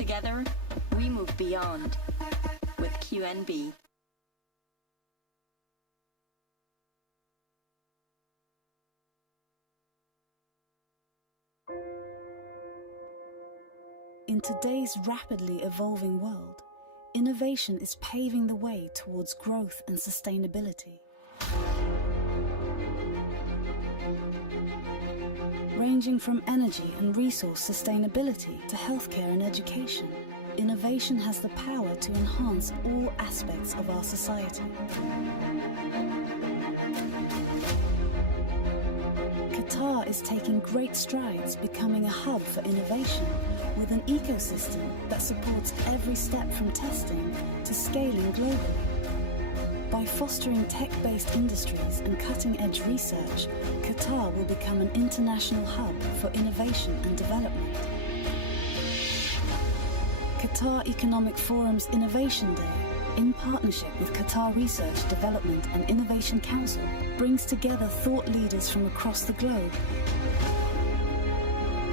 Together, we move beyond with QNB. In today's rapidly evolving world, innovation is paving the way towards growth and sustainability. Ranging from energy and resource sustainability to healthcare and education, innovation has the power to enhance all aspects of our society. Qatar is taking great strides becoming a hub for innovation, with an ecosystem that supports every step from testing to scaling globally. By fostering tech-based industries and cutting-edge research, Qatar will become an international hub for innovation and development. Qatar Economic Forum's Innovation Day, in partnership with Qatar Research, Development and Innovation Council, brings together thought leaders from across the globe.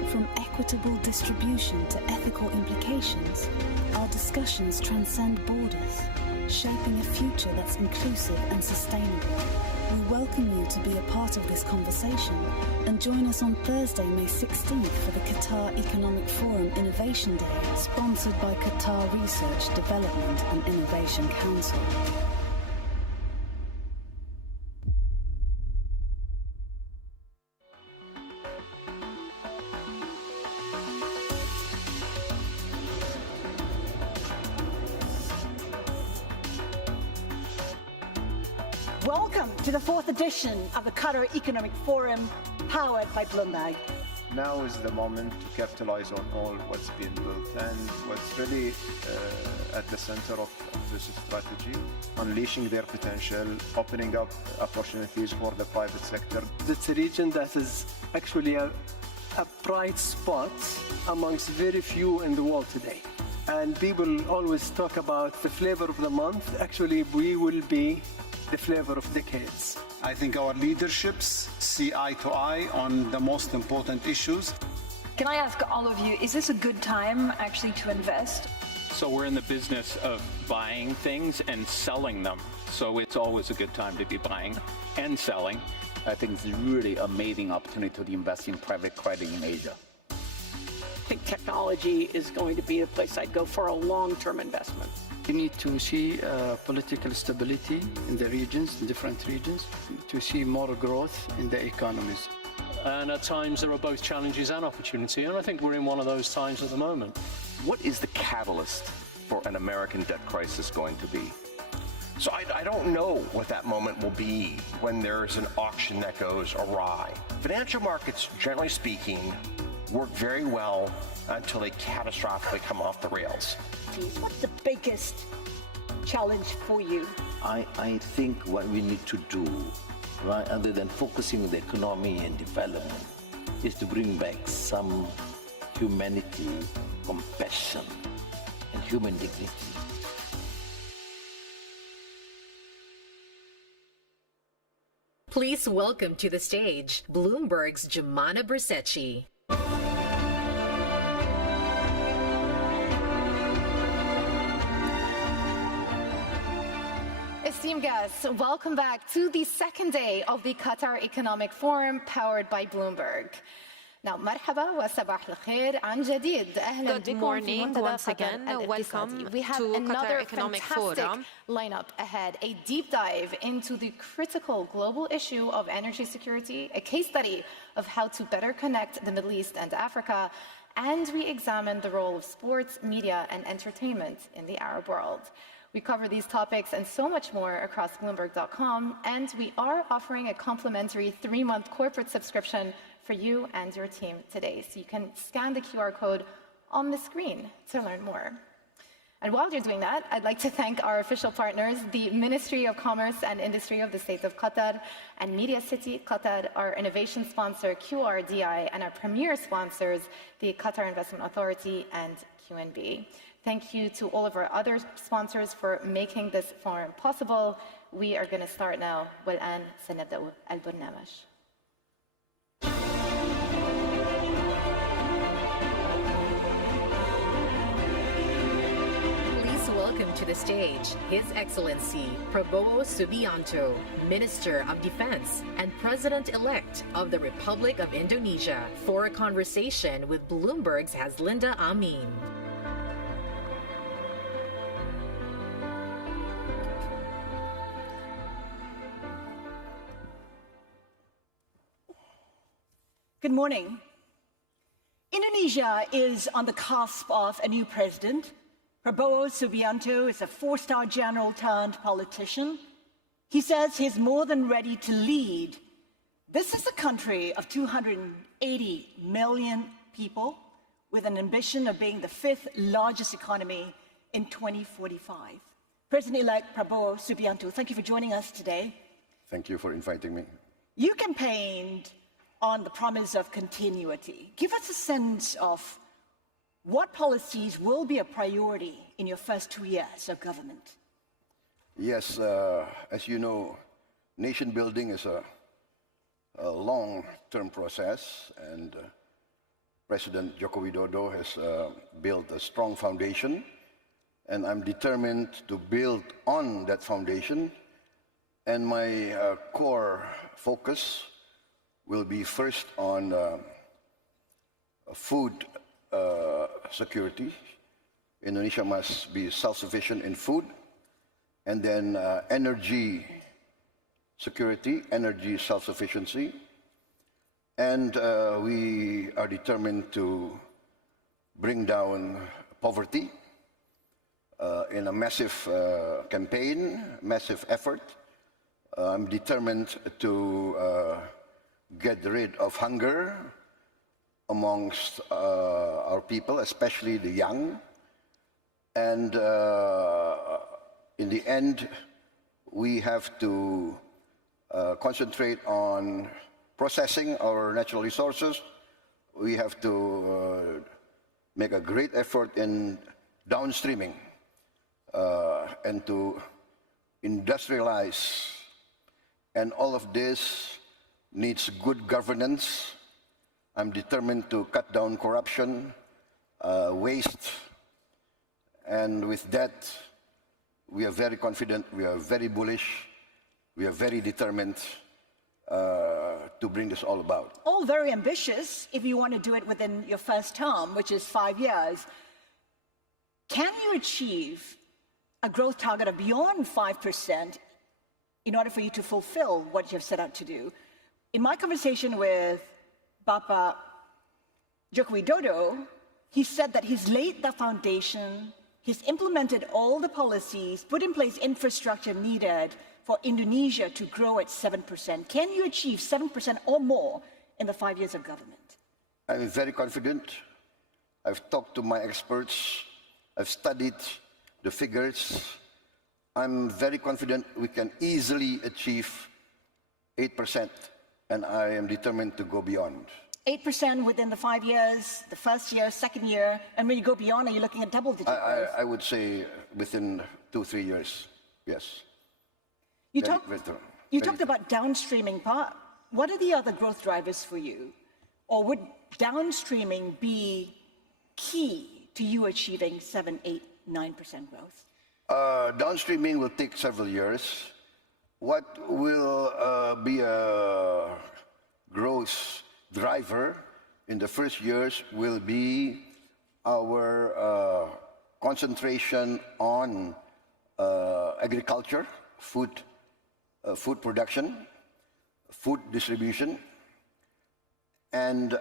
From equitable distribution to ethical implications, our discussions transcend borders, shaping a future that's inclusive and sustainable. We welcome you to be a part of this conversation and join us on Thursday, May 16th for the Qatar Economic Forum Innovation Day, sponsored by Qatar Research, Development and Innovation Council. Welcome to the fourth edition of the Qatar Economic Forum, powered by Bloomberg. Now is the moment to capitalize on all what's been built and what's really at the center of this strategy, unleashing their potential, opening up opportunities for the private sector. It's a region that is actually a bright spot amongst very few in the world today. And people always talk about the flavor of the month. Actually, we will be the flavor of decades. I think our leaderships see eye to eye on the most important issues. Can I ask all of you, is this a good time actually to invest? So we're in the business of buying things and selling them. So it's always a good time to be buying and selling. I think it's a really amazing opportunity to invest in private credit in Asia. I think technology is going to be a place I'd go for a long-term investment. You need to see political stability in the regions, in different regions, to see more growth in the economies. And at times there are both challenges and opportunity, and I think we're in one of those times at the moment. What is the catalyst for an American debt crisis going to be? So I don't know what that moment will be when there's an auction that goes awry. Financial markets, generally speaking, work very well until they catastrophically come off the rails. What's the biggest challenge for you? I think what we need to do, right, other than focusing on the economy and development, is to bring back some humanity, compassion, and human dignity. Please welcome to the stage Bloomberg's Jumana Bersetchi. Esteemed guests, welcome back to the second day of the Qatar Economic Forum powered by Bloomberg. Now, مرحبا وصباح الخير عن جديد. أهلا Good morning once again. Welcome we have to another Qatar Economic fantastic Forum. lineup ahead. A deep dive into the critical global issue of energy security, a case study of how to better connect the Middle East and Africa, and we examine the role of sports, media, and entertainment in the Arab world. We cover these topics and so much more across Bloomberg.com, and we are offering a complimentary 3-month corporate subscription for you and your team today. So you can scan the QR code on the screen to learn more. And while you're doing that, I'd like to thank our official partners, the Ministry of Commerce and Industry of the State of Qatar, and Media City Qatar, our innovation sponsor QRDI, and our premier sponsors, the Qatar Investment Authority and QNB. Thank you to all of our other sponsors for making this forum possible. We are going to start now. والآن سنبدأ البرنامج. to the stage His Excellency Prabowo Subianto, Minister of Defense and President-elect of the Republic of Indonesia, for a conversation with Bloomberg's Haslinda Amin. Good morning. Indonesia is on the cusp of a new president. Prabowo Subianto is a four-star general turned politician. He says he's more than ready to lead. This is a country of 280 million people with an ambition of being the fifth largest economy in 2045. President-elect Prabowo Subianto, thank you for joining us today. Thank you for inviting me. You campaigned on the promise of continuity. Give us a sense of what policies will be a priority in your first 2 years of government. Yes, as you know, nation building is a long-term process, and President Joko Widodo has built a strong foundation, and I'm determined to build on that foundation, and my core focus will be first on food security. Indonesia must be self-sufficient in food, and then energy security, energy self-sufficiency, and we are determined to bring down poverty in a massive campaign, massive effort. I'm determined to get rid of hunger amongst our people, especially the young. And in the end, we have to concentrate on processing our natural resources. We have to make a great effort in downstreaming and to industrialize. And all of this needs good governance. I'm determined to cut down corruption, waste, and with that, we are very confident, we are very bullish, we are very determined to bring this all about. All very ambitious if you want to do it within your first term, which is 5 years. Can you achieve a growth target of beyond 5% in order for you to fulfill what you've set out to do? In my conversation with Bapak Joko Widodo, he said that he's laid the foundation, he's implemented all the policies, put in place infrastructure needed for Indonesia to grow at 7%. Can you achieve 7% or more in the 5 years of government? I'm very confident. I've talked to my experts, I've studied the figures. I'm very confident we can easily achieve 8%. And I am determined to go beyond. 8% within the 5 years, the first year, second year, and when you go beyond, are you looking at double-digit growth? I would say within 2-3 years, yes. You talked about downstreaming. What are the other growth drivers for you? Or would downstreaming be key to you achieving 7, 8, 9% growth? Downstreaming will take several years. What will be a growth driver in the first years will be our concentration on agriculture, food production, food distribution, and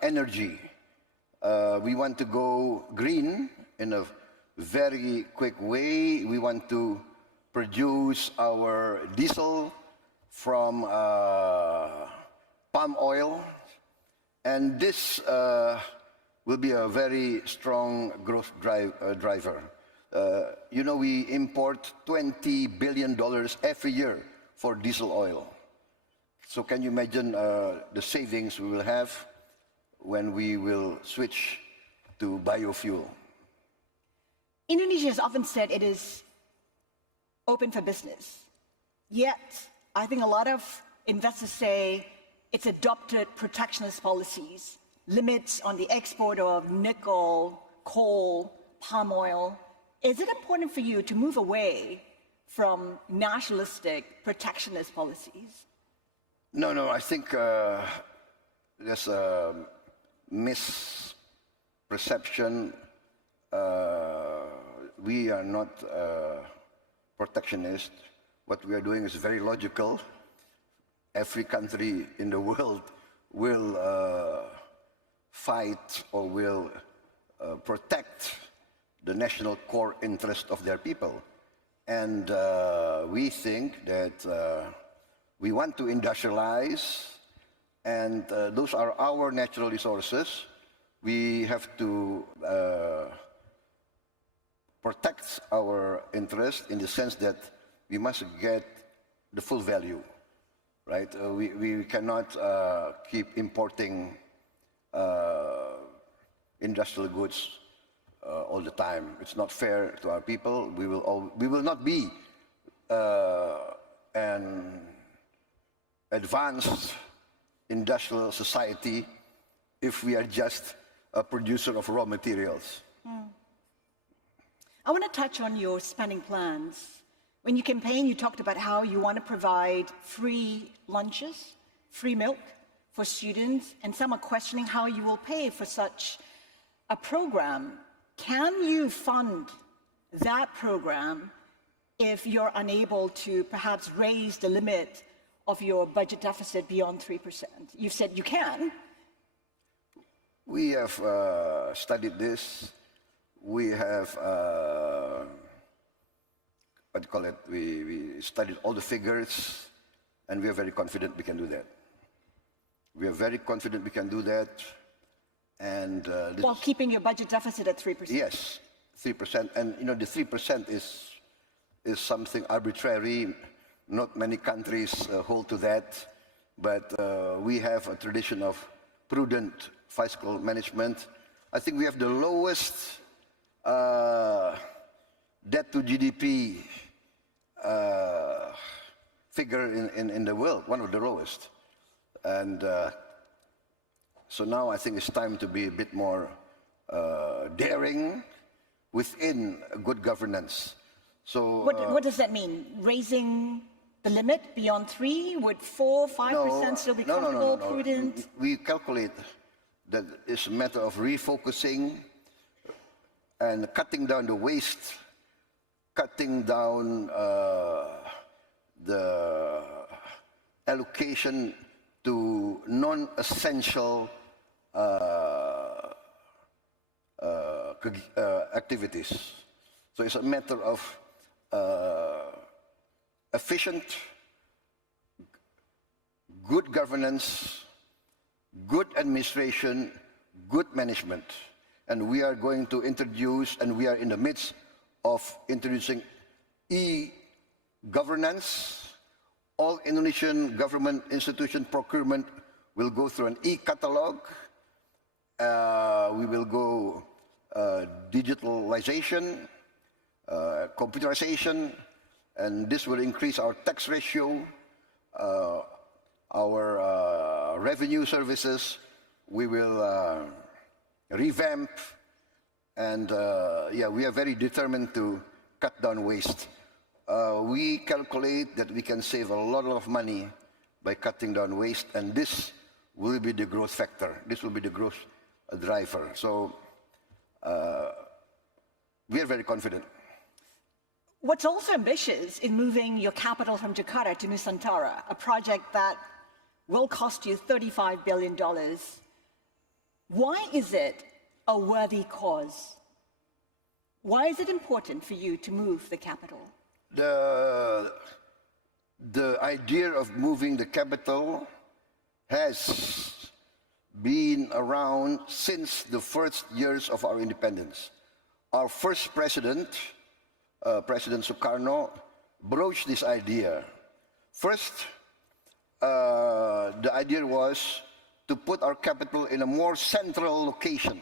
energy. We want to go green in a very quick way. We want to produce our diesel from palm oil, and this will be a very strong growth driver. You know, we import $20 billion every year for diesel oil. So can you imagine the savings we will have when we will switch to biofuel? Indonesia has often said it is open for business. Yet, I think a lot of investors say it's adopted protectionist policies, limits on the export of nickel, coal, palm oil. Is it important for you to move away from nationalistic, protectionist policies? No, I think there's a misperception. We are not protectionist. What we are doing is very logical. Every country in the world will fight or will protect the national core interest of their people. And we think that we want to industrialize, and those are our natural resources. We have to protect our interest in the sense that we must get the full value, right? We cannot keep importing industrial goods all the time. It's not fair to our people. We will not be an advanced industrial society if we are just a producer of raw materials. I want to touch on your spending plans. When you campaign, you talked about how you want to provide free lunches, free milk for students, and some are questioning how you will pay for such a program. Can you fund that program if you're unable to perhaps raise the limit of your budget deficit beyond 3%? You've said you can. We have studied this. We have, what do you call it? We studied all the figures, and we are very confident we can do that. We are very confident we can do that. And while keeping your budget deficit at 3%? Yes, 3%. And you know, the 3% is something arbitrary. Not many countries hold to that. But we have a tradition of prudent fiscal management. I think we have the lowest debt to GDP figure in the world, one of the lowest. And so now I think it's time to be a bit more daring within good governance. So what does that mean? Raising the limit beyond 3? Would 4, 5% still be comfortable, prudent? We calculate that it's a matter of refocusing and cutting down the waste, cutting down the allocation to non-essential activities. So it's a matter of efficient, good governance, good administration, good management. And we are going to introduce, and we are in the midst of introducing e-governance. All Indonesian government institution procurement will go through an e-catalog. We will go digitalization, computerization, and this will increase our tax ratio, our revenue services. We will revamp, and yeah, we are very determined to cut down waste. We calculate that we can save a lot of money by cutting down waste, and this will be the growth factor. This will be the growth driver. So we are very confident. What's also ambitious in moving your capital from Jakarta to Nusantara, a project that will cost you $35 billion. Why is it a worthy cause? Why is it important for you to move the capital? The idea of moving the capital has been around since the first years of our independence. Our first president, President Sukarno, broached this idea. First, the idea was to put our capital in a more central location.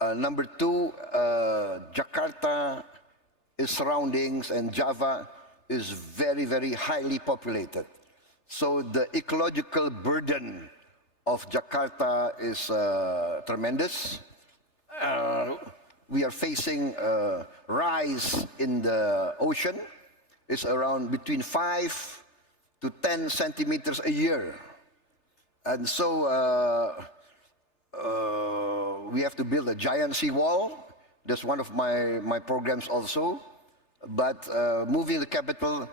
Number two, Jakarta, its surroundings, and Java is very, very highly populated. So the ecological burden of Jakarta is tremendous. we are facing a rise in the ocean. It's around between 5 to 10 centimeters a year. And so we have to build a giant seawall. That's one of my programs also. But moving the capital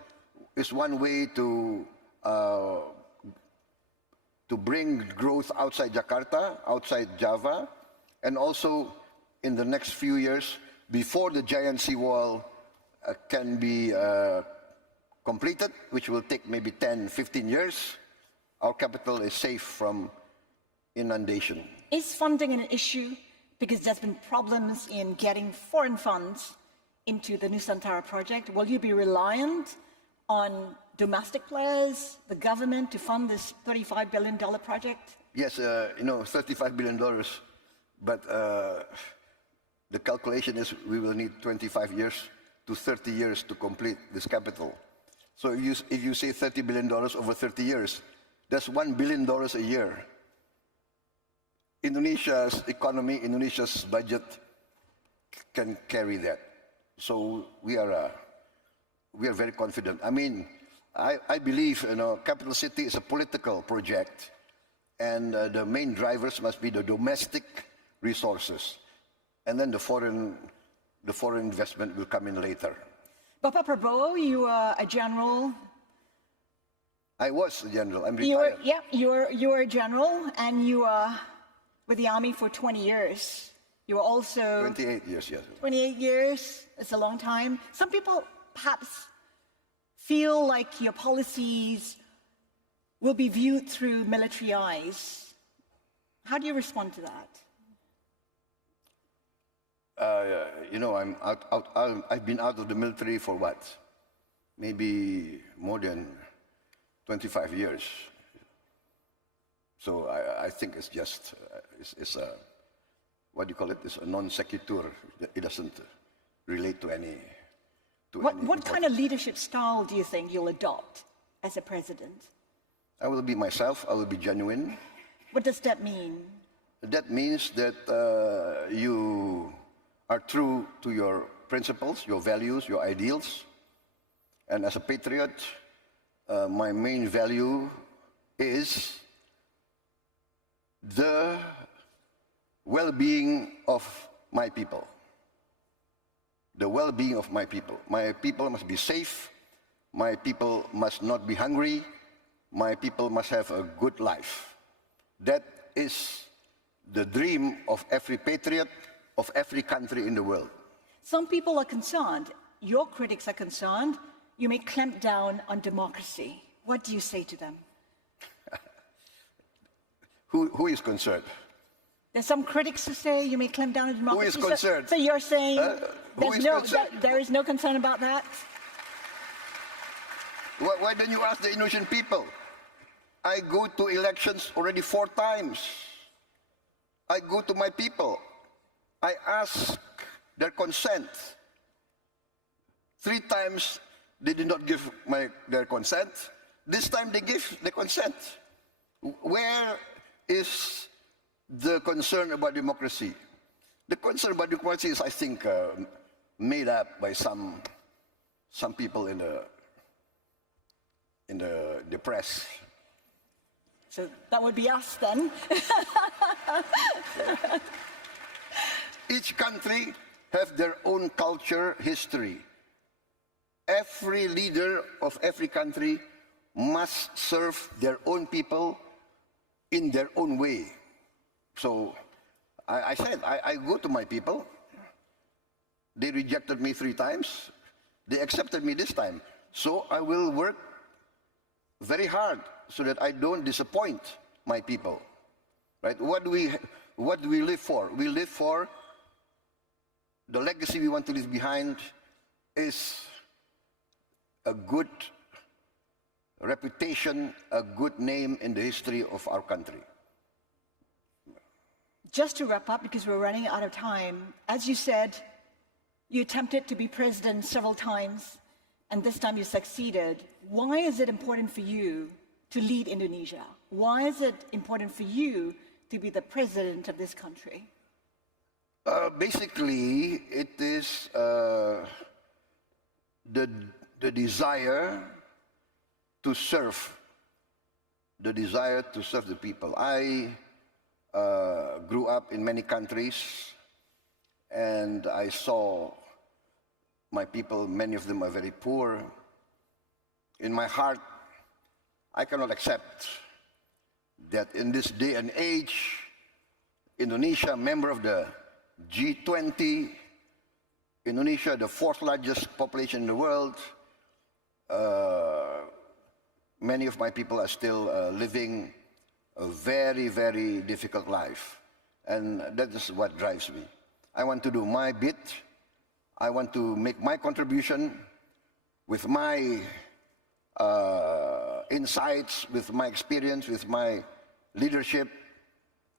is one way to bring growth outside Jakarta, outside Java, and also in the next few years, before the giant seawall can be completed, which will take maybe 10, 15 years, our capital is safe from inundation. Is funding an issue? Because there's been problems in getting foreign funds into the Nusantara project. Will you be reliant on domestic players, the government, to fund this $35 billion project? Yes, $35 billion, but the calculation is we will need 25 years to 30 years to complete this capital. So if you say $30 billion over 30 years, that's $1 billion a year. Indonesia's economy, Indonesia's budget can carry that. So we are very confident. I mean, I believe capital city is a political project, and the main drivers must be the domestic resources, and then the foreign investment will come in later. Bapak Prabowo, you are a general. I was a general. I'm retired. You were a general, and you were with the army for 20 years. You were also 28 years, yes. 28 years. It's a long time. Some people perhaps feel like your policies will be viewed through military eyes. How do you respond to that? I've been out of the military for what? Maybe more than 25 years. So I think it's just, it's a, what do you call it? It's a non sequitur. It doesn't relate to any. What kind of leadership style do you think you'll adopt as a president? I will be myself. I will be genuine. What does that mean? That means that you are true to your principles, your values, your ideals. And as a patriot, my main value is the well-being of my people. The well-being of my people. My people must be safe. My people must not be hungry. My people must have a good life. That is the dream of every patriot, of every country in the world. Some people are concerned. Your critics are concerned. You may clamp down on democracy. What do you say to them? Who is concerned? There's some critics who say you may clamp down on democracy. Who is concerned? So you're saying there is no concern about that? Why don't you ask the Indonesian people? I go to elections already 4 times. I go to my people. I ask their consent. 3 times they did not give their consent. This time they give the consent. Where is the concern about democracy? The concern about democracy is, I think, made up by some people in the press. So that would be us then. Each country have their own culture, history. Every leader of every country must serve their own people in their own way. So I said, I go to my people. They rejected me 3 times. They accepted me this time. So I will work very hard so that I don't disappoint my people. Right? What do we live for? We live for the legacy we want to leave behind is a good reputation, a good name in the history of our country. Just to wrap up, because we're running out of time, as you said, you attempted to be president several times, and this time you succeeded. Why is it important for you to lead Indonesia? Why is it important for you to be the president of this country? Basically, it is the desire to serve, the people. I grew up in many countries, and I saw my people, many of them are very poor. In my heart, I cannot accept that in this day and age, Indonesia, member of the G20, Indonesia, the fourth largest population in the world, many of my people are still living a very, very difficult life. And that is what drives me. I want to do my bit. I want to make my contribution with my insights, with my experience, with my leadership.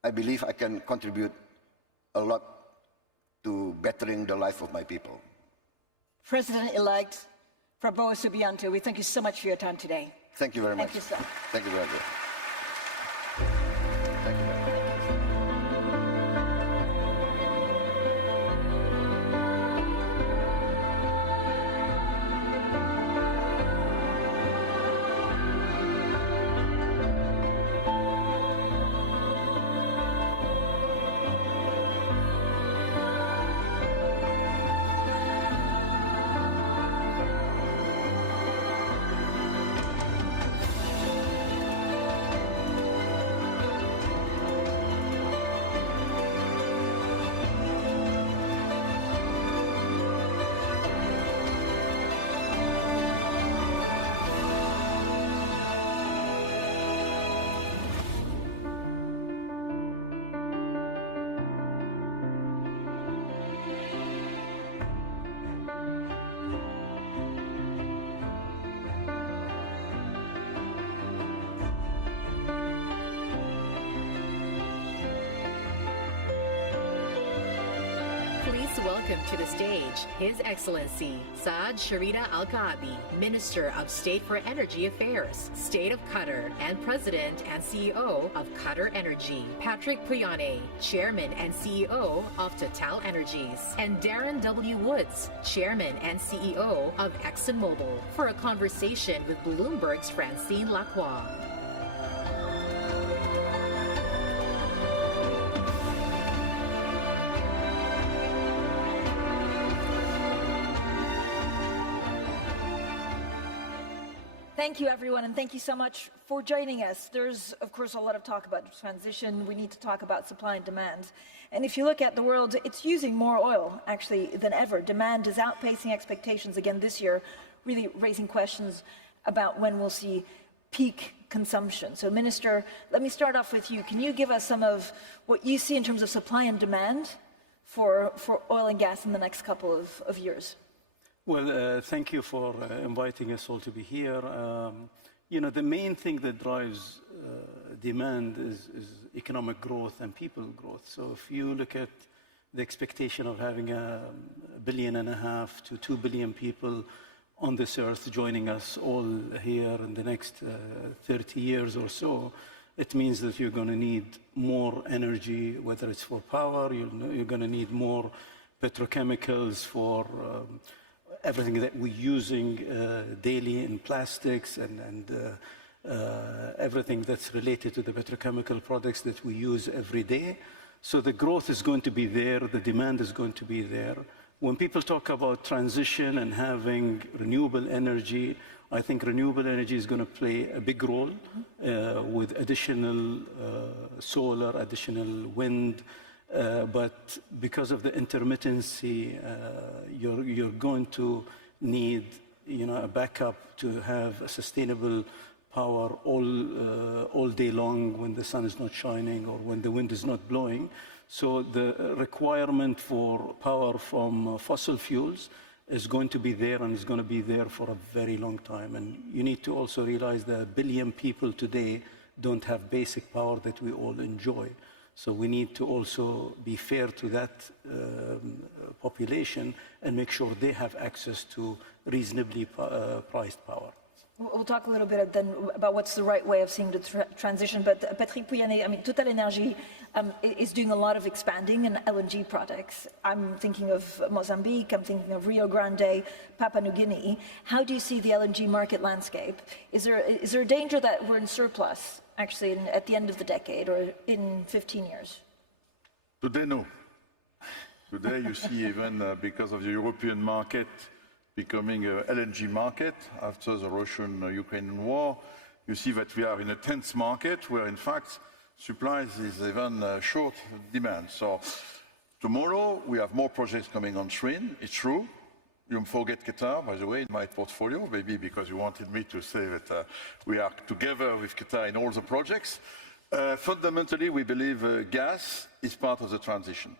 I believe I can contribute a lot to bettering the life of my people. President-elect Prabowo Subianto, we thank you so much for your time today. Thank you very much. Thank you, sir. Thank you very much. Welcome to the stage, His Excellency Saad Sharida Al-Kaabi, Minister of State for Energy Affairs, State of Qatar, and President and CEO of Qatar Energy, Patrick Pouyanné, Chairman and CEO of Total Energies, and Darren W. Woods, Chairman and CEO of ExxonMobil, for a conversation with Bloomberg's Francine Lacroix. Thank you, everyone, and thank you so much for joining us. There's, of course, a lot of talk about transition. We need to talk about supply and demand. And if you look at the world, it's using more oil, actually, than ever. Demand is outpacing expectations again this year, really raising questions about when we'll see peak consumption. So, Minister, let me start off with you. Can you give us some of what you see in terms of supply and demand for oil and gas in the next couple of years? Well, thank you for inviting us all to be here. You know, the main thing that drives demand is economic growth and people growth. So if you look at the expectation of having 1.5 billion to 2 billion people on this earth joining us all here in the next 30 years or so, it means that you're going to need more energy, whether it's for power, you're going to need more petrochemicals for everything that we're using daily in plastics and everything that's related to the petrochemical products that we use every day. So the growth is going to be there, the demand is going to be there. When people talk about transition and having renewable energy, I think renewable energy is going to play a big role with additional solar, additional wind, but because of the intermittency, you're going to need, a backup to have a sustainable power all day long when the sun is not shining or when the wind is not blowing. So the requirement for power from fossil fuels is going to be there, and is going to be there for a very long time. And you need to also realize that 1 billion people today don't have basic power that we all enjoy. So we need to also be fair to that population and make sure they have access to reasonably priced power. We'll talk a little bit then about what's the right way of seeing the transition. But Patrick Pouyanné, I mean, Total Energy is doing a lot of expanding in LNG products. I'm thinking of Mozambique, I'm thinking of Rio Grande, Papua New Guinea. How do you see the LNG market landscape? Is there a danger that we're in surplus, actually, at the end of the decade or in 15 years? Today, no. Today, you see even because of the European market becoming an LNG market after the Russian-Ukrainian war, you see that we are in a tense market where, in fact, supplies is even short demand. So tomorrow, we have more projects coming on stream. It's true. You forget Qatar, by the way, in my portfolio, maybe because you wanted me to say that we are together with Qatar in all the projects. Fundamentally, we believe gas is part of the transition.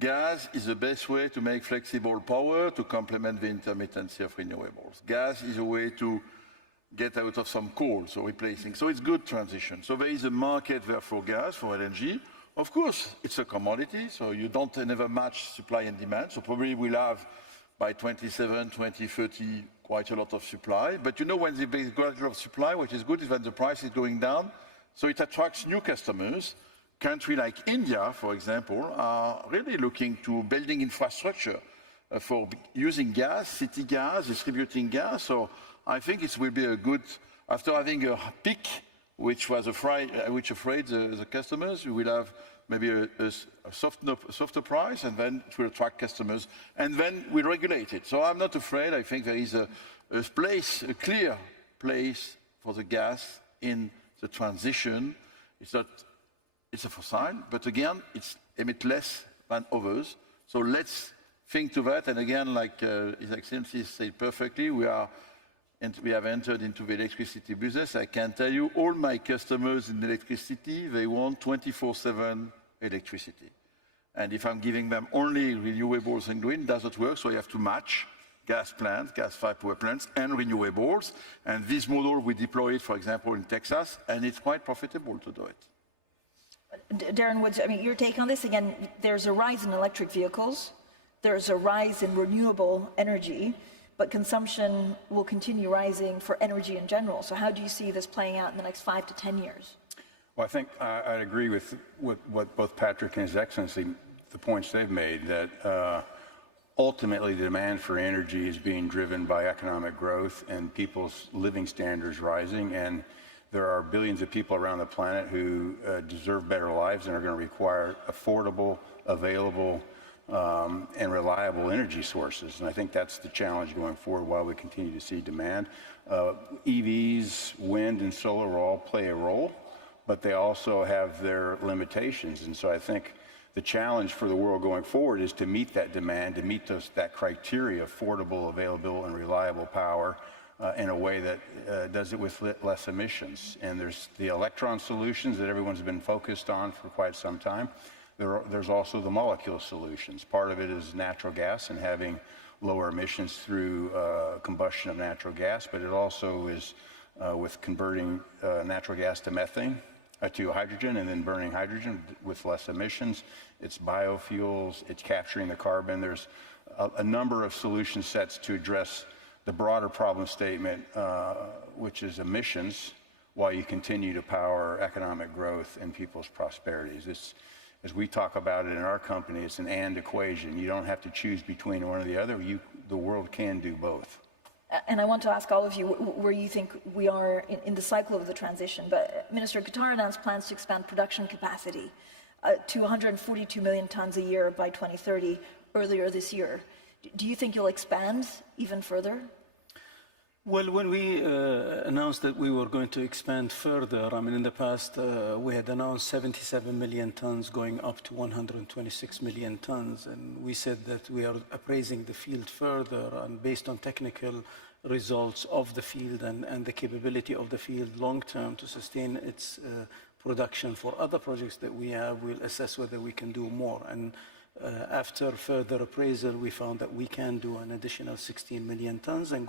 Gas is the best way to make flexible power to complement the intermittency of renewables. Gas is a way to get out of some coal, so replacing. So it's good transition. So there is a market there for gas, for LNG. Of course, it's a commodity, so you don't never match supply and demand. So probably we'll have, by 27, 2030, quite a lot of supply. But you know, when there is quite a lot of supply, what is good is when the price is going down, so it attracts new customers. Countries like India, for example, are really looking to building infrastructure for using gas, city gas, distributing gas. So I think it will be a good, after having a peak, which afraid the customers, we will have maybe a softer price, and then it will attract customers, and then we'll regulate it. So I'm not afraid. I think there is a clear place for the gas in the transition. It's a fossil, but again, it's emit less than others. So let's think to that. And again, like His Excellency said perfectly, we have entered into the electricity business. I can tell you, all my customers in electricity, they want 24/7 electricity. And if I'm giving them only renewables and green, it doesn't work. So you have to match gas plants, gas-fired power plants, and renewables. And this model, we deploy it, for example, in Texas, and it's quite profitable to do it. Darren Woods, I mean, your take on this, again, there's a rise in electric vehicles, there's a rise in renewable energy, but consumption will continue rising for energy in general. So how do you see this playing out in the next 5 to 10 years? Well, I think I'd agree with what both Patrick and His Excellency, the points they've made, that ultimately the demand for energy is being driven by economic growth and people's living standards rising. And there are billions of people around the planet who deserve better lives and are going to require affordable, available, and reliable energy sources. And I think that's the challenge going forward while we continue to see demand. EVs, wind, and solar all play a role, but they also have their limitations. And so I think the challenge for the world going forward is to meet that demand, to meet that criteria, affordable, available, and reliable power, in a way that does it with less emissions. And there's the electron solutions that everyone's been focused on for quite some time. There's also the molecule solutions. Part of it is natural gas and having lower emissions through combustion of natural gas, but it also is with converting natural gas to methane, to hydrogen, and then burning hydrogen with less emissions. It's biofuels, it's capturing the carbon. There's a number of solution sets to address the broader problem statement, which is emissions, while you continue to power economic growth and people's prosperities. As we talk about it in our company, it's an and equation. You don't have to choose between one or the other. The world can do both. And I want to ask all of you where you think we are in the cycle of the transition. But Minister, Qatar announced plans to expand production capacity to 142 million tons a year by 2030 earlier this year. Do you think you'll expand even further? Well, when we announced that we were going to expand further, I mean, in the past, we had announced 77 million tons going up to 126 million tons. And we said that we are appraising the field further, and based on technical results of the field and the capability of the field long-term to sustain its production for other projects that we have, we'll assess whether we can do more. And after further appraisal, we found that we can do an additional 16 million tons and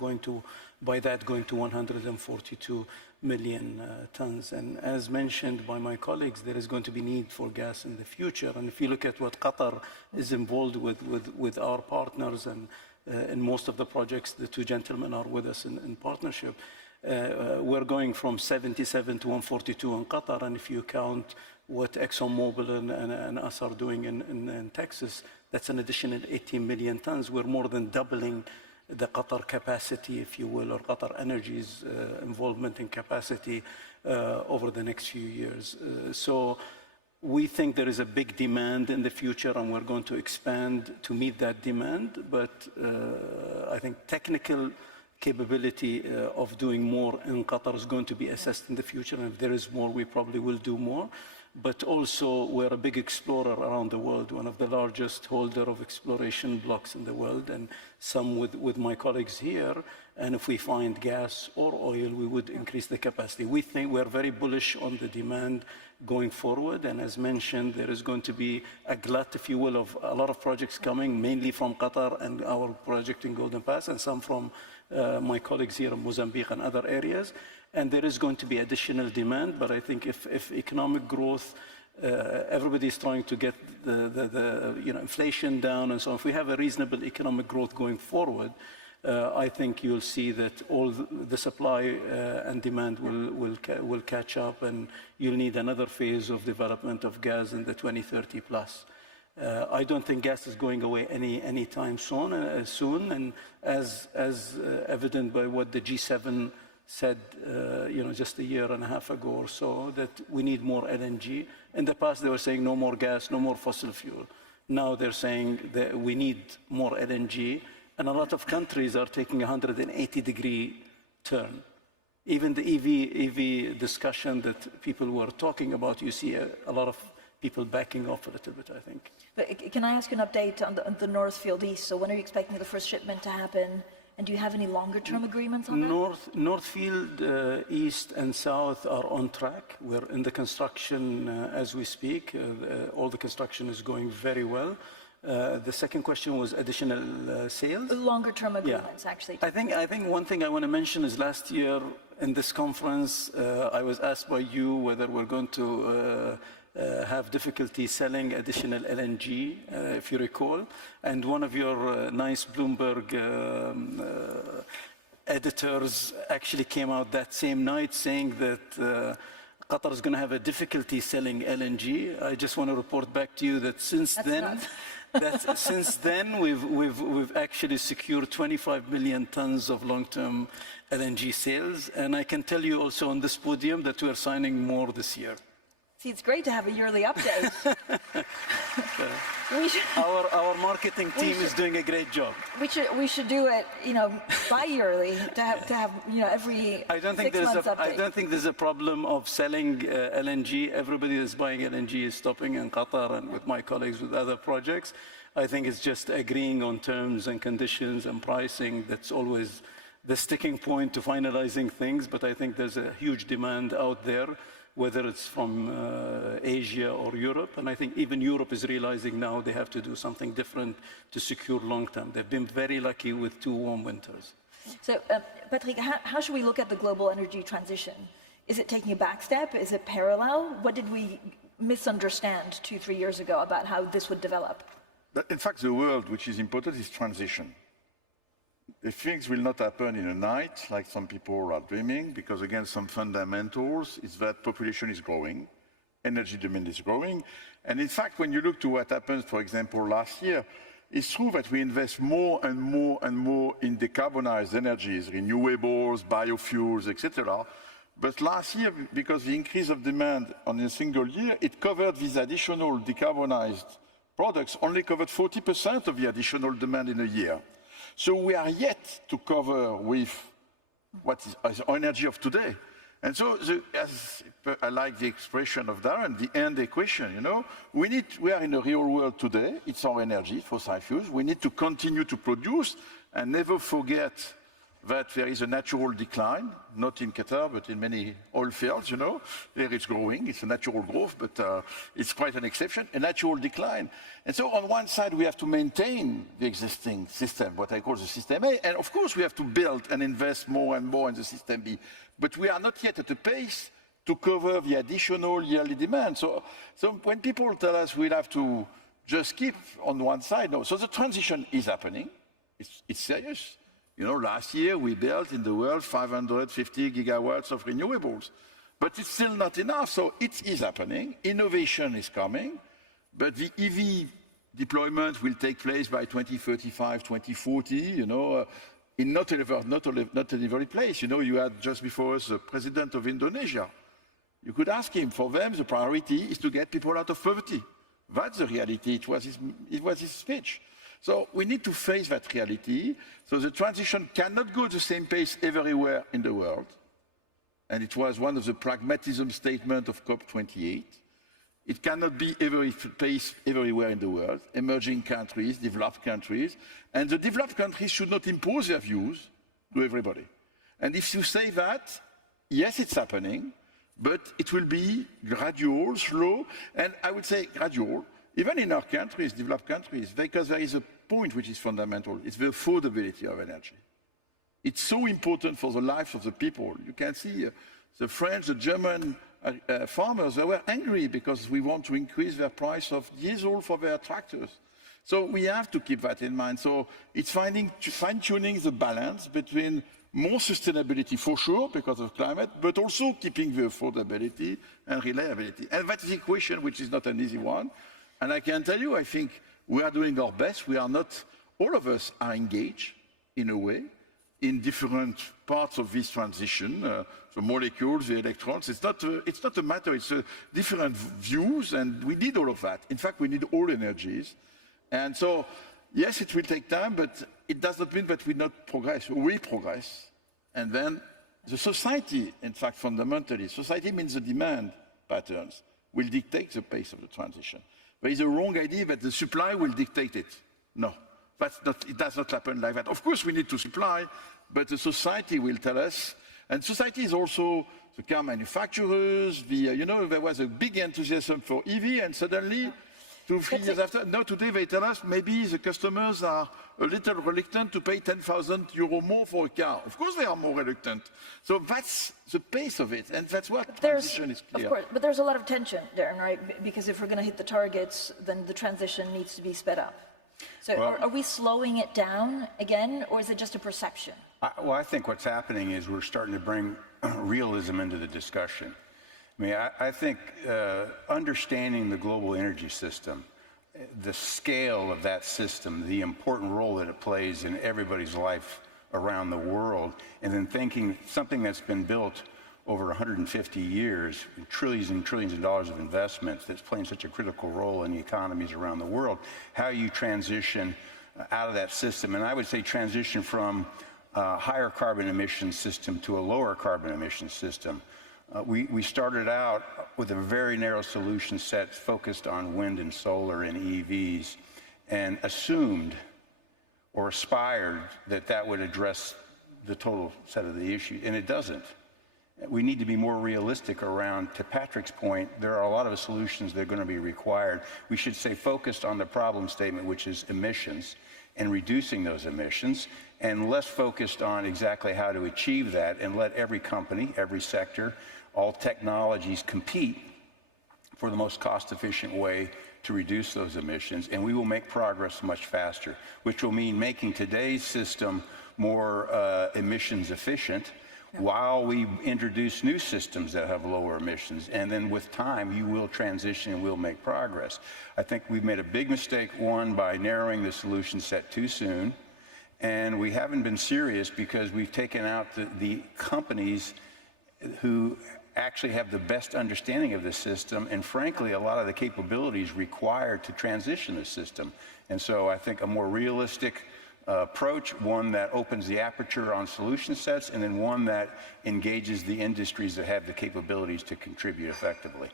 by that going to 142 million tons. And as mentioned by my colleagues, there is going to be need for gas in the future. And if you look at what Qatar is involved with our partners, and in most of the projects, the two gentlemen are with us in partnership, We're going from 77 to 142 in Qatar, and if you count what ExxonMobil and us are doing in Texas, that's an additional 18 million tons. We're more than doubling the Qatar capacity, if you will, or Qatar Energy's involvement in capacity over the next few years. So we think there is a big demand in the future, and we're going to expand to meet that demand. But I think technical capability of doing more in Qatar is going to be assessed in the future. And if there is more, we probably will do more. But also, we're a big explorer around the world, one of the largest holder of exploration blocks in the world, and some with my colleagues here. And if we find gas or oil, we would increase the capacity. We think we're very bullish on the demand going forward. And as mentioned, there is going to be a glut, if you will, of a lot of projects coming, mainly from Qatar and our project in Golden Pass, and some from my colleagues here in Mozambique and other areas. And there is going to be additional demand, but I think if economic growth, everybody is trying to get the inflation down and so on. If we have a reasonable economic growth going forward, I think you'll see that all the supply and demand will catch up, and you'll need another phase of development of gas in the 2030 plus. I don't think gas is going away anytime soon, and as evident by what the G7 said, just a year and a half ago or so, that we need more LNG. In the past, they were saying no more gas, no more fossil fuel. Now they're saying that we need more LNG, and a lot of countries are taking a 180-degree turn. Even the EV discussion that people were talking about, you see a lot of people backing off a little bit, I think. But can I ask you an update on the North Field East? So when are you expecting the first shipment to happen? And do you have any longer-term agreements on that? North Field East and South are on track. We're in the construction as we speak. All the construction is going very well. The second question was additional sales? Longer-term agreements, actually. I think one thing I want to mention is last year in this conference, I was asked by you whether we're going to have difficulty selling additional LNG, if you recall. And one of your nice Bloomberg editors actually came out that same night saying that Qatar is going to have a difficulty selling LNG. I just want to report back to you that since then, we've actually secured 25 million tons of long-term LNG sales. And I can tell you also on this podium that we're signing more this year. See, it's great to have a yearly update. Our marketing team is doing a great job. We should do it, bi-yearly to have every 6 months update. I don't think there's a problem of selling LNG. Everybody that's buying LNG is stopping in Qatar, and with my colleagues with other projects. I think it's just agreeing on terms and conditions and pricing. That's always the sticking point to finalizing things. But I think there's a huge demand out there, whether it's from Asia or Europe. And I think even Europe is realizing now they have to do something different to secure long-term. They've been very lucky with 2 warm winters. So, Patrick, how should we look at the global energy transition? Is it taking a back step? Is it parallel? What did we misunderstand 2-3 years ago about how this would develop? In fact, the word which is important is transition. The things will not happen in a night, like some people are dreaming, because again, some fundamentals is that population is growing, energy demand is growing. And in fact, when you look to what happened, for example, last year, it's true that we invest more and more and more in decarbonized energies, renewables, biofuels, etc. But last year, because the increase of demand on a single year, it covered these additional decarbonized products, only covered 40% of the additional demand in a year. So we are yet to cover with what is energy of today. And so, as I like the expression of Darren, the end equation, we are in the real world today. It's our energy, fossil fuels. We need to continue to produce and never forget that there is a natural decline, not in Qatar, but in many oil fields, There it's growing, it's a natural growth, but it's quite an exception, a natural decline. And so on one side, we have to maintain the existing system, what I call the system A, and of course we have to build and invest more and more in the system B. But we are not yet at a pace to cover the additional yearly demand. So when people tell us we'll have to just keep on one side, no. So the transition is happening, it's serious. You know, last year we built in the world 550 gigawatts of renewables. But it's still not enough, so it is happening. Innovation is coming, but the EV deployment will take place by 2035, 2040, you know, in not every place. You know, you had just before us the president of Indonesia. You could ask him, for them, the priority is to get people out of poverty. That's the reality. It was his speech. So we need to face that reality. So the transition cannot go at the same pace everywhere in the world. And it was one of the pragmatism statements of COP28. It cannot be every pace everywhere in the world, emerging countries, developed countries. And the developed countries should not impose their views to everybody. And if you say that, yes, it's happening, but it will be gradual, slow, and I would say gradual, even in our countries, developed countries, because there is a point which is fundamental. It's the affordability of energy. It's so important for the lives of the people. You can see the French, the German farmers, they were angry because we want to increase their price of diesel for their tractors. So we have to keep that in mind. So it's fine-tuning the balance between more sustainability for sure because of climate, but also keeping the affordability and reliability. And that's the equation, which is not an easy one. And I can tell you, I think we are doing our best. We are not, all of us are engaged in a way in different parts of this transition, the molecules, the electrons. It's not a matter, it's different views, and we need all of that. In fact, we need all energies. And so, yes, it will take time, but it does not mean that we not progress. We progress. And then the society, in fact, fundamentally, society means the demand patterns will dictate the pace of the transition. There is a wrong idea that the supply will dictate it. No. It does not happen like that. Of course, we need to supply, but the society will tell us. And society is also the car manufacturers. You know, there was a big enthusiasm for EV, and suddenly, 2-3 years after, no, today they tell us maybe the customers are a little reluctant to pay 10,000 euro more for a car. Of course, they are more reluctant. So that's the pace of it, and that's what transition is clear. Of course, but there's a lot of tension, Darren, right? Because if we're going to hit the targets, then the transition needs to be sped up. So are we slowing it down again, or is it just a perception? Well, I think what's happening is we're starting to bring realism into the discussion. I mean, I think understanding the global energy system, the scale of that system, the important role that it plays in everybody's life around the world, and then thinking something that's been built over 150 years, trillions and trillions of dollars of investments that's playing such a critical role in the economies around the world, how you transition out of that system. And I would say transition from a higher carbon emission system to a lower carbon emission system. We started out with a very narrow solution set focused on wind and solar and EVs, and assumed or aspired that that would address the total set of the issue, and it doesn't. We need to be more realistic around, to Patrick's point, there are a lot of solutions that are going to be required. We should stay focused on the problem statement, which is emissions, and reducing those emissions, and less focused on exactly how to achieve that, and let every company, every sector, all technologies compete for the most cost-efficient way to reduce those emissions, and we will make progress much faster, which will mean making today's system more emissions efficient, while we introduce new systems that have lower emissions. And then with time, you will transition and we'll make progress. I think we've made a big mistake, one, by narrowing the solution set too soon. And we haven't been serious because we've taken out the companies who actually have the best understanding of the system, and frankly, a lot of the capabilities required to transition the system. And so I think a more realistic approach, one that opens the aperture on solution sets, and then one that engages the industries that have the capabilities to contribute effectively.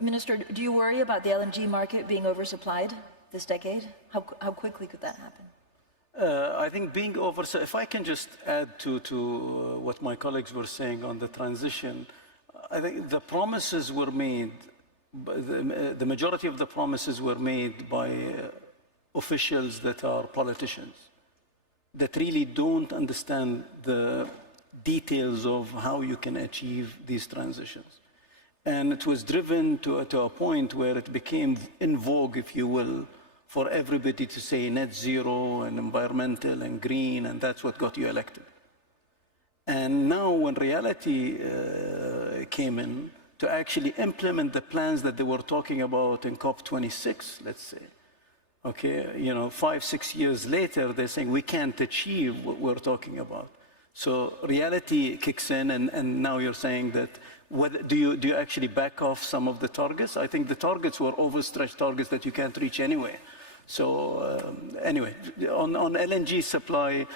Minister, do you worry about the LNG market being oversupplied this decade? How quickly could that happen? I think being if I can just add to what my colleagues were saying on the transition, I think the promises were made, the majority of the promises were made by officials that are politicians, that really don't understand the details of how you can achieve these transitions. And it was driven to a point where it became in vogue, if you will, for everybody to say net zero and environmental and green, and that's what got you elected. And now when reality came in to actually implement the plans that they were talking about in COP26, let's say, okay, 5-6 years later, they're saying we can't achieve what we're talking about. So reality kicks in, and now you're saying that, do you actually back off some of the targets? I think the targets were overstretched targets that you can't reach anyway. So anyway, on LNG supply,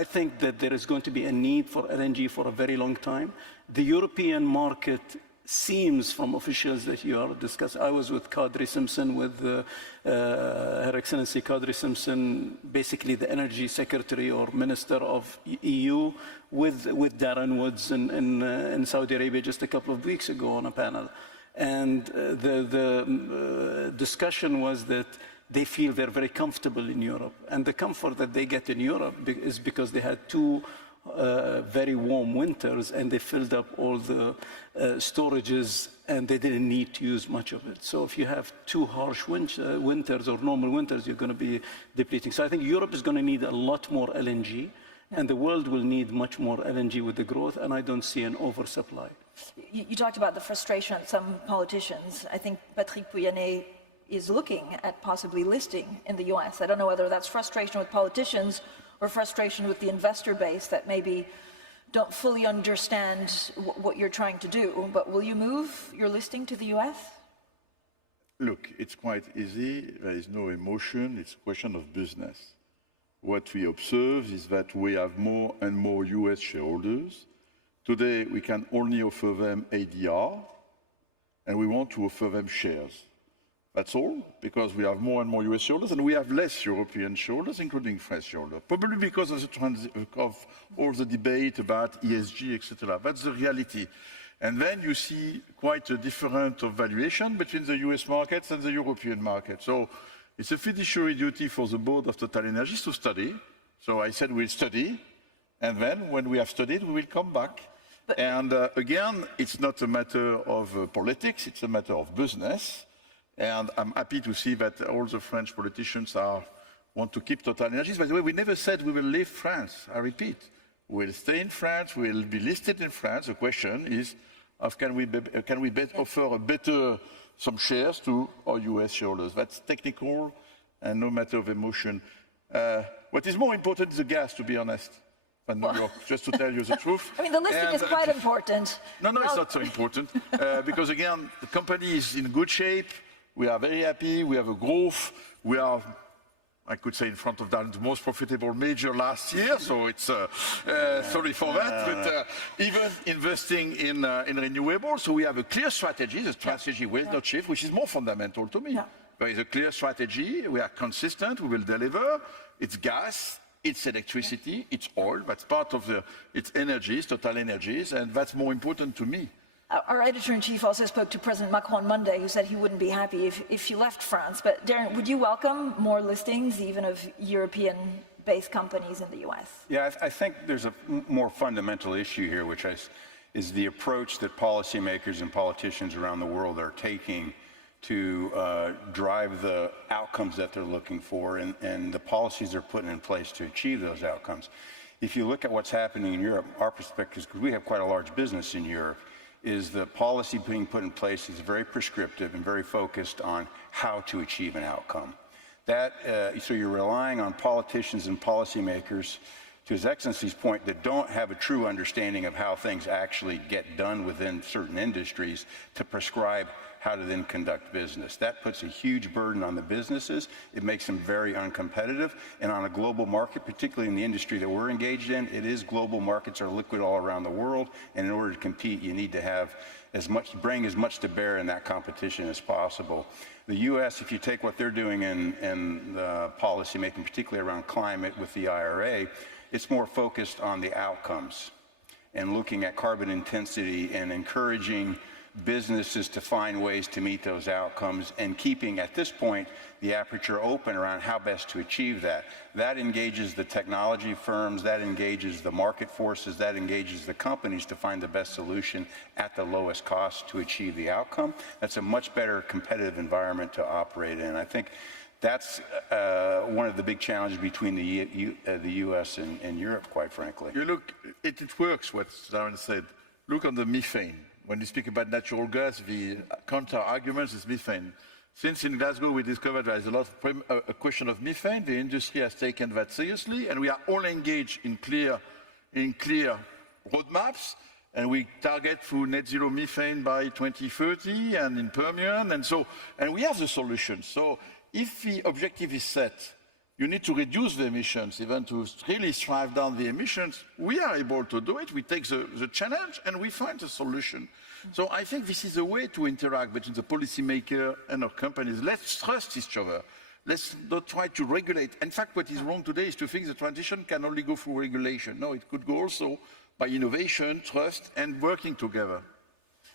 I think that there is going to be a need for LNG for a very long time. The European market seems from officials that you are discussing. I was with Kadri Simpson, with Her Excellency Kadri Simpson, basically the energy secretary or minister of EU, with Darren Woods in Saudi Arabia just a couple of weeks ago on a panel. And the discussion was that they feel they're very comfortable in Europe. And the comfort that they get in Europe is because they had two very warm winters, and they filled up all the storages, and they didn't need to use much of it. So if you have two harsh winters or normal winters, you're going to be depleting. So I think Europe is going to need a lot more LNG, and the world will need much more LNG with the growth, and I don't see an oversupply. You talked about the frustration of some politicians. I think Patrick Pouyanné is looking at possibly listing in the US. I don't know whether that's frustration with politicians or frustration with the investor base that maybe don't fully understand what you're trying to do. But will you move your listing to the US? Look, it's quite easy. There is no emotion. It's a question of business. What we observe is that we have more and more US shareholders. Today, we can only offer them ADR, and we want to offer them shares. That's all, because we have more and more US shareholders, and we have less European shareholders, including French shareholders, probably because of all the debate about ESG, etc. That's the reality. And then you see quite a difference of valuation between the US markets and the European market. So it's a fiduciary duty for the board of TotalEnergies to study. So I said we'll study, and then when we have studied, we will come back. And again, it's not a matter of politics, it's a matter of business. And I'm happy to see that all the French politicians want to keep TotalEnergies. By the way, we never said we will leave France. I repeat, we'll stay in France, we'll be listed in France. The question is, can we offer some shares to our US shareholders? That's technical and no matter of emotion. What is more important is the gas, to be honest. New York, just to tell you the truth. I mean, the listing is quite important. No, it's not so important. Because again, the company is in good shape. We are very happy. We have a growth. We are, I could say, in front of the most profitable major last year. So it's sorry for that. But even investing in renewables, so we have a clear strategy. The strategy will not shift, which is more fundamental to me. Yeah. There is a clear strategy. We are consistent. We will deliver. It's gas. It's electricity, it's oil, that's part of its energies, TotalEnergies, and that's more important to me. Our editor-in-chief also spoke to President Macron on Monday, who said he wouldn't be happy if you left France. But Darren, would you welcome more listings, even of European-based companies in the US? Yeah, I think there's a more fundamental issue here, which is the approach that policymakers and politicians around the world are taking to drive the outcomes that they're looking for and the policies they're putting in place to achieve those outcomes. If you look at what's happening in Europe, our perspective, because we have quite a large business in Europe, is the policy being put in place is very prescriptive and very focused on how to achieve an outcome. So you're relying on politicians and policymakers, to His Excellency's point, that don't have a true understanding of how things actually get done within certain industries to prescribe how to then conduct business. That puts a huge burden on the businesses. It makes them very uncompetitive. And on a global market, particularly in the industry that we're engaged in, global markets are liquid all around the world. And in order to compete, you need to have bring as much to bear in that competition as possible. The US, if you take what they're doing in policy making, particularly around climate with the IRA, it's more focused on the outcomes and looking at carbon intensity and encouraging businesses to find ways to meet those outcomes and keeping, at this point, the aperture open around how best to achieve that. That engages the technology firms, that engages the market forces, that engages the companies to find the best solution at the lowest cost to achieve the outcome. That's a much better competitive environment to operate in. I think that's one of the big challenges between the U.S. and Europe, quite frankly. You look, it works, what Darren said. Look on the methane. When you speak about natural gas, the counter-argument is methane. Since in Glasgow we discovered there is a lot of a question of methane, the industry has taken that seriously, and we are all engaged in clear roadmaps, and we target through net zero methane by 2030 and in Permian, and we have the solution. So if the objective is set, you need to reduce the emissions, even to really drive down the emissions. We are able to do it. We take the challenge and we find a solution. So I think this is a way to interact between the policymaker and our companies. Let's trust each other. Let's not try to regulate. In fact, what is wrong today is to think the transition can only go through regulation. No, it could go also by innovation, trust, and working together.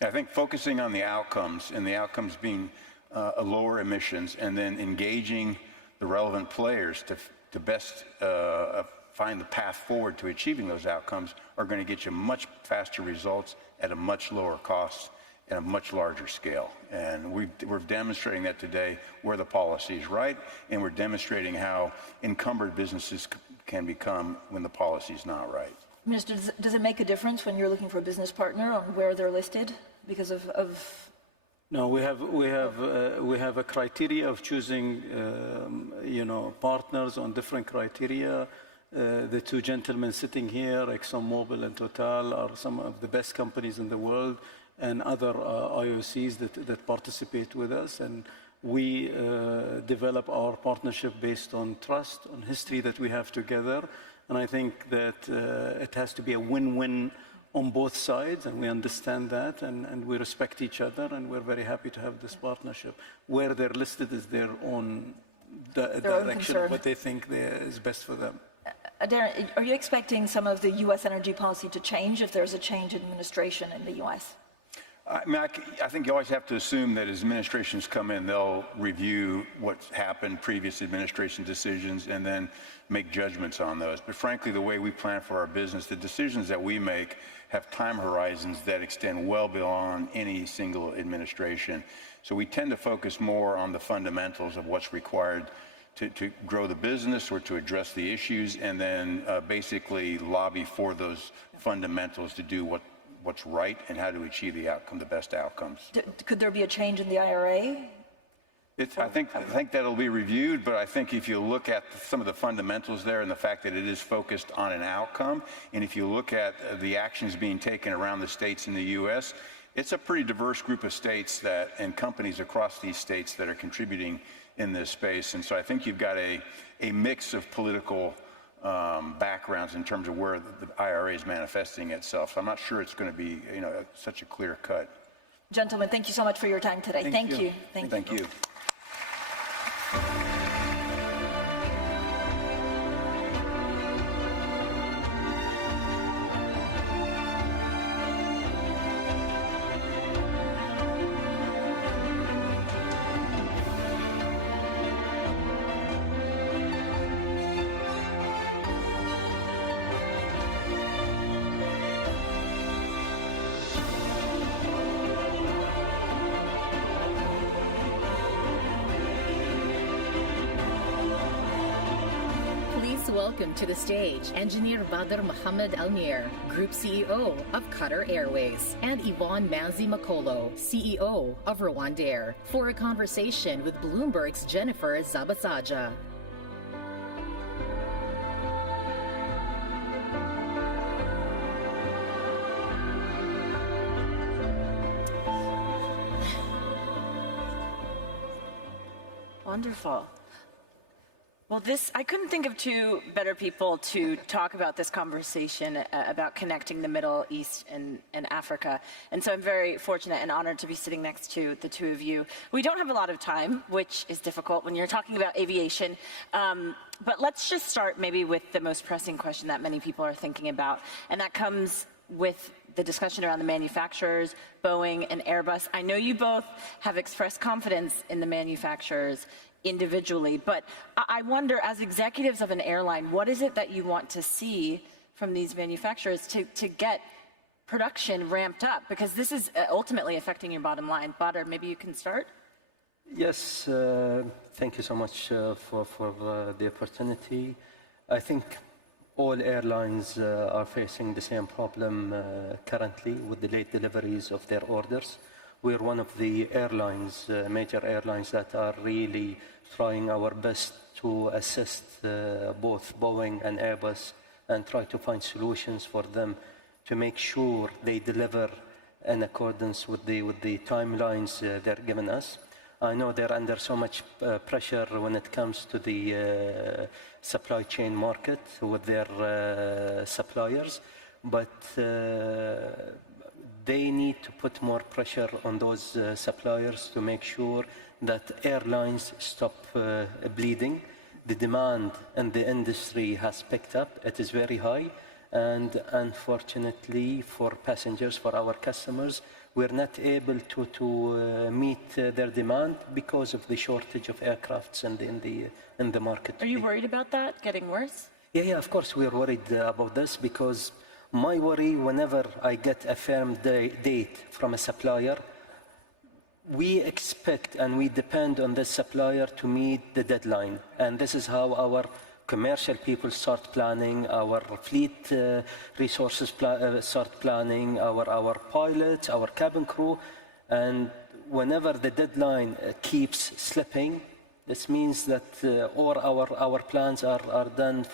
I think focusing on the outcomes, and the outcomes being lower emissions, and then engaging the relevant players to best find the path forward to achieving those outcomes are going to get you much faster results at a much lower cost and a much larger scale. And we're demonstrating that today where the policy is right, and we're demonstrating how encumbered businesses can become when the policy is not right. Minister, does it make a difference when you're looking for a business partner on where they're listed because of No, we have a criteria of choosing, partners on different criteria. The two gentlemen sitting here, ExxonMobil and Total, are some of the best companies in the world, and other IOCs that participate with us. And we develop our partnership based on trust, on history that we have together. And I think that it has to be a win-win on both sides, and we understand that, and we respect each other, and we're very happy to have this partnership. Where they're listed is their own direction of what they think is best for them. Darren, are you expecting some of the U.S. energy policy to change if there's a change in administration in the U.S.? I think you always have to assume that as administrations come in, they'll review what's happened, previous administration decisions, and then make judgments on those. But frankly, the way we plan for our business, the decisions that we make have time horizons that extend well beyond any single administration. So we tend to focus more on the fundamentals of what's required to grow the business or to address the issues, and then basically lobby for those fundamentals to do what's right and how to achieve the best outcomes. Could there be a change in the IRA? I think that'll be reviewed, but I think if you look at some of the fundamentals there and the fact that it is focused on an outcome, and if you look at the actions being taken around the states in the U.S., it's a pretty diverse group of states and companies across these states that are contributing in this space. And so I think you've got a mix of political backgrounds in terms of where the IRA is manifesting itself. So I'm not sure it's going to be such a clear cut. Gentlemen, thank you so much for your time today. Thank you. Thank you. Welcome to the stage, Engineer Badr Mohammed Almir, Group CEO of Qatar Airways, and Yvonne Manzi Makolo, CEO of Rwandair, for a conversation with Bloomberg's Jennifer Zabasaja. Wonderful. Well, I couldn't think of two better people to talk about this conversation about connecting the Middle East and Africa. And so I'm very fortunate and honored to be sitting next to the two of you. We don't have a lot of time, which is difficult when you're talking about aviation. But let's just start maybe with the most pressing question that many people are thinking about. And that comes with the discussion around the manufacturers, Boeing and Airbus. I know you both have expressed confidence in the manufacturers individually, but I wonder, as executives of an airline, what is it that you want to see from these manufacturers to get production ramped up? Because this is ultimately affecting your bottom line. Badr, maybe you can start? Yes, thank you so much for the opportunity. I think all airlines are facing the same problem currently with the late deliveries of their orders. We're one of the airlines, major airlines, that are really trying our best to assist both Boeing and Airbus and try to find solutions for them to make sure they deliver in accordance with the timelines they're giving us. I know they're under so much pressure when it comes to the supply chain market with their suppliers, but they need to put more pressure on those suppliers to make sure that airlines stop bleeding. The demand in the industry has picked up. It is very high, and unfortunately for passengers, for our customers, we're not able to meet their demand because of the shortage of aircrafts in the market. Are you worried about that getting worse? Yeah, of course we're worried about this, because my worry, whenever I get a firm date from a supplier, we expect and we depend on the supplier to meet the deadline. And this is how our commercial people start planning, our fleet resources start planning, our pilots, our cabin crew. And whenever the deadline keeps slipping, this means that all our plans are done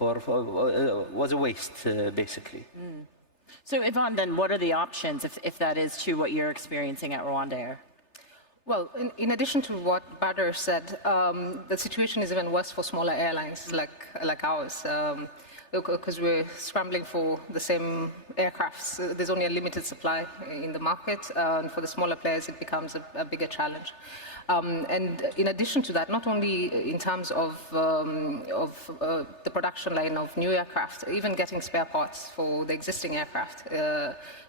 was a waste, basically. So Yvonne, then what are the options if that is true, what you're experiencing at Rwanda Air? Well, in addition to what Badr said, the situation is even worse for smaller airlines like ours, because we're scrambling for the same aircrafts. There's only a limited supply in the market, and for the smaller players, it becomes a bigger challenge. And in addition to that, not only in terms of the production line of new aircraft, even getting spare parts for the existing aircraft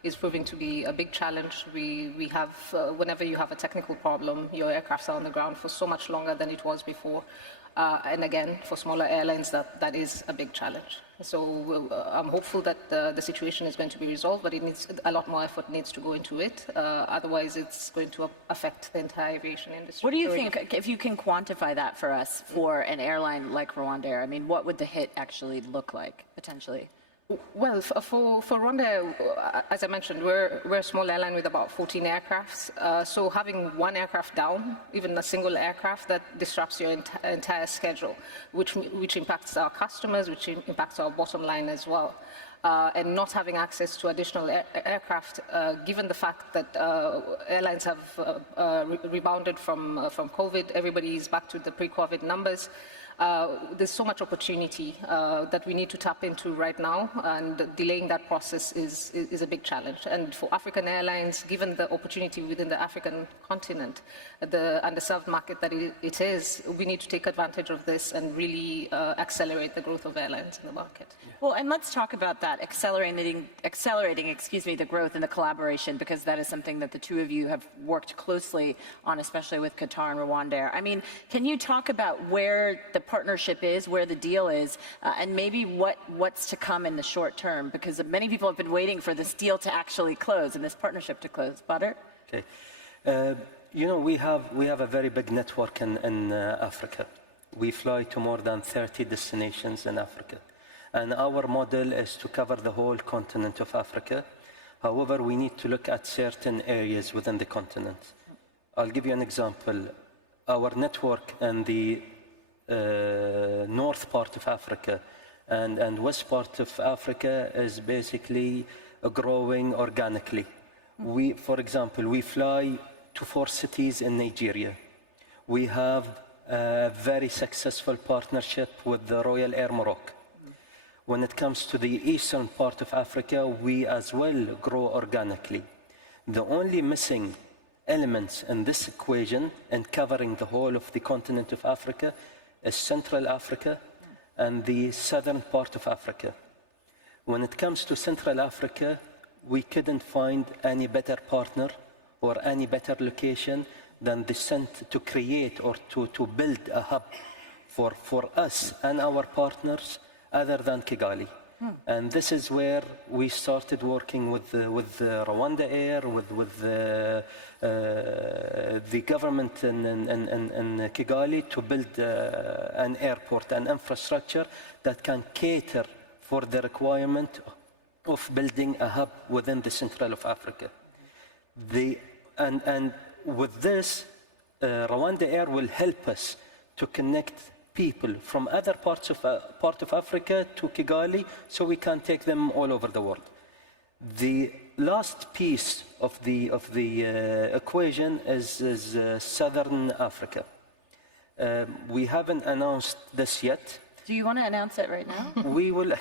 is proving to be a big challenge. We have, whenever you have a technical problem, your aircraft are on the ground for so much longer than it was before. And again, for smaller airlines, that is a big challenge. So I'm hopeful that the situation is going to be resolved, but it needs a lot more effort needs to go into it. Otherwise, it's going to affect the entire aviation industry. What do you think, if you can quantify that for us, for an airline like Rwanda Air? I mean, what would the hit actually look like, potentially? Well, for Rwanda, as I mentioned, we're a small airline with about 14 aircrafts. So having one aircraft down, even a single aircraft, that disrupts your entire schedule, which impacts our customers, which impacts our bottom line as well. And not having access to additional aircraft, given the fact that airlines have rebounded from COVID, everybody is back to the pre-COVID numbers. There's so much opportunity that we need to tap into right now, and delaying that process is a big challenge. And for African airlines, given the opportunity within the African continent, the underserved market that it is, we need to take advantage of this and really accelerate the growth of airlines in the market. Well, and let's talk about that, accelerating, the growth and the collaboration, because that is something that the two of you have worked closely on, especially with Qatar and Rwanda Air. I mean, can you talk about where the partnership is, where the deal is, and maybe what's to come in the short term? Because many people have been waiting for this deal to actually close and this partnership to close. Badr? Okay. You know, we have a very big network in Africa. We fly to more than 30 destinations in Africa. And our model is to cover the whole continent of Africa. However, we need to look at certain areas within the continent. I'll give you an example. Our network in the north part of Africa and west part of Africa is basically growing organically. For example, we fly to 4 cities in Nigeria. We have a very successful partnership with the Royal Air Morocco. When it comes to the eastern part of Africa, we as well grow organically. The only missing elements in this equation and covering the whole of the continent of Africa is Central Africa and the southern part of Africa. When it comes to Central Africa, we couldn't find any better partner or any better location than to create or to build a hub for us and our partners other than Kigali. And this is where we started working with Rwanda Air, with the government in Kigali to build an airport, an infrastructure that can cater for the requirement of building a hub within the Central of Africa. And with this, Rwanda Air will help us to connect people from other parts of Africa to Kigali, so we can take them all over the world. The last piece of the equation is Southern Africa. We haven't announced this yet. Do you want to announce it right now? We will.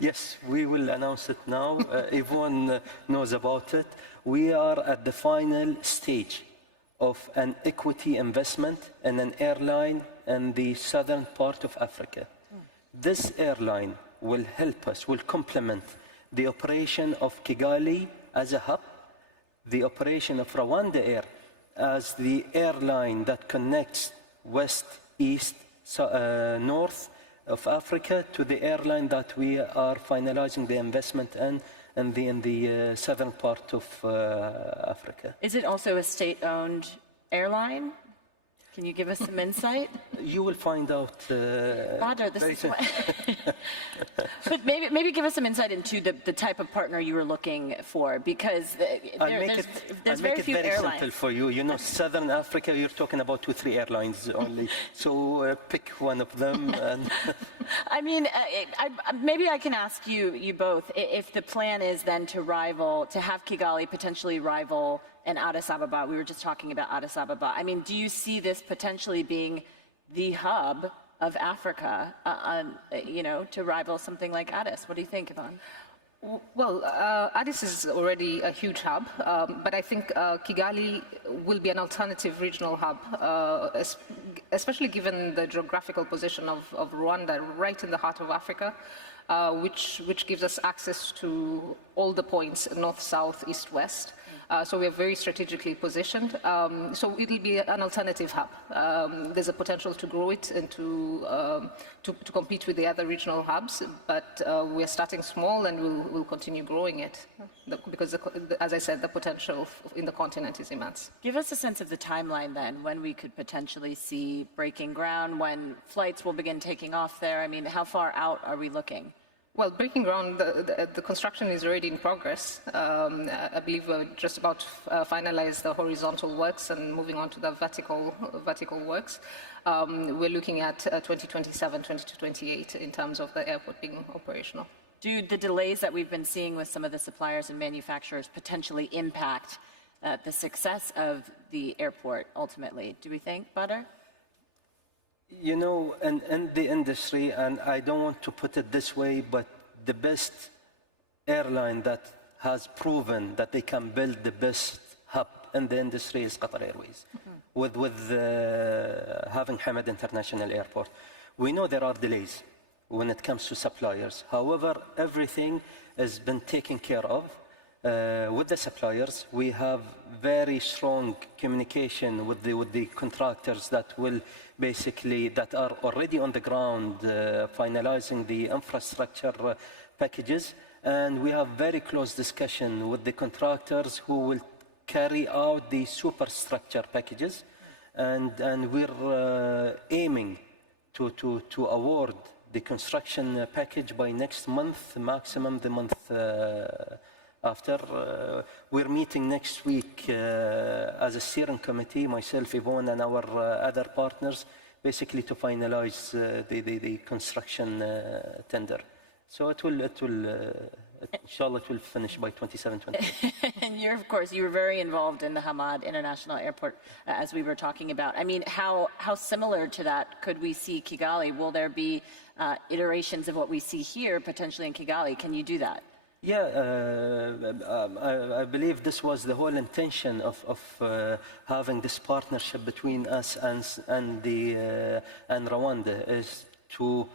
Yes, we will announce it now. Everyone knows about it. We are at the final stage of an equity investment in an airline in the southern part of Africa. This airline will help us, will complement the operation of Kigali as a hub, the operation of Rwanda Air as the airline that connects west, east, north of Africa to the airline that we are finalizing the investment in the southern part of Africa. Is it also a state-owned airline? Can you give us some insight? You will find out. Badr, this is but maybe give us some insight into the type of partner you were looking for, because there's very few airlines. Simple for you. You know, Southern Africa, you're talking about 2-3 airlines only. So pick one of them. And I mean, maybe I can ask you both if the plan is then to have Kigali potentially rival and Addis Ababa. We were just talking about Addis Ababa. I mean, do you see this potentially being the hub of Africa, to rival something like Addis? What do you think, Yvonne? Well, Addis is already a huge hub, but I think Kigali will be an alternative regional hub, especially given the geographical position of Rwanda right in the heart of Africa, which gives us access to all the points, north, south, east, west. So we are very strategically positioned. So it will be an alternative hub. There's a potential to grow it and to compete with the other regional hubs, but we're starting small and we'll continue growing it because, as I said, the potential in the continent is immense. Give us a sense of the timeline then, when we could potentially see breaking ground, when flights will begin taking off there. I mean, how far out are we looking? Well, breaking ground, the construction is already in progress. I believe we're just about to finalize the horizontal works and moving on to the vertical works. We're looking at 2027, 2028 in terms of the airport being operational. Do the delays that we've been seeing with some of the suppliers and manufacturers potentially impact the success of the airport ultimately, do we think, Badr? You know, in the industry, and I don't want to put it this way, but the best airline that has proven that they can build the best hub in the industry is Qatar Airways, with having Hamad International Airport. We know there are delays when it comes to suppliers. However, everything has been taken care of. With the suppliers, we have very strong communication with the contractors that are already on the ground finalizing the infrastructure packages, and we have very close discussion with the contractors who will carry out the superstructure packages, and we're aiming to award the construction package by next month, maximum the month after. We're meeting next week as a steering committee, myself, Yvonne, and our other partners, basically to finalize the construction tender. So it will inshallah, it will finish by 27, 28. And of course, you were very involved in the Hamad International Airport, as we were talking about. I mean, how similar to that could we see Kigali? Will there be iterations of what we see here, potentially in Kigali? Can you do that? Yeah, I believe this was the whole intention of having this partnership between us and Rwanda, is to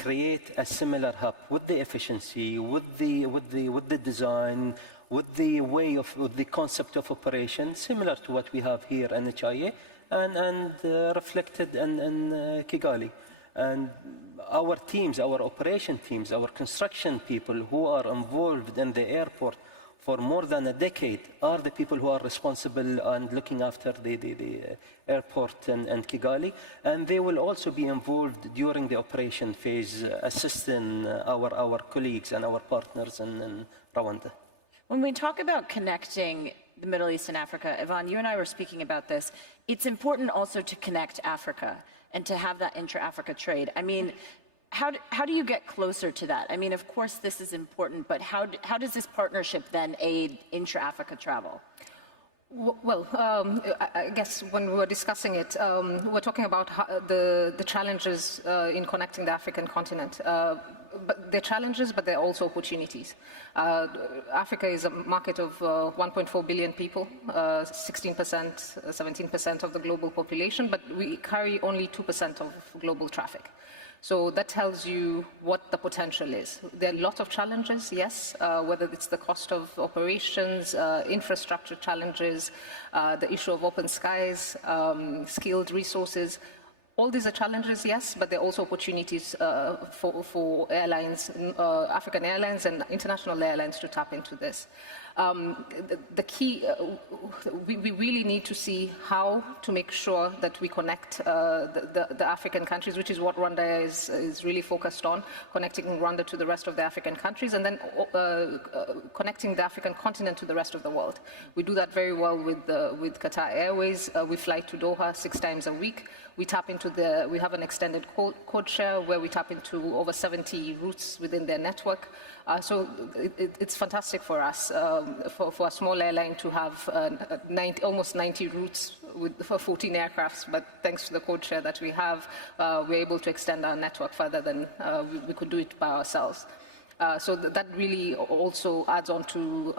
create a similar hub with the efficiency, with the design, with the way of, with the concept of operation, similar to what we have here in HIA, and reflected in Kigali. And our teams, our operation teams, our construction people who are involved in the airport for more than a decade are the people who are responsible and looking after the airport in Kigali. And they will also be involved during the operation phase, assisting our colleagues and our partners in Rwanda. When we talk about connecting the Middle East and Africa, Yvonne, you and I were speaking about this. It's important also to connect Africa and to have that intra-Africa trade. I mean, how do you get closer to that? I mean, of course, this is important, but how does this partnership then aid intra-Africa travel? Well, I guess when we were discussing it, we were talking about the challenges in connecting the African continent. But they're challenges, but they're also opportunities. Africa is a market of 1.4 billion people, 16%, 17% of the global population, but we carry only 2% of global traffic. So that tells you what the potential is. There are a lot of challenges, yes, whether it's the cost of operations, infrastructure challenges, the issue of open skies, skilled resources. All these are challenges, yes, but they're also opportunities for airlines, African airlines and international airlines to tap into this. The key, we really need to see how to make sure that we connect the African countries, which is what Rwanda is really focused on, connecting Rwanda to the rest of the African countries, and then connecting the African continent to the rest of the world. We do that very well with Qatar Airways. We fly to Doha 6 times a week. We tap into we have an extended code share where we tap into over 70 routes within their network. So it's fantastic for us, for a small airline to have almost 90 routes for 14 aircrafts, but thanks to the code share that we have, we're able to extend our network further than we could do it by ourselves. So that really also adds on to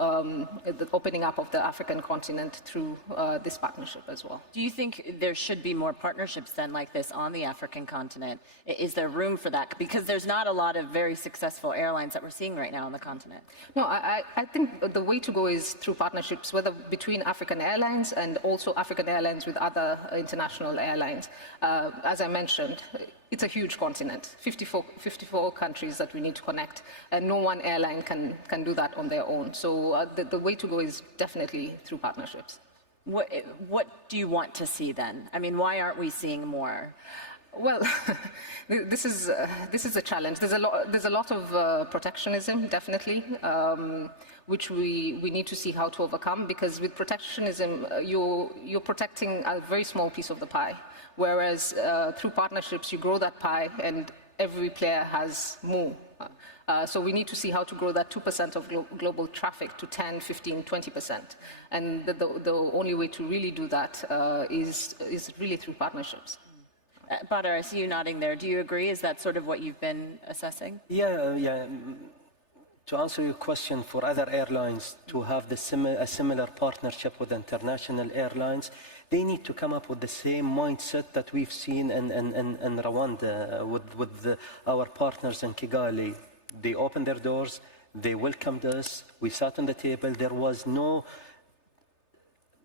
the opening up of the African continent through this partnership as well. Do you think there should be more partnerships then like this on the African continent? Is there room for that? Because there's not a lot of very successful airlines that we're seeing right now on the continent. No, I think the way to go is through partnerships, whether between African airlines and also African airlines with other international airlines. As I mentioned, it's a huge continent, 54 countries that we need to connect, and no one airline can do that on their own. So the way to go is definitely through partnerships. What do you want to see then? I mean, why aren't we seeing more? Well, this is a challenge. There's a lot of protectionism, definitely, which we need to see how to overcome, because with protectionism, you're protecting a very small piece of the pie. Whereas through partnerships, you grow that pie and every player has more. So we need to see how to grow that 2% of global traffic to 10, 15, 20%. And the only way to really do that is really through partnerships. Badr, I see you nodding there. Do you agree? Is that sort of what you've been assessing? Yeah. To answer your question, for other airlines to have a similar partnership with international airlines, they need to come up with the same mindset that we've seen in Rwanda with our partners in Kigali. They opened their doors, they welcomed us, we sat on the table, there was no,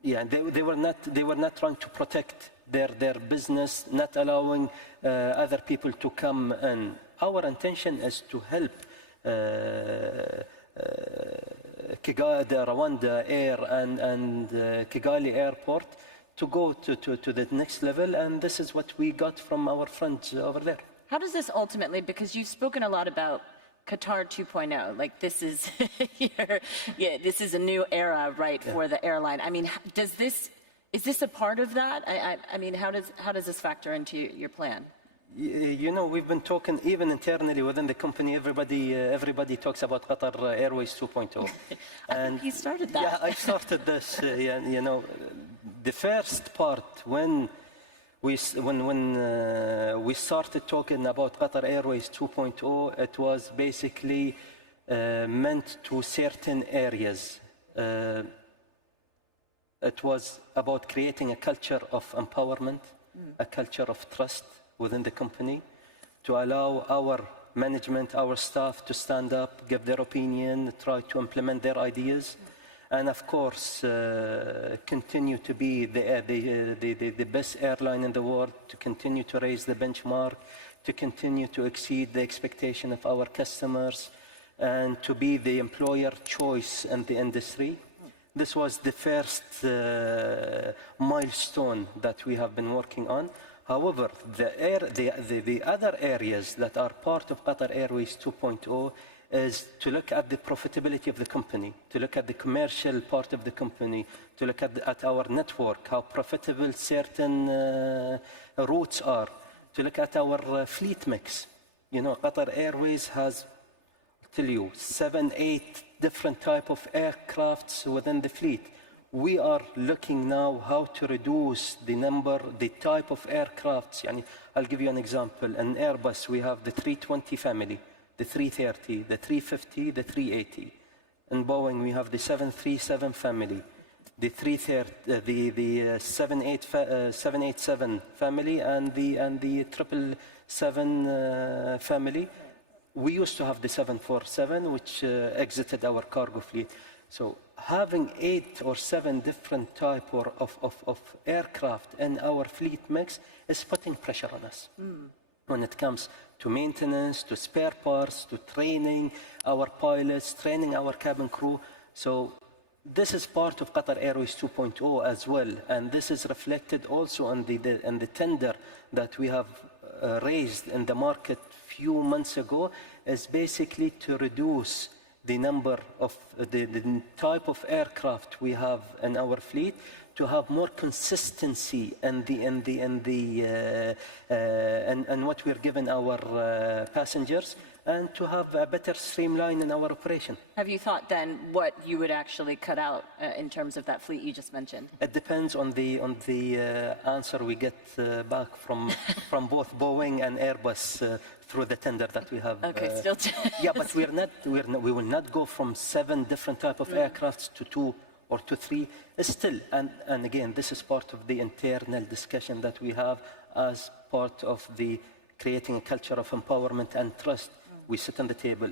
they were not trying to protect their business, not allowing other people to come in. Our intention is to help Kigali, the Rwanda Air and Kigali Airport to go to the next level, and this is what we got from our friends over there. How does this ultimately, because you've spoken a lot about Qatar 2.0, like this is this is a new era, right, for the airline. I mean, is this a part of that? I mean, how does this factor into your plan? You know, we've been talking even internally within the company. Everybody talks about Qatar Airways 2.0. And think you started that. Yeah, I started this. You know, the first part when we started talking about Qatar Airways 2.0, it was basically meant to certain areas. It was about creating a culture of empowerment, a culture of trust within the company, to allow our management, our staff to stand up, give their opinion, try to implement their ideas, and of course, continue to be the best airline in the world, to continue to raise the benchmark, to continue to exceed the expectation of our customers, and to be the employer choice in the industry. This was the first milestone that we have been working on. However, the other areas that are part of Qatar Airways 2.0 is to look at the profitability of the company, to look at the commercial part of the company, to look at our network, how profitable certain routes are, to look at our fleet mix. You know, Qatar Airways has, I'll tell you, 7, 8 different type of aircrafts within the fleet. We are looking now how to reduce the type of aircrafts. Yani, I'll give you an example. In Airbus, we have the 320 family, the 330, the 350, the 380. In Boeing, we have the 737 family, the 330, the 787 family, and the 777 family. We used to have the 747, which exited our cargo fleet. So having 8 or 7 different type of aircraft in our fleet mix is putting pressure on us. When it comes to maintenance, to spare parts, to training our pilots, training our cabin crew. So this is part of Qatar Airways 2.0 as well. And this is reflected also on the tender that we have raised in the market few months ago, is basically to reduce the number of the type of aircraft we have in our fleet, to have more consistency in what we're giving our passengers, and to have a better streamline in our operation. Have you thought then what you would actually cut out in terms of that fleet you just mentioned? It depends on the answer we get back from both Boeing and Airbus through the tender that we have. Okay, still. Yeah, but we will not go from 7 different type of aircrafts to 2 or to 3. Still, and again, this is part of the internal discussion that we have as part of the creating a culture of empowerment and trust. We sit on the table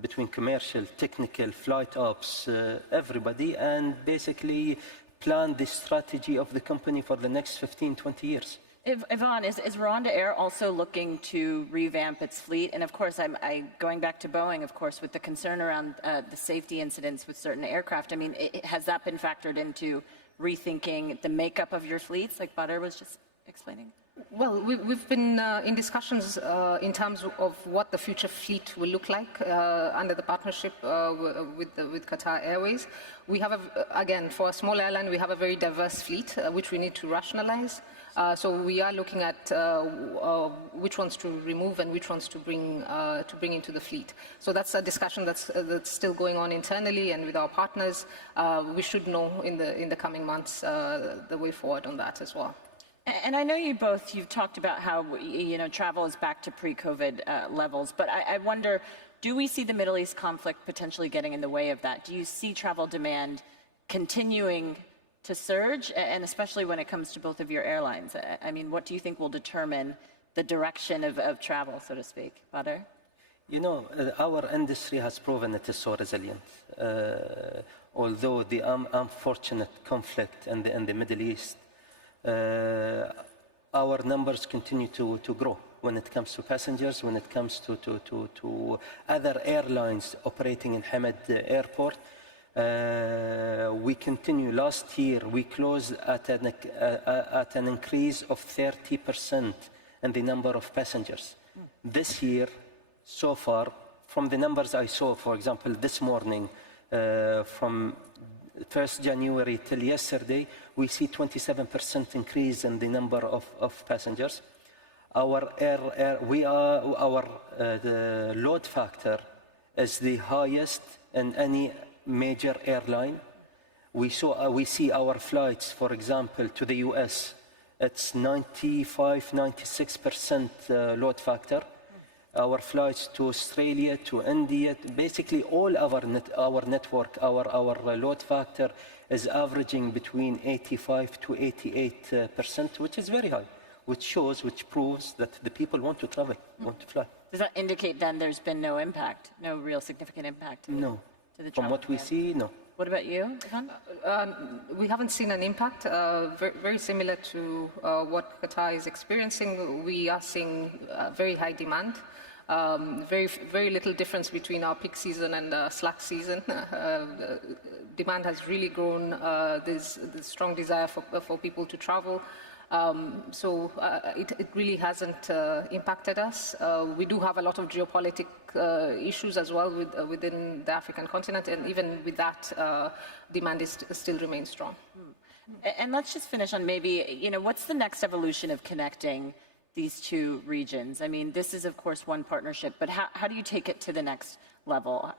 between commercial, technical, flight ops, everybody, and basically plan the strategy of the company for the next 15, 20 years. Yvonne, is Rwanda Air also looking to revamp its fleet? And of course, I'm going back to Boeing, of course, with the concern around the safety incidents with certain aircraft. I mean, has that been factored into rethinking the makeup of your fleets, like Badr was just explaining? Well, we've been in discussions in terms of what the future fleet will look like under the partnership with Qatar Airways. We have, again, for a small airline, we have a very diverse fleet, which we need to rationalize. So we are looking at which ones to remove and which ones to bring into the fleet. So that's a discussion that's still going on internally and with our partners. We should know in the coming months the way forward on that as well. And I know you've talked about how, travel is back to pre-COVID levels, but I wonder, do we see the Middle East conflict potentially getting in the way of that? Do you see travel demand continuing to surge, and especially when it comes to both of your airlines? I mean, what do you think will determine the direction of travel, so to speak? Badr? You know, our industry has proven it is so resilient. Although the unfortunate conflict in the Middle East, our numbers continue to grow when it comes to passengers, when it comes to other airlines operating in Hamad Airport. We continue. Last year, we closed at an increase of 30% in the number of passengers. This year, so far, from the numbers I saw, for example, this morning, from 1st January till yesterday, we see 27% increase in the number of passengers. Our the load factor is the highest in any major airline. We see our flights, for example, to the US, it's 95-96% load factor. Our flights to Australia, to India, basically all our network, our load factor is averaging between 85 to 88%, which is very high. which proves that the people want to travel, want to fly. Does that indicate then there's been no impact, no real significant impact? No. To the From what we see, no. What about you, Ivan? We haven't seen an impact, very similar to what Qatar is experiencing. We are seeing very high demand. Very little difference between our peak season and slack season. Demand has really grown. There's strong desire for people to travel. So it really hasn't impacted us. We do have a lot of geopolitical issues as well within the African continent, and even with that, demand still remains strong. And let's just finish on maybe, what's the next evolution of connecting these two regions? I mean, this is, of course, one partnership, but how do you take it to the next level?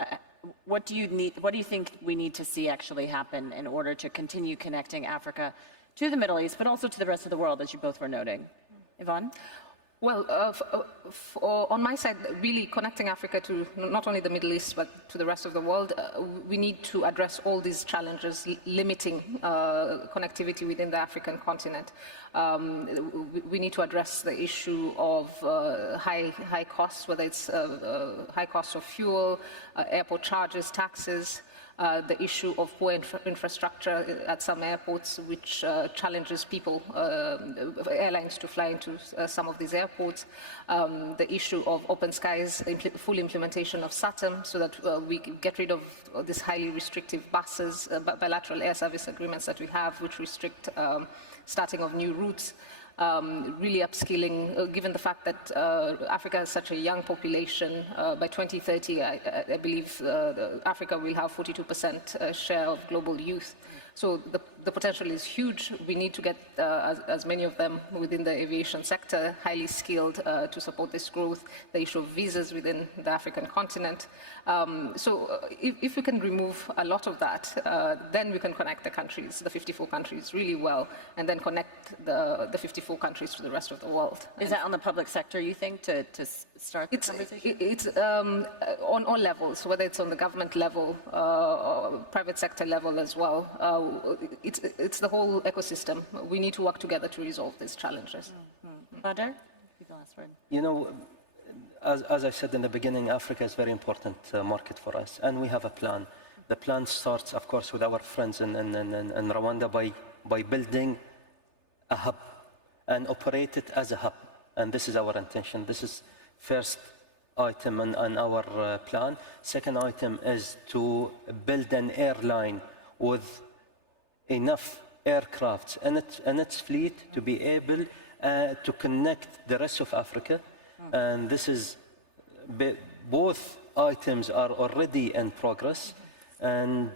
What do you think we need to see actually happen in order to continue connecting Africa to the Middle East, but also to the rest of the world, as you both were noting? Yvonne? Well, on my side, really connecting Africa to not only the Middle East, but to the rest of the world, we need to address all these challenges limiting connectivity within the African continent. We need to address the issue of high costs, whether it's high cost of fuel, airport charges, taxes, the issue of poor infrastructure at some airports, which challenges people, airlines to fly into some of these airports, the issue of open skies, full implementation of SATM, so that we get rid of these highly restrictive buses, bilateral air service agreements that we have, which restrict starting of new routes. Really upskilling, given the fact that Africa has such a young population. By 2030, I believe Africa will have 42% share of global youth. So the potential is huge. We need to get as many of them within the aviation sector, highly skilled to support this growth, the issue of visas within the African continent. So if we can remove a lot of that, then we can connect the countries, the 54 countries, really well, and then connect the 54 countries to the rest of the world. Is that on the public sector, you think, to start the conversation? It's on all levels, whether it's on the government level, or private sector level as well. It's the whole ecosystem. We need to work together to resolve these challenges. Badr, the last word. As I said in the beginning, Africa is a very important market for us, and we have a plan. The plan starts, of course, with our friends in Rwanda by building a hub and operate it as a hub. And this is our intention. This is first item on our plan. Second item is to build an airline with enough aircrafts in its fleet to be able to connect the rest of Africa. And this is, both items are already in progress. And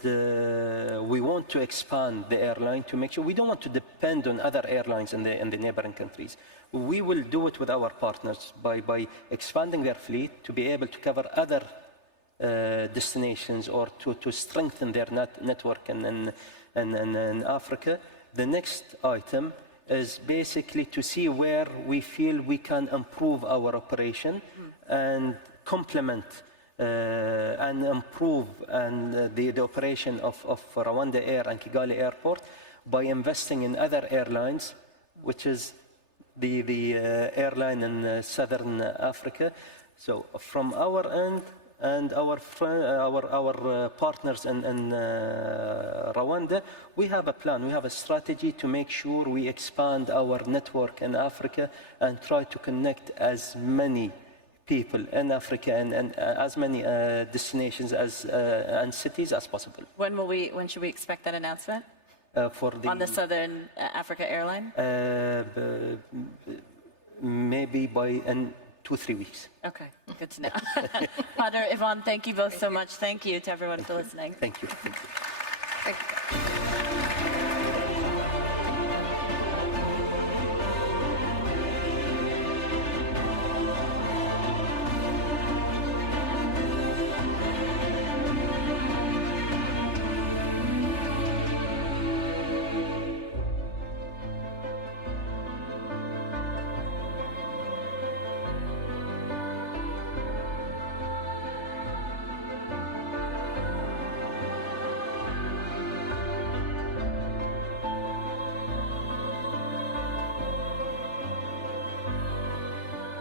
we want to expand the airline to make sure we don't want to depend on other airlines in the neighboring countries. We will do it with our partners by expanding their fleet to be able to cover other destinations or to strengthen their network in Africa. The next item is basically to see where we feel we can improve our operation and complement and improve the operation of Rwanda Air and Kigali Airport by investing in other airlines, which is the airline in Southern Africa. So from our end and our partners in Rwanda, we have a plan, we have a strategy to make sure we expand our network in Africa and try to connect as many people in Africa and as many destinations and cities as possible. When should we expect that announcement? On the Southern Africa airline? Maybe in 2-3 weeks. Okay, good to know. Father, Yvonne, thank you both so much. Thank you to everyone for listening. Thank you. Thank you.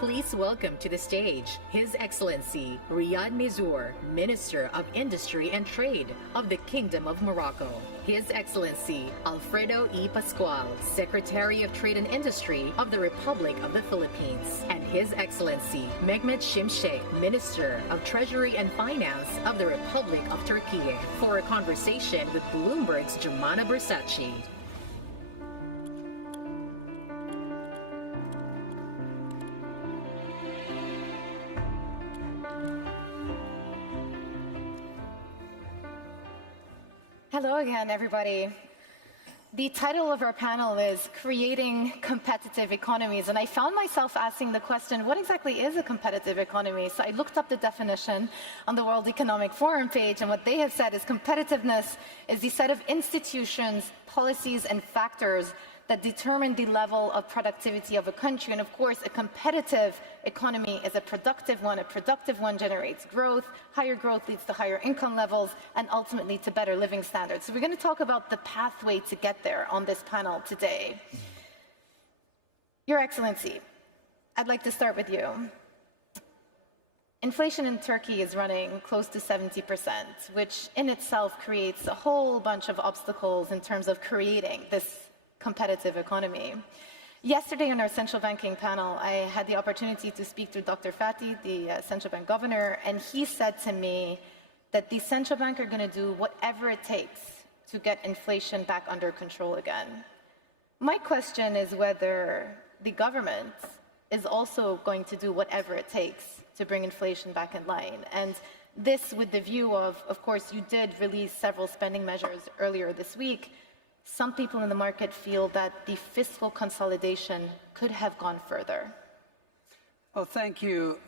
Please welcome to the stage His Excellency Riyad Mizur, Minister of Industry and Trade of the Kingdom of Morocco. His Excellency Alfredo E. Pascual, Secretary of Trade and Industry of the Republic of the Philippines. And His Excellency Mehmet Şimşek, Minister of Treasury and Finance of the Republic of Turkey, for a conversation with Bloomberg's Germana Bersace. Hello again, everybody. The title of our panel is Creating Competitive Economies, and I found myself asking the question, what exactly is a competitive economy? So I looked up the definition on the World Economic Forum page, and what they have said is competitiveness is the set of institutions, policies, and factors that determine the level of productivity of a country. And of course, a competitive economy is a productive one. A productive one generates growth. Higher growth leads to higher income levels and ultimately to better living standards. So we're going to talk about the pathway to get there on this panel today. Your Excellency, I'd like to start with you. Inflation in Turkey is running close to 70%, which in itself creates a whole bunch of obstacles in terms of creating this competitive economy. Yesterday on our central banking panel, I had the opportunity to speak to Dr. Fatih, the central bank governor, and he said to me that the central bank are going to do whatever it takes to get inflation back under control again. My question is whether the government is also going to do whatever it takes to bring inflation back in line. And this with the view of course, you did release several spending measures earlier this week. Some people in the market feel that the fiscal consolidation could have gone further. Well, thank you.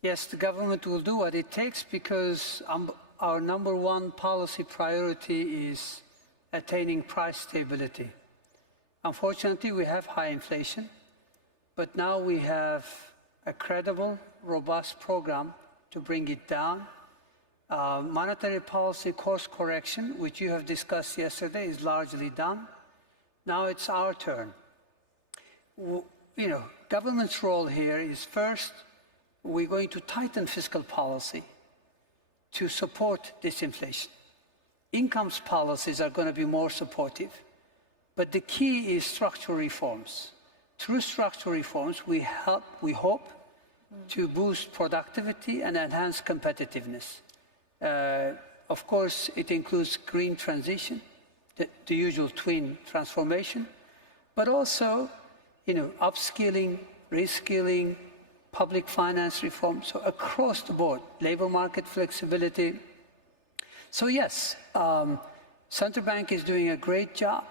Yes, the government will do what it takes because our number one policy priority is attaining price stability. Unfortunately, we have high inflation, but now we have a credible, robust program to bring it down. Monetary policy course correction, which you have discussed yesterday, is largely done. Now it's our turn. Government's role here is first, we're going to tighten fiscal policy to support disinflation. Incomes policies are going to be more supportive. But the key is structural reforms. Through structural reforms, we hope to boost productivity and enhance competitiveness. Of course, it includes green transition, the usual twin transformation, but also, upskilling, reskilling, public finance reform, so across the board, labor market flexibility. So yes, Central Bank is doing a great job,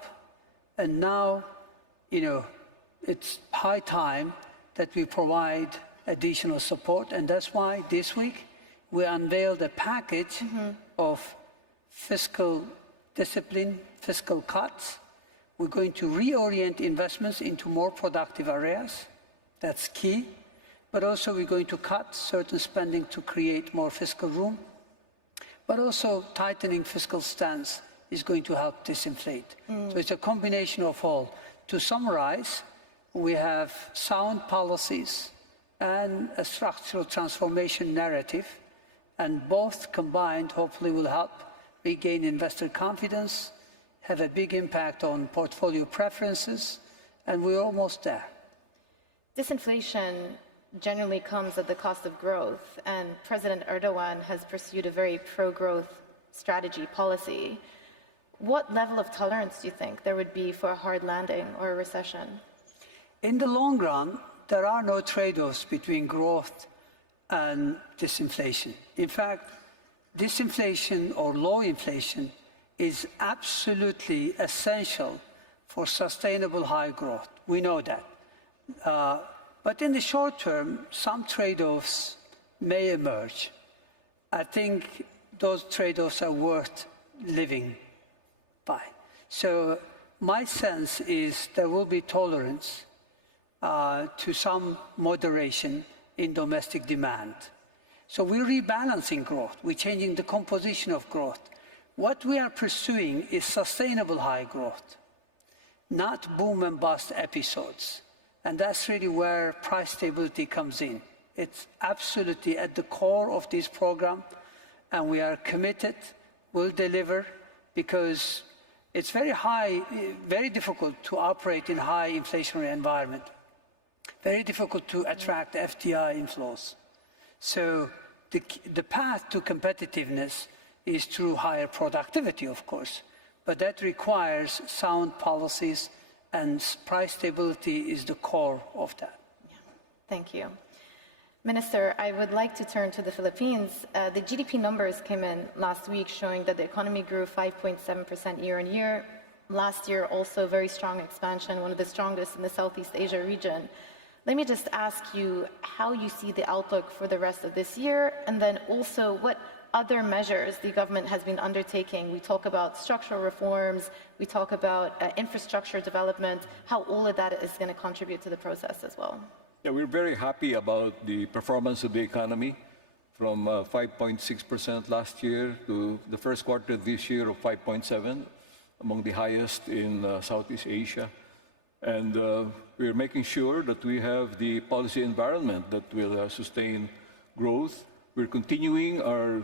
and now, it's high time that we provide additional support, and that's why this week, we unveiled a package of fiscal discipline, fiscal cuts. We're going to reorient investments into more productive areas. That's key. But also we're going to cut certain spending to create more fiscal room. But also tightening fiscal stance is going to help disinflate. So it's a combination of all. To summarize, we have sound policies and a structural transformation narrative. And both combined, hopefully, will help regain investor confidence, have a big impact on portfolio preferences, and we're almost there. Disinflation generally comes at the cost of growth, and President Erdogan has pursued a very pro-growth strategy policy. What level of tolerance do you think there would be for a hard landing or a recession? In the long run, there are no trade-offs between growth and disinflation. In fact, disinflation or low inflation is absolutely essential for sustainable high growth. We know that. But in the short term, some trade-offs may emerge. I think those trade-offs are worth living by. So my sense is there will be tolerance to some moderation in domestic demand. So we're rebalancing growth. We're changing the composition of growth. What we are pursuing is sustainable high growth, not boom and bust episodes. And that's really where price stability comes in. It's absolutely at the core of this program, and we are committed, we'll deliver, because it's very difficult to operate in a high inflationary environment. Very difficult to attract FDI inflows. So the path to competitiveness is through higher productivity, of course, but that requires sound policies, and price stability is the core of that. Yeah. Thank you. Minister, I would like to turn to the Philippines. The GDP numbers came in last week showing that the economy grew 5.7% year on year. Last year, also very strong expansion, one of the strongest in the Southeast Asia region. Let me just ask you how you see the outlook for the rest of this year, and then also what other measures the government has been undertaking. We talk about structural reforms, we talk about infrastructure development, how all of that is going to contribute to the process as well. Yeah, we're very happy about the performance of the economy from 5.6% last year to the first quarter this year of 5.7%, among the highest in Southeast Asia. And we're making sure that we have the policy environment that will sustain growth. We're continuing our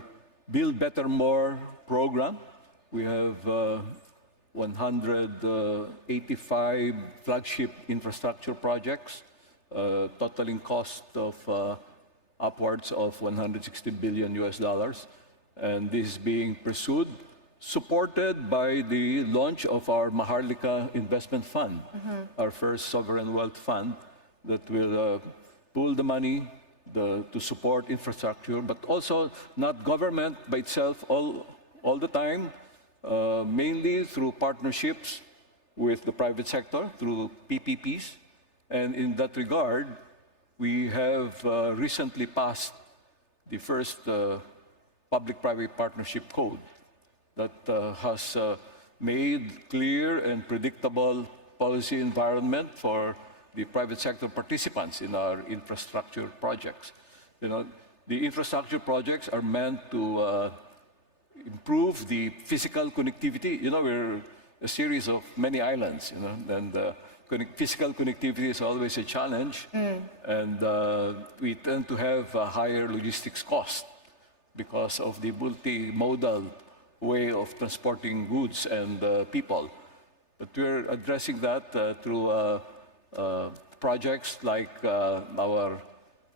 Build Better More program. We have 185 flagship infrastructure projects, totaling cost of upwards of $160 billion. And this is being pursued, supported by the launch of our Maharlika Investment Fund, our first sovereign wealth fund that will pool the money to support infrastructure, but also not government by itself all the time, mainly through partnerships with the private sector, through PPPs. And in that regard, we have recently passed the first public-private partnership code that has made clear and predictable policy environment for the private sector participants in our infrastructure projects. You know, the infrastructure projects are meant to improve the physical connectivity. You know, we're a series of many islands, you know, and physical connectivity is always a challenge, and we tend to have a higher logistics cost because of the multimodal way of transporting goods and people. But we're addressing that through projects like our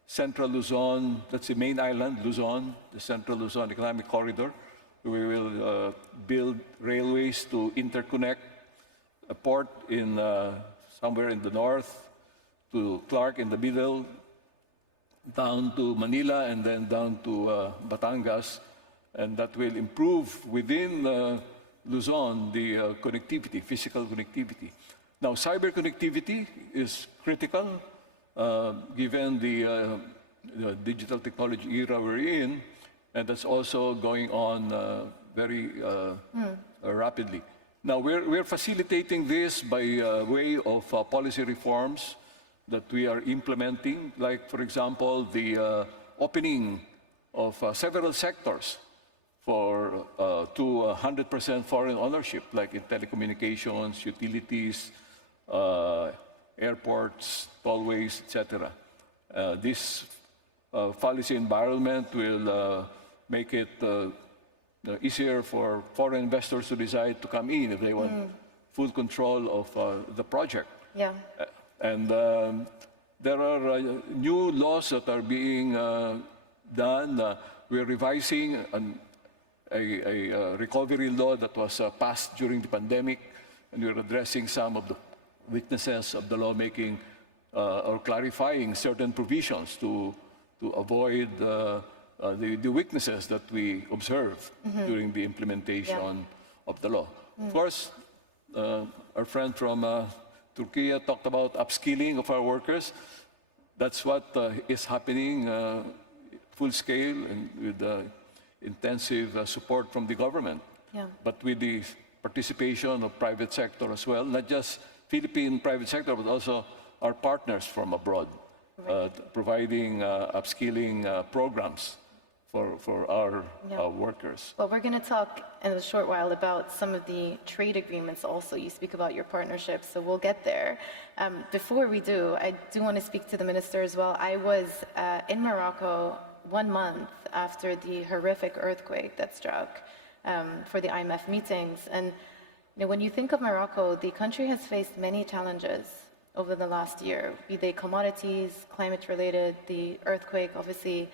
Central Luzon, that's the main island, Luzon, the Central Luzon Economic Corridor. We will build railways to interconnect a port in somewhere in the north to Clark in the middle, down to Manila, and then down to Batangas. And that will improve within Luzon the connectivity, physical connectivity. Now, cyber connectivity is critical given the digital technology era we're in, and that's also going on very rapidly. Now, we're facilitating this by way of policy reforms that we are implementing, like, for example, the opening of several sectors to 100% foreign ownership, like in telecommunications, utilities, airports, tollways, etc. This policy environment will make it easier for foreign investors to decide to come in if they want full control of the project. Yeah. And there are new laws that are being done. We're revising a recovery law that was passed during the pandemic, and we're addressing some of the weaknesses of the lawmaking or clarifying certain provisions to avoid the weaknesses that we observe during the implementation of the law. Of course, our friend from Turkey talked about upskilling of our workers. That's what is happening full scale and with intensive support from the government. Yeah. But with the participation of private sector as well, not just Philippine private sector, but also our partners from abroad, providing upskilling programs for our workers. Well, we're going to talk in a short while about some of the trade agreements also. You speak about your partnerships, so we'll get there. Before we do, I do want to speak to the minister as well. I was in Morocco 1 month after the horrific earthquake that struck for the IMF meetings. And when you think of Morocco, the country has faced many challenges over the last year, be they commodities, climate-related, the earthquake, obviously.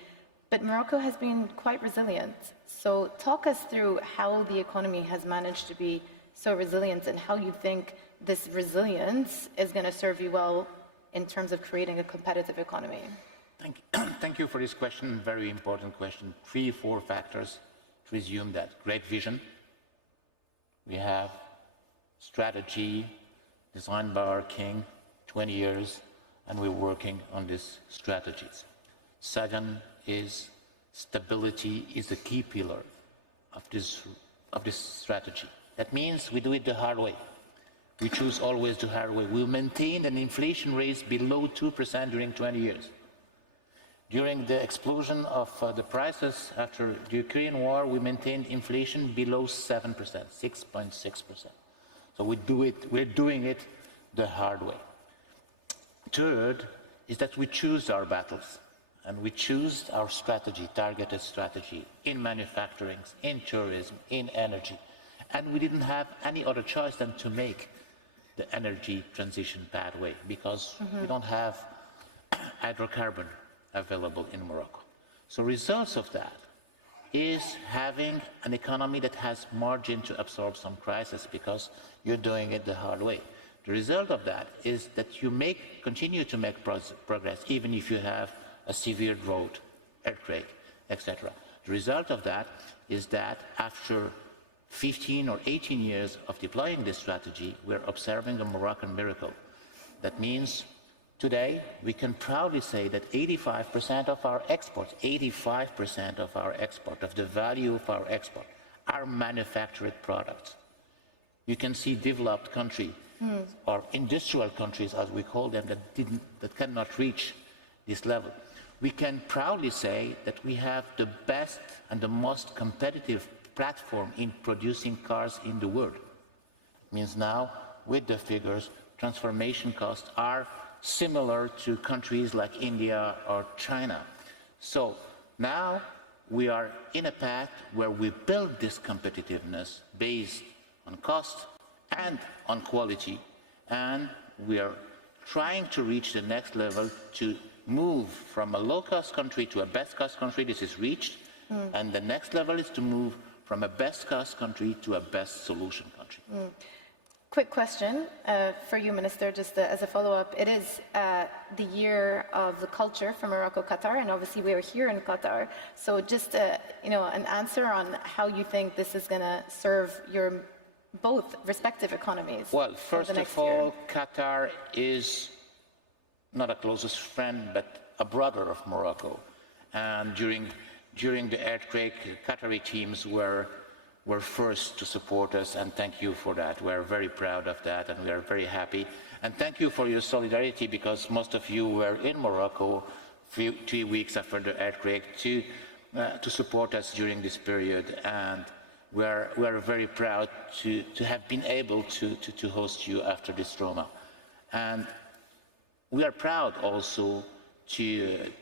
But Morocco has been quite resilient. So talk us through how the economy has managed to be so resilient and how you think this resilience is going to serve you well in terms of creating a competitive economy. Thank you for this question, very important question. 4 factors to resume that. Great vision. We have strategy designed by our king, 20 years, and we're working on these strategies. Second is stability is a key pillar of this strategy. That means we do it the hard way. We choose always the hard way. We maintain an inflation rate below 2% during 20 years. During the explosion of the prices after the Ukraine war, we maintained inflation below 7%, 6.6%. So we're doing it the hard way. Third is that we choose our battles. And we choose our strategy, targeted strategy, in manufacturing, in tourism, in energy. And we didn't have any other choice than to make the energy transition pathway because we don't have hydrocarbon available in Morocco. So results of that is having an economy that has margin to absorb some crisis because you're doing it the hard way. The result of that is that you continue to make progress even if you have a severe drought, earthquake, etc. The result of that is that after 15 or 18 years of deploying this strategy, we're observing a Moroccan miracle. That means today we can proudly say that 85% of our exports, 85% of our export, of the value of our export, are manufactured products. You can see developed countries or industrial countries, as we call them, that cannot reach this level. We can proudly say that we have the best and the most competitive platform in producing cars in the world. It means now, with the figures, transformation costs are similar to countries like India or China. So now we are in a path where we build this competitiveness based on cost and on quality, and we are trying to reach the next level to move from a low-cost country to a best-cost country. This is reached, and the next level is to move from a best-cost country to a best-solution country. Quick question for you, Minister, just as a follow-up. It is the year of the culture for Morocco, Qatar, and obviously we are here in Qatar. So just an answer on how you think this is going to serve your both respective economies. Well, first of all, Qatar is not a closest friend, but a brother of Morocco. And during the earthquake, Qatari teams were first to support us, and thank you for that. We are very proud of that, and we are very happy. And thank you for your solidarity, because most of you were in Morocco 3 weeks after the earthquake to support us during this period. And we are very proud to have been able to host you after this trauma. And we are proud also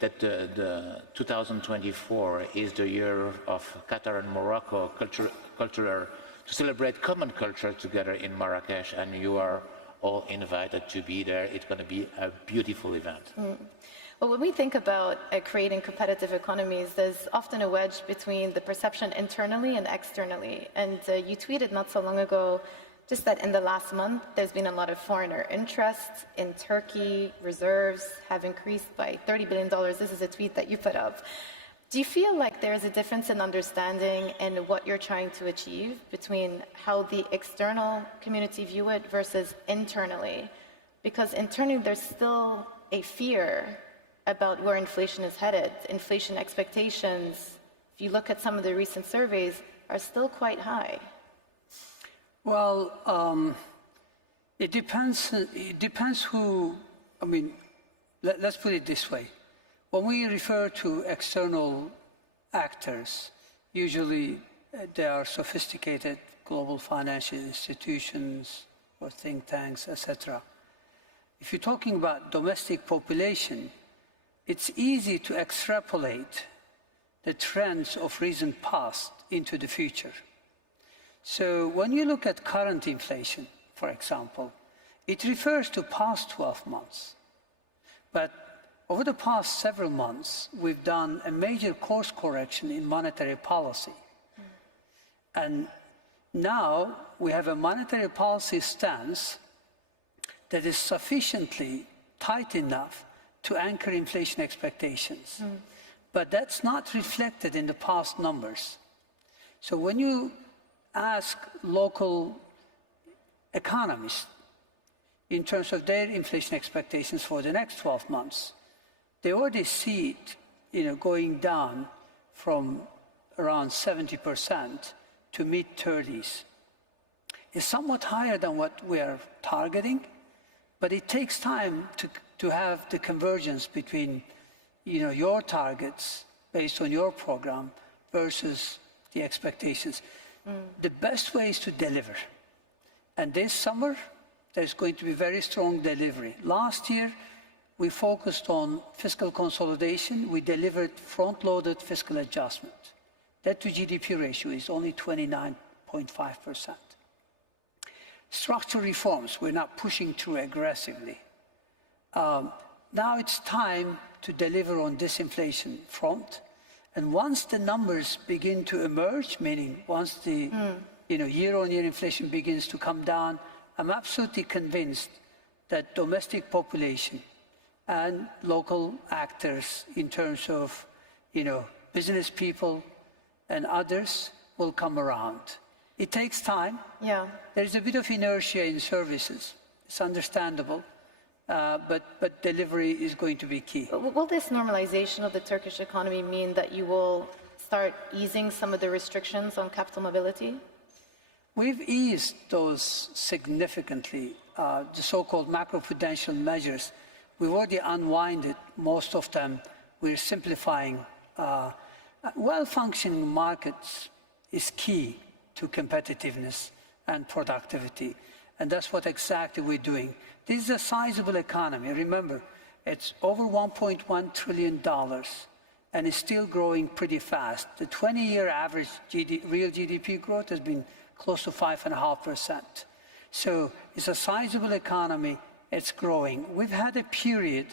that the 2024 is the year of Qatar and Morocco cultural to celebrate common culture together in Marrakesh, and you are all invited to be there. It's going to be a beautiful event. Well, when we think about creating competitive economies, there's often a wedge between the perception internally and externally. And you tweeted not so long ago just that in the last month, there's been a lot of foreigner interest in Turkey. Reserves have increased by $30 billion. This is a tweet that you put up. Do you feel like there's a difference in understanding in what you're trying to achieve between how the external community view it versus internally? Because internally, there's still a fear about where inflation is headed. Inflation expectations, if you look at some of the recent surveys, are still quite high. Well, it depends. It depends who. I mean, let's put it this way: when we refer to external actors. Usually they are sophisticated global financial institutions or think tanks, etc. If you're talking about domestic population, it's easy to extrapolate the trends of recent past into the future. So when you look at current inflation, for example, it refers to past 12 months. But over the past several months, we've done a major course correction in monetary policy. And now we have a monetary policy stance that is sufficiently tight enough to anchor inflation expectations. But that's not reflected in the past numbers. So when you ask local economists in terms of their inflation expectations for the next 12 months, they already see it going down from around 70% to mid-30s. It's somewhat higher than what we are targeting, but it takes time to have the convergence between your targets based on your program versus the expectations. The best way is to deliver. And this summer, there's going to be very strong delivery. Last year, we focused on fiscal consolidation. We delivered front-loaded fiscal adjustment. Debt to GDP ratio is only 29.5%. Structural reforms, we're not pushing through aggressively. Now it's time to deliver on disinflation front. And once the numbers begin to emerge, meaning once the year-on-year inflation begins to come down, I'm absolutely convinced that domestic population and local actors in terms of business people and others will come around. It takes time. Yeah. There's a bit of inertia in services. It's understandable. But delivery is going to be key. Will this normalization of the Turkish economy mean that you will start easing some of the restrictions on capital mobility? We've eased those significantly, the so-called macroprudential measures. We've already unwinded most of them. We're simplifying. Well-functioning markets is key to competitiveness and productivity. And that's what exactly we're doing. This is a sizable economy. Remember, it's over $1.1 trillion, and it's still growing pretty fast. The 20-year average real GDP growth has been close to 5.5%. So it's a sizable economy. It's growing. We've had a period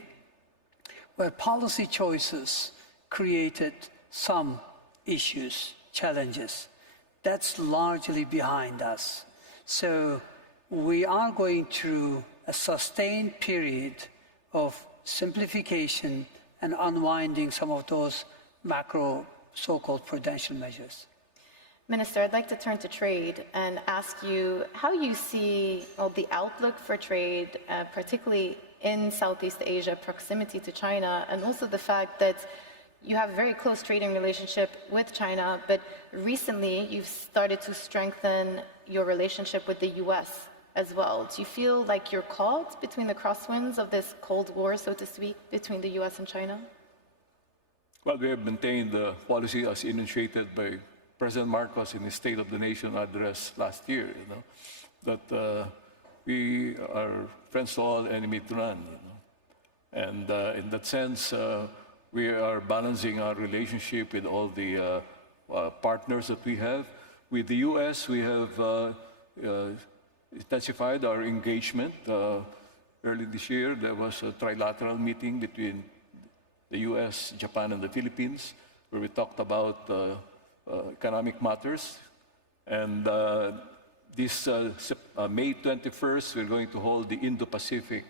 where policy choices created some issues, challenges. That's largely behind us. So we are going through a sustained period of simplification and unwinding some of those macro so-called prudential measures. Minister, I'd like to turn to trade and ask you how you see the outlook for trade, particularly in Southeast Asia, proximity to China, and also the fact that you have a very close trading relationship with China, but recently you've started to strengthen your relationship with the US as well. Do you feel like you're caught between the crosswinds of this Cold War, so to speak, between the US and China? Well, we have maintained the policy as initiated by President Marcos in his State of the Nation address last year, that we are friends to all, enemy to none. And in that sense, we are balancing our relationship with all the partners that we have. With the U.S., we have intensified our engagement. Early this year, there was a trilateral meeting between the U.S., Japan, and the Philippines, where we talked about economic matters. And this May 21st, we're going to hold the Indo-Pacific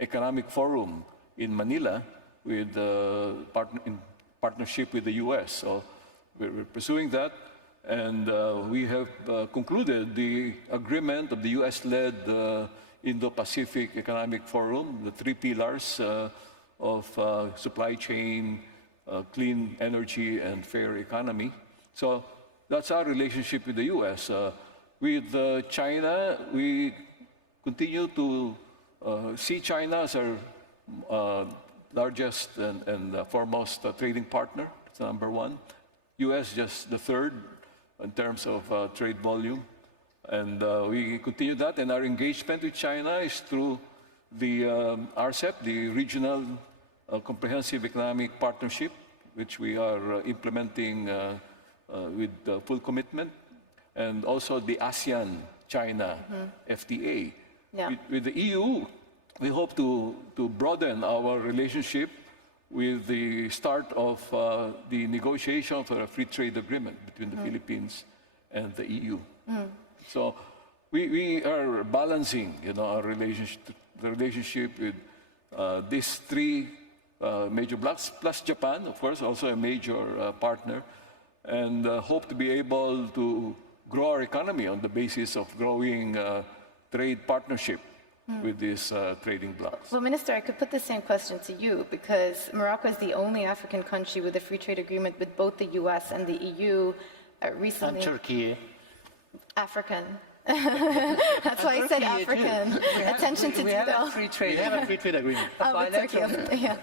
Economic Forum in Manila with in partnership with the U.S. So we're pursuing that. And we have concluded the agreement of the U.S.-led Indo-Pacific Economic Forum, the three pillars of supply chain, clean energy, and fair economy. So that's our relationship with the U.S. With China, we continue to see China as our largest and foremost trading partner. It's number one. U.S. just the third in terms of trade volume. And we continue that. And our engagement with China is through the RCEP, the Regional Comprehensive Economic Partnership, which we are implementing with full commitment. And also the ASEAN-China FTA. Yeah. With the EU, we hope to broaden our relationship with the start of the negotiation for a free trade agreement between the Philippines and the EU. So we are balancing, our relationship with these three major blocs, plus Japan, of course, also a major partner, and hope to be able to grow our economy on the basis of growing trade partnership with these trading blocs. Well, Minister, I could put the same question to you, because Morocco is the only African country with a free trade agreement with both the US and the EU recently. And Turkey. African. That's why I said African. Attention to detail. Free trade. We have a free trade agreement. With Turkey, yeah.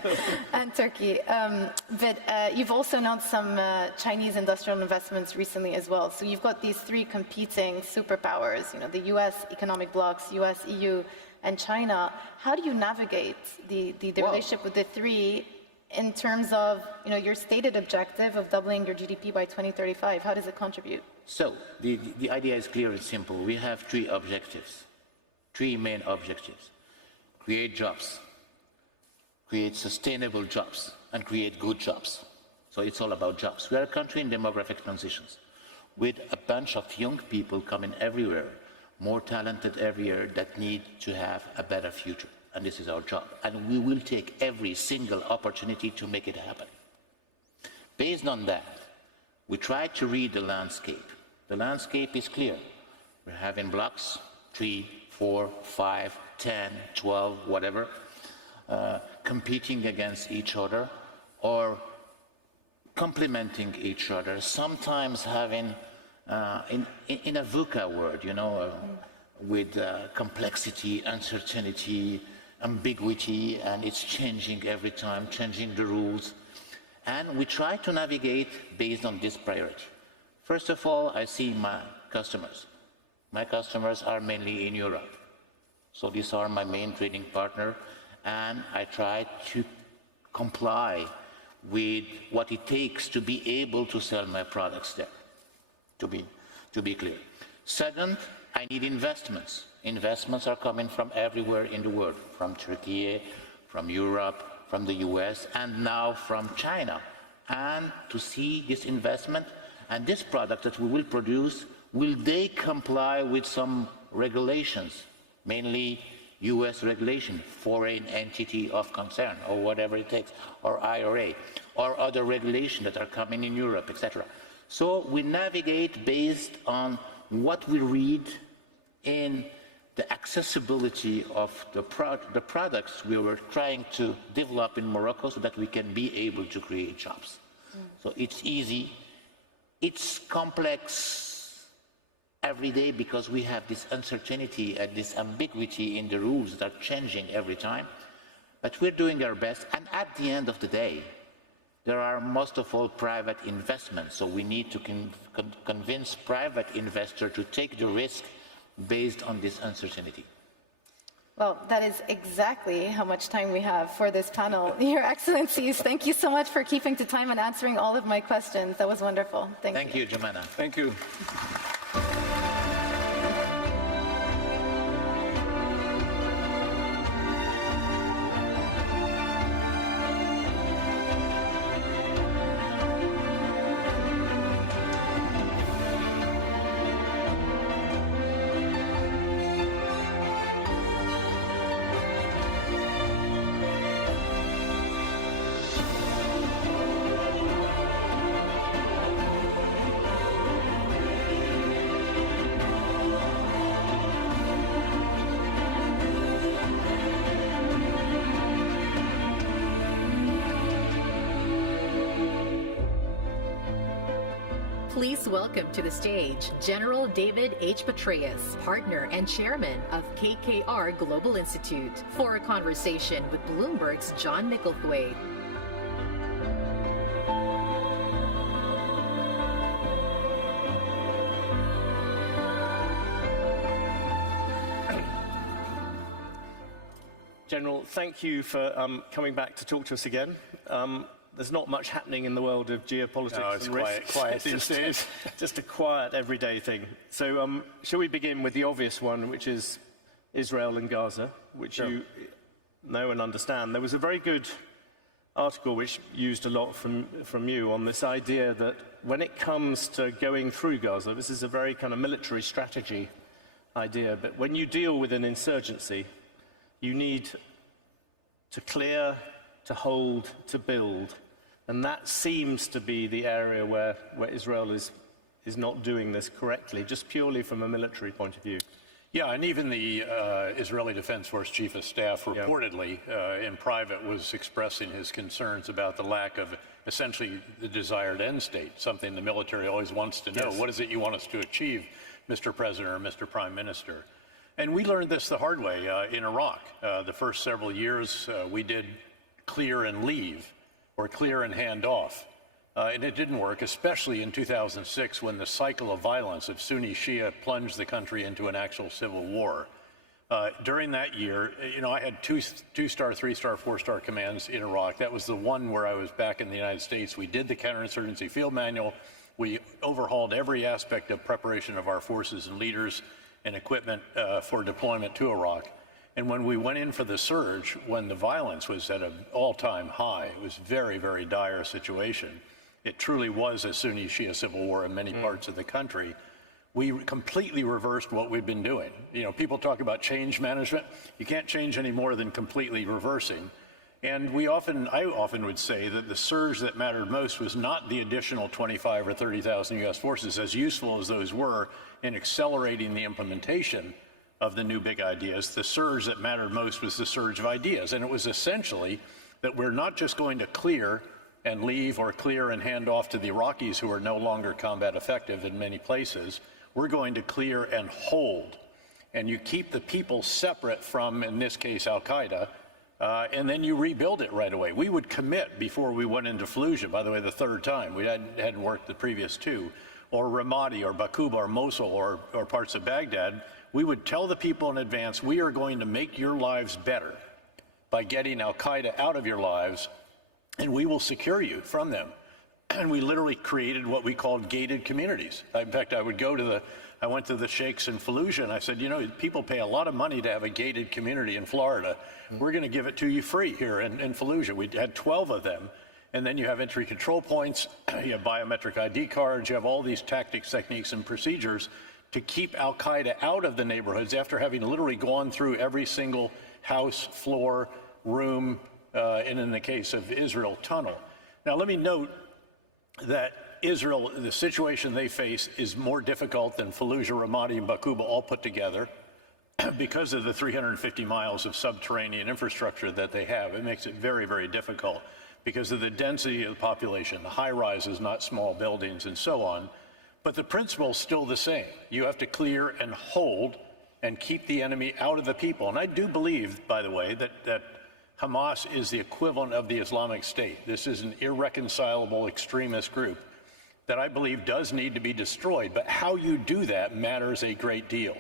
And Turkey. But you've also announced some Chinese industrial investments recently as well. So you've got these three competing superpowers, the US economic blocs, US, EU, and China. How do you navigate the relationship with the three in terms of your stated objective of doubling your GDP by 2035? How does it contribute? So the idea is clear and simple. We have three objectives, three main objectives: create jobs, create sustainable jobs, and create good jobs. So it's all about jobs. We are a country in demographic transitions, with a bunch of young people coming everywhere, more talented every year, that need to have a better future. And this is our job. And we will take every single opportunity to make it happen. Based on that, we try to read the landscape. The landscape is clear. We're having blocks, 3, 4, 5, 10, 12, whatever, competing against each other or complementing each other, sometimes having, in a VUCA word, with complexity, uncertainty, ambiguity, and it's changing every time, changing the rules. And we try to navigate based on this priority. First of all, I see my customers. My customers are mainly in Europe. So these are my main trading partner, and I try to comply with what it takes to be able to sell my products there, to be clear. Second, I need investments. Investments are coming from everywhere in the world, from Turkey, from Europe, from the US, and now from China. And to see this investment and this product that we will produce, will they comply with some regulations, mainly US regulation, foreign entity of concern, or whatever it takes, or IRA, or other regulations that are coming in Europe, etc. So we navigate based on what we read in the accessibility of the products we were trying to develop in Morocco, so that we can be able to create jobs. So it's easy. It's complex every day because we have this uncertainty and this ambiguity in the rules that are changing every time. But we're doing our best. And at the end of the day, there are most of all private investments. So we need to convince private investors to take the risk based on this uncertainty. Well, that is exactly how much time we have for this panel. Your Excellencies, thank you so much for keeping to time and answering all of my questions. That was wonderful. Thank you, Jumana. Thank you. Please welcome to the stage General David H. Petraeus, partner and chairman of KKR Global Institute, for a conversation with Bloomberg's John Micklethwaite. General, thank you for coming back to talk to us again. There's not much happening in the world of geopolitics. No, it's quiet these days. Just a quiet, everyday thing. So shall we begin with the obvious one, which is Israel and Gaza, which you know and understand. There was a very good article which used a lot from you on this idea that when it comes to going through Gaza, this is a very kind of military strategy idea, but when you deal with an insurgency, you need to clear, to hold, to build. And that seems to be the area where Israel is not doing this correctly, just purely from a military point of view. Yeah, and even the Israeli Defense Force Chief of Staff reportedly in private was expressing his concerns about the lack of essentially the desired end state, something the military always wants to know. Yes. What is it you want us to achieve, Mr. President or Mr. Prime Minister? And we learned this the hard way in Iraq. The first several years we did clear and leave, or clear and hand off. And it didn't work, especially in 2006 when the cycle of violence of Sunni Shia plunged the country into an actual civil war. During that year, you know, I had two-star, three-star, four-star commands in Iraq. That was the one where I was back in the United States. We did the counterinsurgency field manual. We overhauled every aspect of preparation of our forces and leaders and equipment for deployment to Iraq. And when we went in for the surge, when the violence was at an all-time high, it was a very, very dire situation. It truly was a Sunni Shia civil war in many parts of the country. We completely reversed what we'd been doing. You know, people talk about change management. You can't change any more than completely reversing. And I often would say that the surge that mattered most was not the additional 25 or 30,000 U.S. forces, as useful as those were in accelerating the implementation of the new big ideas. The surge that mattered most was the surge of ideas. And it was essentially that we're not just going to clear and leave or clear and hand off to the Iraqis who are no longer combat effective in many places. We're going to clear and hold. And you keep the people separate from, in this case, Al-Qaeda, and then you rebuild it right away. We would commit before we went into Fallujah, by the way, the third time. We hadn't worked the previous two, or Ramadi, or Baquba, or Mosul, or parts of Baghdad. We would tell the people in advance, we are going to make your lives better by getting Al-Qaeda out of your lives, and we will secure you from them. And we literally created what we called gated communities. In fact, I went to the sheikhs in Fallujah, and I said, you know, people pay a lot of money to have a gated community in Florida. We're going to give it to you free here in Fallujah. We had 12 of them. And then you have entry control points, you have biometric ID cards, you have all these tactics, techniques, and procedures to keep Al-Qaeda out of the neighborhoods after having literally gone through every single house, floor, room, and in the case of Israel, tunnel. Now, let me note that Israel, the situation they face is more difficult than Fallujah, Ramadi, and Baquba all put together because of the 350 miles of subterranean infrastructure that they have. It makes it very, very difficult because of the density of the population, the high rises, not small buildings, and so on. But the principle is still the same. You have to clear and hold and keep the enemy out of the people. And I do believe, by the way, that Hamas is the equivalent of the Islamic State. This is an irreconcilable extremist group that I believe does need to be destroyed. But how you do that matters a great deal.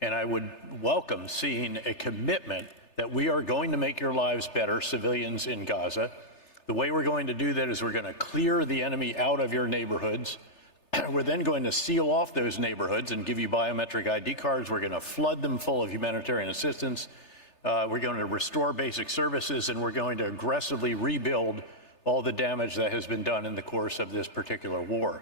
And I would welcome seeing a commitment that we are going to make your lives better, civilians in Gaza. The way we're going to do that is we're going to clear the enemy out of your neighborhoods. We're then going to seal off those neighborhoods and give you biometric ID cards. We're going to flood them full of humanitarian assistance. We're going to restore basic services, and we're going to aggressively rebuild all the damage that has been done in the course of this particular war.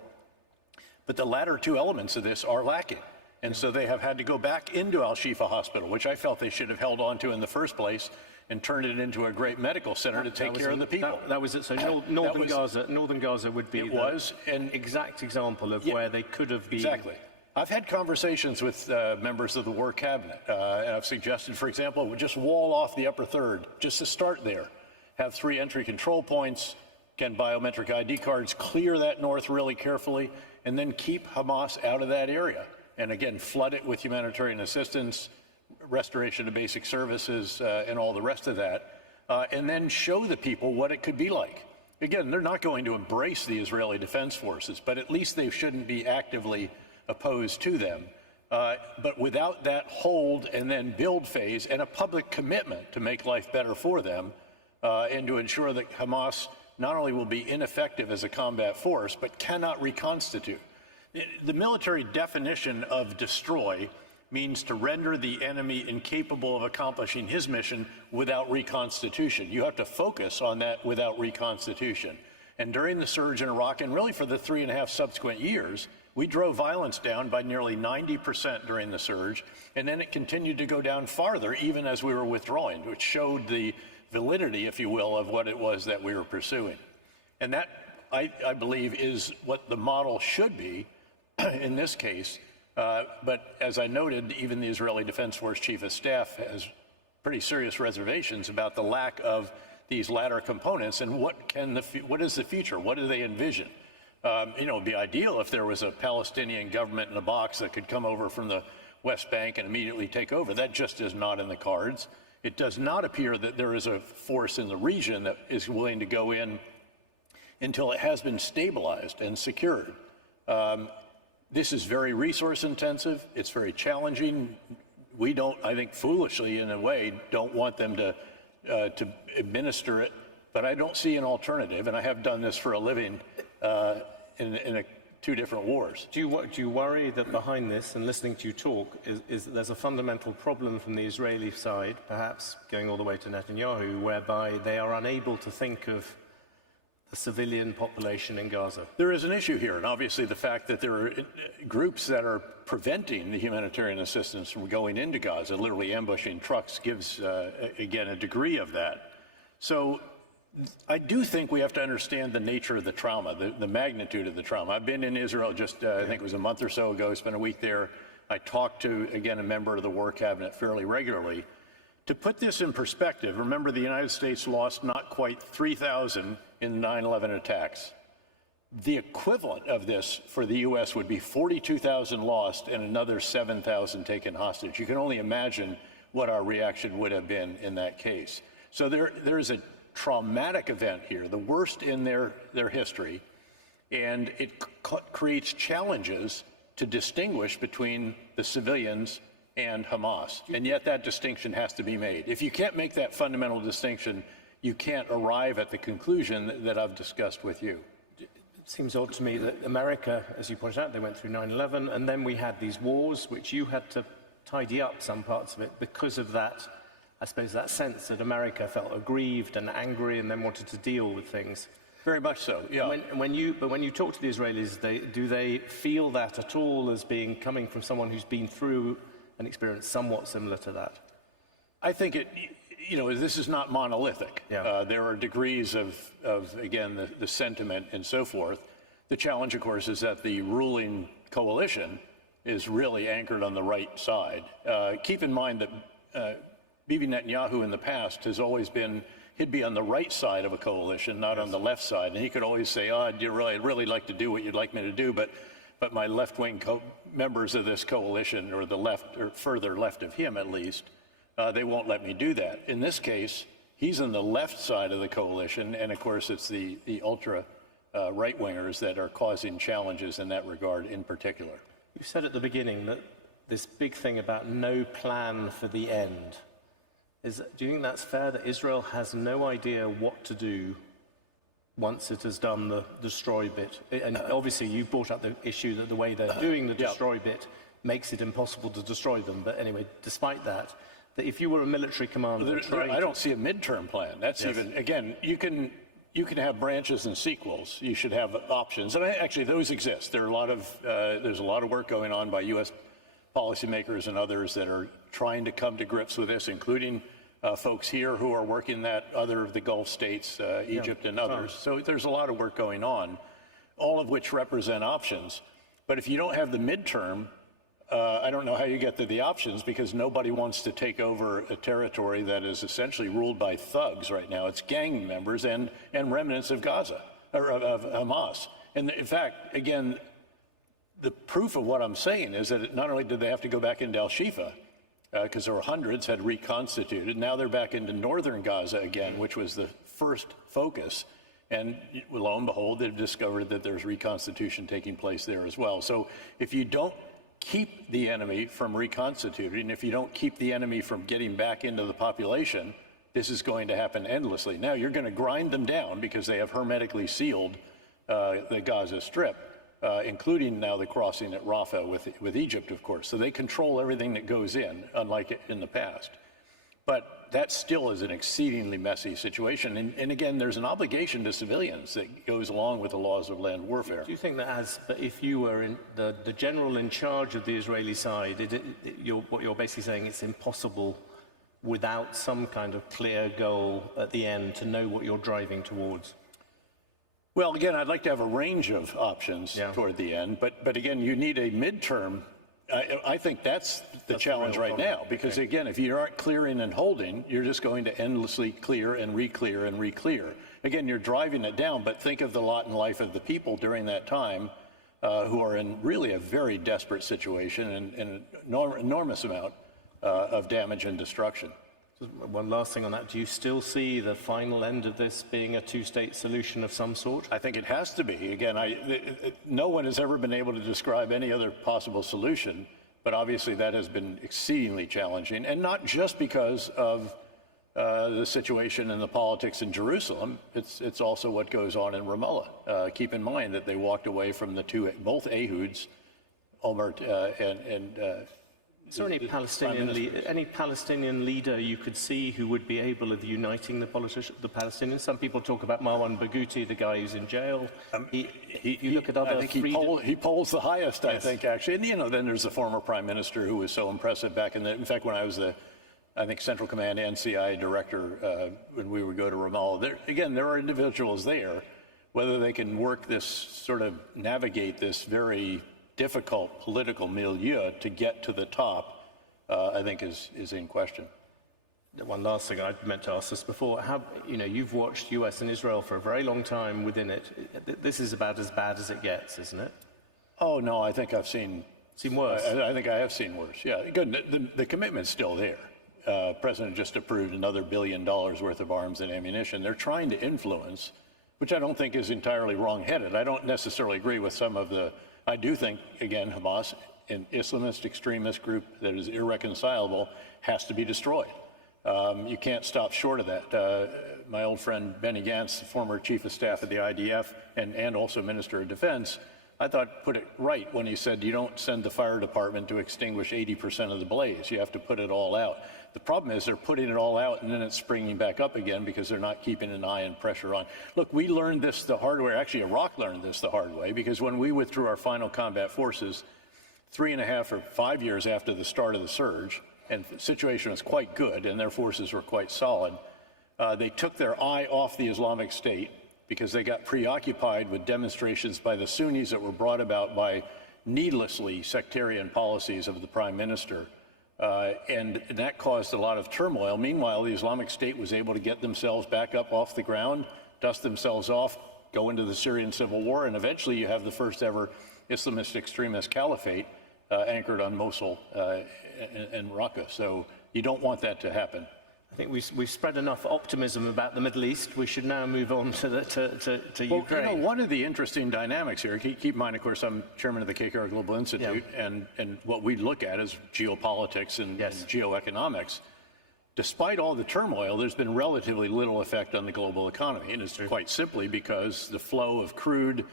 But the latter two elements of this are lacking. And so they have had to go back into Al-Shifa Hospital, which I felt they should have held on to in the first place, and turned it into a great medical center to take care of the people. That was it. So northern Gaza would be an exact example of where they could have been. Exactly. I've had conversations with members of the War Cabinet, and I've suggested, for example, just wall off the upper third, just to start there. Have 3 entry control points, get biometric ID cards, clear that north really carefully, and then keep Hamas out of that area. And again, flood it with humanitarian assistance, restoration of basic services, and all the rest of that, and then show the people what it could be like. Again, they're not going to embrace the Israeli Defense Forces, but at least they shouldn't be actively opposed to them. But without that hold and then build phase and a public commitment to make life better for them and to ensure that Hamas not only will be ineffective as a combat force, but cannot reconstitute. The military definition of destroy means to render the enemy incapable of accomplishing his mission without reconstitution. You have to focus on that without reconstitution. And during the surge in Iraq, and really for the 3.5 subsequent years, we drove violence down by nearly 90% during the surge, and then it continued to go down farther even as we were withdrawing, which showed the validity, if you will, of what it was that we were pursuing. And that, I believe, is what the model should be in this case. But as I noted, even the Israeli Defense Force Chief of Staff has pretty serious reservations about the lack of these latter components and what is the future? What do they envision? It would be ideal if there was a Palestinian government in a box that could come over from the West Bank and immediately take over. That just is not in the cards. It does not appear that there is a force in the region that is willing to go in until it has been stabilized and secured. This is very resource intensive. It's very challenging. We don't, I think foolishly in a way, don't want them to administer it, but I don't see an alternative, and I have done this for a living in 2 different wars. Do you worry that behind this, and listening to you talk, is that there's a fundamental problem from the Israeli side, perhaps going all the way to Netanyahu, whereby they are unable to think of the civilian population in Gaza? There is an issue here, and obviously the fact that there are groups that are preventing the humanitarian assistance from going into Gaza, literally ambushing trucks, gives, again, a degree of that. So I do think we have to understand the nature of the trauma, the magnitude of the trauma. I've been in Israel just, I think it was a month or so ago, spent a week there. I talked to, again, a member of the War Cabinet fairly regularly. To put this in perspective, remember the United States lost not quite 3,000 in the 9/11 attacks. The equivalent of this for the U.S. would be 42,000 lost and another 7,000 taken hostage. You can only imagine what our reaction would have been in that case. So there is a traumatic event here, the worst in their history, and it creates challenges to distinguish between the civilians and Hamas. And yet that distinction has to be made. If you can't make that fundamental distinction, you can't arrive at the conclusion that I've discussed with you. It seems odd to me that America, as you pointed out, they went through 9/11, and then we had these wars, which you had to tidy up some parts of it because of that, I suppose, that sense that America felt aggrieved and angry and then wanted to deal with things. Very much so, yeah. When you talk to the Israelis, do they feel that at all as being coming from someone who's been through an experience somewhat similar to that? I think this is not monolithic. Yeah. There are degrees of again, the sentiment and so forth. The challenge, of course, is that the ruling coalition is really anchored on the right side. Keep in mind that Bibi Netanyahu in the past has always been, he'd be on the right side of a coalition, not on the left side. And he could always say, I'd really like to do what you'd like me to do, but my left-wing members of this coalition, or the left, or further left of him at least, they won't let me do that. In this case, he's on the left side of the coalition, and of course it's the ultra right-wingers that are causing challenges in that regard in particular. You said at the beginning that this big thing about no plan for the end. Do you think that's fair, that Israel has no idea what to do once it has done the destroy bit? And obviously you brought up the issue that the way they're doing the destroy bit makes it impossible to destroy them. But anyway, despite that if you were a military commander... I don't see a midterm plan. That's even, again, you can have branches and sequels. You should have options. And actually, those exist. There's a lot of work going on by U.S. policymakers and others that are trying to come to grips with this, including folks here who are working that, other of the Gulf states, Egypt and others. So there's a lot of work going on, all of which represent options. But if you don't have the midterm, I don't know how you get to the options, because nobody wants to take over a territory that is essentially ruled by thugs right now. It's gang members and remnants of Gaza, or of Hamas. And in fact, again, the proof of what I'm saying is that not only did they have to go back into Al-Shifa, because there were hundreds had reconstituted, now they're back into northern Gaza again, which was the first focus. And lo and behold, they've discovered that there's reconstitution taking place there as well. So if you don't keep the enemy from reconstituting. If you don't keep the enemy from getting back into the population, this is going to happen endlessly. Now, you're going to grind them down because they have hermetically sealed the Gaza Strip, including now the crossing at Rafah with Egypt, of course. So they control everything that goes in, unlike in the past. But that still is an exceedingly messy situation. And again, there's an obligation to civilians that goes along with the laws of land warfare. Do you think that if you were the general in charge of the Israeli side, what you're basically saying, it's impossible without some kind of clear goal at the end to know what you're driving towards? Well, again, I'd like to have a range of options toward the end, but again, you need a midterm. I think that's the challenge right now, because again, if you aren't clearing and holding, you're just going to endlessly clear and re-clear and re-clear. Again, you're driving it down, but think of the lot and life of the people during that time who are in really a very desperate situation and an enormous amount of damage and destruction. One last thing on that. Do you still see the final end of this being a two-state solution of some sort? I think it has to be. Again, no one has ever been able to describe any other possible solution, but obviously that has been exceedingly challenging, and not just because of the situation and the politics in Jerusalem. It's also what goes on in Ramallah. Keep in mind that they walked away from both Ehuds, Omar and is there any Palestinian leader you could see who would be able of uniting the Palestinians? Some people talk about Marwan Barghouti, the guy who's in jail. You look at other. I think he polls the highest. Yes. I think actually, and then there's the former prime minister who was so impressive back in fact, when I was I think Central Command NCI director, when we would go to Ramallah. There are individuals there. Whether they can work this navigate this very difficult political milieu to get to the top, I think is in question. One last thing, I meant to ask this before. You've watched US and Israel for a very long time within it. This is about as bad as it gets, isn't it? Oh, no, I think I've seen worse. I think I have seen worse, yeah. Good, the commitment's still there. President just approved another $1 billion worth of arms and ammunition. They're trying to influence, which I don't think is entirely wrong-headed. I don't necessarily agree with some of I do think, again, Hamas, an Islamist extremist group that is irreconcilable, has to be destroyed. You can't stop short of that. My old friend Benny Gantz, the former chief of staff of the IDF and also Minister of Defense, I thought put it right when he said you don't send the fire department to extinguish 80% of the blaze. You have to put it all out. The problem is they're putting it all out and then it's springing back up again because they're not keeping an eye and pressure on. Look, we learned this the hard way. Actually, Iraq learned this the hard way, because when we withdrew our final combat forces 3.5 or 5 years after the start of the surge, and the situation was quite good and their forces were quite solid, they took their eye off the Islamic State because they got preoccupied with demonstrations by the Sunnis that were brought about by needlessly sectarian policies of the prime minister. And that caused a lot of turmoil. Meanwhile, the Islamic State was able to get themselves back up off the ground, dust themselves off, go into the Syrian civil war, and eventually you have the first ever Islamist extremist caliphate anchored on Mosul and Raqqa. So you don't want that to happen. I think we've spread enough optimism about the Middle East. We should now move on to Ukraine. One of the interesting dynamics here, keep in mind, of course, I'm chairman of the KKR Global Institute, and what we look at is geopolitics and geoeconomics. Despite all the turmoil, there's been relatively little effect on the global economy, and it's quite simply because the flow of crude,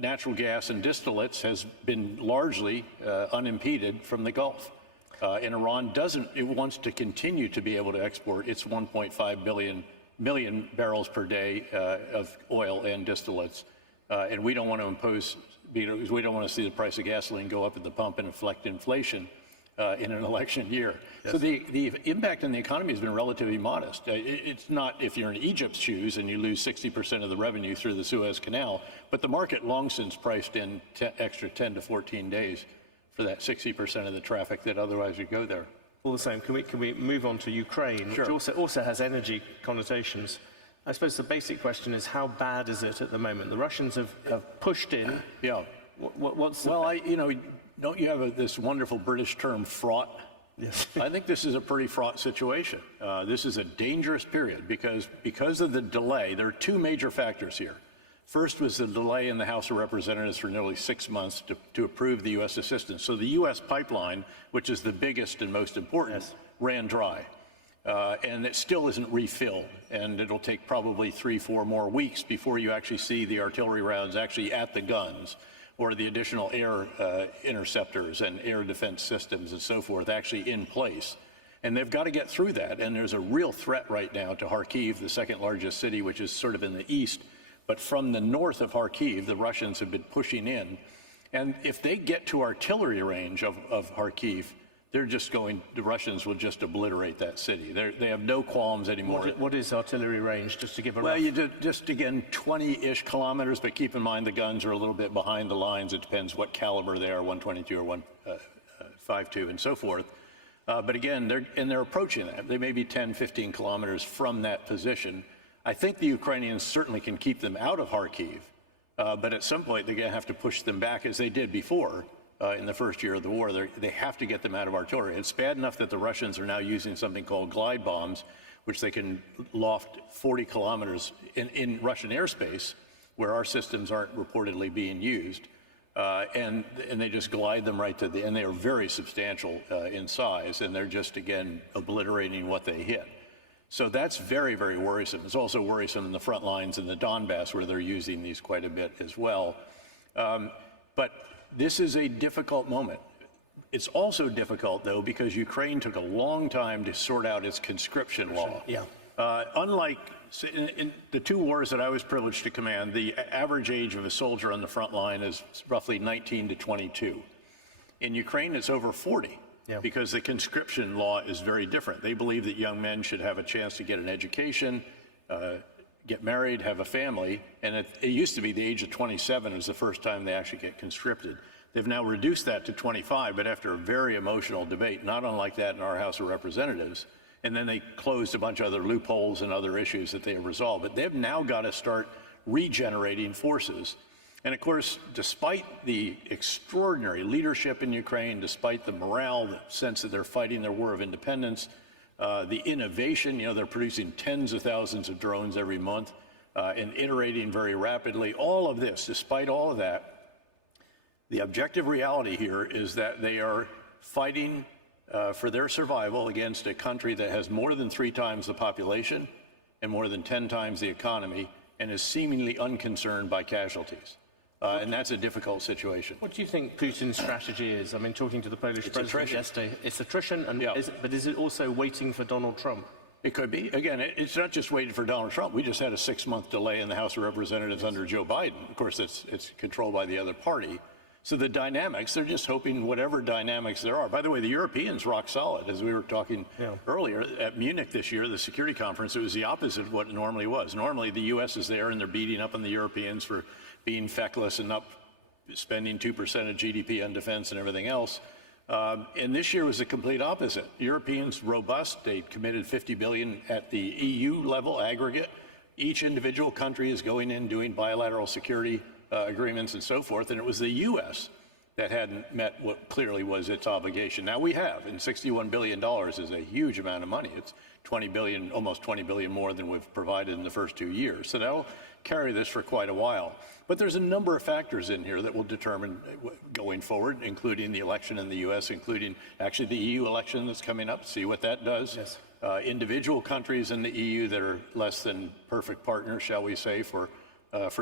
natural gas, and distillates has been largely unimpeded from the Gulf. And Iran wants to continue to be able to export its 1.5 million barrels per day of oil and distillates. And we don't want to impose, because we don't want to see the price of gasoline go up at the pump and inflect inflation in an election year. Yes. So the impact on the economy has been relatively modest. It's not if you're in Egypt's shoes and you lose 60% of the revenue through the Suez Canal, but the market long since priced in extra 10 to 14 days for that 60% of the traffic that otherwise would go there. All the same, can we move on to Ukraine, sure, which also has energy connotations? I suppose the basic question is, how bad is it at the moment? The Russians have pushed in. Yeah. Don't you have this wonderful British term, fraught? Yes. I think this is a pretty fraught situation. This is a dangerous period because of the delay. There are two major factors here. First was the delay in the House of Representatives for nearly 6 months to approve the U.S. assistance. So the U.S. pipeline, which is the biggest and most important, ran dry. And it still isn't refilled. And it'll take probably 3-4 more weeks before you actually see the artillery rounds actually at the guns, or the additional air interceptors and air defense systems and so forth actually in place. And they've got to get through that. And there's a real threat right now to Kharkiv, the second largest city, which is sort of in the east. But from the north of Kharkiv, the Russians have been pushing in. And if they get to artillery range of Kharkiv, the Russians will just obliterate that city. They have no qualms anymore. What is artillery range, just to give a Well, you did just, again, 20-ish kilometers, but keep in mind the guns are a little bit behind the lines. It depends what caliber they are, 122 or 152 and so forth. But again, they're approaching that. They may be 10, 15 kilometers from that position. I think the Ukrainians certainly can keep them out of Kharkiv, but at some point they're going to have to push them back, as they did before in the first year of the war. They have to get them out of artillery. It's bad enough that the Russians are now using something called glide bombs, which they can loft 40 kilometers in Russian airspace, where our systems aren't reportedly being used. And they just glide them right to and they are very substantial in size, and they're just, again, obliterating what they hit. So that's very, very worrisome. It's also worrisome in the front lines in the Donbass, where they're using these quite a bit as well. But this is a difficult moment. It's also difficult, though, because Ukraine took a long time to sort out its conscription law. Yeah. Unlike in the two wars that I was privileged to command, the average age of a soldier on the front line is roughly 19 to 22. In Ukraine, it's over 40. Yeah. Because the conscription law is very different. They believe that young men should have a chance to get an education, get married, have a family, and it used to be the age of 27 was the first time they actually get conscripted. They've now reduced that to 25, but after a very emotional debate, not unlike that in our House of Representatives, and then they closed a bunch of other loopholes and other issues that they have resolved. But they've now got to start regenerating forces. And of course, despite the extraordinary leadership in Ukraine, despite the morale, the sense that they're fighting their war of independence, the innovation, they're producing tens of thousands of drones every month and iterating very rapidly, all of this, despite all of that, the objective reality here is that they are fighting for their survival against a country that has more than 3 times the population and more than 10 times the economy and is seemingly unconcerned by casualties. And that's a difficult situation. What do you think Putin's strategy is? I mean, talking to the Polish president yesterday, it's attrition, but is it also waiting for Donald Trump? It could be. Again, it's not just waiting for Donald Trump. We just had a 6-month delay in the House of Representatives under Joe Biden. Of course, it's controlled by the other party. So the dynamics, they're just hoping whatever dynamics there are. By the way, the Europeans rock solid. As we were talking earlier, at Munich this year, the security conference, it was the opposite of what it normally was. Normally, the U.S. is there and they're beating up on the Europeans for being feckless and not spending 2% of GDP on defense and everything else. And this year was the complete opposite. Europeans, robust, they committed $50 billion at the EU level aggregate. Each individual country is going in doing bilateral security agreements and so forth, and it was the U.S. that hadn't met what clearly was its obligation. Now we have, and $61 billion is a huge amount of money. It's 20 billion, almost 20 billion more than we've provided in the first 2 years. So that'll carry this for quite a while. But there's a number of factors in here that will determine going forward, including the election in the U.S., including actually the EU election that's coming up, see what that does. Yes. Individual countries in the EU that are less than perfect partners, shall we say, for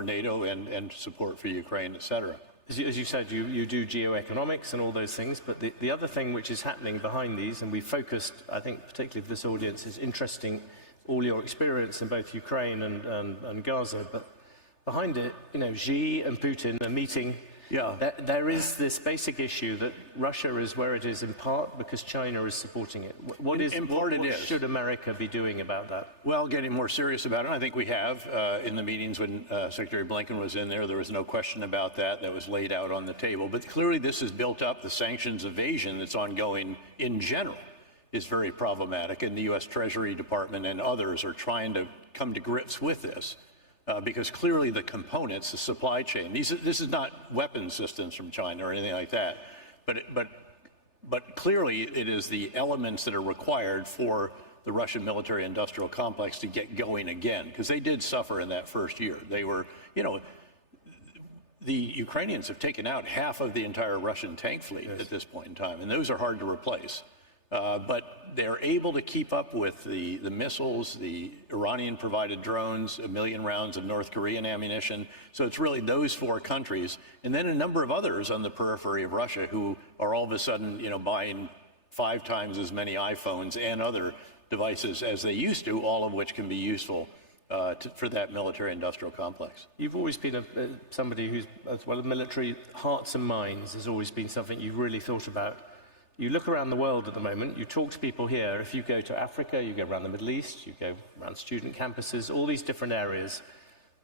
NATO and support for Ukraine, et cetera. As you said, you do geoeconomics and all those things, but the other thing which is happening behind these, and we focused, I think, particularly for this audience, is interesting, all your experience in both Ukraine and Gaza, but behind it, Xi and Putin are meeting. Yeah. There is this basic issue that Russia is where it is in part because China is supporting it. What should America be doing about that? Well, getting more serious about it. I think we have. In the meetings when Secretary Blinken was in there was no question about that. That was laid out on the table. But clearly this has built up. The sanctions evasion that's ongoing in general is very problematic. And the U.S. Treasury Department and others are trying to come to grips with this. Because clearly the components, the supply chain, this is not weapon systems from China or anything like that, but clearly it is the elements that are required for the Russian military-industrial complex to get going again, because they did suffer in that first year. They were, you know, the Ukrainians have taken out half of the entire Russian tank fleet at this point in time, and those are hard to replace. But they're able to keep up with the missiles, the Iranian-provided drones, 1 million rounds of North Korean ammunition. So it's really those 4 countries, and then a number of others on the periphery of Russia who are all of a sudden, you know, buying 5 times as many iPhones and other devices as they used to, all of which can be useful for that military-industrial complex. You've always been somebody who's, as well as military, hearts and minds has always been something you've really thought about. You look around the world at the moment, you talk to people here, if you go to Africa, you go around the Middle East, you go around student campuses, all these different areas,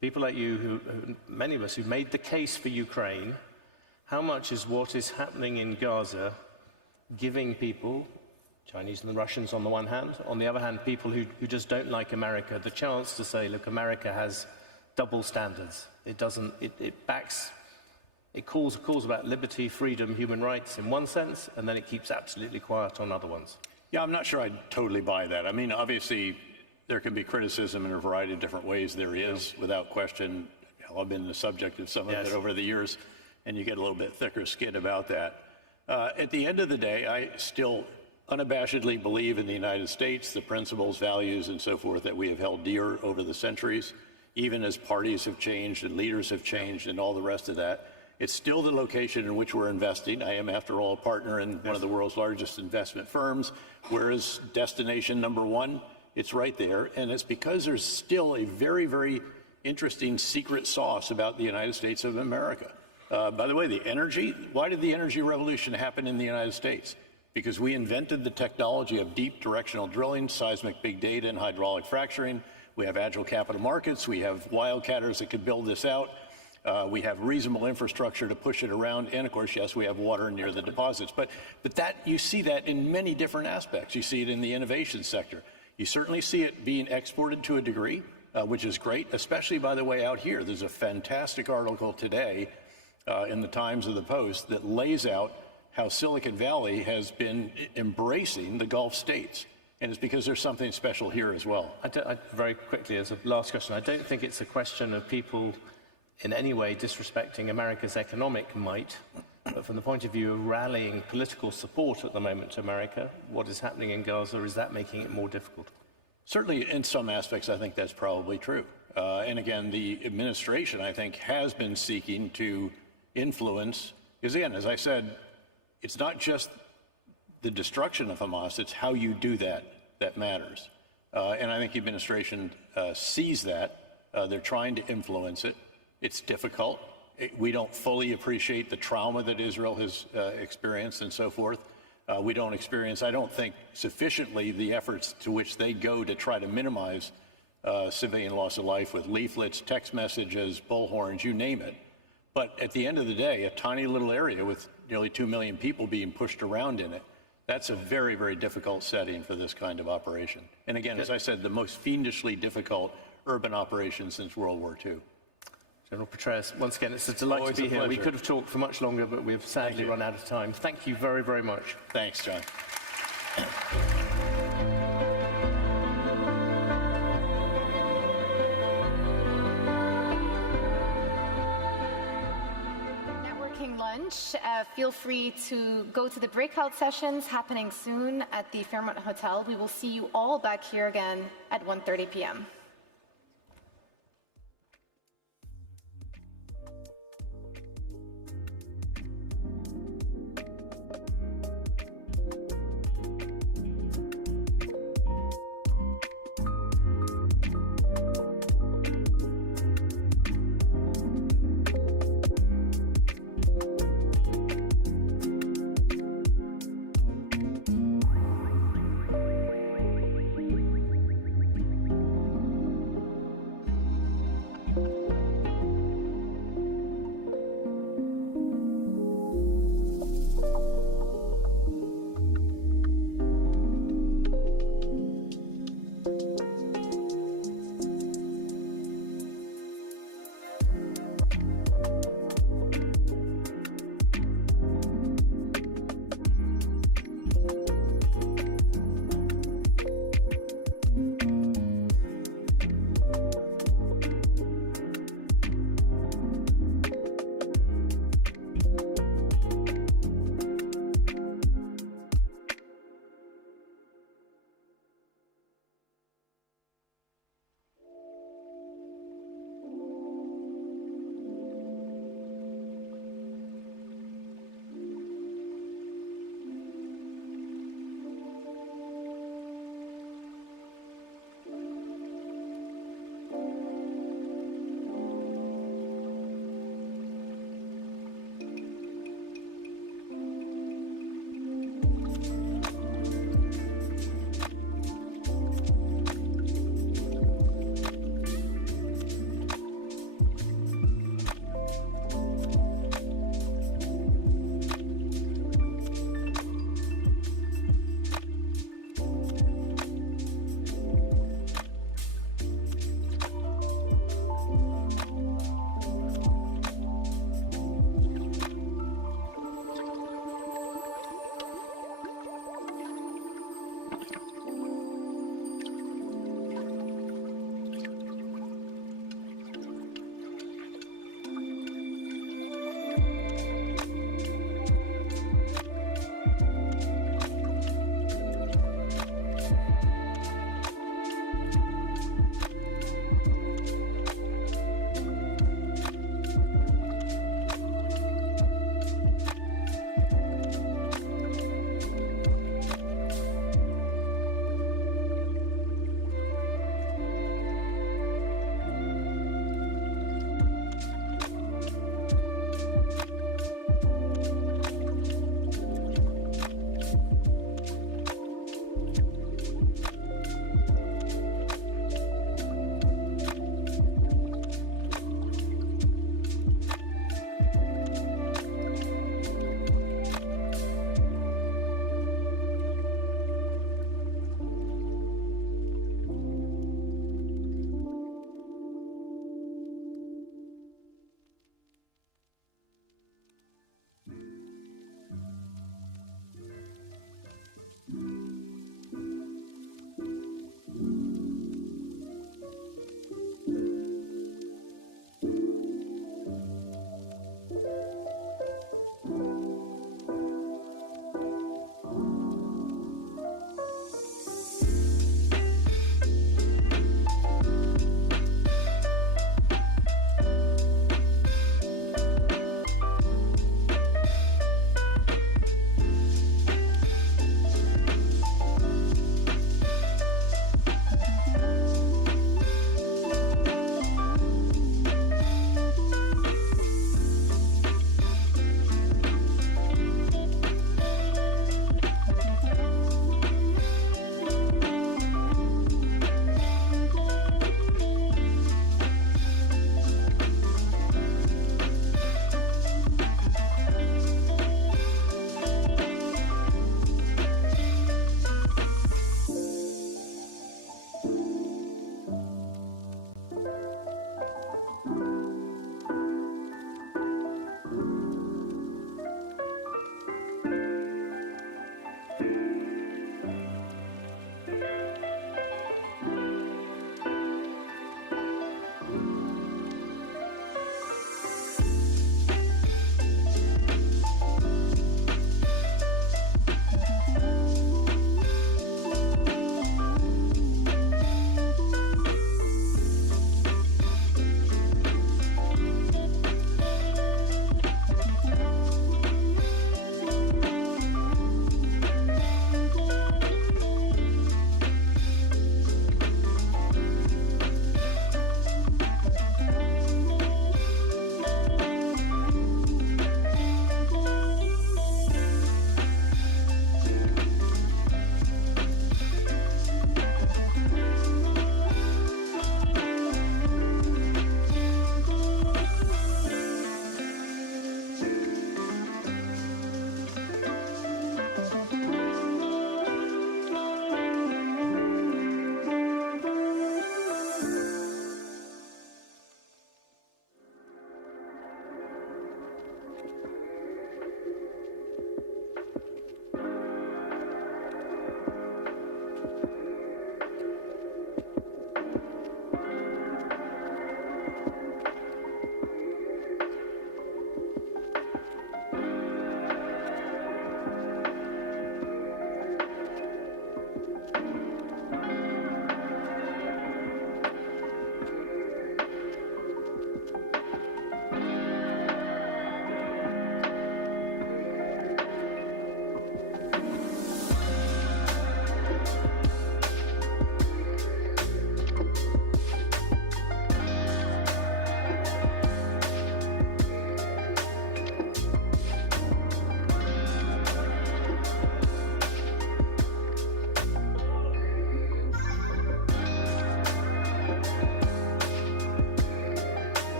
people like you, who many of us, who made the case for Ukraine, how much is what is happening in Gaza giving people, Chinese and the Russians on the one hand, on the other hand, people who just don't like America, the chance to say, look, America has double standards. It doesn't, it calls about liberty, freedom, human rights in one sense, and then it keeps absolutely quiet on other ones. Yeah, I'm not sure I'd totally buy that. I mean, obviously, there can be criticism in a variety of different ways. There is, without question. I've been the subject of some of it over the years, and you get a little bit thicker skin about that. At the end of the day, I still unabashedly believe in the United States, the principles, values, and so forth that we have held dear over the centuries, even as parties have changed and leaders have changed and all the rest of that. It's still the location in which we're investing. I am, after all, a partner in one of the world's largest investment firms. Where is destination number 1? It's right there. And it's because there's still a very, very interesting secret sauce about the United States of America. By the way, the energy, why did the energy revolution happen in the United States? Because we invented the technology of deep directional drilling, seismic big data, and hydraulic fracturing. We have agile capital markets. We have wildcatters that could build this out. We have reasonable infrastructure to push it around, and of course, yes, we have water near the deposits. But that, you see that in many different aspects. You see it in the innovation sector. You certainly see it being exported to a degree, which is great, especially, by the way, out here. There's a fantastic article today in the Times of the Post that lays out how Silicon Valley has been embracing the Gulf states. And it's because there's something special here as well. Very quickly, as a last question, I don't think it's a question of people in any way disrespecting America's economic might, but from the point of view of rallying political support at the moment to America, what is happening in Gaza, is that making it more difficult? Certainly, in some aspects, I think that's probably true. And again, the administration, I think, has been seeking to influence, because again, as I said, it's not just the destruction of Hamas, it's how you do that that matters. And I think the administration sees that. They're trying to influence it. It's difficult. We don't fully appreciate the trauma that Israel has experienced and so forth. We don't experience, I don't think, sufficiently the efforts to which they go to try to minimize civilian loss of life with leaflets, text messages, bullhorns, you name it. But at the end of the day, a tiny little area with nearly 2 million people being pushed around in it, that's a very, very difficult setting for this kind of operation. And again, as I said, the most fiendishly difficult urban operation since World War II. General Petraeus, once again, it's a delight to be here. We could have talked for much longer, but we've sadly run out of time. Thank you very, very much. Thanks, John. Networking lunch. Feel free to go to the breakout sessions happening soon at the Fairmont Hotel. We will see you all back here again at 1:30 p.m.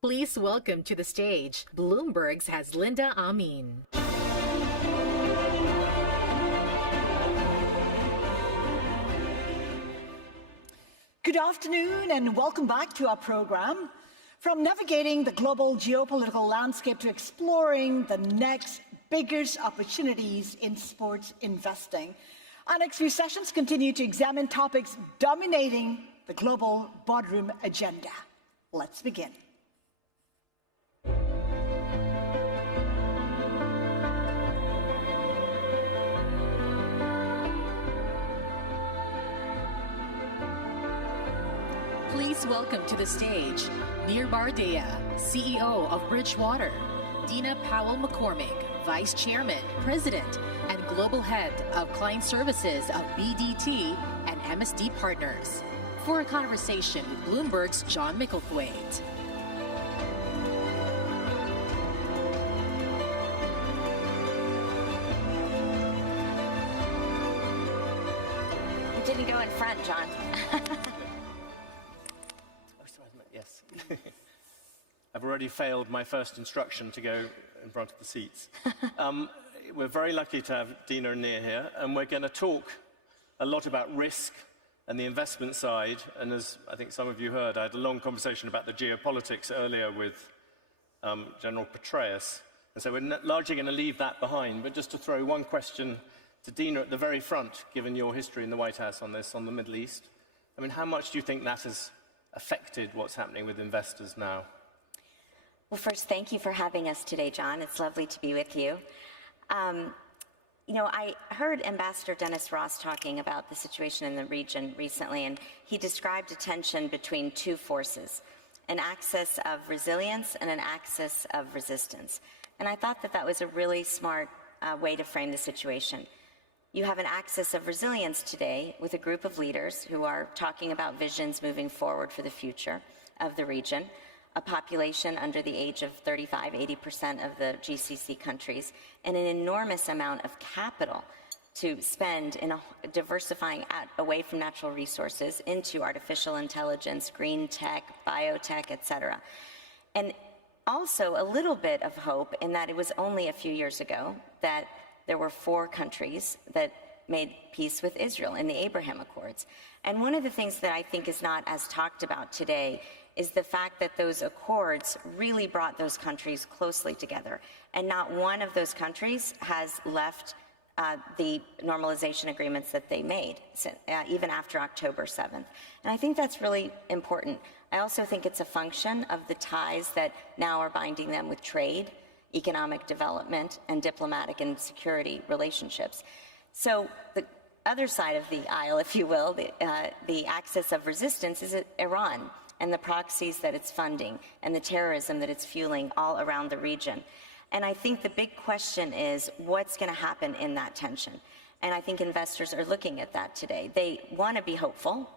Please welcome to the stage Bloomberg's Haslinda Amin. Good afternoon and welcome back to our program. From navigating the global geopolitical landscape to exploring the next biggest opportunities in sports investing. Our next few sessions continue to examine topics dominating the global boardroom agenda. Let's begin. Please welcome to the stage Nir Bardea, CEO of Bridgewater, Dina Powell-McCormick, Vice Chairman, President, and Global Head of Client Services of BDT and MSD Partners, for a conversation with Bloomberg's John Micklethwaite. You didn't go in front, John. Yes. I've already failed my first instruction to go in front of the seats. We're very lucky to have Dina and Nir here, and we're going to talk a lot about risk and the investment side. And as I think some of you heard, I had a long conversation about the geopolitics earlier with General Petraeus. And so we're largely going to leave that behind. But just to throw one question to Dina at the very front, given your history in the White House on this, on the Middle East. I mean, how much do you think that has affected what's happening with investors now? Well, first, thank you for having us today, John. It's lovely to be with you. You know, I heard Ambassador Dennis Ross talking about the situation in the region recently, and he described a tension between two forces, an axis of resilience and an axis of resistance. And I thought that that was a really smart way to frame the situation. You have an axis of resilience today with a group of leaders who are talking about visions moving forward for the future of the region, a population under the age of 35, 80% of the GCC countries, and an enormous amount of capital to spend in diversifying away from natural resources into artificial intelligence, green tech, biotech, etc. And also a little bit of hope in that it was only a few years ago that there were 4 countries that made peace with Israel in the Abraham Accords. And one of the things that I think is not as talked about today is the fact that those accords really brought those countries closely together. And not one of those countries has left the normalization agreements that they made, even after October 7th. And I think that's really important. I also think it's a function of the ties that now are binding them with trade, economic development, and diplomatic and security relationships. So the other side of the aisle, if you will, the axis of resistance is Iran and the proxies that it's funding and the terrorism that it's fueling all around the region. And I think the big question is what's going to happen in that tension. And I think investors are looking at that today. They want to be hopeful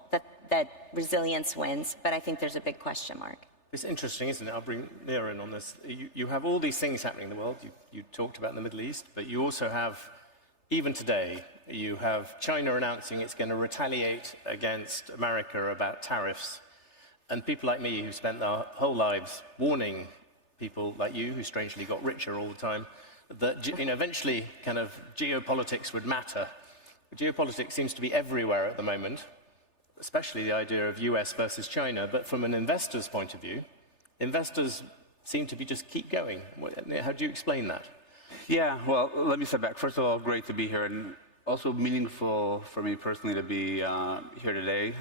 that resilience wins, but I think there's a big question mark. It's interesting, isn't it? I'll bring Nir in on this. You have all these things happening in the world. You talked about in the Middle East, but you also have, even today, you have China announcing it's going to retaliate against America about tariffs. And people like me who spent their whole lives warning people like you, who strangely got richer all the time, that eventually kind of geopolitics would matter. Geopolitics seems to be everywhere at the moment, especially the idea of US versus China. But from an investor's point of view, investors seem to be just keep going. How do you explain that? Yeah, well, let me step back. First of all, great to be here, and also meaningful for me personally to be here today.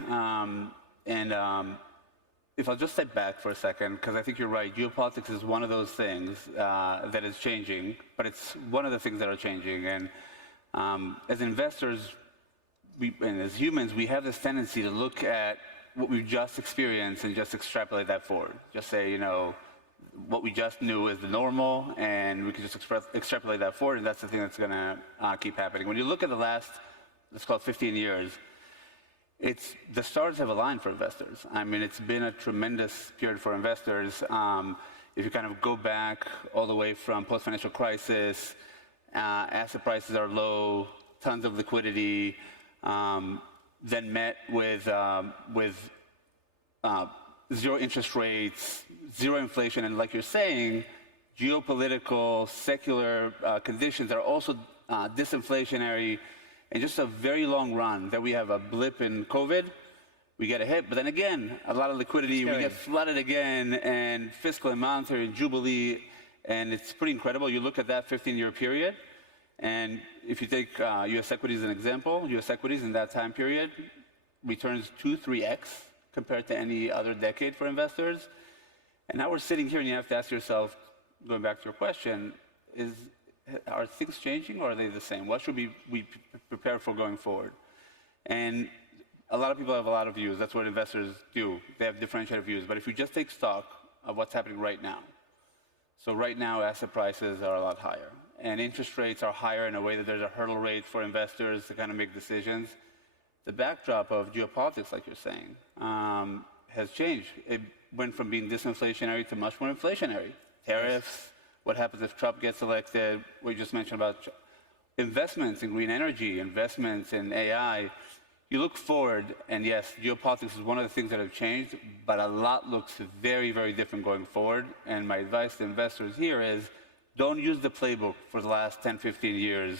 If I'll just step back for a second, because I think you're right, geopolitics is one of those things that is changing, but it's one of the things that are changing. And as investors, and as humans, we have this tendency to look at what we've just experienced and just extrapolate that forward. Just say, you know, what we just knew is the normal, and we can just extrapolate that forward, and that's the thing that's going to keep happening. When you look at the last, let's call it 15 years, the stars have aligned for investors. I mean, it's been a tremendous period for investors. If you kind of go back all the way from post-financial crisis, asset prices are low, tons of liquidity, then met with zero interest rates, zero inflation, and like you're saying, geopolitical, secular conditions are also disinflationary, and just a very long run that we have a blip in COVID, we get a hit, but then again, a lot of liquidity, we get flooded again, and fiscal and monetary and jubilee, and it's pretty incredible. You look at that 15-year period, and if you take U.S. equities as an example, U.S. equities in that time period returns 2-3x compared to any other decade for investors. And now we're sitting here, and you have to ask yourself, going back to your question, are things changing or are they the same? What should we prepare for going forward? And a lot of people have a lot of views. That's what investors do. They have differentiated views. But if you just take stock of what's happening right now, so right now asset prices are a lot higher, and interest rates are higher in a way that there's a hurdle rate for investors to kind of make decisions. The backdrop of geopolitics, like you're saying, has changed. It went from being disinflationary to much more inflationary. Tariffs, what happens if Trump gets elected, what you just mentioned about investments in green energy, investments in AI. You look forward, and yes, geopolitics is one of the things that have changed, but a lot looks very, very different going forward. And my advice to investors here is don't use the playbook for the last 10, 15 years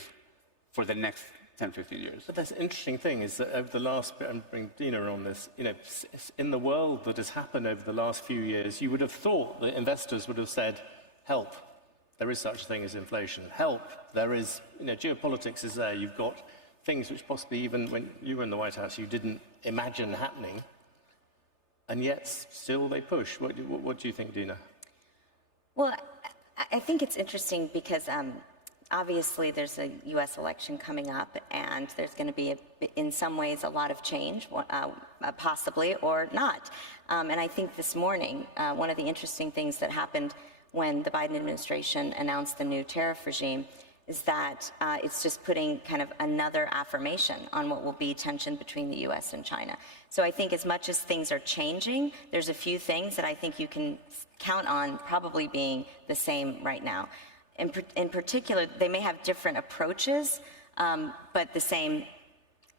for the next 10, 15 years. But that's an interesting thing is that over the last, and bring Dina on this, in the world that has happened over the last few years, you would have thought that investors would have said, help, there is such a thing as inflation. Help, there is, geopolitics is there. You've got things which possibly even when you were in the White House, you didn't imagine happening, and yet still they push. What do you think, Dina? Well, I think it's interesting because obviously there's a U.S. election coming up, and there's going to be, in some ways, a lot of change, possibly or not. And I think this morning, one of the interesting things that happened when the Biden administration announced the new tariff regime is that it's just putting kind of another affirmation on what will be tension between the U.S. and China. So I think as much as things are changing, there's a few things that I think you can count on probably being the same right now. In particular, they may have different approaches, but the same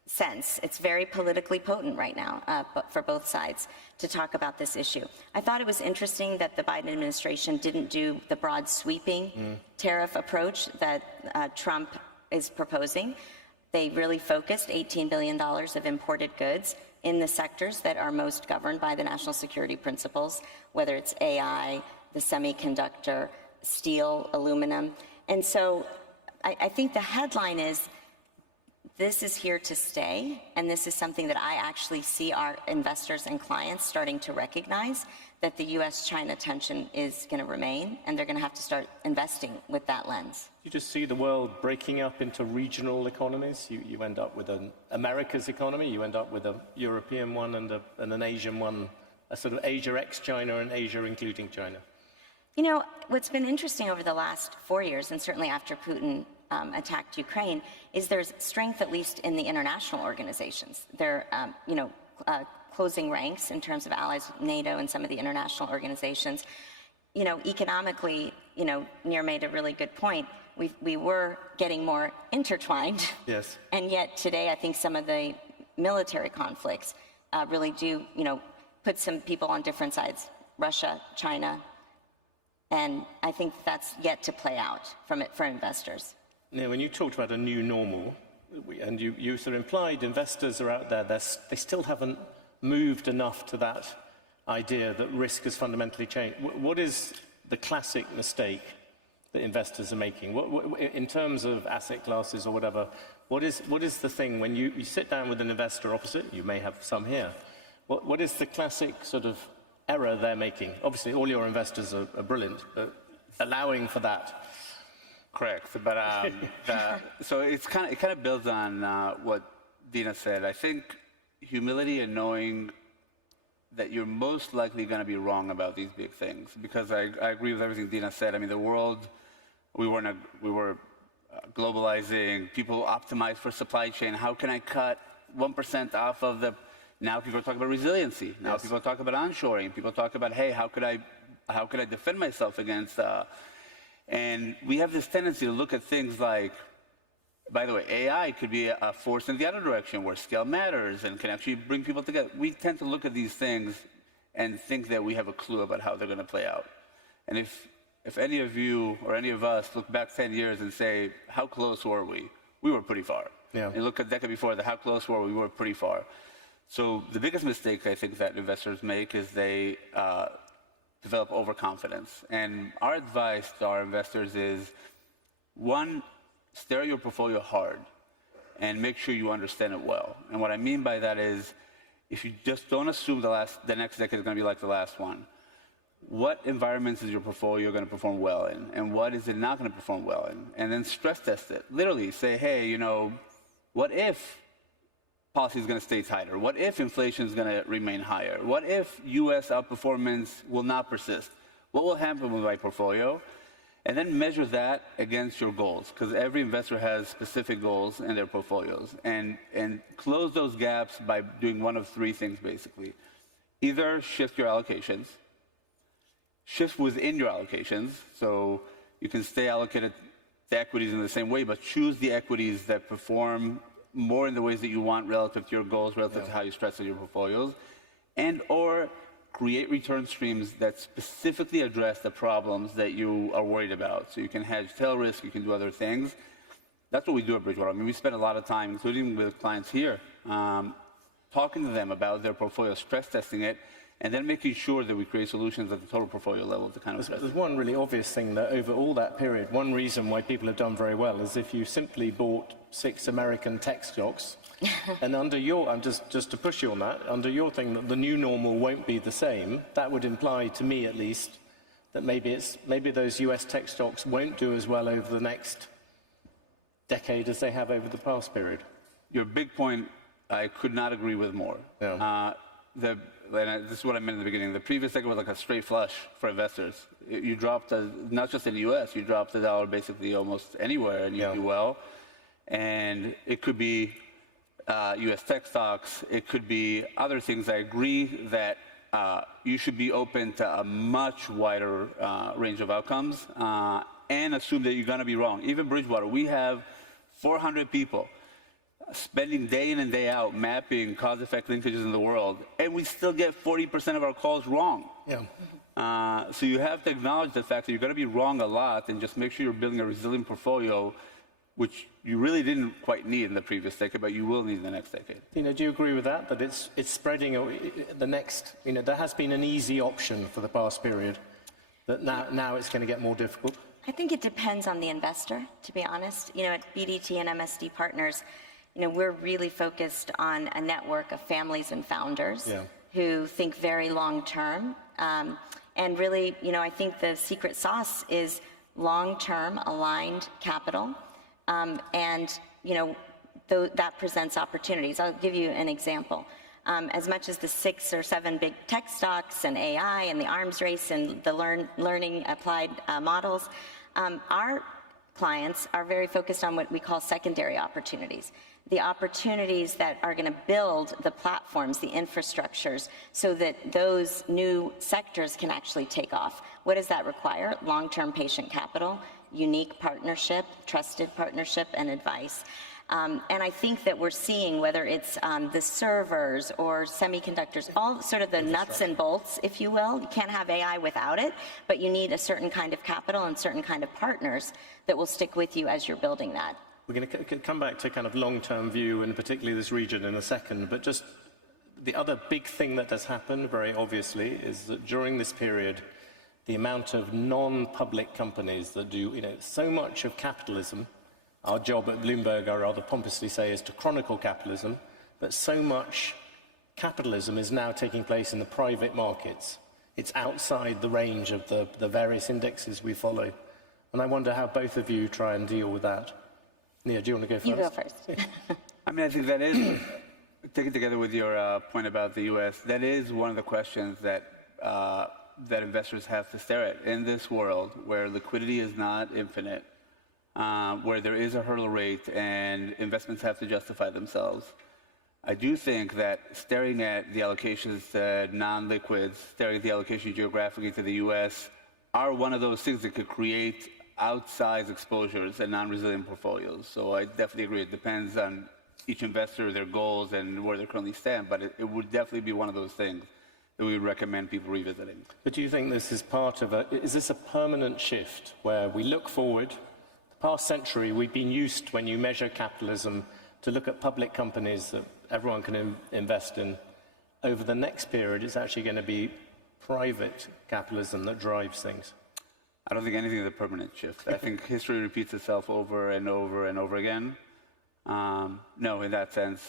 sense. It's very politically potent right now for both sides to talk about this issue. I thought it was interesting that the Biden administration didn't do the broad sweeping tariff approach that Trump is proposing. They really focused $18 billion of imported goods in the sectors that are most governed by the national security principles, whether it's AI, the semiconductor, steel, aluminum. And so I think the headline is, this is here to stay, and this is something that I actually see our investors and clients starting to recognize, that the U.S.-China tension is going to remain, and they're going to have to start investing with that lens. You just see the world breaking up into regional economies. You end up with an America's economy, you end up with a European one and an Asian one, a sort of Asia ex-China and Asia including China. You know, what's been interesting over the last 4 years, and certainly after Putin attacked Ukraine, is there's strength, at least in the international organizations. They're, closing ranks in terms of allies with NATO and some of the international organizations. Economically, Nir made a really good point. We were getting more intertwined. Yes. And yet today, I think some of the military conflicts really do, put some people on different sides. Russia, China. And I think that's yet to play out for investors. Now, when you talked about a new normal, and you sort of implied investors are out there, they still haven't moved enough to that idea that risk has fundamentally changed. What is the classic mistake that investors are making? In terms of asset classes or whatever, what is the thing when you sit down with an investor opposite, you may have some here, what is the classic sort of error they're making? Obviously, all your investors are brilliant, but allowing for that. Correct, but so it kind of builds on what Dina said. I think humility and knowing that you're most likely going to be wrong about these big things, because I agree with everything Dina said. I mean, the world, we were globalizing. People optimize for supply chain. How can I cut 1% off of the? Now people talk about resiliency. Now people talk about onshoring. People talk about, hey, how could I defend myself against? And we have this tendency to look at things like, by the way, AI could be a force in the other direction where scale matters and can actually bring people together. We tend to look at these things and think that we have a clue about how they're going to play out. And if any of you or any of us look back 10 years and say, how close were we? We were pretty far. Yeah. And look at the decade before that, how close were we? We were pretty far. So the biggest mistake I think that investors make is they develop overconfidence. And our advice to our investors is, one, stare at your portfolio hard and make sure you understand it well. And what I mean by that is, if you just don't assume the next decade is going to be like the last one, what environments is your portfolio going to perform well in, and what is it not going to perform well in? And then stress test it. Literally say, hey, you know, what if policy is going to stay tighter? What if inflation is going to remain higher? What if U.S. outperformance will not persist? What will happen with my portfolio? And then measure that against your goals, because every investor has specific goals in their portfolios. And close those gaps by doing one of three things, basically. Either shift your allocations, shift within your allocations, so you can stay allocated to equities in the same way, but choose the equities that perform more in the ways that you want relative to your goals, relative to how you stress your portfolios, and or create return streams that specifically address the problems that you are worried about. So you can hedge tail risk, you can do other things. That's what we do at Bridgewater. I mean, we spend a lot of time, including with clients here, talking to them about their portfolio, stress testing it, and then making sure that we create solutions at the total portfolio level to kind of address it. There's one really obvious thing that over all that period, one reason why people have done very well is if you simply bought 6 American tech stocks, and under your, and just to push you on that, under your thing that the new normal won't be the same, that would imply, to me at least, that maybe those US tech stocks won't do as well over the next decade as they have over the past period. Your big point, I could not agree with more. Yeah. This is what I meant in the beginning. The previous decade was like a straight flush for investors. You dropped, not just in the US, you dropped the dollar basically almost anywhere and you do well. And it could be US tech stocks, it could be other things. I agree that you should be open to a much wider range of outcomes and assume that you're going to be wrong. Even Bridgewater, we have 400 people spending day in and day out mapping cause-effect linkages in the world, and we still get 40% of our calls wrong. Yeah. So you have to acknowledge the fact that you're going to be wrong a lot and just make sure you're building a resilient portfolio, which you really didn't quite need in the previous decade, but you will need in the next decade. Do you agree with that? That it's spreading the next, there has been an easy option for the past period, that now it's going to get more difficult? I think it depends on the investor, to be honest. At BDT and MSD Partners, we're really focused on a network of families and founders who think very long-term. And really, I think the secret sauce is long-term aligned capital. And that presents opportunities. I'll give you an example. As much as the 6 or 7 big tech stocks and AI and the arms race and the learning applied models, our clients are very focused on what we call secondary opportunities. The opportunities that are going to build the platforms, the infrastructures, so that those new sectors can actually take off. What does that require? Long-term patient capital, unique partnership, trusted partnership, and advice. And I think that we're seeing, whether it's the servers or semiconductors, all sort of the nuts and bolts, if you will. You can't have AI without it, but you need a certain kind of capital and certain kind of partners that will stick with you as you're building that. We're going to come back to kind of long-term view, and particularly this region in a second, but just the other big thing that has happened, very obviously, is that during this period, the amount of non-public companies that do, so much of capitalism. Our job at Bloomberg, I rather pompously say, is to chronicle capitalism, but so much capitalism is now taking place in the private markets. It's outside the range of the various indexes we follow. And I wonder how both of you try and deal with that. Nia, do you want to go first? You go first. I mean, I think that is, taken together with your point about the U.S., that is one of the questions that that investors have to stare at in this world where liquidity is not infinite, where there is a hurdle rate and investments have to justify themselves. I do think that staring at the allocations to non-liquids, staring at the allocation geographically to the U.S. are one of those things that could create outsized exposures and non-resilient portfolios. So I definitely agree. It depends on each investor, their goals, and where they currently stand, but it would definitely be one of those things. that we would recommend people revisiting. But do you think this is part of is this a permanent shift where we look forward? The past century, we've been used, when you measure capitalism, to look at public companies that everyone can invest in. Over the next period, it's actually going to be private capitalism that drives things. I don't think anything is a permanent shift. I think history repeats itself over and over and over again. No, in that sense,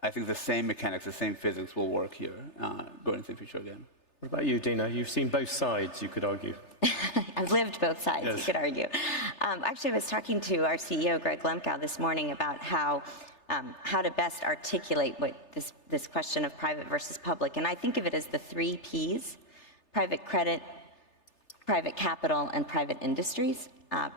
I think the same mechanics, the same physics will work here going into the future again. What about you, Dina? You've seen both sides, you could argue. I've lived both sides, Yes. you could argue. Actually, I was talking to our CEO, Greg Lemkow, this morning about how to best articulate what this question of private versus public. And I think of it as the 3 Ps: private credit, private capital, and private industries.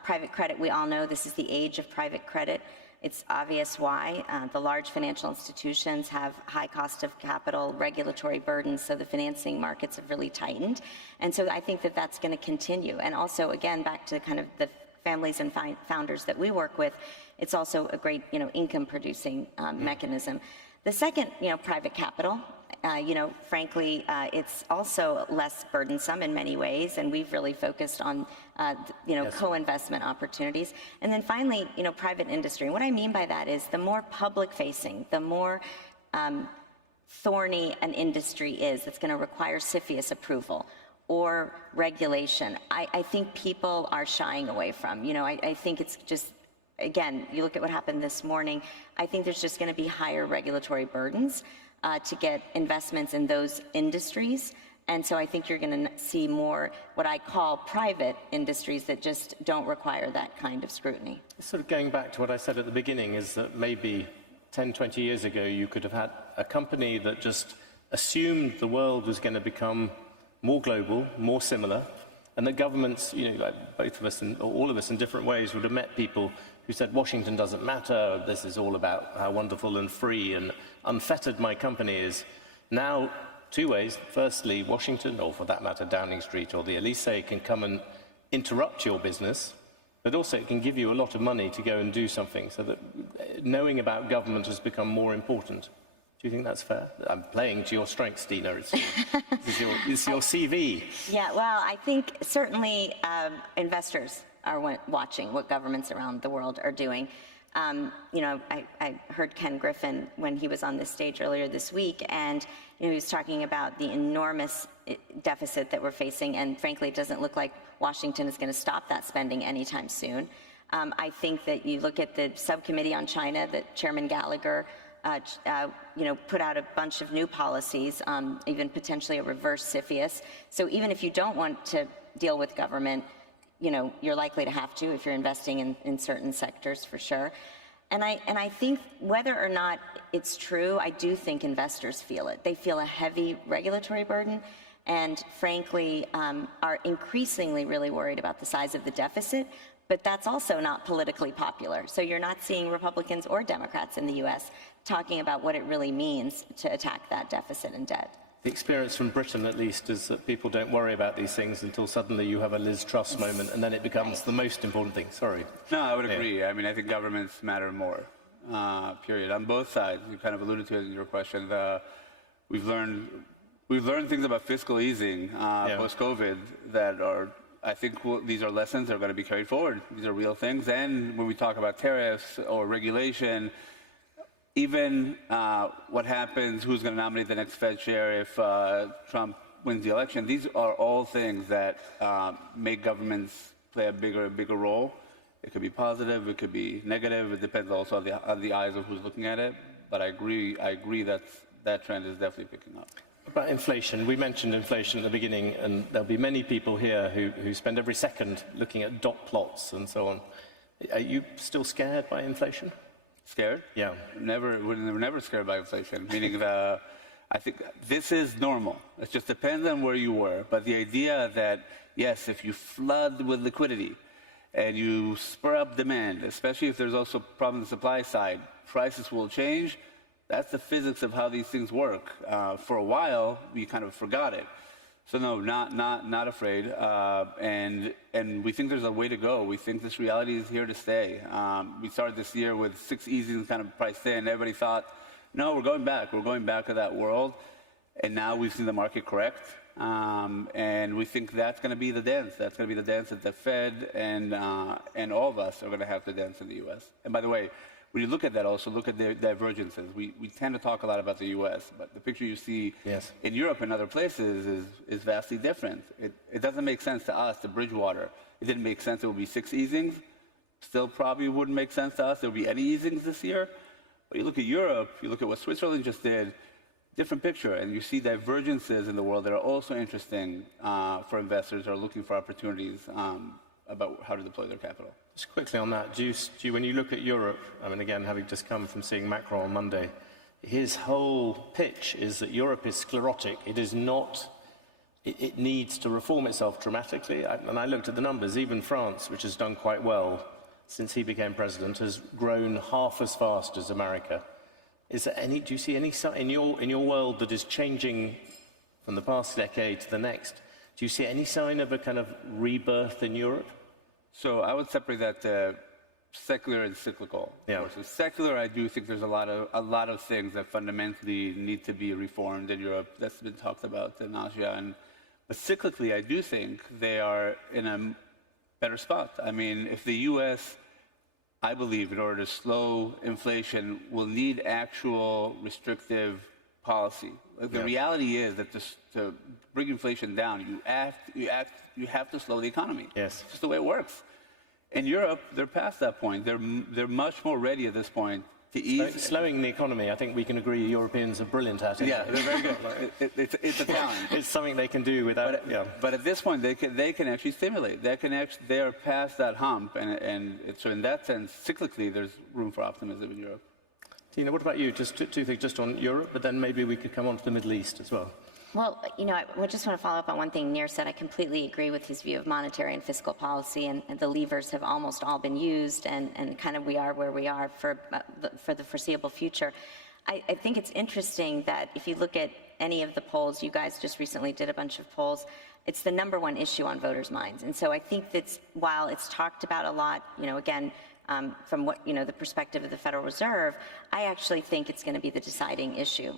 Private credit, we all know this is the age of private credit. It's obvious why. The large financial institutions have high cost of capital, regulatory burdens, so the financing markets have really tightened. And so I think that that's going to continue. And also, again, back to kind of the families and founders that we work with, it's also a great, income-producing mechanism. The second, private capital, frankly, it's also less burdensome in many ways, and we've really focused on, Yes. co-investment opportunities. And then finally, private industry. And what I mean by that is the more public-facing, the more thorny an industry is, it's going to require CFIUS approval or regulation. I think people are shying away from. I think it's just, again, you look at what happened this morning, I think there's just going to be higher regulatory burdens to get investments in those industries. And so I think you're going to see more what I call private industries that just don't require that kind of scrutiny. Sort of going back to what I said at the beginning, is that maybe 10, 20 years ago, you could have had a company that just assumed the world was going to become more global, more similar, and the governments, like both of us or all of us in different ways, would have met people who said, Washington doesn't matter, this is all about how wonderful and free and unfettered my company is. Now, 2 ways. Firstly, Washington, or for that matter, Downing Street or the Elysee, can come and interrupt your business, but also it can give you a lot of money to go and do something, so that knowing about government has become more important. Do you think that's fair? I'm playing to your strengths, Dina. It's your CV. Yeah, well, I think certainly investors are watching what governments around the world are doing. I heard Ken Griffin when he was on this stage earlier this week, and he was talking about the enormous deficit that we're facing, and frankly, it doesn't look like Washington is going to stop that spending anytime soon. I think that you look at the subcommittee on China that Chairman Gallagher put out a bunch of new policies, even potentially a reverse CFIUS. So even if you don't want to deal with government, you're likely to have to if you're investing in certain sectors, for sure. And I think whether or not it's true, I do think investors feel it. They feel a heavy regulatory burden, and frankly, are increasingly really worried about the size of the deficit. But that's also not politically popular. So you're not seeing Republicans or Democrats in the U.S. talking about what it really means to attack that deficit and debt. The experience from Britain, at least, is that people don't worry about these things until suddenly you have a Liz Truss moment, and then it becomes the most important thing. Sorry. No, I would agree. I mean, I think governments matter more, period. On both sides, you kind of alluded to it in your question. We've learned things about fiscal easing post-COVID that are, I think these are lessons that are going to be carried forward. These are real things. And when we talk about tariffs or regulation, even what happens, who's going to nominate the next Fed chair if Trump wins the election, these are all things that make governments play a bigger role. It could be positive, it could be negative. It depends also on the eyes of who's looking at it. But I agree that trend is definitely picking up. About inflation, we mentioned inflation at the beginning, and there'll be many people here who spend every second looking at dot plots and so on. Are you still scared by inflation? Scared? Yeah. We're never scared by inflation, meaning I think this is normal. It just depends on where you were. But the idea that, yes, if you flood with liquidity and you spur up demand, especially if there's also a problem on the supply side, prices will change. That's the physics of how these things work. For a while, we kind of forgot it. So no, not afraid. And we think there's a way to go. We think this reality is here to stay. We started this year with 6 easings kind of priced in. Everybody thought, no, we're going back. We're going back to that world. And now we've seen the market correct, and we think that's going to be the dance. That's going to be the dance that the Fed and all of us are going to have to dance in the U.S. And by the way, when you look at that, also look at the divergences. We tend to talk a lot about the U.S., but the picture you see in Europe and other places is vastly different. It doesn't make sense to us, to Bridgewater. It didn't make sense. It would be 6 easings. Still probably wouldn't make sense to us. There would be any easings this year. But you look at Europe, you look at what Switzerland just did, different picture, and you see divergences in the world that are also interesting for investors who are looking for opportunities about how to deploy their capital. Just quickly on that, do you, when you look at Europe, I mean, again, having just come from seeing Macron on Monday, his whole pitch is that Europe is sclerotic. It is not, it needs to reform itself dramatically. And I looked at the numbers, even France, which has done quite well since he became president, has grown half as fast as America. Is there any, do you see any sign in your world that is changing from the past decade to the next? Do you see any sign of a kind of rebirth in Europe? So I would separate that secular and cyclical. Yeah. So secular, I do think there's a lot of things that fundamentally need to be reformed in Europe. That's been talked about in Asia. But cyclically, I do think they are in a better spot. I mean, if the U.S., I believe, in order to slow inflation, will need actual restrictive policy. Like the reality is that to bring inflation down, you have to slow the economy. Yes. It's just the way it works. In Europe, they're past that point. They're much more ready at this point to ease. Slowing the economy, I think we can agree Europeans are brilliant at it. Yeah, they're very good. It's a talent. It's something they can do without. But at this point, they can actually stimulate. They are past that hump, and so in that sense, cyclically, there's room for optimism in Europe. Tina, what about you? Just two things, just on Europe, but then maybe we could come on to the Middle East as well. Well, you know, I just want to follow up on one thing Nir said. I completely agree with his view of monetary and fiscal policy, and the levers have almost all been used, and kind of we are where we are for the foreseeable future. I think it's interesting that if you look at any of the polls, you guys just recently did a bunch of polls, it's the #1 issue on voters' minds. And so I think that while it's talked about a lot, you know, again, from what, you know, the perspective of the Federal Reserve, I actually think it's going to be the deciding issue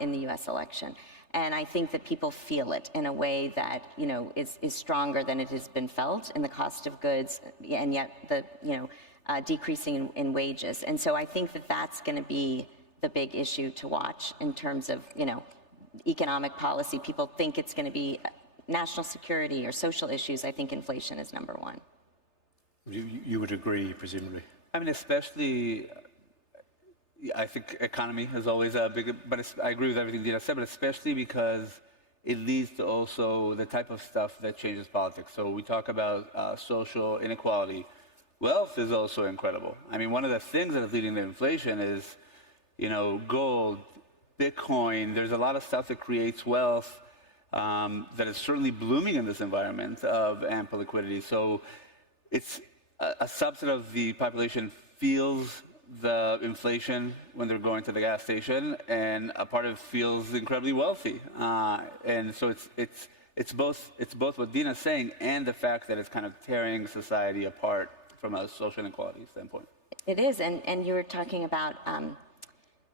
in the U.S. election. And I think that people feel it in a way that, you know, is stronger than it has been felt in the cost of goods, and yet the, you know, decreasing in wages. And so I think that that's going to be the big issue to watch in terms of, you know, economic policy. People think it's going to be national security or social issues. I think inflation is #1. You would agree, presumably? I mean, especially, I think economy is always a big, but I agree with everything Dina said, but especially because it leads to also the type of stuff that changes politics. So we talk about social inequality. Wealth is also incredible. I mean, one of the things that is leading to inflation is, you know, gold, Bitcoin. There's a lot of stuff that creates wealth that is certainly blooming in this environment of ample liquidity. So it's a subset of the population feels the inflation when they're going to the gas station, and a part of it feels incredibly wealthy. And so it's both what Dina's saying and the fact that it's kind of tearing society apart from a social inequality standpoint. It is, and you were talking about,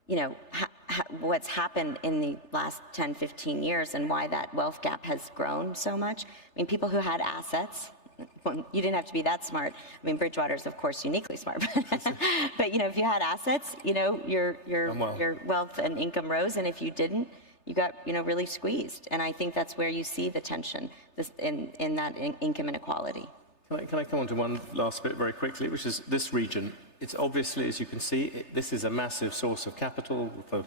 you know, what's happened in the last 10, 15 years and why that wealth gap has grown so much. I mean, people who had assets, well, you didn't have to be that smart. I mean, Bridgewater's, of course, uniquely smart. But, you know, if you had assets, you know, your wealth and income rose, and if you didn't, you got, you know, really squeezed. And I think that's where you see the tension in that income inequality. Can I come on to one last bit very quickly, which is this region? It's obviously, as you can see, this is a massive source of capital for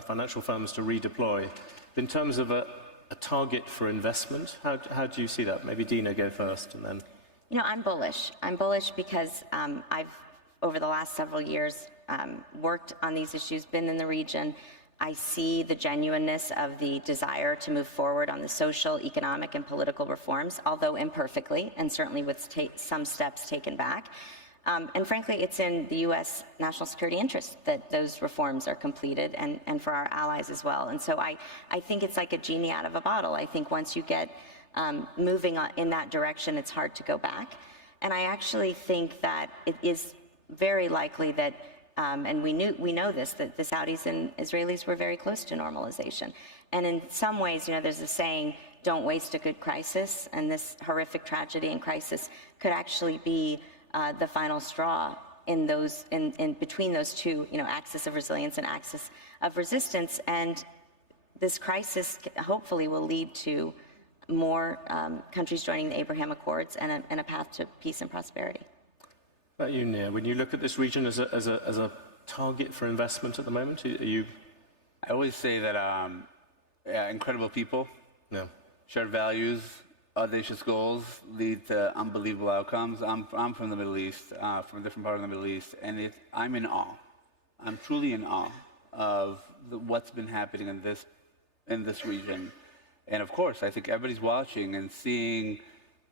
financial firms to redeploy. In terms of a target for investment, how do you see that? Maybe Dina, go first, and then. You know, I'm bullish. I'm bullish because I've, over the last several years, worked on these issues, been in the region. I see the genuineness of the desire to move forward on the social, economic, and political reforms, although imperfectly, and certainly with some steps taken back. And frankly, it's in the U.S. national security interest that those reforms are completed, and for our allies as well. And so I think it's like a genie out of a bottle. I think once you get moving in that direction, it's hard to go back. And I actually think that it is very likely that, and we know this, that the Saudis and Israelis were very close to normalization. And in some ways, there's a saying, don't waste a good crisis, and this horrific tragedy and crisis could actually be the final straw in between those two, axis of resilience and axis of resistance. And this crisis hopefully will lead to more countries joining the Abraham Accords and a path to peace and prosperity. What about you, Nia? When you look at this region as a target for investment at the moment, are you? I always say that incredible people, shared values, audacious goals lead to unbelievable outcomes. I'm from the Middle East, from a different part of the Middle East, and I'm in awe. I'm truly in awe of what's been happening in this region. And of course, I think everybody's watching and seeing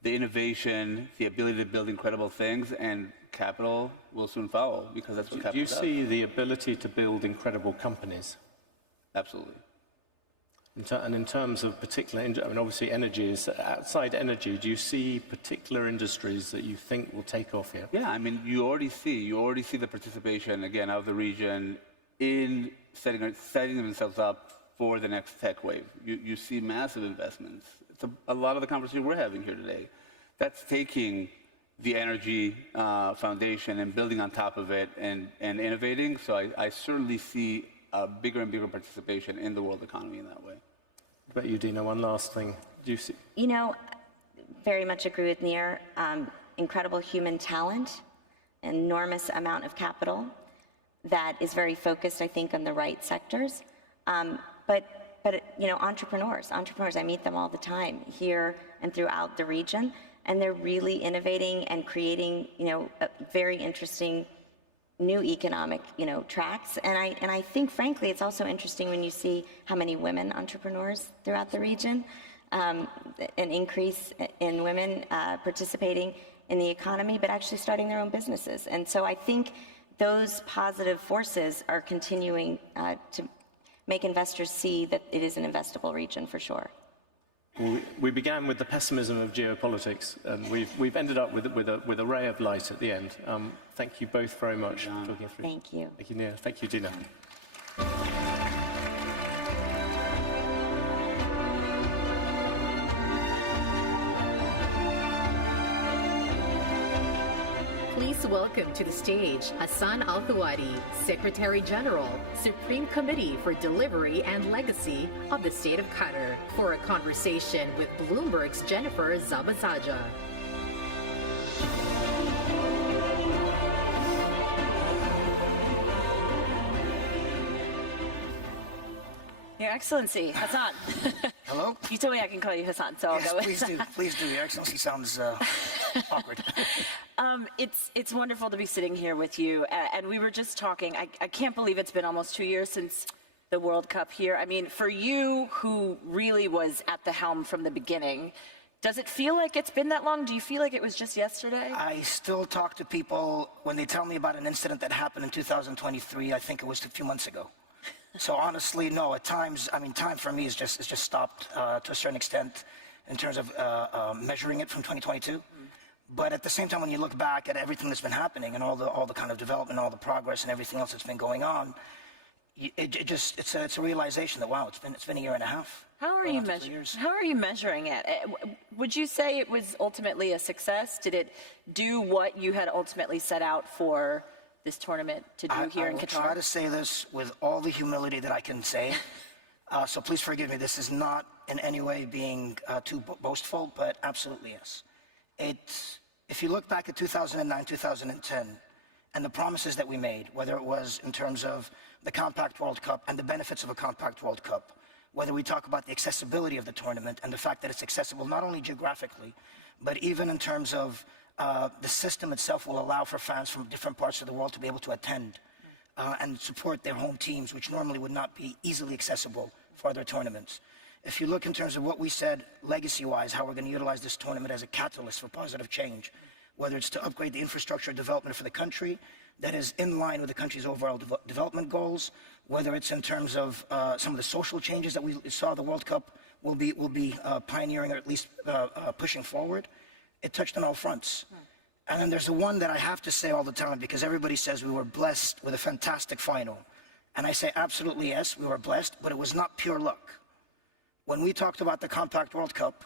the innovation, the ability to build incredible things, and capital will soon follow, because that's what capital does. Do you see the ability to build incredible companies? Absolutely. And in terms of particular, obviously energy is, outside energy, do you see particular industries that you think will take off here? Yeah, you already see the participation, again, of the region in setting themselves up for the next tech wave. You see massive investments. It's a lot of the conversation we're having here today. That's taking the energy foundation and building on top of it and innovating. So I certainly see a bigger and bigger participation in the world economy in that way. What about you, Dina? One last thing. Do you see? Very much agree with Nir. Incredible human talent, enormous amount of capital that is very focused, I think, on the right sectors. But entrepreneurs, I meet them all the time here and throughout the region, and they're really innovating and creating, very interesting new economic, tracks. And I think, frankly, it's also interesting when you see how many women entrepreneurs throughout the region, an increase in women participating in the economy, but actually starting their own businesses. And so I think those positive forces are continuing to make investors see that it is an investable region for sure. We began with the pessimism of geopolitics, and we've ended up with a ray of light at the end. Thank you both very much for talking through. Thank you. Thank you, Nia. Thank you, Dina. Please welcome to the stage Hassan Al-Thawadi, Secretary General, Supreme Committee for Delivery and Legacy of the State of Qatar, for a conversation with Bloomberg's Jennifer Zabazaja. Your Excellency, Hassan. Hello? You told me I can call you Hassan, so I'll yes, go with please do. Please do. Your Excellency sounds awkward. It's wonderful to be sitting here with you. And we were just talking. I can't believe it's been almost 2 years since the World Cup here. For you, who really was at the helm from the beginning, does it feel like it's been that long? Do you feel like it was just yesterday? I still talk to people when they tell me about an incident that happened in 2023. I think it was a few months ago. So honestly, no. At times, time for me is just stopped to a certain extent in terms of measuring it from 2022. But at the same time, when you look back at everything that's been happening and all the kind of development, all the progress, and everything else that's been going on, it's a realization that wow, it's been a year and a half. How are you measuring it? Would you say it was ultimately a success? Did it do what you had ultimately set out for this tournament to do here in Qatar? I will try to say this with all the humility that I can say. So please forgive me. This is not in any way being too boastful, but absolutely yes. If you look back at 2009, 2010, and the promises that we made, whether it was in terms of the Compact World Cup and the benefits of a Compact World Cup, whether we talk about the accessibility of the tournament and the fact that it's accessible not only geographically, but even in terms of the system itself will allow for fans from different parts of the world to be able to attend and support their home teams, which normally would not be easily accessible for other tournaments. If you look in terms of what we said legacy-wise, how we're going to utilize this tournament as a catalyst for positive change, whether it's to upgrade the infrastructure development for the country that is in line with the country's overall development goals, whether it's in terms of some of the social changes that we saw the World Cup will be pioneering or at least pushing forward. It touched on all fronts. And then there's the one that I have to say all the time, because everybody says we were blessed with a fantastic final. And I say absolutely yes, we were blessed, but it was not pure luck. when we talked about the Compact World Cup,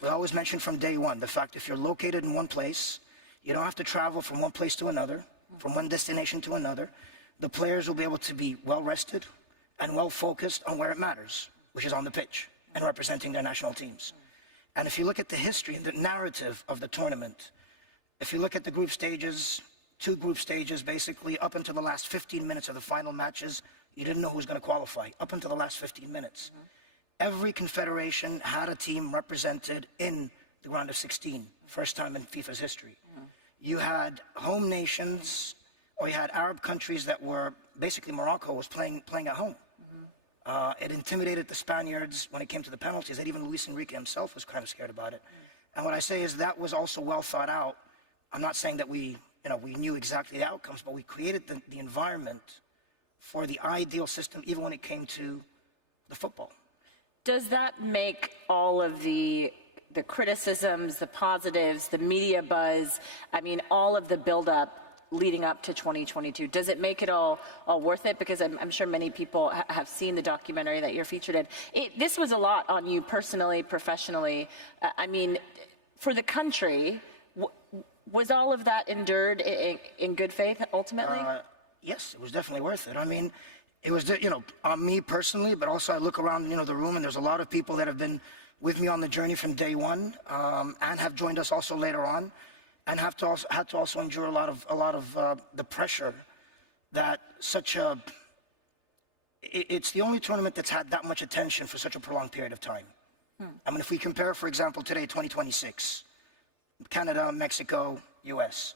we always mentioned from day one the fact if you're located in one place, you don't have to travel from one place to another, from one destination to another. The players will be able to be well rested and well focused on where it matters, which is on the pitch and representing their national teams. And if you look at the history and the narrative of the tournament, if you look at the group stages, 2 group stages basically, up until the last 15 minutes of the final matches, you didn't know who was going to qualify, up until the last 15 minutes. Every confederation had a team represented in the round of 16, first time in FIFA's history. You had home nations, or you had Arab countries that were, basically Morocco was playing at home. It intimidated the Spaniards when it came to the penalties, that even Luis Enrique himself was kind of scared about it. And what I say is that was also well thought out. I'm not saying that we knew exactly the outcomes, but we created the environment for the ideal system, even when it came to the football. Does that make all of the criticisms, the positives, the media buzz, I mean, all of the buildup leading up to 2022, does it make it all worth it? Because I'm sure many people have seen the documentary that you're featured in. This was a lot on you personally, professionally. I mean, for the country, was all of that endured in good faith ultimately? Yes, it was definitely worth it. I mean, it was, on me personally, but also I look around, the room, and there's a lot of people that have been with me on the journey from day one, and have joined us also later on, and had to also endure a lot of the pressure that it's the only tournament that's had that much attention for such a prolonged period of time. I mean, if we compare, for example, today, 2026, Canada, Mexico, US,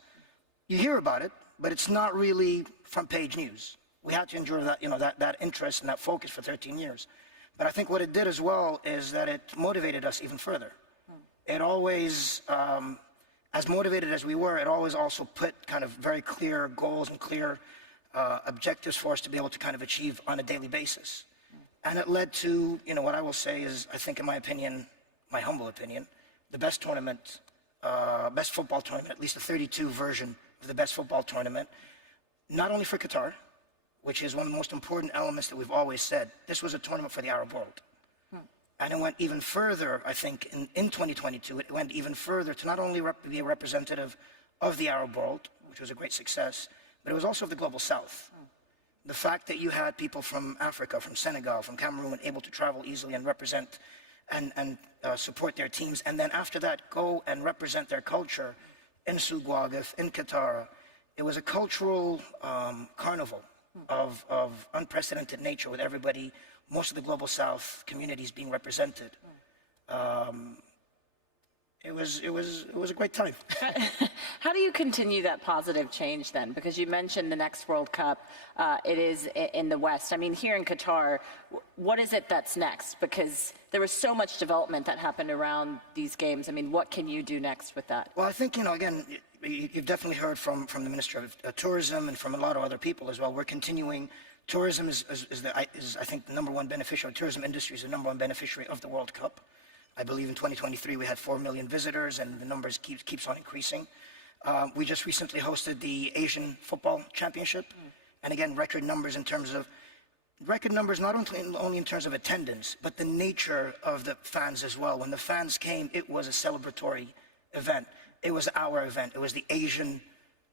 you hear about it, but it's not really front page news. We had to endure that, that interest and that focus for 13 years. But I think what it did as well is that it motivated us even further. It always, as motivated as we were, it always also put kind of very clear goals and clear objectives for us to be able to kind of achieve on a daily basis. And it led to, what I will say is, I think in my opinion, my humble opinion, the best tournament, best football tournament, at least the 32 version of the best football tournament, not only for Qatar, which is one of the most important elements that we've always said. This was a tournament for the Arab world. And it went even further, I think, in 2022, it went even further to not only be a representative of the Arab world, which was a great success, but it was also of the global south. The fact that you had people from Africa, from Senegal, from Cameroon, able to travel easily and represent and support their teams, and then after that, go and represent their culture in Souguagaf, in Qatar. It was a cultural carnival of unprecedented nature, with everybody, most of the global south communities being represented. It was a great time. How do you continue that positive change then? Because you mentioned the next World Cup, it is in the West. I mean, here in Qatar, what is it that's next? Because there was so much development that happened around these games. I mean, what can you do next with that? Well, I think, again, you've definitely heard from the Minister of Tourism and from a lot of other people as well. We're continuing. Tourism is I think, the number one beneficiary. Tourism industry is the number one beneficiary of the World Cup. I believe in 2023 we had 4 million visitors, and the numbers keeps on increasing. We just recently hosted the Asian Football Championship, and again, record numbers not only in terms of attendance, but the nature of the fans as well. When the fans came, it was a celebratory event. It was our event. It was the Asian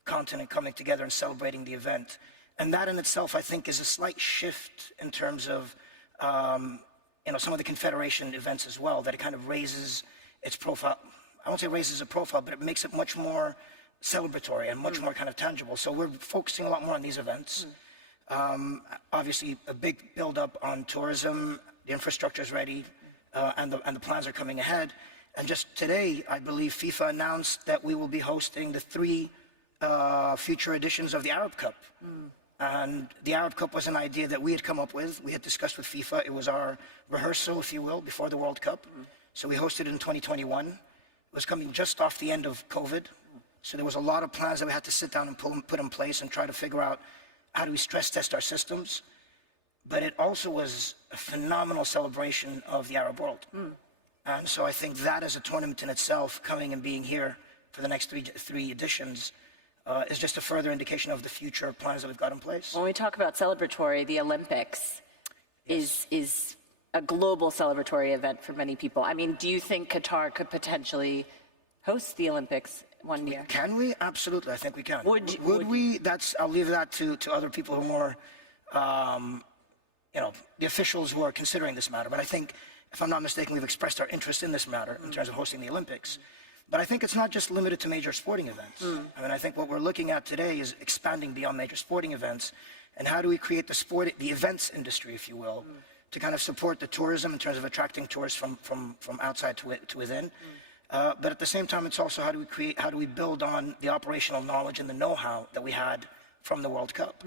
continent coming together and celebrating the event. And that in itself, I think, is a slight shift in terms of some of the confederation events as well, that it kind of raises its profile. I won't say raises a profile, but it makes it much more celebratory and much more kind of tangible. So we're focusing a lot more on these events. Obviously, a big build-up on tourism. The infrastructure is ready, and the plans are coming ahead. And just today, I believe FIFA announced that we will be hosting the 3 future editions of the Arab Cup. And the Arab Cup was an idea that we had come up with. We had discussed with FIFA. It was our rehearsal, if you will, before the World Cup. So we hosted it in 2021. It was coming just off the end of COVID. So there was a lot of plans that we had to sit down and put in place and try to figure out how do we stress test our systems. But it also was a phenomenal celebration of the Arab world. And so I think that as a tournament in itself, coming and being here for the next three editions, is just a further indication of the future plans that we've got in place. When we talk about celebratory, the Olympics is a global celebratory event for many people. I mean, do you think Qatar could potentially host the Olympics one year? Can we? Absolutely, I think we can. Would we? I'll leave that to other people who are more, the officials who are considering this matter. But I think, if I'm not mistaken, we've expressed our interest in this matter in terms of hosting the Olympics. But I think it's not just limited to major sporting events. I mean, I think what we're looking at today is expanding beyond major sporting events, and how do we create the events industry, if you will, to kind of support the tourism in terms of attracting tourists from outside to within. But at the same time, it's also how do we build on the operational knowledge and the know-how that we had from the World Cup,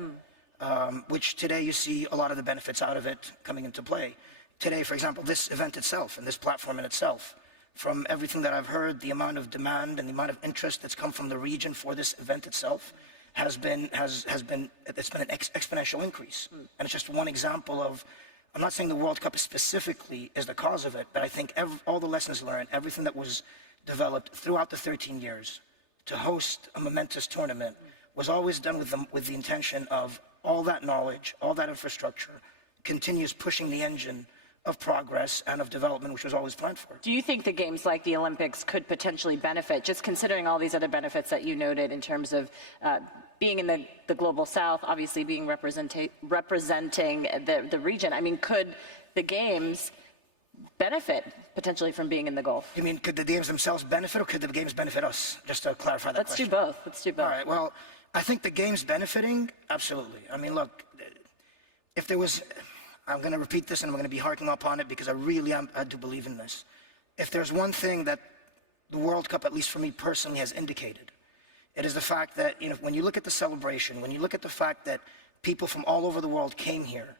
which today you see a lot of the benefits out of it coming into play. Today, for example, this event itself and this platform in itself, from everything that I've heard, the amount of demand and the amount of interest that's come from the region for this event itself it's been an exponential increase. And it's just one example of, I'm not saying the World Cup specifically is the cause of it, but I think all the lessons learned, everything that was developed throughout the 13 years to host a momentous tournament was always done with the intention of all that knowledge, all that infrastructure continues pushing the engine of progress and of development, which was always planned for. Do you think the games like the Olympics could potentially benefit, just considering all these other benefits that you noted in terms of being in the global south, obviously being representing the region? I mean, could the games benefit potentially from being in the Gulf? You mean, could the games themselves benefit, or could the games benefit us? Just to clarify that question. Let's do both. All right, well, I think the games benefiting, absolutely. I mean, look, if there was, I'm going to repeat this and I'm going to be harking up on it because I do believe in this. If there's one thing that the World Cup, at least for me personally, has indicated, it is the fact that, when you look at the celebration, when you look at the fact that people from all over the world came here,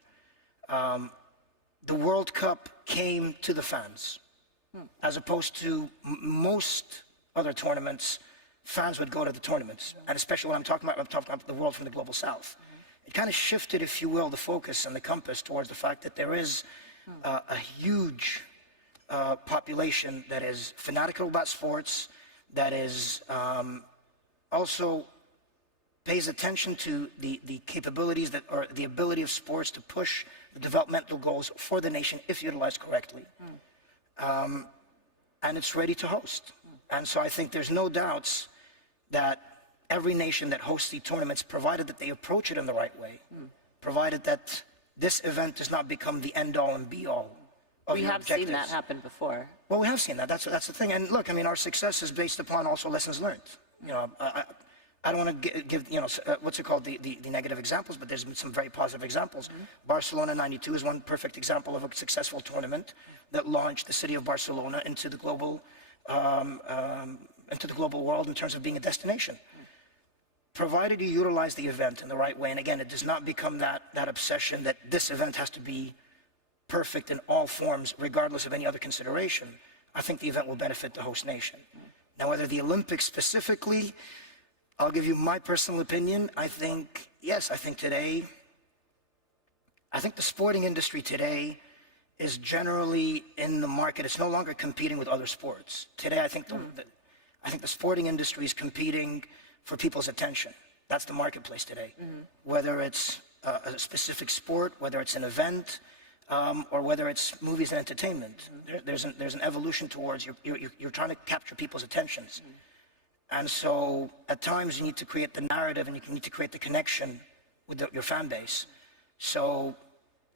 the World Cup came to the fans, as opposed to most other tournaments. Fans would go to the tournaments, and especially when I'm talking about the world from the global south. It kind of shifted, if you will, the focus and the compass towards the fact that there is a huge population that is fanatical about sports, that is also pays attention to the capabilities or the ability of sports to push the developmental goals for the nation if utilized correctly. And it's ready to host. And so I think there's no doubts that every nation that hosts the tournaments, provided that they approach it in the right way, provided that this event does not become the end-all and be-all of We your have objectives. seen that happen before. Well, we have seen that. That's the thing. And look, I mean, our success is based upon also lessons learned. I don't want to give what's it called, the negative examples, but there's been some very positive examples. Barcelona '92 is one perfect example of a successful tournament that launched the city of Barcelona into the global world in terms of being a destination. Provided you utilize the event in the right way, and again, it does not become that obsession that this event has to be perfect in all forms, regardless of any other consideration, I think the event will benefit the host nation. Now, whether the Olympics specifically, I'll give you my personal opinion. I think, yes, I think the sporting industry today is generally in the market. It's no longer competing with other sports. Today, I think the sporting industry is competing for people's attention. That's the marketplace today. Whether it's a specific sport, whether it's an event, or whether it's movies and entertainment. There's an evolution towards you're trying to capture people's attentions. And so at times you need to create the narrative and you need to create the connection with your fan base. So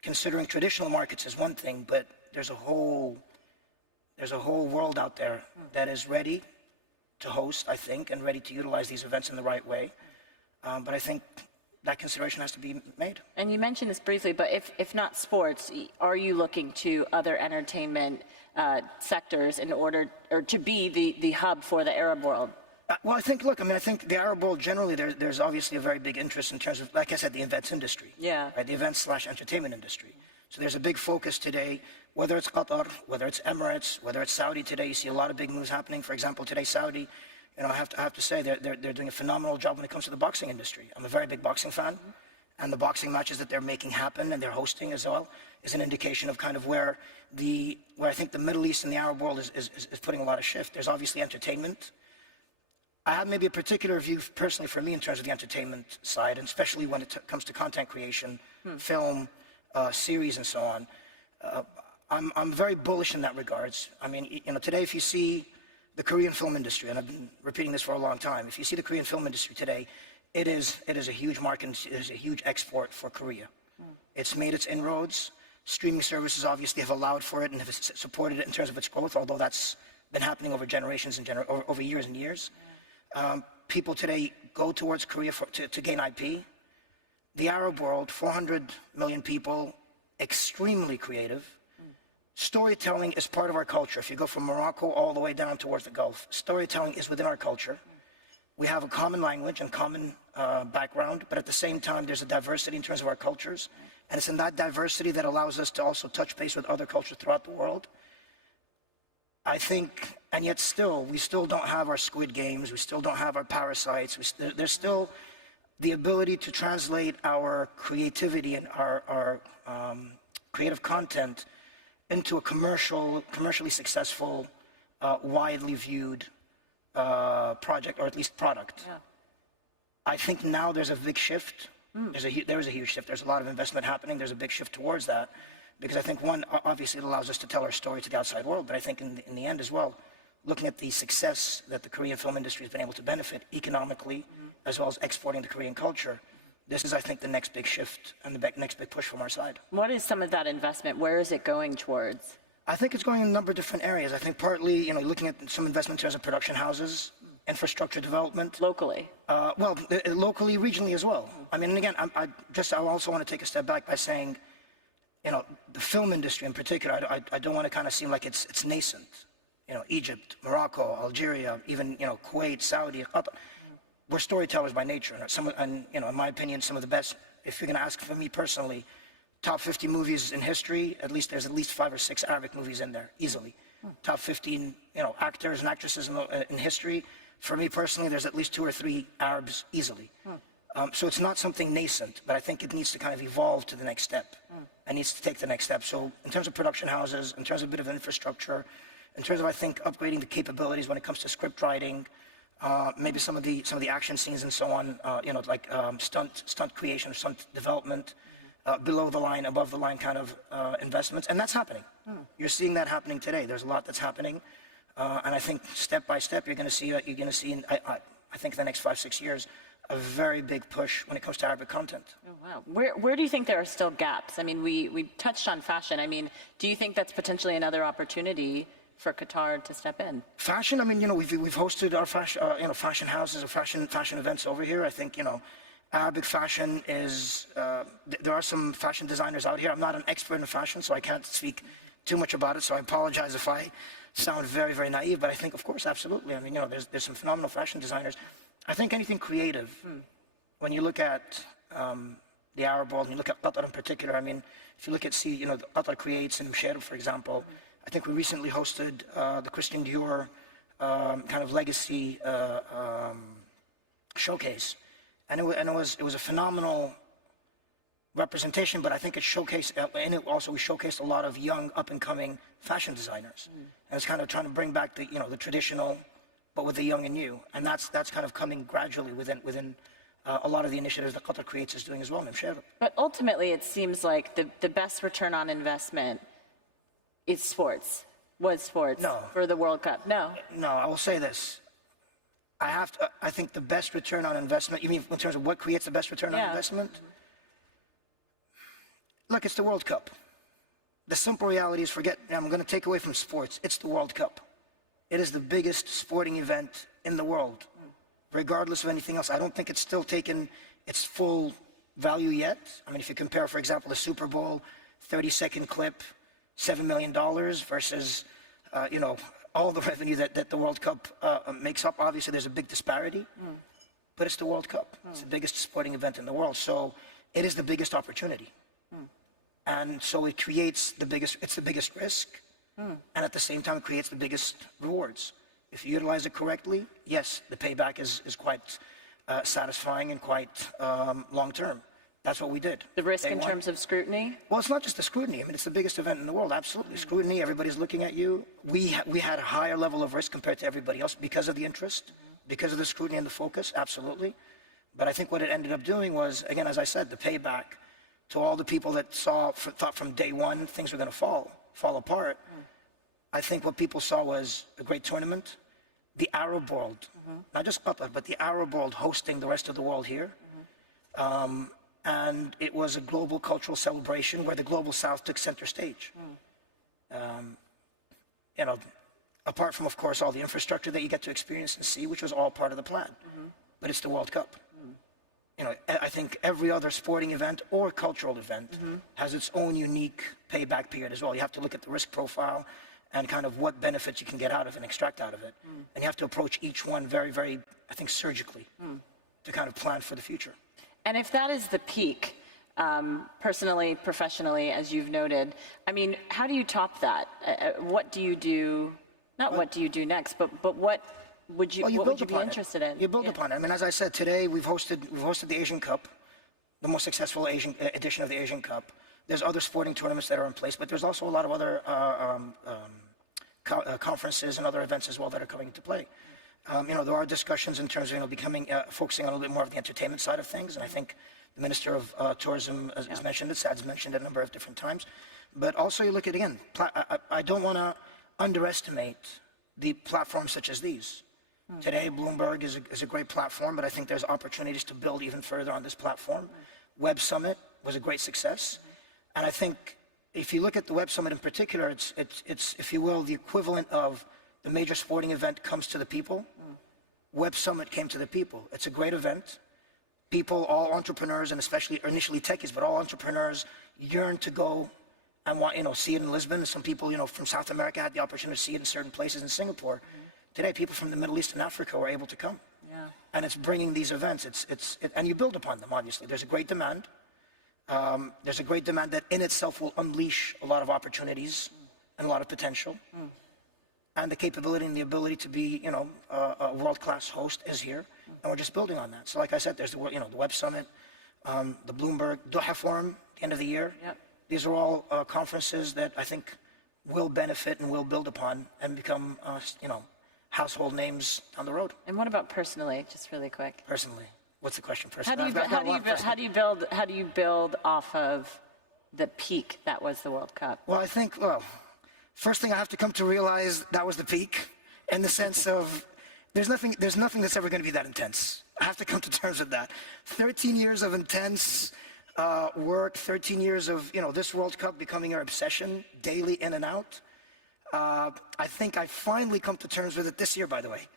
considering traditional markets is one thing, but there's a whole world out there that is ready to host, I think, and ready to utilize these events in the right way. But I think that consideration has to be made. And you mentioned this briefly, but if not sports, are you looking to other entertainment sectors in order, or to be the hub for the Arab world? Well, I think the Arab world generally, there's obviously a very big interest in terms of, like I said, the events industry. Yeah. Right, the events/entertainment industry. So there's a big focus today, whether it's Qatar, whether it's Emirates, whether it's Saudi today, you see a lot of big moves happening. For example, today Saudi, I have to say they're doing a phenomenal job when it comes to the boxing industry. I'm a very big boxing fan, and the boxing matches that they're making happen and they're hosting as well is an indication of kind of where I think the Middle East and the Arab world is putting a lot of shift. There's obviously entertainment. I have maybe a particular view personally for me in terms of the entertainment side, and especially when it comes to content creation, film, series, and so on. I'm very bullish in that regards. I mean, you know, today if you see the Korean film industry, and I've been repeating this for a long time, if you see the Korean film industry today, it is a huge market, it is a huge export for Korea. It's made its inroads. Streaming services obviously have allowed for it and have supported it in terms of its growth, although that's been happening over generations and over years and years. People today go towards Korea to gain IP. The Arab world, 400 million people, extremely creative. Storytelling is part of our culture. If you go from Morocco all the way down towards the Gulf, storytelling is within our culture. We have a common language and common background, but at the same time, there's a diversity in terms of our cultures. And it's in that diversity that allows us to also touch base with other cultures throughout the world. I think, and yet still, we still don't have our Squid Games, we still don't have our Parasites, there's still the ability to translate our creativity and our creative content into a commercially successful, widely viewed project, or at least product. Yeah. I think now there's a big shift. There is a huge shift. There's a lot of investment happening. There's a big shift towards that. Because I think, one, obviously it allows us to tell our story to the outside world, but I think in the end as well, looking at the success that the Korean film industry has been able to benefit economically, as well as exporting the Korean culture, this is, I think, the next big shift and the next big push from our side. What is some of that investment? Where is it going towards? I think it's going in a number of different areas. I think partly, you know, looking at some investment in terms of production houses, infrastructure development. Locally? Well, locally, regionally as well. I mean, and again, I also want to take a step back by saying, you know, the film industry in particular, I don't want to kind of seem like it's nascent. You know, Egypt, Morocco, Algeria, even, you know, Kuwait, Saudi, Qatar. We're storytellers by nature. And, you know, in my opinion, some of the best, if you're going to ask for me personally, top 50 movies in history, there's at least 5 or 6 Arabic movies in there, easily. Top 15, you know, actors and actresses in history. For me personally, there's at least 2 or 3 Arabs easily. So it's not something nascent, but I think it needs to kind of evolve to the next step. It needs to take the next step. So in terms of production houses, in terms of a bit of infrastructure, in terms of, I think, upgrading the capabilities when it comes to script writing, maybe some of the action scenes and so on, you know, like stunt creation, stunt development, below the line, above the line kind of investments, and that's happening. You're seeing that happening today. There's a lot that's happening, and I think step by step you're going to see. I think in the next 5-6 years, a very big push when it comes to Arabic content. Oh, wow. Where do you think there are still gaps? I mean, we touched on fashion. I mean, do you think that's potentially another opportunity for Qatar to step in? Fashion, I mean, you know, we've hosted our fashion houses or fashion events over here. I think, you know, Arabic fashion is, there are some fashion designers out here. I'm not an expert in fashion, so I can't speak too much about it, so I apologize if I sound very, very naive, but I think, of course, absolutely. I mean, you know, there's some phenomenal fashion designers. I think anything creative, when you look at the Arab world, and you look at Qatar in particular, I mean, if you look at, you know, Qatar Creates in Msheirab, for example, I think we recently hosted the Christian Dior kind of legacy showcase, and it was a phenomenal representation. But I think it showcased, and it also we showcased a lot of young, up-and-coming fashion designers, and it's kind of trying to bring back the, you know, the traditional, but with the young and new, and that's kind of coming gradually within a lot of the initiatives that Qatar Creates is doing as well. But ultimately, it seems like the best return on investment is sports. Was sports for the World Cup? No, I will say this. I think the best return on investment, you mean in terms of what creates the best return on investment? Look, it's the World Cup. The simple reality is, I'm going to take away from sports, it's the World Cup. It is the biggest sporting event in the world. Regardless of anything else, I don't think it's still taken its full value yet. I mean, if you compare, for example, the Super Bowl, 30-second clip, $7 million versus, you know, all the revenue that the World Cup makes up. Obviously, there's a big disparity, but it's the World Cup. It's the biggest sporting event in the world, so it is the biggest opportunity. And so it creates it's the biggest risk, and at the same time, it creates the biggest rewards. If you utilize it correctly, yes, the payback is quite satisfying and quite long-term. That's what we did. The risk in terms of scrutiny? Well, it's not just the scrutiny. I mean, it's the biggest event in the world, absolutely. Scrutiny, everybody's looking at you. We had a higher level of risk compared to everybody else because of the interest, because of the scrutiny and the focus, absolutely. But I think what it ended up doing was, again, as I said, the payback to all the people that thought from day one things were going to fall. fall apart, I think what people saw was a great tournament. The Arab world, not just Qatar, but the Arab world hosting the rest of the world here. And it was a global cultural celebration where the global south took center stage. You know, apart from, of course, all the infrastructure that you get to experience and see, which was all part of the plan. But it's the World Cup. You know, I think every other sporting event or cultural event has its own unique payback period as well. You have to look at the risk profile and kind of what benefits you can get out of it and extract out of it. And you have to approach each one very, very, I think, surgically to kind of plan for the future. And if that is the peak, personally, professionally, as you've noted, I mean, how do you top that? What do you do, not what do you do next, but what would you, what would you be interested in? You build upon it. I mean, as I said, today we've hosted the Asian Cup, the most successful edition of the Asian Cup. There's other sporting tournaments that are in place, but there's also a lot of other conferences and other events as well that are coming into play. You know, there are discussions in terms of, you know, becoming, focusing on a little bit more of the entertainment side of things, and I think the Minister of Tourism has mentioned it, Saad's mentioned it a number of different times. But also you look at, again, I don't want to underestimate the platforms such as these. Today, Bloomberg is a great platform, but I think there's opportunities to build even further on this platform. Web Summit was a great success. And I think if you look at the Web Summit in particular, it's if you will, the equivalent of the major sporting event comes to the people. Web Summit came to the people. It's a great event. People, all entrepreneurs, and especially initially techies, but all entrepreneurs yearn to go and want, you know, see it in Lisbon. Some people, you know, from South America had the opportunity to see it in certain places in Singapore. Today, people from the Middle East and Africa were able to come. And it's bringing these events. And you build upon them, obviously. There's a great demand. There's a great demand that in itself will unleash a lot of opportunities and a lot of potential. And the capability and the ability to be, you know, a world-class host is here. And we're just building on that. So like I said, there's the, you know, the Web Summit, the Bloomberg Doha Forum at the end of the year. These are all conferences that I think will benefit and will build upon and become, you know, household names down the road. And what about personally, just really quick? Personally, what's the question? Personally, how do you build off of the peak that was the World Cup? Well, I think, first thing I have to come to realize that was the peak, in the sense of there's nothing that's ever going to be that intense. I have to come to terms with that. 13 years of intense work, 13 years of, you know, this World Cup becoming your obsession, daily in and out. I think I finally come to terms with it this year, by the way.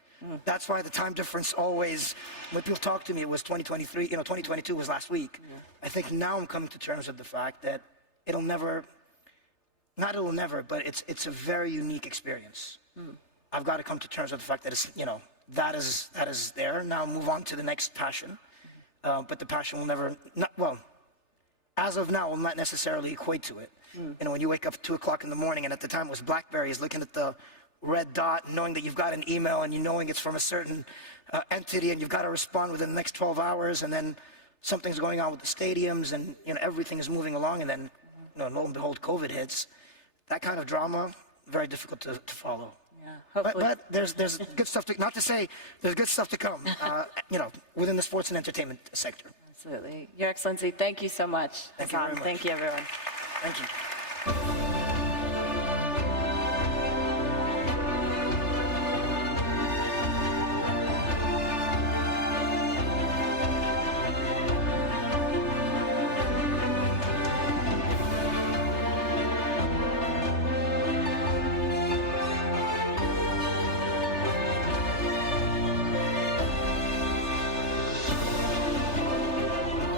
That's why the time difference always, when people talk to me, it was 2023, you know, 2022 was last week. I think now I'm coming to terms with the fact that it'll never, but it's a very unique experience. I've got to come to terms with the fact that it's, you know, that is there. Now move on to the next passion. But the passion will never, as of now, will not necessarily equate to it. You know, when you wake up at 2 o'clock in the morning, and at the time it was BlackBerries, looking at the red dot, knowing that you've got an email and you knowing it's from a certain entity and you've got to respond within the next 12 hours, and then something's going on with the stadiums and, you know, everything is moving along, and then, you know, lo and behold, COVID hits. That kind of drama, very difficult to follow. But there's good stuff to, not to say there's good stuff to come, you know, within the sports and entertainment sector. Absolutely. Your Excellency, thank you so much. Thank you very much. Thank you, everyone. Thank you.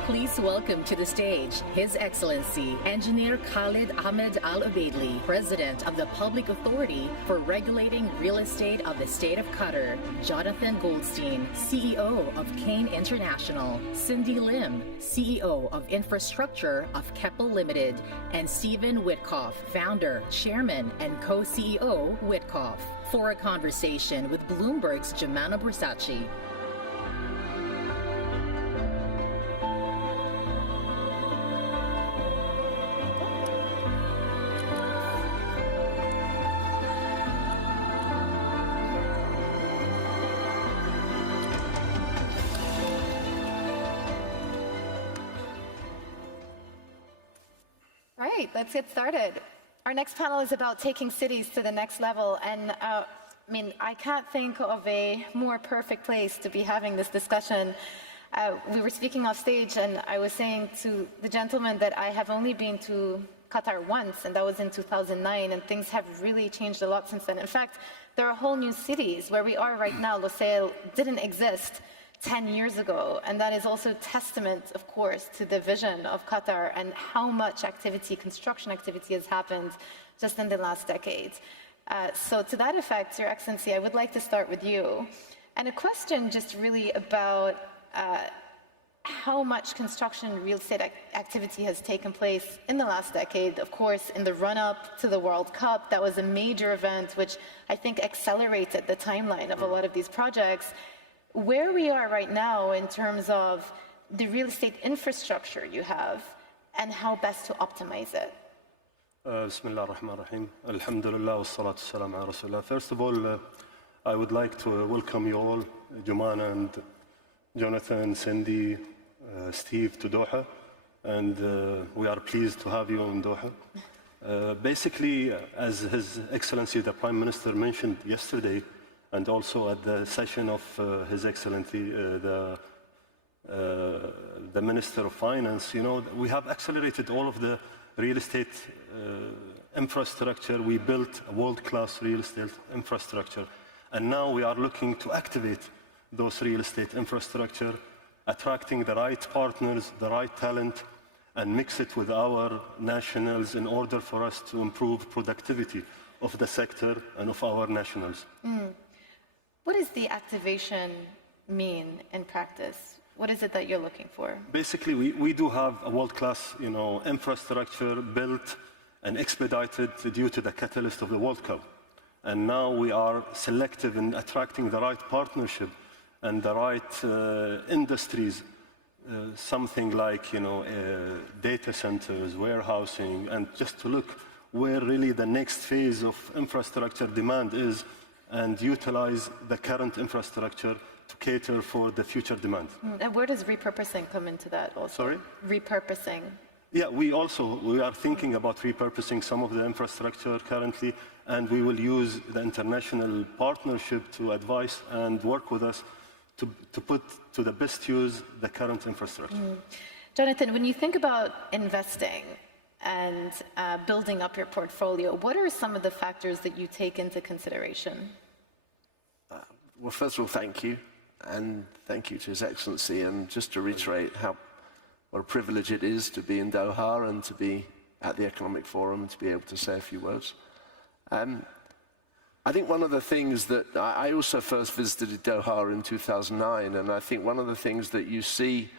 Please welcome to the stage His Excellency Engineer Khalid Ahmed Al Ubaidli, President of the Public Authority for Regulating Real Estate of the State of Qatar, Jonathan Goldstein, CEO of Kane International, Cindy Lim, CEO of Infrastructure of Keppel Limited, and Stephen Witkoff, Founder, Chairman, and Co-CEO Witkoff, for a conversation with Bloomberg's Jemana Bursachi. Right, let's get started. Our next panel is about taking cities to the next level. And I mean, I can't think of a more perfect place to be having this discussion. We were speaking off stage, and I was saying to the gentleman that I have only been to Qatar once, and that was in 2009, and things have really changed a lot since then. In fact, there are whole new cities where we are right now. Lusail didn't exist 10 years ago, and that is also testament, of course, to the vision of Qatar and how much activity, construction activity has happened just in the last decade. So to that effect, Your Excellency, I would like to start with you. And a question just really about how much construction real estate activity has taken place in the last decade. Of course, in the run-up to the World Cup, that was a major event which I think accelerated the timeline of a lot of these projects. Where we are right now in terms of the real estate infrastructure you have and how best to optimize it. Bismillah ar-Rahman ar-Rahim. Alhamdulillah wa salatu salam ala Rasulullah. First of all, I would like to welcome you all, Jumana and Jonathan, Cindy, Steve, to Doha. And we are pleased to have you in Doha. Basically, as His Excellency the Prime Minister mentioned yesterday, and also at the session of His Excellency the Minister of Finance, you know, we have accelerated all of the real estate infrastructure. We built a world-class real estate infrastructure, and now we are looking to activate those real estate infrastructure, attracting the right partners, the right talent, and mix it with our nationals in order for us to improve productivity of the sector and of our nationals. What does the activation mean in practice? What is it that you're looking for? Basically, we do have a world-class, you know, infrastructure built and expedited due to the catalyst of the World Cup. And now we are selective in attracting the right partnership and the right industries, something like, you know, data centers, warehousing, and just to look where really the next phase of infrastructure demand is and utilize the current infrastructure to cater for the future demand. And where does repurposing come into that also? Sorry? Repurposing. Yeah, we are thinking about repurposing some of the infrastructure currently, and we will use the international partnership to advise and work with us to put to the best use the current infrastructure. Jonathan, when you think about investing and building up your portfolio, what are some of the factors that you take into consideration? Well, first of all, thank you. And thank you to His Excellency. And just to reiterate what a privilege it is to be in Doha and to be at the Economic Forum and to be able to say a few words. I think one of the things that I also first visited Doha in 2009, and I think one of the things that you see,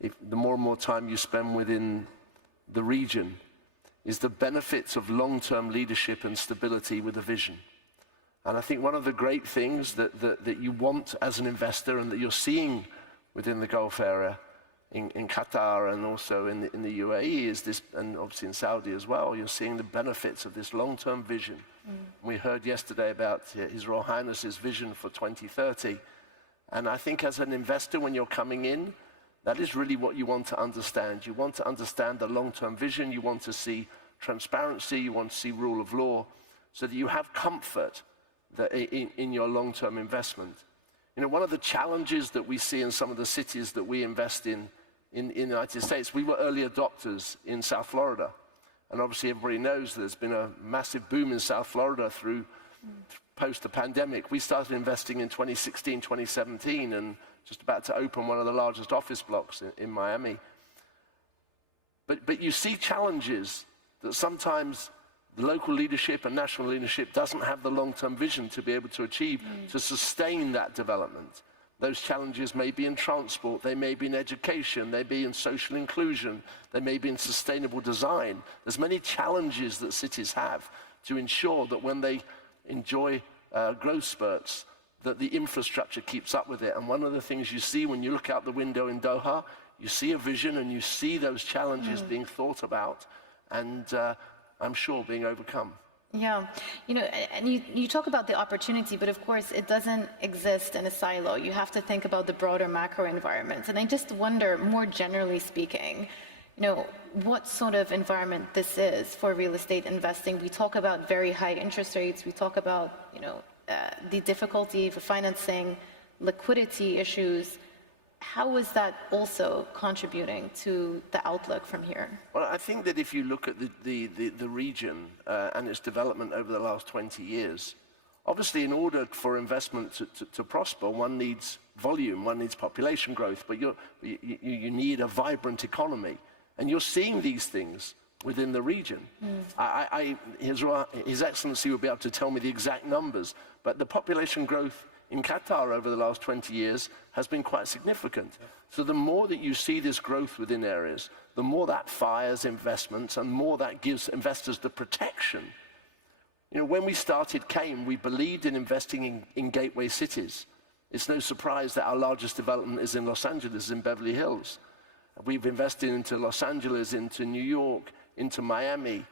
the more and more time you spend within the region, is the benefits of long-term leadership and stability with a vision. And I think one of the great things that you want as an investor and that you're seeing within the Gulf area, in Qatar and also in the UAE, is this, and obviously in Saudi as well, you're seeing the benefits of this long-term vision. We heard yesterday about His Royal Highness's vision for 2030. And I think as an investor, when you're coming in, that is really what you want to understand. You want to understand the long-term vision, you want to see transparency, you want to see rule of law, so that you have comfort that in your long-term investment. You know, one of the challenges that we see in some of the cities that we invest in the United States, we were early adopters in South Florida. And obviously everybody knows there's been a massive boom in South Florida through post the pandemic. We started investing in 2016, 2017, and just about to open one of the largest office blocks in Miami. But you see challenges that sometimes the local leadership and national leadership doesn't have the long-term vision to be able to achieve, to sustain that development. Those challenges may be in transport, they may be in education, they may be in social inclusion, they may be in sustainable design. There's many challenges that cities have to ensure that when they enjoy growth spurts, that the infrastructure keeps up with it. And one of the things you see when you look out the window in Doha, you see a vision and you see those challenges being thought about and I'm sure being overcome. Yeah, you know, and you talk about the opportunity, but of course it doesn't exist in a silo. You have to think about the broader macro environment. And I just wonder, more generally speaking, what sort of environment this is for real estate investing. We talk about very high interest rates. We talk about, the difficulty for financing, liquidity issues. How is that also contributing to the outlook from here? Well, I think that if you look at the region and its development over the last 20 years, obviously in order for investment to prosper, one needs volume, one needs population growth, but you need a vibrant economy. And you're seeing these things within the region. His Excellency will be able to tell me the exact numbers, but the population growth in Qatar over the last 20 years has been quite significant. So the more that you see this growth within areas, the more that fires investments and more that gives investors the protection. When we started CAIM, we believed in investing in gateway cities. It's no surprise that our largest development is in Los Angeles, in Beverly Hills. We've invested into Los Angeles, into New York, into Miami,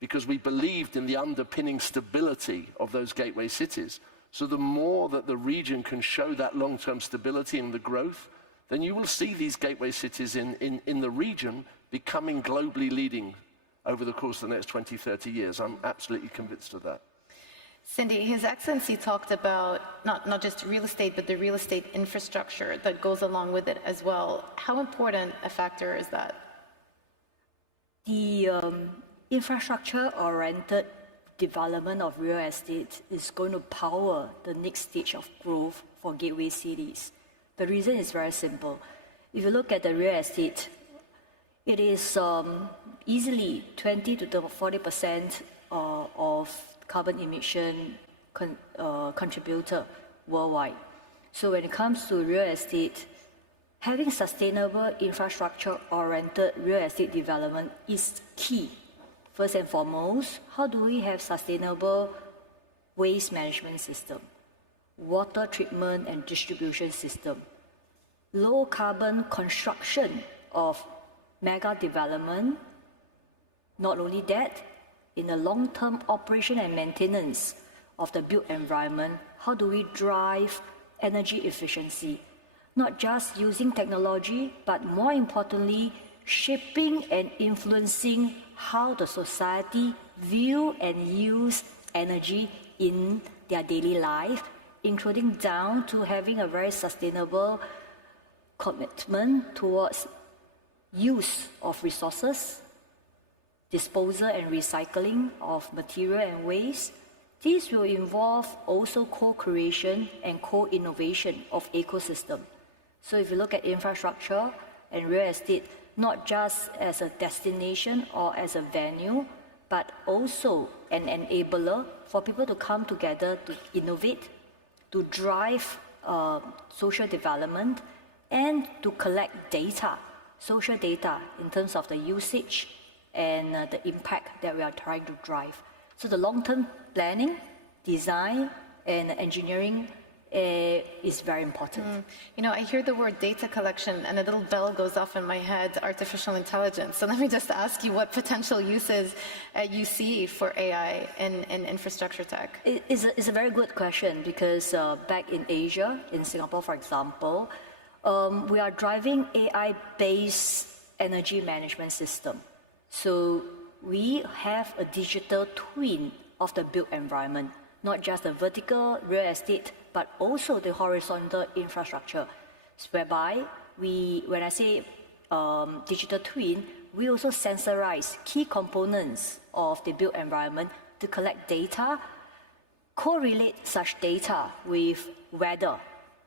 because we believed in the underpinning stability of those gateway cities. So the more that the region can show that long-term stability and the growth, then you will see these gateway cities in the region becoming globally leading over the course of the next 20, 30 years. I'm absolutely convinced of that. Cindy, His Excellency talked about not just real estate, but the real estate infrastructure that goes along with it as well. How important a factor is that? The infrastructure-oriented development of real estate is going to power the next stage of growth for gateway cities. The reason is very simple. If you look at the real estate, it is easily 20 to 40% of carbon emission contributor worldwide. So when it comes to real estate, having sustainable infrastructure-oriented real estate development is key. First and foremost, how do we have sustainable waste management system, water treatment and distribution system, low carbon construction of mega development? Not only that, in the long-term operation and maintenance of the built environment, how do we drive energy efficiency? Not just using technology, but more importantly, shaping and influencing how the society view and use energy in their daily life, including down to having a very sustainable commitment towards use of resources, disposal and recycling of material and waste. This will involve also co-creation and co-innovation of ecosystem. So if you look at infrastructure and real estate, not just as a destination or as a venue, but also an enabler for people to come together to innovate, to drive social development, and to collect data, social data in terms of the usage and the impact that we are trying to drive. So the long-term planning, design, and engineering is very important. I hear the word data collection and a little bell goes off in my head, artificial intelligence. So let me just ask you what potential uses you see for AI in infrastructure tech. It's a very good question because back in Asia, in Singapore, for example, we are driving AI-based energy management system. So we have a digital twin of the built environment, not just the vertical real estate, but also the horizontal infrastructure, whereby when I say digital twin, we also sensorize key components of the built environment to collect data, correlate such data with weather,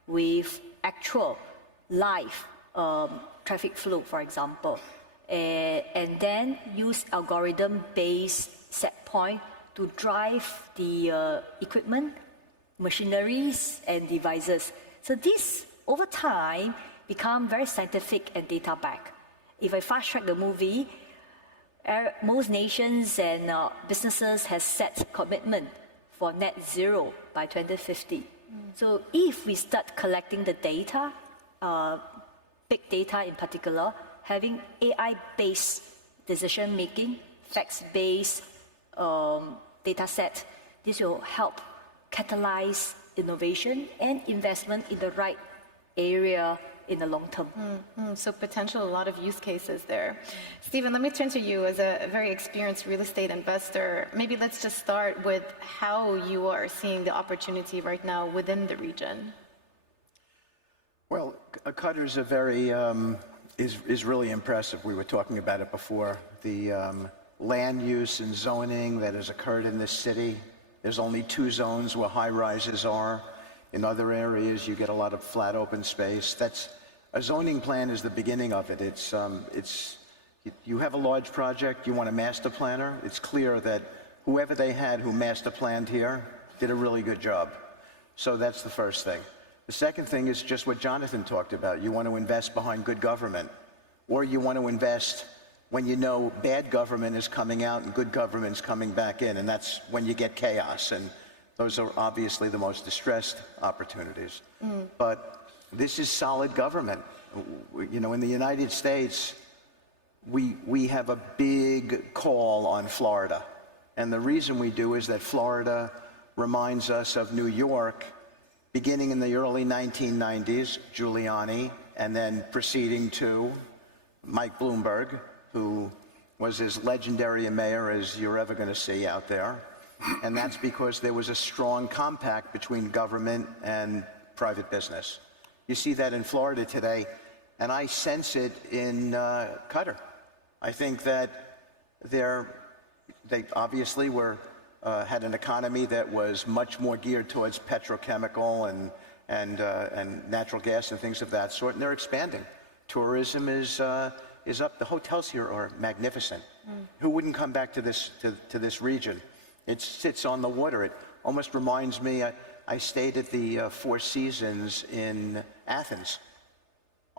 with actual live traffic flow, for example, and then use algorithm-based set point to drive the equipment, machineries, and devices. So this, over time, become very scientific and data-backed. If I fast-track the movie, most nations and businesses have set commitment for net zero by 2050. So if we start collecting the data, big data in particular, having AI-based decision-making, facts-based data set, this will help catalyze innovation and investment in the right area in the long term. So potential, a lot of use cases there. Stephen, let me turn to you as a very experienced real estate investor. Maybe let's just start with how you are seeing the opportunity right now within the region. Well, Qatar is a very, is really impressive. We were talking about it before. The land use and zoning that has occurred in this city. There's only 2 zones where high rises are. In other areas, you get a lot of flat open space. A zoning plan is the beginning of it. You have a large project, you want a master planner. It's clear that whoever they had who master planned here did a really good job. So that's the first thing. The second thing is just what Jonathan talked about. You want to invest behind good government, or you want to invest when you know bad government is coming out and good government's coming back in, and that's when you get chaos. And those are obviously the most distressed opportunities. But this is solid government. You know, in the United States, we have a big call on Florida. And the reason we do is that Florida reminds us of New York, beginning in the early 1990s, Giuliani, and then proceeding to Mike Bloomberg, who was as legendary a mayor as you're ever going to see out there. And that's because there was a strong compact between government and private business. You see that in Florida today, and I sense it in Qatar. I think that they obviously had an economy that was much more geared towards petrochemical and natural gas and things of that sort, and they're expanding. Tourism is up. The hotels here are magnificent. Who wouldn't come back to this region? It sits on the water. It almost reminds me, I stayed at the Four Seasons in Athens.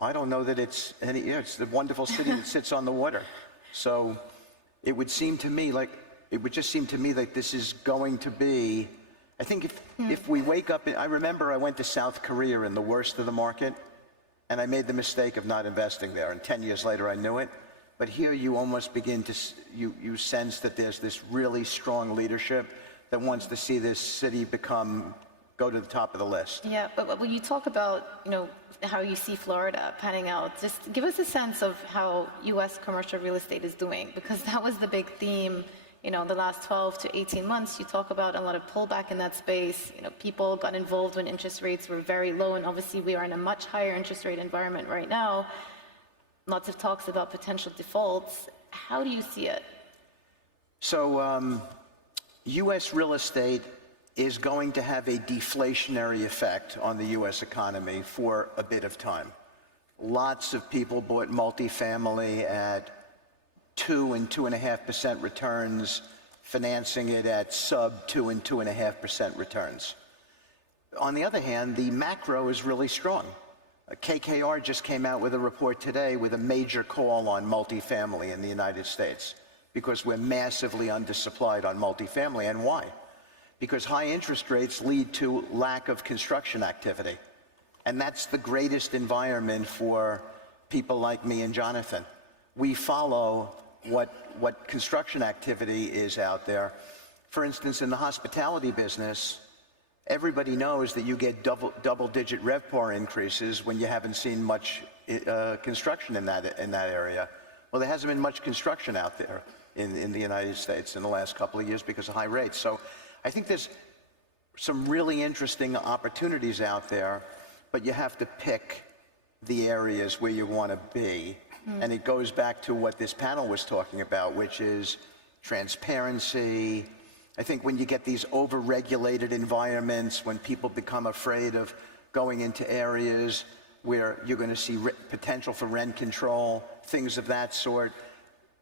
I don't know that it's a wonderful city that sits on the water. So it would seem to me like, this is going to be, I think if we wake up, I remember I went to South Korea in the worst of the market, and I made the mistake of not investing there, and 10 years later I knew it. But here you almost begin to, you sense that there's this really strong leadership that wants to see this city go to the top of the list. Yeah, but when you talk about, how you see Florida panning out, just give us a sense of how U.S. commercial real estate is doing, because that was the big theme, the last 12 to 18 months. You talk about a lot of pullback in that space. People got involved when interest rates were very low, and obviously we are in a much higher interest rate environment right now. Lots of talks about potential defaults. How do you see it? So U.S. real estate is going to have a deflationary effect on the U.S. economy for a bit of time. Lots of people bought multifamily at 2 and 2.5% returns, financing it at sub 2 and 2.5% returns. On the other hand, the macro is really strong. KKR just came out with a report today with a major call on multifamily in the United States because we're massively undersupplied on multifamily. And why? Because high interest rates lead to lack of construction activity. And that's the greatest environment for people like me and Jonathan. We follow what construction activity is out there. For instance, in the hospitality business, everybody knows that you get double-digit RevPAR increases when you haven't seen much construction in that area. Well, there hasn't been much construction out there in the United States in the last couple of years because of high rates. So I think there's some really interesting opportunities out there, but you have to pick the areas where you want to be. And it goes back to what this panel was talking about, which is transparency. I think when you get these over-regulated environments, when people become afraid of going into areas where you're going to see potential for rent control, things of that sort,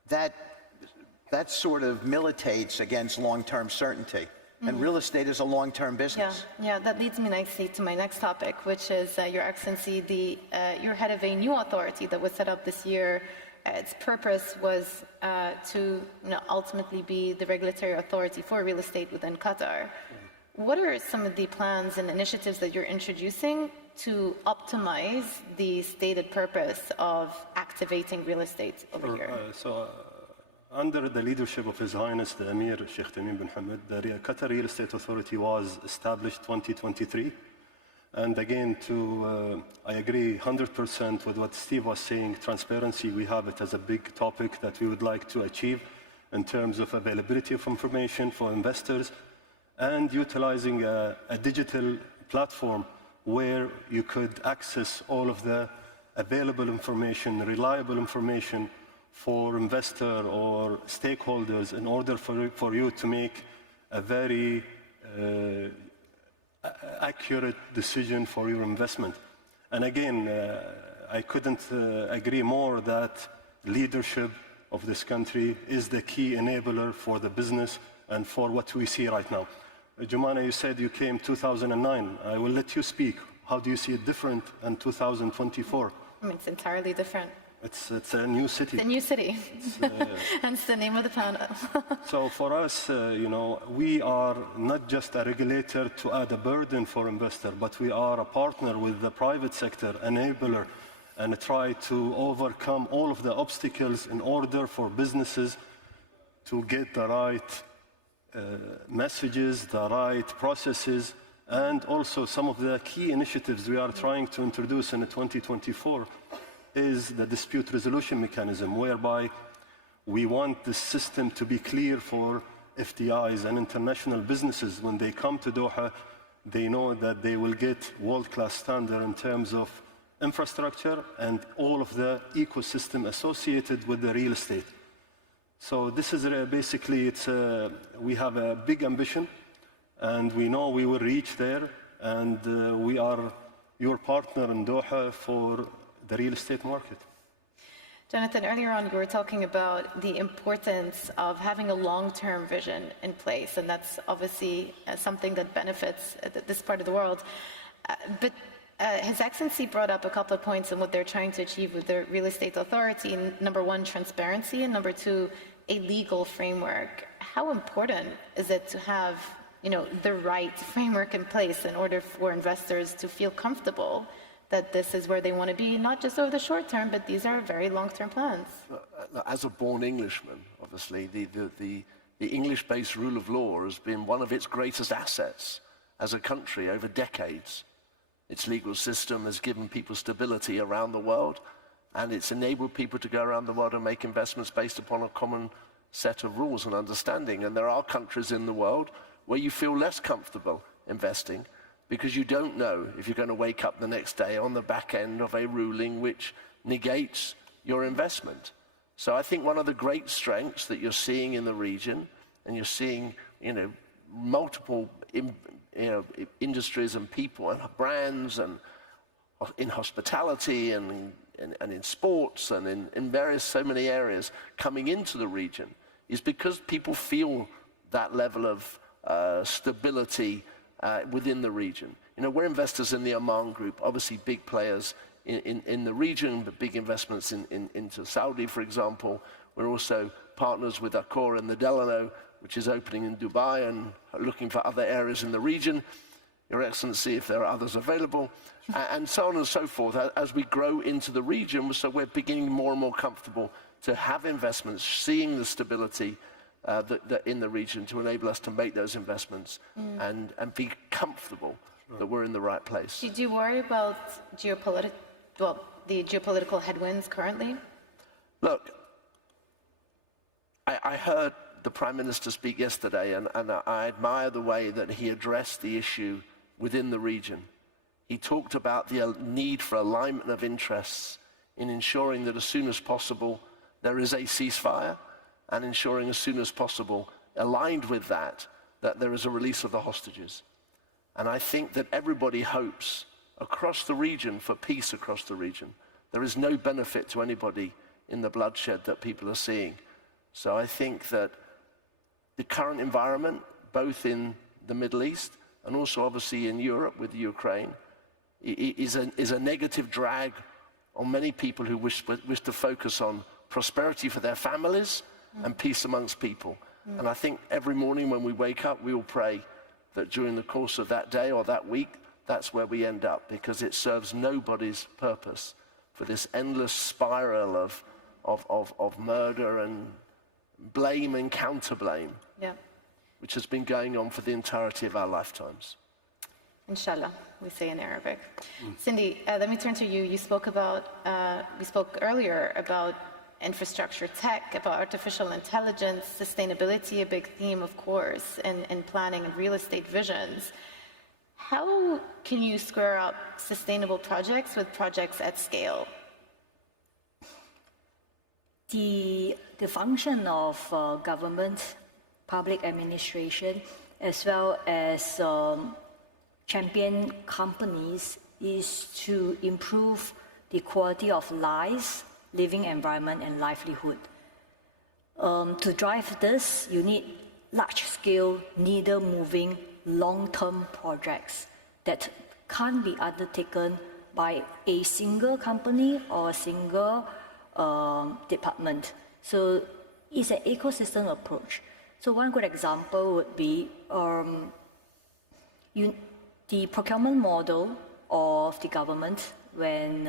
that sort of militates against long-term certainty. And real estate is a long-term business. Yeah, that leads me nicely to my next topic, which is, Your Excellency, you're head of a new authority that was set up this year. Its purpose was to ultimately be the regulatory authority for real estate within Qatar. What are some of the plans and initiatives that you're introducing to optimize the stated purpose of activating real estate over here? Under the leadership of His Highness the Emir Sheikh Tamim bin Hamad, the Qatar Real Estate Authority was established 2023. And again, I agree 100% with what Steve was saying. Transparency, we have it as a big topic that we would like to achieve in terms of availability of information for investors and utilizing a digital platform where you could access all of the available information, reliable information for investor or stakeholders in order for you to make a very accurate decision for your investment. And again, I couldn't agree more that leadership of this country is the key enabler for the business and for what we see right now. Jumana, you said you came 2009. I will let you speak. How do you see it different in 2024? I mean, it's entirely different. It's a new city. It's a new city. Hence the name of the panel. So for us, we are not just a regulator to add a burden for investor, but we are a partner with the private sector, enabler, and try to overcome all of the obstacles in order for businesses to get the right messages, the right processes, and also some of the key initiatives we are trying to introduce in 2024 is the dispute resolution mechanism, whereby we want the system to be clear for FDIs and international businesses. When they come to Doha, they know that they will get world-class standard in terms of infrastructure and all of the ecosystem associated with the real estate. So this is basically, we have a big ambition, and we know we will reach there, and we are your partner in Doha for the real estate market. Jonathan, earlier on you were talking about the importance of having a long-term vision in place, and that's obviously something that benefits this part of the world. But His Excellency brought up a couple of points on what they're trying to achieve with the real estate authority. Number one, transparency, and number two, a legal framework. How important is it to have the right framework in place in order for investors to feel comfortable that this is where they want to be, not just over the short term, but these are very long-term plans? As a born Englishman, obviously, the English-based rule of law has been one of its greatest assets as a country over decades. Its legal system has given people stability around the world, and it's enabled people to go around the world and make investments based upon a common set of rules and understanding. And there are countries in the world where you feel less comfortable investing because you don't know if you're going to wake up the next day on the back end of a ruling which negates your investment. So I think one of the great strengths that you're seeing in the region, and you're seeing, multiple industries and people and brands and in hospitality and in sports and in various so many areas coming into the region, is because people feel that level of stability within the region. We're investors in the Oman Group, obviously big players in the region, but big investments into Saudi, for example. We're also partners with Accor in the Delano, which is opening in Dubai, and looking for other areas in the region. Your Excellency, if there are others available, and so on and so forth. As we grow into the region, so we're beginning more and more comfortable to have investments, seeing the stability that in the region to enable us to make those investments and be comfortable that we're in the right place. Did you worry about the geopolitical headwinds currently? Look, I heard the Prime Minister speak yesterday, and I admire the way that he addressed the issue within the region. He talked about the need for alignment of interests in ensuring that as soon as possible there is a ceasefire, and ensuring as soon as possible, aligned with that there is a release of the hostages. And I think that everybody hopes across the region for peace across the region. There is no benefit to anybody in the bloodshed that people are seeing. So I think that the current environment, both in the Middle East and also obviously in Europe with Ukraine, is a negative drag on many people who wish to focus on prosperity for their families and peace amongst people. And I think every morning when we wake up, we will pray that during the course of that day or that week, that's where we end up, because it serves nobody's purpose for this endless spiral of murder and blame and counter-blame, which has been going on for the entirety of our lifetimes. Inshallah, we say in Arabic. Cindy, let me turn to you. You spoke earlier about infrastructure tech, about artificial intelligence, sustainability, a big theme, of course, in planning and real estate visions. How can you square up sustainable projects with projects at scale? The function of government, public administration, as well as champion companies is to improve the quality of lives, living environment, and livelihood. To drive this, you need large-scale, needle-moving, long-term projects that can't be undertaken by a single company or a single department. So it's an ecosystem approach. So one good example would be the procurement model of the government when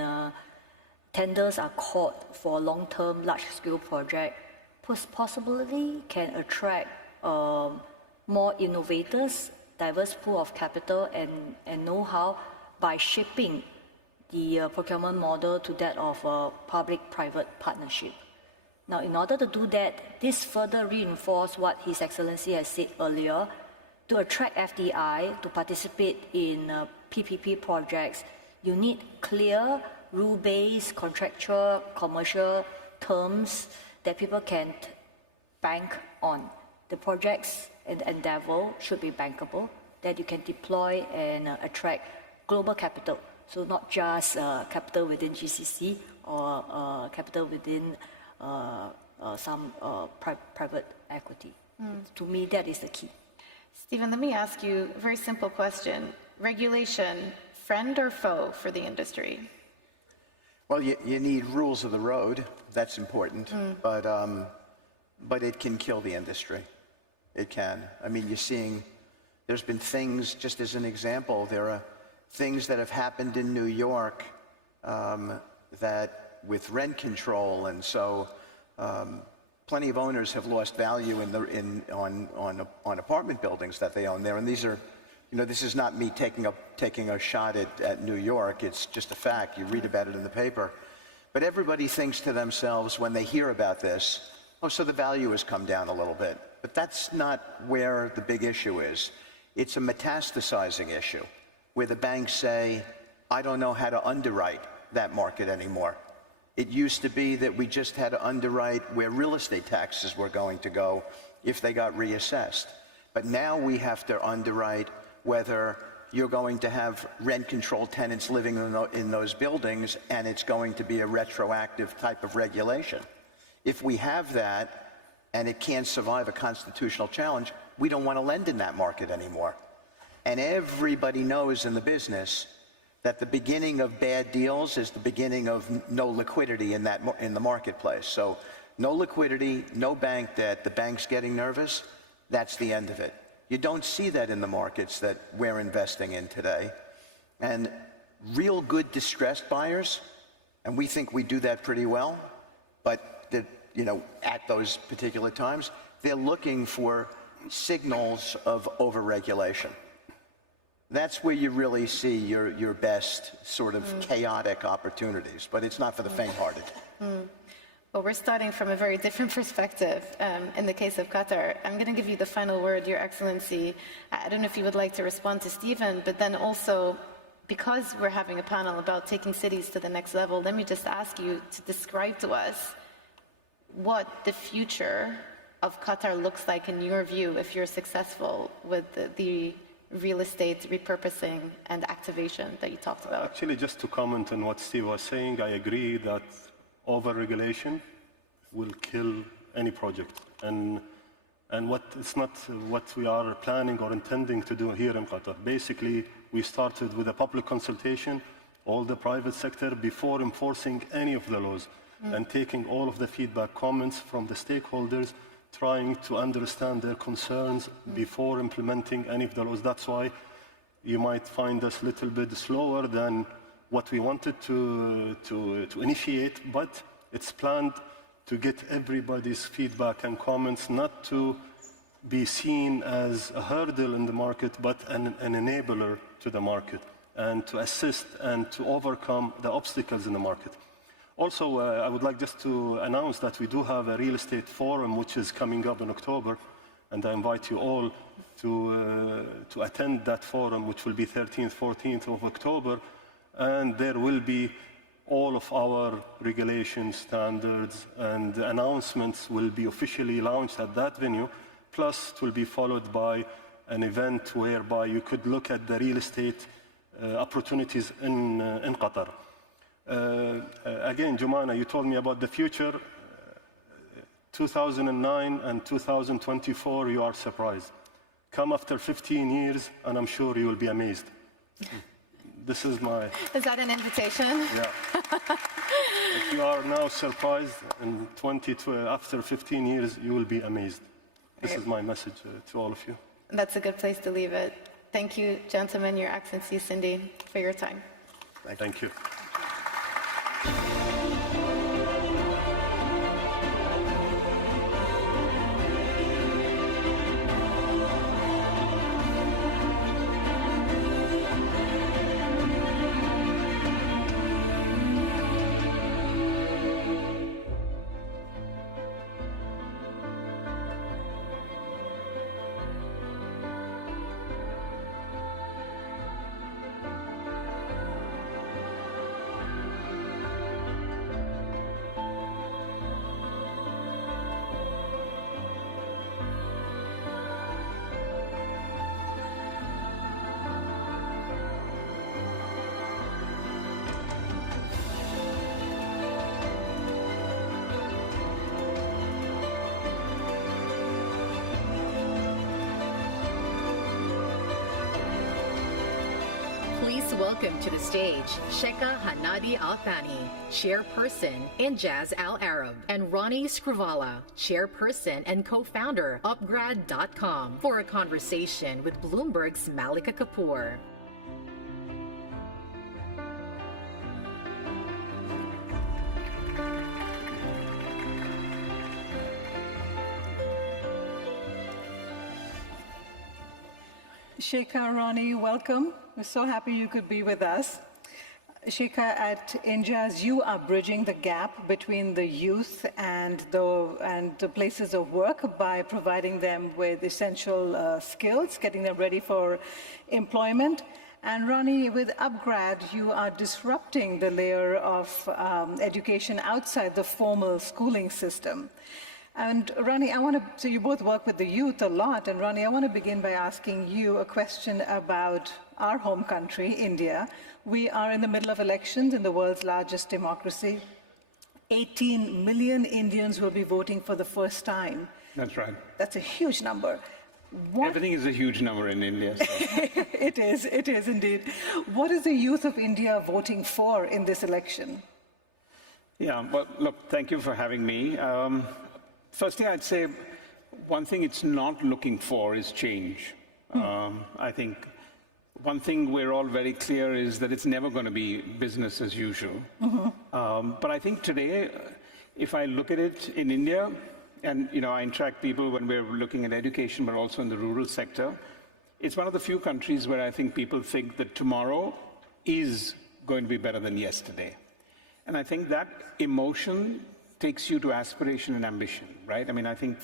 tenders are called for long-term, large-scale project, possibly can attract more innovators, diverse pool of capital and know-how by shaping the procurement model to that of a public-private partnership. Now, in order to do that, this further reinforces what His Excellency has said earlier. To attract FDI to participate in PPP projects, you need clear, rule-based, contractual, commercial terms that people can bank on. The projects and endeavor should be bankable, that you can deploy and attract global capital. So not just capital within GCC or capital within some private equity. To me, that is the key. Stephen, let me ask you a very simple question. Regulation, friend or foe for the industry? Well, you need rules of the road. That's important. But it can kill the industry. It can. I mean, you're seeing, there's been things, just as an example, there are things that have happened in New York that with rent control, and so plenty of owners have lost value on apartment buildings that they own there. And these are, this is not me taking a shot at New York. It's just a fact. You read about it in the paper. But everybody thinks to themselves when they hear about this, oh, so the value has come down a little bit. But that's not where the big issue is. It's a metastasizing issue, where the banks say, I don't know how to underwrite that market anymore. It used to be that we just had to underwrite where real estate taxes were going to go if they got reassessed. But now we have to underwrite whether you're going to have rent-controlled tenants living in those buildings, and it's going to be a retroactive type of regulation. If we have that, and it can't survive a constitutional challenge, we don't want to lend in that market anymore. And everybody knows in the business that the beginning of bad deals is the beginning of no liquidity in the marketplace. So no liquidity, no bank debt, the bank's getting nervous, that's the end of it. You don't see that in the markets that we're investing in today. And real good distressed buyers, and we think we do that pretty well, but at those particular times, they're looking for signals of overregulation. That's where you really see your best sort of chaotic opportunities, but it's not for the faint-hearted. Well, we're starting from a very different perspective in the case of Qatar. I'm going to give you the final word, Your Excellency. I don't know if you would like to respond to Stephen, but then also, because we're having a panel about taking cities to the next level, let me just ask you to describe to us what the future of Qatar looks like in your view if you're successful with the real estate repurposing and activation that you talked about. Actually, just to comment on what Steve was saying, I agree that over-regulation will kill any project. And it's not what we are planning or intending to do here in Qatar. Basically, we started with a public consultation, all the private sector, before enforcing any of the laws, and taking all of the feedback, comments from the stakeholders, trying to understand their concerns before implementing any of the laws. That's why you might find us a little bit slower than what we wanted to initiate, but it's planned to get everybody's feedback and comments, not to be seen as a hurdle in the market, but an enabler to the market and to assist and to overcome the obstacles in the market. Also, I would like just to announce that we do have a real estate forum which is coming up in October, and I invite you all to attend that forum, which will be 13th, 14th of October, and there will be all of our regulations, standards, and announcements will be officially launched at that venue. Plus, it will be followed by an event whereby you could look at the real estate opportunities in Qatar. Again, Jumana, you told me about the future. 2009 and 2024, you are surprised. Come after 15 years, and I'm sure you will be amazed. This is my... Is that an invitation? Yeah. If you are now surprised, and after 15 years, you will be amazed. This is my message to all of you. That's a good place to leave it. Thank you, gentlemen, Your Excellency, Cindy, for your time. Thank you. Please welcome to the stage Sheikha Hanadi Al Thani, Chairperson Injaz Al Arab, and Ronnie Scrivala, Chairperson and co-founder Upgrad.com, for a conversation with Bloomberg's Malika Kapoor. Sheikha, Ronnie, welcome. We're so happy you could be with us. Sheikha, at Injaz, you are bridging the gap between the youth and the places of work by providing them with essential skills, getting them ready for employment. And Ronnie, with Upgrad, you are disrupting the layer of education outside the formal schooling system. And Ronnie, so you both work with the youth a lot, and Ronnie, I want to begin by asking you a question about our home country, India. We are in the middle of elections in the world's largest democracy. 18 million Indians will be voting for the first time. That's right. That's a huge number. Everything is a huge number in India. So. It is indeed. What is the youth of India voting for in this election? Yeah, well, look, thank you for having me. First thing I'd say, one thing it's not looking for is change. I think one thing we're all very clear is that it's never going to be business as usual. But I think today, if I look at it in India, and I interact people when we're looking at education, but also in the rural sector, it's one of the few countries where I think people think that tomorrow is going to be better than yesterday. And I think that emotion takes you to aspiration and ambition, right? I mean, I think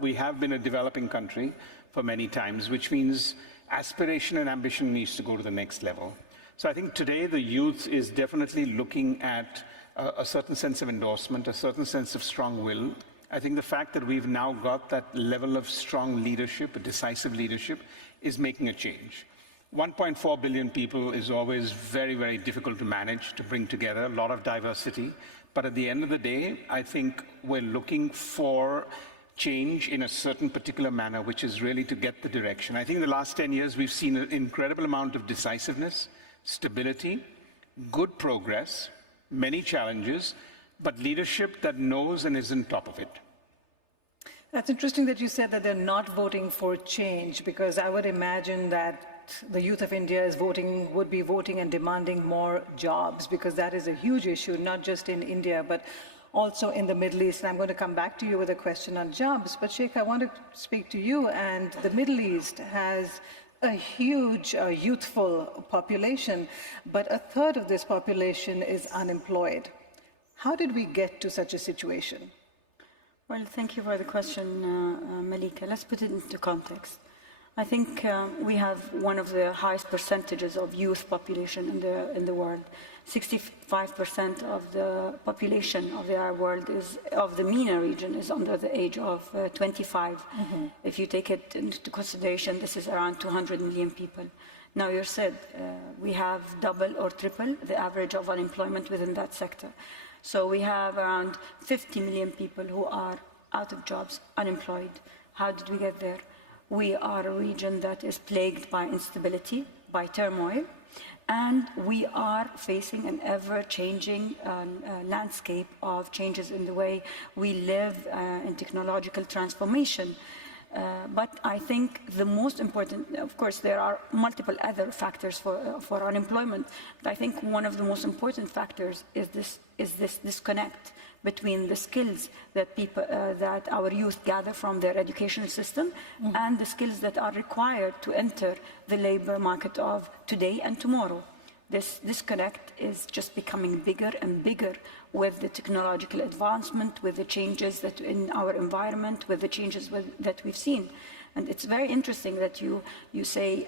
we have been a developing country for many times, which means aspiration and ambition needs to go to the next level. So I think today the youth is definitely looking at a certain sense of endorsement, a certain sense of strong will. I think the fact that we've now got that level of strong leadership, a decisive leadership, is making a change. 1.4 billion people is always very, very difficult to manage, to bring together, a lot of diversity. But at the end of the day, I think we're looking for change in a certain particular manner, which is really to get the direction. I think in the last 10 years, we've seen an incredible amount of decisiveness, stability, good progress, many challenges, but leadership that knows and is on top of it. That's interesting that you said that they're not voting for change, because I would imagine that the youth of India would be voting and demanding more jobs, because that is a huge issue, not just in India, but also in the Middle East. And I'm going to come back to you with a question on jobs. But Sheikh, I want to speak to you. And the Middle East has a huge youthful population, but a third of this population is unemployed. How did we get to such a situation? Well, thank you for the question, Malika. Let's put it into context. I think we have one of the highest percentages of youth population in the world. 65% of the population of the Arab world of the MENA region is under the age of 25. If you take it into consideration, this is around 200 million people. Now, you said we have double or triple the average of unemployment within that sector. So we have around 50 million people who are out of jobs, unemployed. How did we get there? We are a region that is plagued by instability, by turmoil, and we are facing an ever-changing landscape of changes in the way we live, in technological transformation. But I think the most important, of course, there are multiple other factors for unemployment, but I think one of the most important factors is this disconnect between the skills that that our youth gather from their educational system and the skills that are required to enter the labor market of today and tomorrow. This disconnect is just becoming bigger and bigger with the technological advancement, with the changes that in our environment, with the changes that we've seen. And it's very interesting that you say,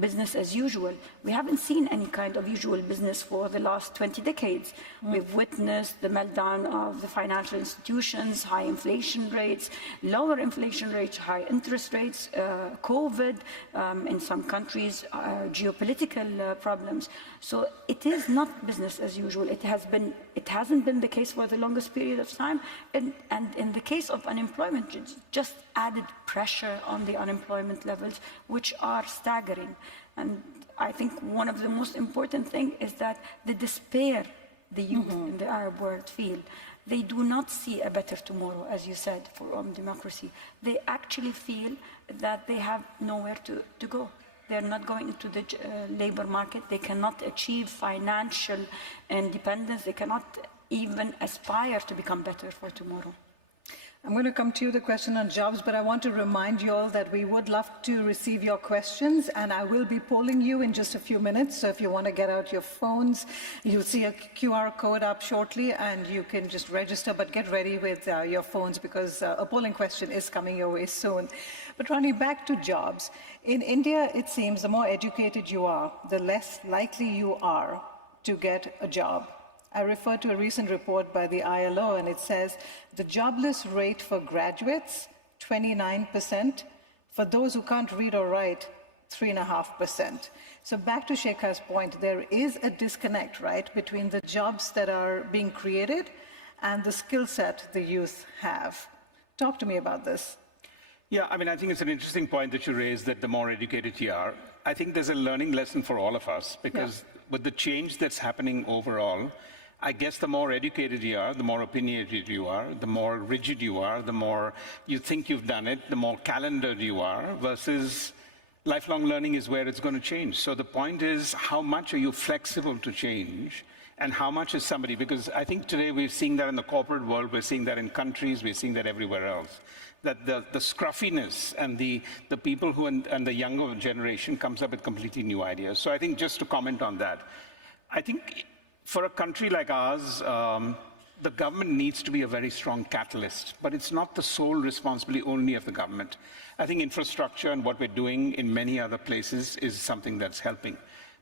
business as usual. We haven't seen any kind of usual business for the last 20 decades. We've witnessed the meltdown of the financial institutions, high inflation rates, lower inflation rates, high interest rates, COVID, in some countries, geopolitical problems. So it is not business as usual. It hasn't been the case for the longest period of time. And in the case of unemployment, it's just added pressure on the unemployment levels, which are staggering. And I think one of the most important things is that the despair the youth in the Arab world feel, they do not see a better tomorrow, as you said, for democracy. They actually feel that they have nowhere to go. They're not going into the labor market. They cannot achieve financial independence. They cannot even aspire to become better for tomorrow. I'm going to come to you, the question on jobs, but I want to remind you all that we would love to receive your questions, and I will be polling you in just a few minutes. So if you want to get out your phones, you'll see a QR code up shortly, and you can just register, but get ready with your phones because a polling question is coming your way soon. But running back to jobs, in India, it seems the more educated you are, the less likely you are to get a job. I refer to a recent report by the ILO, and it says the jobless rate for graduates, 29%. For those who can't read or write, 3.5%. So back to Sheikha's point, there is a disconnect, right, between the jobs that are being created and the skill set the youth have. Talk to me about this. Yeah, I mean, I think it's an interesting point that you raised, that the more educated you are. I think there's a learning lesson for all of us, because with the change that's happening overall, I guess the more educated you are, the more opinionated you are, the more rigid you are, the more you think you've done it, the more calendared you are, versus lifelong learning is where it's going to change. So the point is, how much are you flexible to change, and how much is somebody, because I think today we're seeing that in the corporate world, we're seeing that in countries, we're seeing that everywhere else, that the scruffiness and the people who and the younger generation comes up with completely new ideas. So I think just to comment on that, I think for a country like ours, the government needs to be a very strong catalyst, but it's not the sole responsibility only of the government. I think infrastructure and what we're doing in many other places is something that's helping.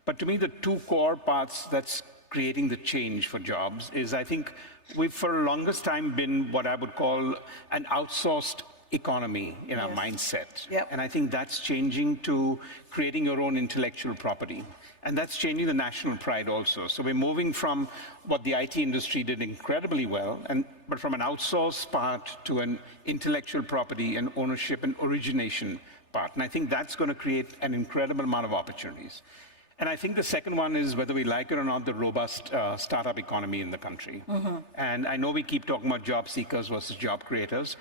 But to me, the two core parts that's creating the change for jobs is, I think we've for the longest time been what I would call an outsourced economy in our mindset. And I think that's changing to creating your own intellectual property. And that's changing the national pride also. So we're moving from what the IT industry did incredibly well, but from an outsourced part to an intellectual property and ownership and origination part. And I think that's going to create an incredible amount of opportunities. And I think the second one is, whether we like it or not, the robust startup economy in the country. And I know we keep talking about job seekers versus job creators.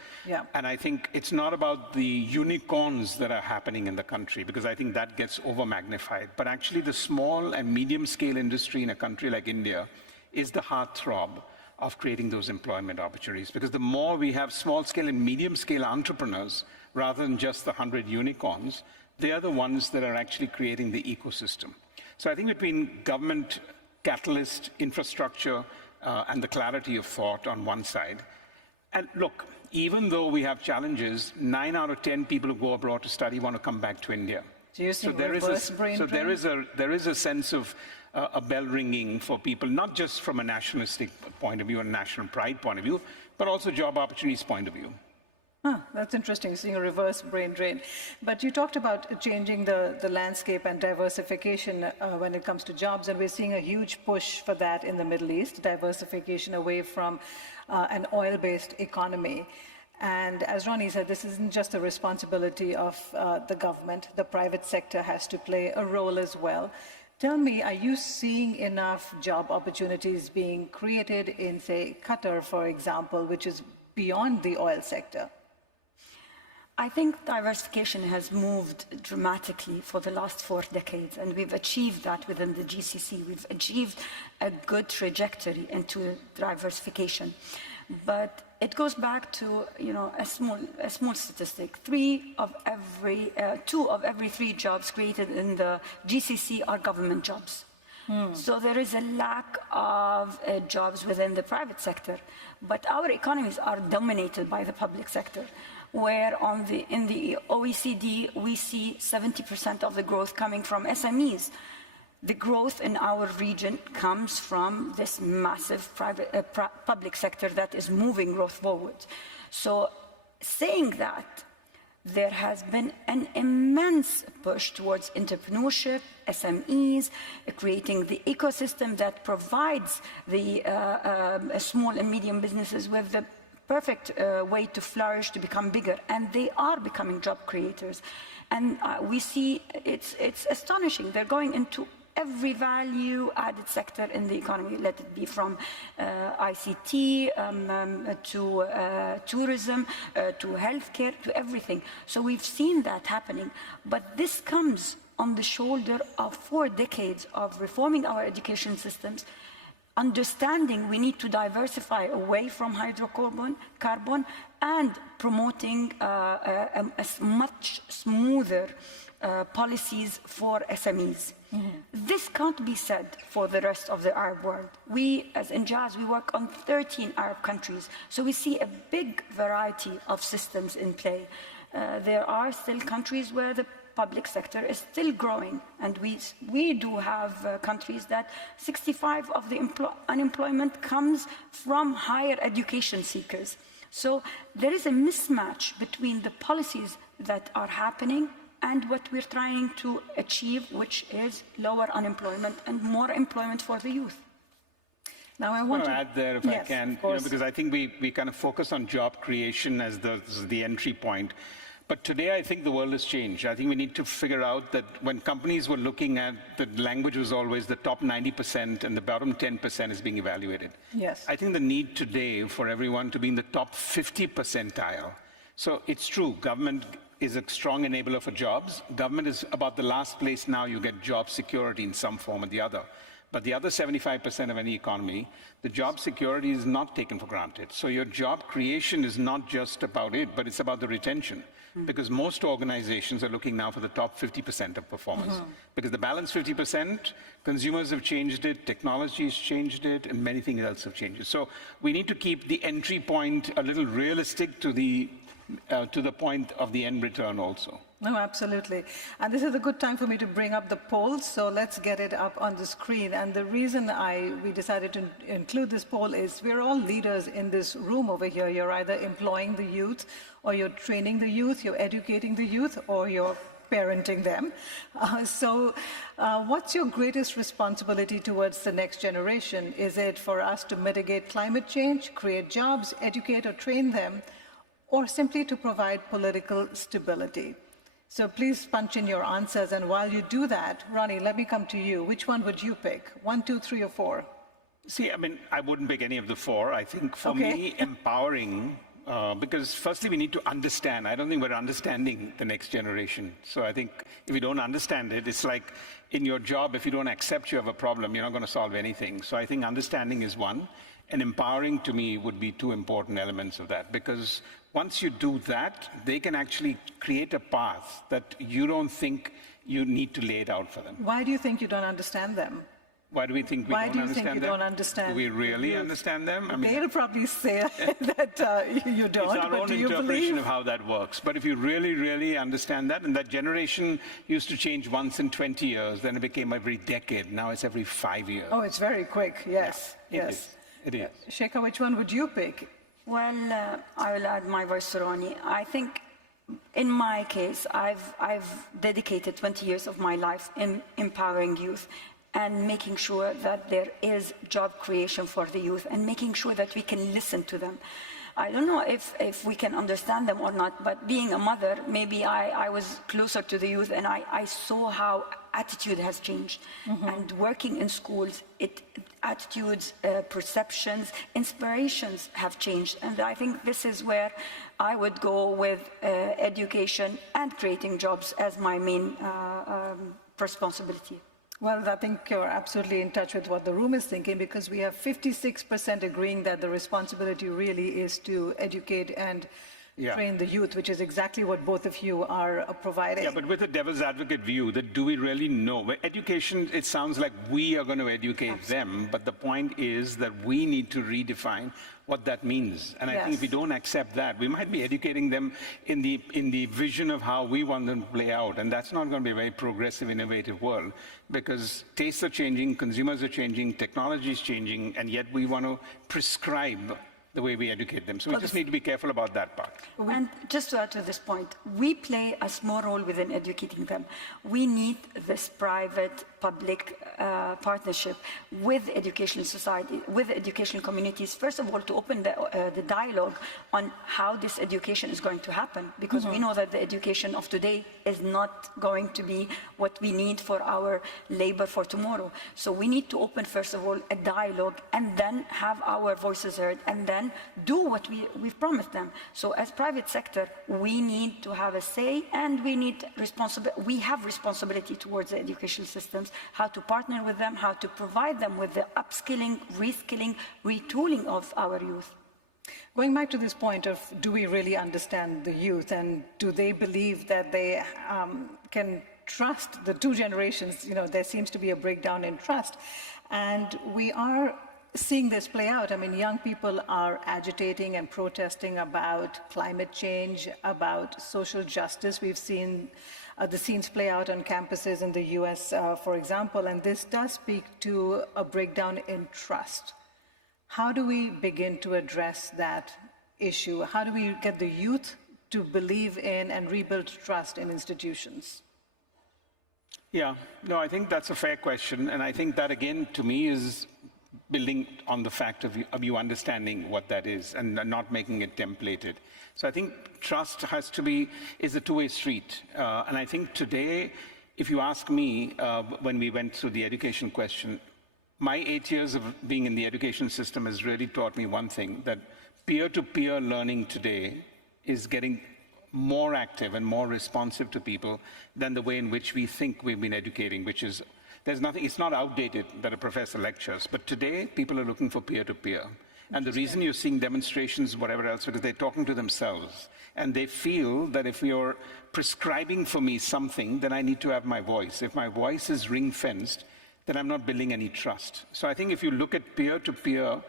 And I think it's not about the unicorns that are happening in the country, because I think that gets over-magnified. But actually the small and medium-scale industry in a country like India is the heartthrob of creating those employment opportunities. Because the more we have small-scale and medium-scale entrepreneurs, rather than just the 100 unicorns, they are the ones that are actually creating the ecosystem. So I think between government, catalyst, infrastructure, and the clarity of thought on one side, and look, even though we have challenges, 9 out of 10 people who go abroad to study want to come back to India. So there is a sense of a bell ringing for people, not just from a nationalistic point of view and national pride point of view, but also job opportunities point of view. That's interesting, seeing a reverse brain drain. But you talked about changing the landscape and diversification when it comes to jobs, and we're seeing a huge push for that in the Middle East, diversification away from an oil-based economy. And as Ronnie said, this isn't just a responsibility of the government. The private sector has to play a role as well. Tell me, are you seeing enough job opportunities being created in, say, Qatar, for example, which is beyond the oil sector? I think diversification has moved dramatically for the last 4 decades, and we've achieved that within the GCC. We've achieved a good trajectory into diversification. But it goes back to, a small statistic. 2 of every 3 jobs created in the GCC are government jobs. So there is a lack of jobs within the private sector. But our economies are dominated by the public sector, where in the OECD, we see 70% of the growth coming from SMEs. The growth in our region comes from this massive public sector that is moving growth forward. So saying that, there has been an immense push towards entrepreneurship, SMEs, creating the ecosystem that provides the small and medium businesses with the perfect way to flourish, to become bigger, and they are becoming job creators. And we see it's astonishing. They're going into every value-added sector in the economy, let it be from ICT to tourism, to healthcare, to everything. So we've seen that happening. But this comes on the shoulder of 4 decades of reforming our education systems, understanding we need to diversify away from hydrocarbon, and promoting a much smoother policies for SMEs. This can't be said for the rest of the Arab world. We, as Injaz, we work on 13 Arab countries, so we see a big variety of systems in play. There are still countries where the public sector is still growing, and we do have countries that 65% of the unemployment comes from higher education seekers. So there is a mismatch between the policies that are happening and what we're trying to achieve, which is lower unemployment and more employment for the youth. Now I want to add there, if I can, because I think we kind of focus on job creation as the entry point. But today, I think the world has changed. I think we need to figure out that when companies were looking at, the language was always the top 90% and the bottom 10% is being evaluated. Yes. I think the need today for everyone to be in the top 50 percentile. So it's true, government is a strong enabler for jobs. Government is about the last place now you get job security in some form or the other. But the other 75% of any economy, the job security is not taken for granted. So your job creation is not just about it, but it's about the retention. Because most organizations are looking now for the top 50% of performers. Because the balance 50%, consumers have changed it, technology has changed it, and many things else have changed it. So we need to keep the entry point a little realistic to the point of the end return also. No, absolutely. And this is a good time for me to bring up the polls, so let's get it up on the screen. And the reason we decided to include this poll is we're all leaders in this room over here. You're either employing the youth, or you're training the youth, you're educating the youth, or you're parenting them. What's your greatest responsibility towards the next generation? Is it for us to mitigate climate change, create jobs, educate or train them, or simply to provide political stability? So please punch in your answers, and while you do that, Ronnie, let me come to you. Which one would you pick? 1, 2, 3, or 4? See, I mean, I wouldn't pick any of the 4. I think for me, empowering, because firstly, we need to understand. I don't think we're understanding the next generation. So I think if you don't understand it, it's like in your job, if you don't accept you have a problem, you're not going to solve anything. So I think understanding is one. And empowering, to me, would be 2 important elements of that. Because once you do that, they can actually create a path that you don't think you need to lay it out for them. Why do you think you don't understand them? Why do we think we don't understand them? Why do you think you don't understand? Do we really understand them? I mean, they'll probably say that you don't, it's our own interpretation of how that works. But if you really, really understand that, and that generation used to change once in 20 years, then it became every decade. Now it's every 5 years. Oh, it's very quick. Yes, yeah, yes. It is. Sheikha, which one would you pick? Well, I will add my voice to Ronnie. I think in my case, I've dedicated 20 years of my life in empowering youth and making sure that there is job creation for the youth and making sure that we can listen to them. I don't know if we can understand them or not, but being a mother, maybe I was closer to the youth and I saw how attitude has changed. And working in schools, attitudes, perceptions, inspirations have changed. And I think this is where I would go with education and creating jobs as my main responsibility. Well, I think you're absolutely in touch with what the room is thinking, because we have 56% agreeing that the responsibility really is to educate and train the youth, which is exactly what both of you are providing. Yeah, but with a devil's advocate view, that do we really know? Education, it sounds like we are going to educate them, but the point is that we need to redefine what that means. And I think if we don't accept that, we might be educating them in the vision of how we want them to play out. And that's not going to be a very progressive, innovative world, because tastes are changing, consumers are changing, technology is changing, and yet we want to prescribe the way we educate them. So we just need to be careful about that part. And just to add to this point, we play a small role within educating them. We need this private-public partnership with educational society, with educational communities, first of all, to open the dialogue on how this education is going to happen, because we know that the education of today is not going to be what we need for our labor for tomorrow. So we need to open, first of all, a dialogue, and then have our voices heard, and then do what we've promised them. So as private sector, we need to have a say, and we have responsibility towards the educational systems, how to partner with them, how to provide them with the upskilling, reskilling, retooling of our youth. Going back to this point of, do we really understand the youth, and do they believe that they can trust the two generations? You know, there seems to be a breakdown in trust. And we are seeing this play out. I mean, young people are agitating and protesting about climate change, about social justice. We've seen the scenes play out on campuses in the US, for example, and this does speak to a breakdown in trust. How do we begin to address that issue? How do we get the youth to believe in and rebuild trust in institutions? Yeah, no, I think that's a fair question. And I think that, again, to me, is building on the fact of you understanding what that is and not making it templated. So I think trust is a two-way street. And I think today, if you ask me, when we went through the education question, my 8 years of being in the education system has really taught me one thing, that peer-to-peer learning today is getting more active and more responsive to people than the way in which we think we've been educating, which is it's not outdated that a professor lectures, but today people are looking for peer-to-peer. And the reason you're seeing demonstrations, whatever else, because they're talking to themselves. And they feel that if you're prescribing for me something, then I need to have my voice. If my voice is ring-fenced, then I'm not building any trust. So I think if you look at peer-to-peer,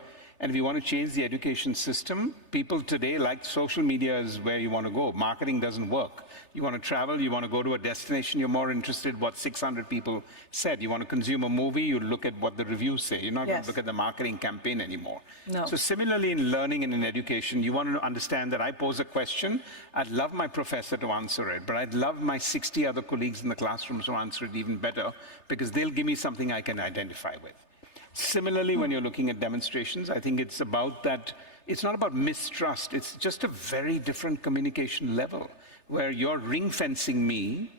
and if you want to change the education system, people today like social media is where you want to go. Marketing doesn't work. You want to travel, you want to go to a destination, you're more interested in what 600 people said. You want to consume a movie, you look at what the reviews say. You're not going to look at the marketing campaign anymore. No. So similarly in learning and in education, you want to understand that I pose a question, I'd love my professor to answer it, but I'd love my 60 other colleagues in the classrooms to answer it even better, because they'll give me something I can identify with. Similarly, when you're looking at demonstrations, I think it's about that, it's not about mistrust, it's just a very different communication level, where you're ring-fencing me.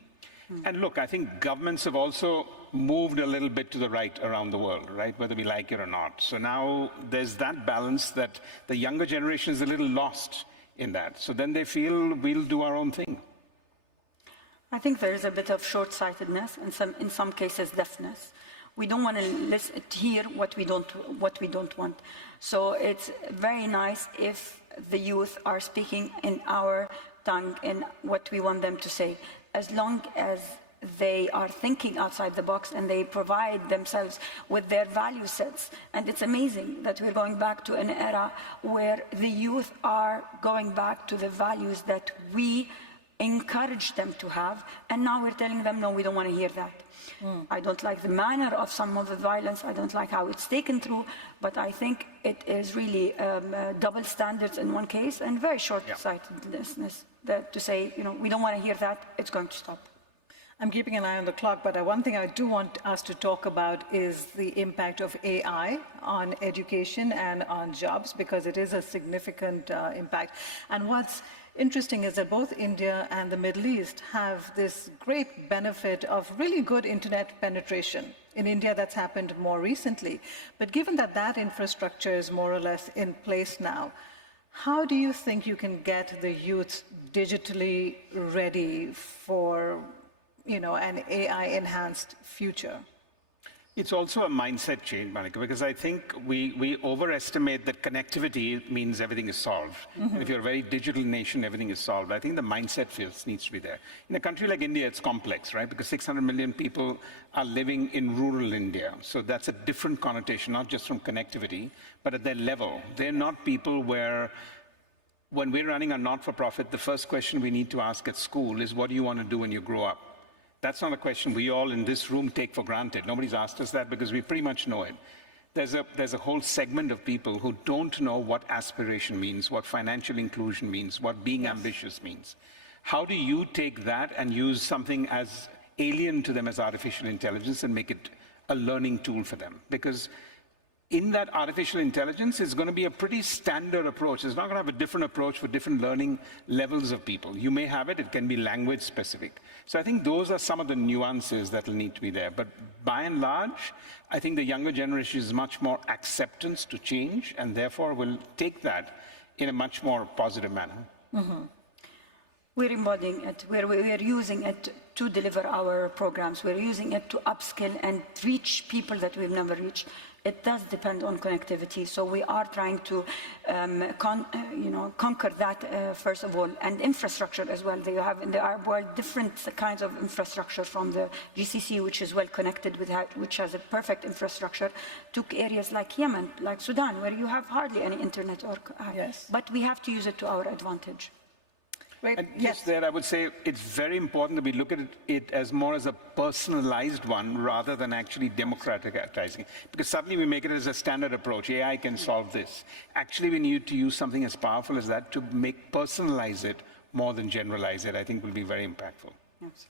And look, I think governments have also moved a little bit to the right around the world, right, whether we like it or not. So now there's that balance that the younger generation is a little lost in that. So then they feel we'll do our own thing. I think there is a bit of short-sightedness and in some cases deafness. We don't want to hear what we don't want. So it's very nice if the youth are speaking in our tongue, in what we want them to say. As long as they are thinking outside the box and they provide themselves with their value sets. And it's amazing that we're going back to an era where the youth are going back to the values that we encourage them to have, and now we're telling them, no, we don't want to hear that. I don't like the manner of some of the violence, I don't like how it's taken through, but I think it is really double standards in one case and very short-sightedness that to say, we don't want to hear that, it's going to stop. I'm keeping an eye on the clock, but one thing I do want us to talk about is the impact of AI on education and on jobs, because it is a significant impact. And what's interesting is that both India and the Middle East have this great benefit of really good internet penetration. In India, that's happened more recently. But given that that infrastructure is more or less in place now, how do you think you can get the youth digitally ready for an AI-enhanced future? It's also a mindset change, Monica, because I think we overestimate that connectivity means everything is solved. And if you're a very digital nation, everything is solved. I think the mindset needs to be there. In a country like India, it's complex, right? Because 600 million people are living in rural India. So that's a different connotation, not just from connectivity, but at their level. They're not people where, when we're running a not-for-profit, the first question we need to ask at school is, what do you want to do when you grow up? That's not a question we all in this room take for granted. Nobody's asked us that because we pretty much know it. There's a whole segment of people who don't know what aspiration means, what financial inclusion means, what being ambitious means. How do you take that and use something as alien to them as artificial intelligence and make it a learning tool for them? Because in that artificial intelligence is going to be a pretty standard approach. It's not going to have a different approach for different learning levels of people. You may have it, it can be language specific. So I think those are some of the nuances that will need to be there. But by and large, I think the younger generation is much more acceptance to change, and therefore will take that in a much more positive manner. We're embodying it, we're using it to deliver our programs. We're using it to upskill and reach people that we've never reached. It does depend on connectivity, so we are trying to conquer that first of all, and infrastructure as well. They have in the Arab world different kinds of infrastructure, from the GCC, which is well connected with which has a perfect infrastructure, to areas like Yemen, like Sudan, where you have hardly any internet or but we have to use it to our advantage. And just there, I would say it's very important that we look at it as more as a personalized one rather than actually democratizing it. Because suddenly we make it as a standard approach. AI can solve this. Actually, we need to use something as powerful as that to personalize it more than generalize it. I think will be very impactful. Yes.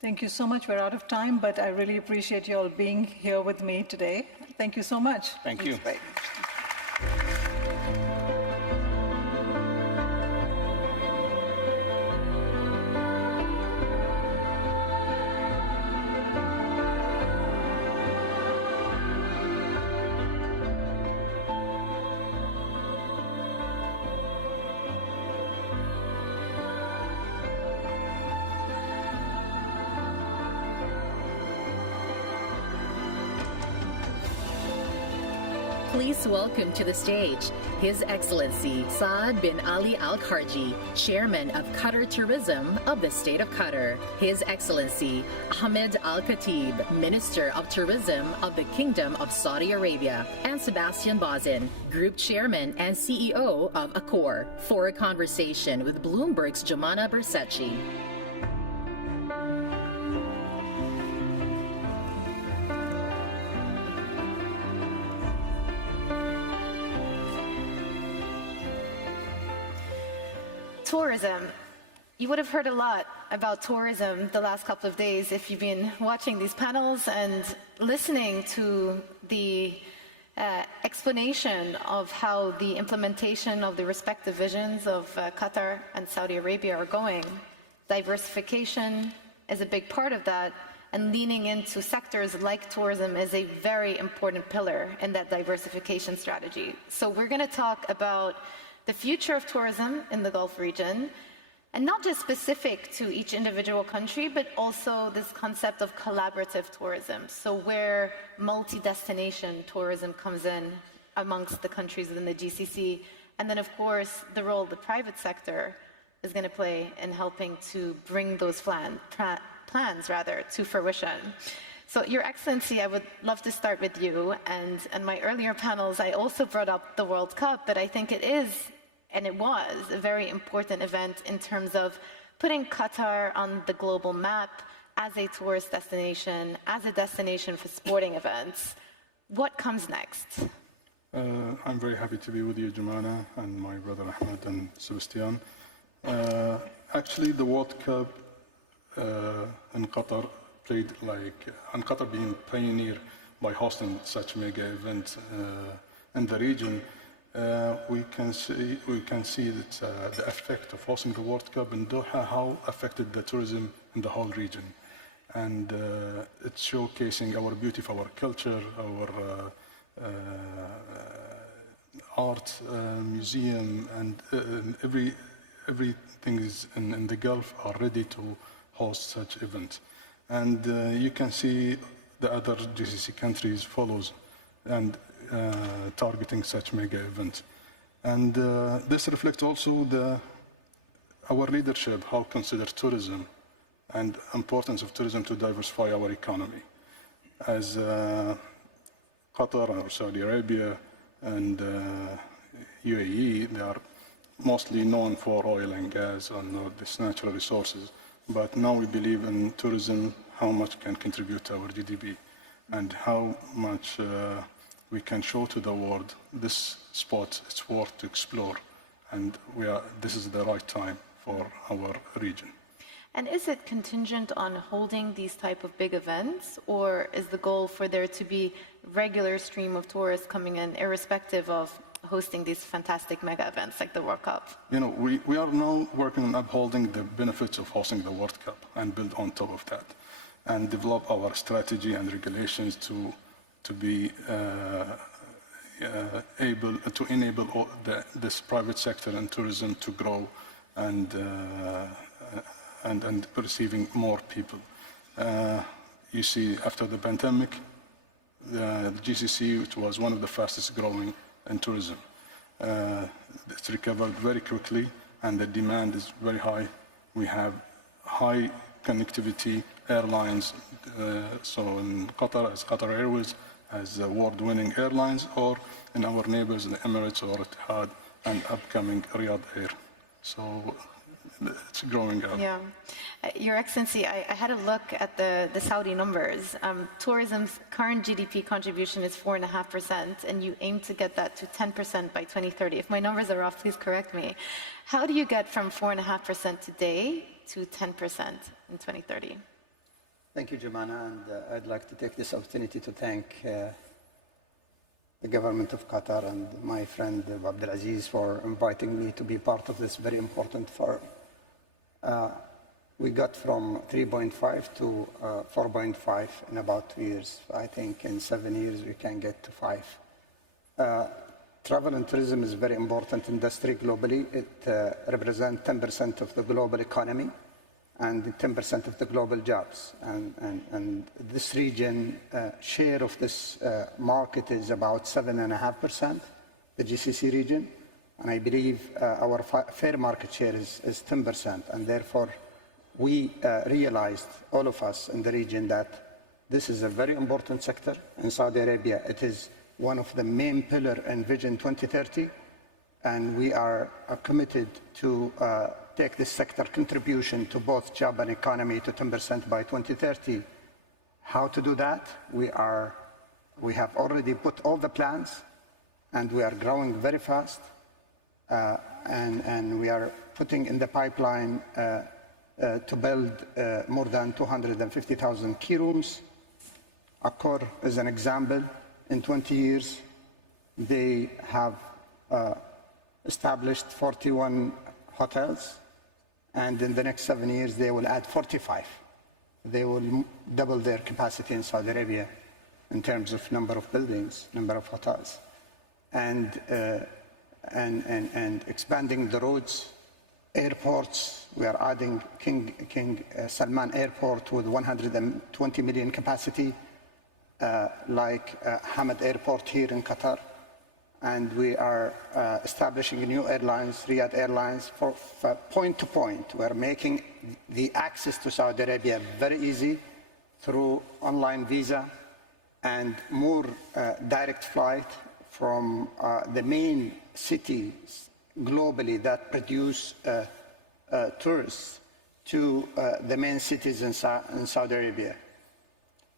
Thank you so much. We're out of time, but I really appreciate you all being here with me today. Thank you so much. Thank you. Thanks. Please welcome to the stage His Excellency Saad bin Ali Al Kharji, Chairman of Qatar Tourism of the State of Qatar. His Excellency Ahmed Al Khatib, Minister of Tourism of the Kingdom of Saudi Arabia, and Sebastian Bazin, Group Chairman and CEO of Accor, for a conversation with Bloomberg's Jomana Bersachi. Tourism. You would have heard a lot about tourism the last couple of days if you've been watching these panels and listening to the explanation of how the implementation of the respective visions of Qatar and Saudi Arabia are going. Diversification is a big part of that, and leaning into sectors like tourism is a very important pillar in that diversification strategy. So we're going to talk about the future of tourism in the Gulf region, and not just specific to each individual country, but also this concept of collaborative tourism. So where multi-destination tourism comes in amongst the countries within the GCC And then, of course, the role the private sector is going to play in helping to bring those plans to fruition. So, Your Excellency, I would love to start with you. And in my earlier panels, I also brought up the World Cup, but I think it is, and it was, a very important event in terms of putting Qatar on the global map as a tourist destination, as a destination for sporting events. What comes next? I'm very happy to be with you, Jumana, and my brother Ahmed and Sebastian. Actually, the World Cup in Qatar and Qatar being pioneer by hosting such mega events in the region, we can see that the effect of hosting the World Cup in Doha, how affected the tourism in the whole region. And it's showcasing our beauty of our culture, our art, museum, and everything is in the Gulf are ready to host such events. And you can see the other GCC countries follows and targeting such mega events. And this reflects also our leadership, how consider tourism and importance of tourism to diversify our economy. As Qatar or Saudi Arabia and UAE, they are mostly known for oil and gas and these natural resources. But now we believe in tourism, how much can contribute to our GDP and how much we can show to the world this spot is worth to explore. And this is the right time for our region. And is it contingent on holding these type of big events, or is the goal for there to be regular stream of tourists coming in, irrespective of hosting these fantastic mega events like the World Cup? You know, we are now working on upholding the benefits of hosting the World Cup and build on top of that, and develop our strategy and regulations to be able to enable this private sector and tourism to grow and receiving more people. You see, after the pandemic, the GCC, which was one of the fastest growing in tourism, it's recovered very quickly, and the demand is very high. We have high connectivity airlines, so in Qatar, as Qatar Airways, as award-winning airlines, or in our neighbors, the Emirates or Etihad, and upcoming Riyadh Air. So it's growing up. Yeah. Your Excellency, I had a look at the Saudi numbers. Tourism's current GDP contribution is 4.5%, and you aim to get that to 10% by 2030. If my numbers are off, please correct me. How do you get from 4.5% today to 10% in 2030? Thank you, Jumana, and I'd like to take this opportunity to thank the government of Qatar and my friend Abdelaziz for inviting me to be part of this very important forum. We got from 3.5 to 4.5 in about 2 years. I think in 7 years we can get to 5. Travel and tourism is a very important industry globally. It represents 10% of the global economy and 10% of the global jobs. And this region share of this market is about 7.5%, the GCC region. And I believe our fair market share is 10%. And therefore, we realized, all of us in the region, that this is a very important sector. In Saudi Arabia, it is one of the main pillars in Vision 2030. And we are committed to take this sector contribution to both job and economy to 10% by 2030. How to do that? We have already put all the plans, and we are growing very fast. And we are putting in the pipeline to build more than 250,000 key rooms. Accor is an example. In 20 years, they have established 41 hotels, and in the next 7 years, they will add 45. They will double their capacity in Saudi Arabia in terms of number of buildings, number of hotels, and expanding the roads, airports. We are adding King Salman Airport with 120 million capacity, like Hamad Airport here in Qatar. and we are establishing new airlines, Riyadh Airlines, for point to point. We're making the access to Saudi Arabia very easy through online visa and more direct flight from the main cities globally that produce tourists to the main cities in Saudi Arabia.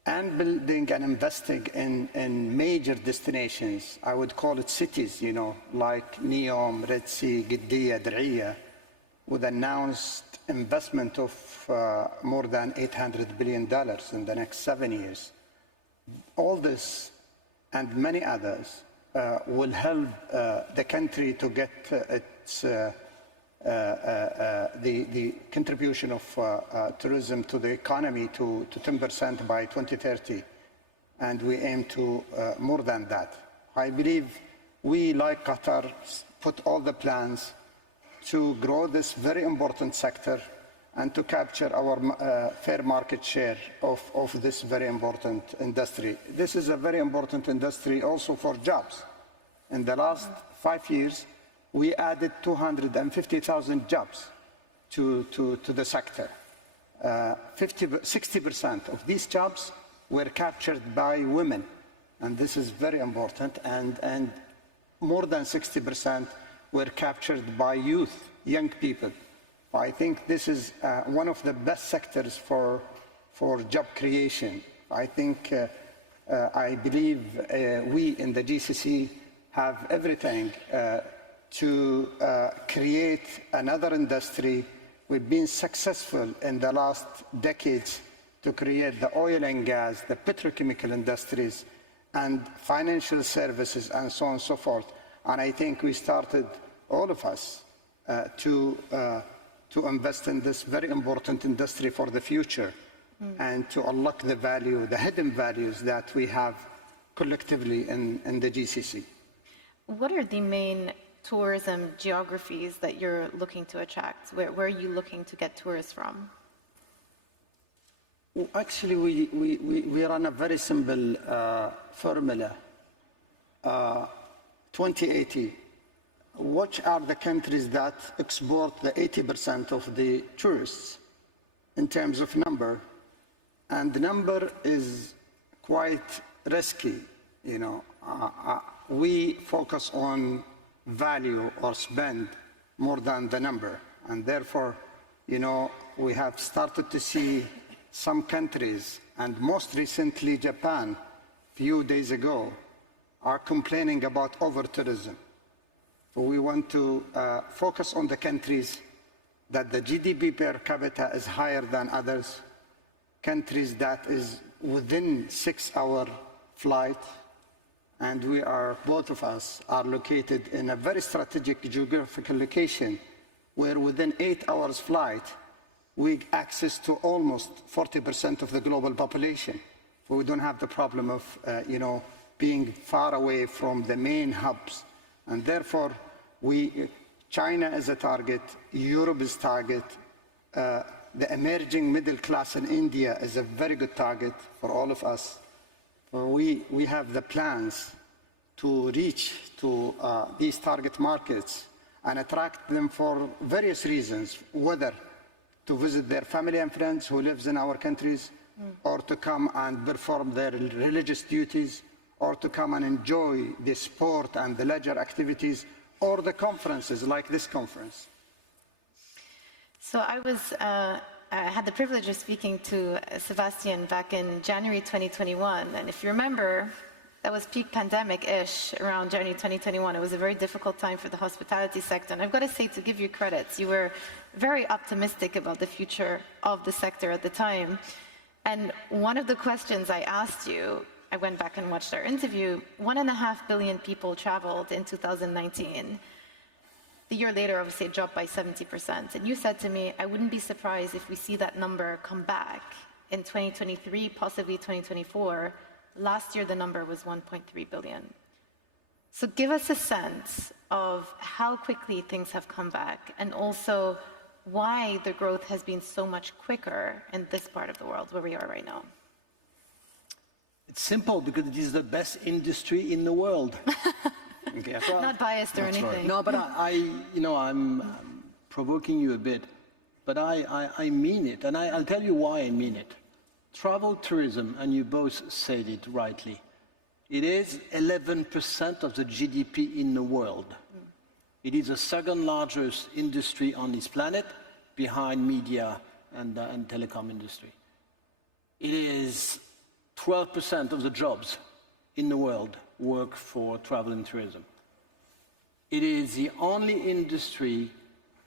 And building and investing in major destinations, I would call it cities, you know, like Neom, Red Sea, Qiddiya, Dir'iyah, with announced investment of more than $800 billion in the next 7 years. All this and many others will help the country to get its the contribution of tourism to the economy to 10% by 2030, and we aim to more than that. I believe we, like Qatar, put all the plans to grow this very important sector and to capture our fair market share of this very important industry. This is a very important industry also for jobs. In the last 5 years, we added 250,000 jobs to the sector. 60% of these jobs were captured by women, and this is very important, and more than 60% were captured by youth, young people. I think this is one of the best sectors for job creation. I think, I believe we in the GCC have everything to create another industry. We've been successful in the last decades to create the oil and gas, the petrochemical industries, and financial services, and so on and so forth. And I think we started, all of us, to invest in this very important industry for the future, and to unlock the value, the hidden values that we have collectively in the GCC. What are the main tourism geographies that you're looking to attract? Where are you looking to get tourists from? Well, actually, we run a very simple formula. 2080, which are the countries that export the 80% of the tourists in terms of number? And the number is quite risky, you know. We focus on value or spend more than the number. And therefore, you know, we have started to see some countries, and most recently Japan, few days ago, are complaining about over-tourism. So we want to focus on the countries that the GDP per capita is higher than others, countries that is within 6-hour flight, and we are, both of us, are located in a very strategic geographical location where within 8 hours flight, we access to almost 40% of the global population. So we don't have the problem of, you know, being far away from the main hubs. And therefore, China is a target, Europe is target, the emerging middle class in India is a very good target for all of us. We have the plans to reach to these target markets and attract them for various reasons, whether to visit their family and friends who lives in our countries, or to come and perform their religious duties, or to come and enjoy the sport and the leisure activities, or the conferences like this conference. So I had the privilege of speaking to Sebastian back in January 2021, and if you remember, that was peak pandemic-ish around January 2021. It was a very difficult time for the hospitality sector, and I've got to say, to give you credits, you were very optimistic about the future of the sector at the time. And one of the questions I asked you, I went back and watched our interview, 1.5 billion people traveled in 2019. The year later, obviously, it dropped by 70%. And you said to me, I wouldn't be surprised if we see that number come back in 2023, possibly 2024. Last year, the number was 1.3 billion. So give us a sense of how quickly things have come back, and also why the growth has been so much quicker in this part of the world where we are right now. It's simple, because it is the best industry in the world. Okay. Not biased or anything. Right. No, but I'm provoking you a bit, but I mean it, and I'll tell you why I mean it. Travel tourism, and you both said it rightly, it is 11% of the GDP in the world. It is the second largest industry on this planet, behind media and telecom industry. It is 12% of the jobs in the world work for travel and tourism. It is the only industry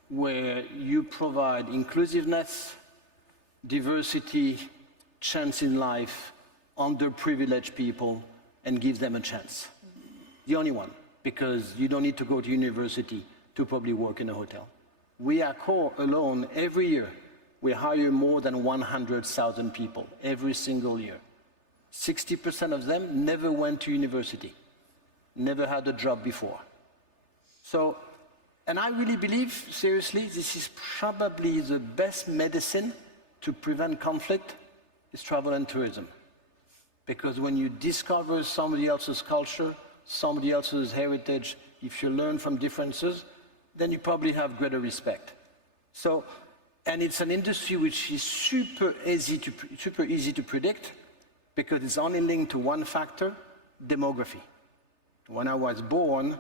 where you provide inclusiveness, diversity, chance in life, underprivileged people, and give them a chance. The only one, because you don't need to go to university to probably work in a hotel. We at Accor alone, every year, we hire more than 100,000 people, every single year. 60% of them never went to university, never had a job before. So, and I really believe, seriously, this is probably the best medicine to prevent conflict, is travel and tourism. Because when you discover somebody else's culture, somebody else's heritage, if you learn from differences, then you probably have greater respect. So, and it's an industry which is super easy to predict, because it's only linked to one factor, demography. When I was born,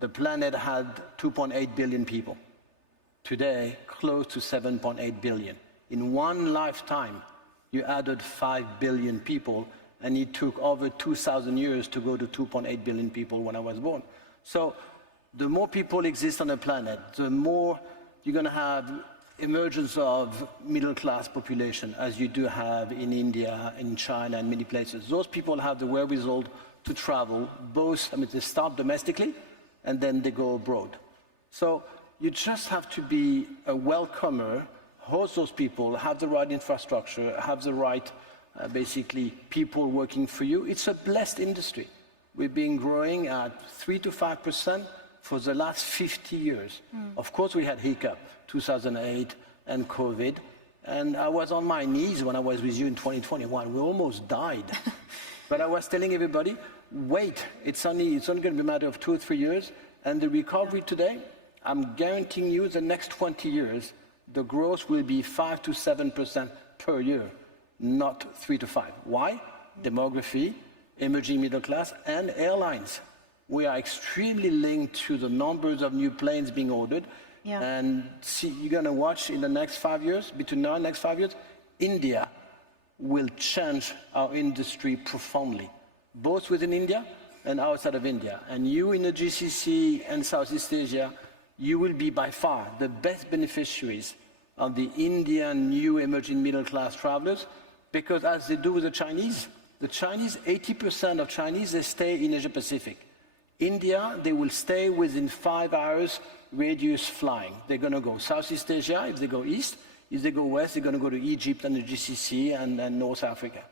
the planet had 2.8 billion people. Today, close to 7.8 billion. In one lifetime, you added 5 billion people, and it took over 2,000 years to go to 2.8 billion people when I was born. So the more people exist on the planet, the more you're going to have emergence of middle-class population, as you do have in India, in China, and many places. Those people have the wherewithal to travel, both, they start domestically, and then they go abroad. So you just have to be a welcomer, host those people, have the right infrastructure, have the right, basically, people working for you. It's a blessed industry. We've been growing at 3 to 5% for the last 50 years. Of course, we had hiccup, 2008 and COVID, and I was on my knees when I was with you in 2021. We almost died. But I was telling everybody, wait, it's only going to be a matter of 2 or 3 years, and the recovery today, I'm guaranteeing you the next 20 years, the growth will be 5 to 7% per year, not 3 to 5. Why? Demography, emerging middle class, and airlines. We are extremely linked to the numbers of new planes being ordered. Yeah. And see, you're going to watch in the next 5 years, between now and next 5 years, India will change our industry profoundly, both within India and outside of India. And you in the GCC and Southeast Asia, you will be by far the best beneficiaries of the Indian new emerging middle-class travelers, because as they do with the Chinese, 80% of Chinese, they stay in Asia-Pacific. India, they will stay within 5 hours radius flying. They're going to go Southeast Asia if they go east. If they go west, they're going to go to Egypt and the GCC and North Africa.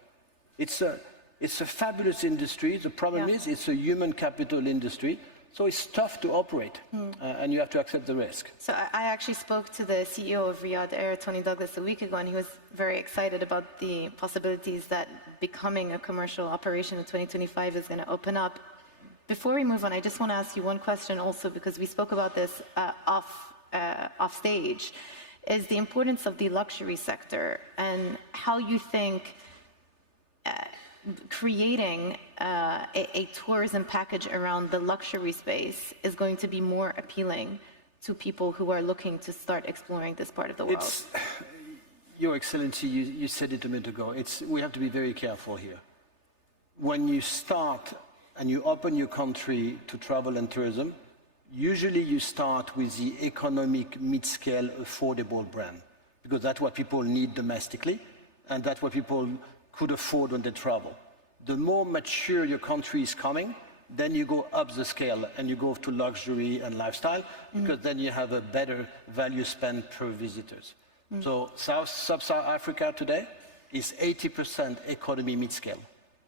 It's a fabulous industry. The problem is it's a human capital industry. So it's tough to operate, and you have to accept the risk. So I actually spoke to the CEO of Riyadh Air, Tony Douglas, a week ago, and he was very excited about the possibilities that becoming a commercial operation in 2025 is going to open up. Before we move on, I just want to ask you one question also, because we spoke about this off stage, is the importance of the luxury sector and how you think creating a tourism package around the luxury space is going to be more appealing to people who are looking to start exploring this part of the world. Your Excellency, you said it a minute ago. We have to be very careful here. When you start and you open your country to travel and tourism, usually you start with the economic, mid-scale, affordable brand, because that's what people need domestically, and that's what people could afford when they travel. The more mature your country is coming, then you go up the scale and you go to luxury and lifestyle, because then you have a better value spent per visitors. So Sub-Saharan Africa today is 80% economy mid-scale.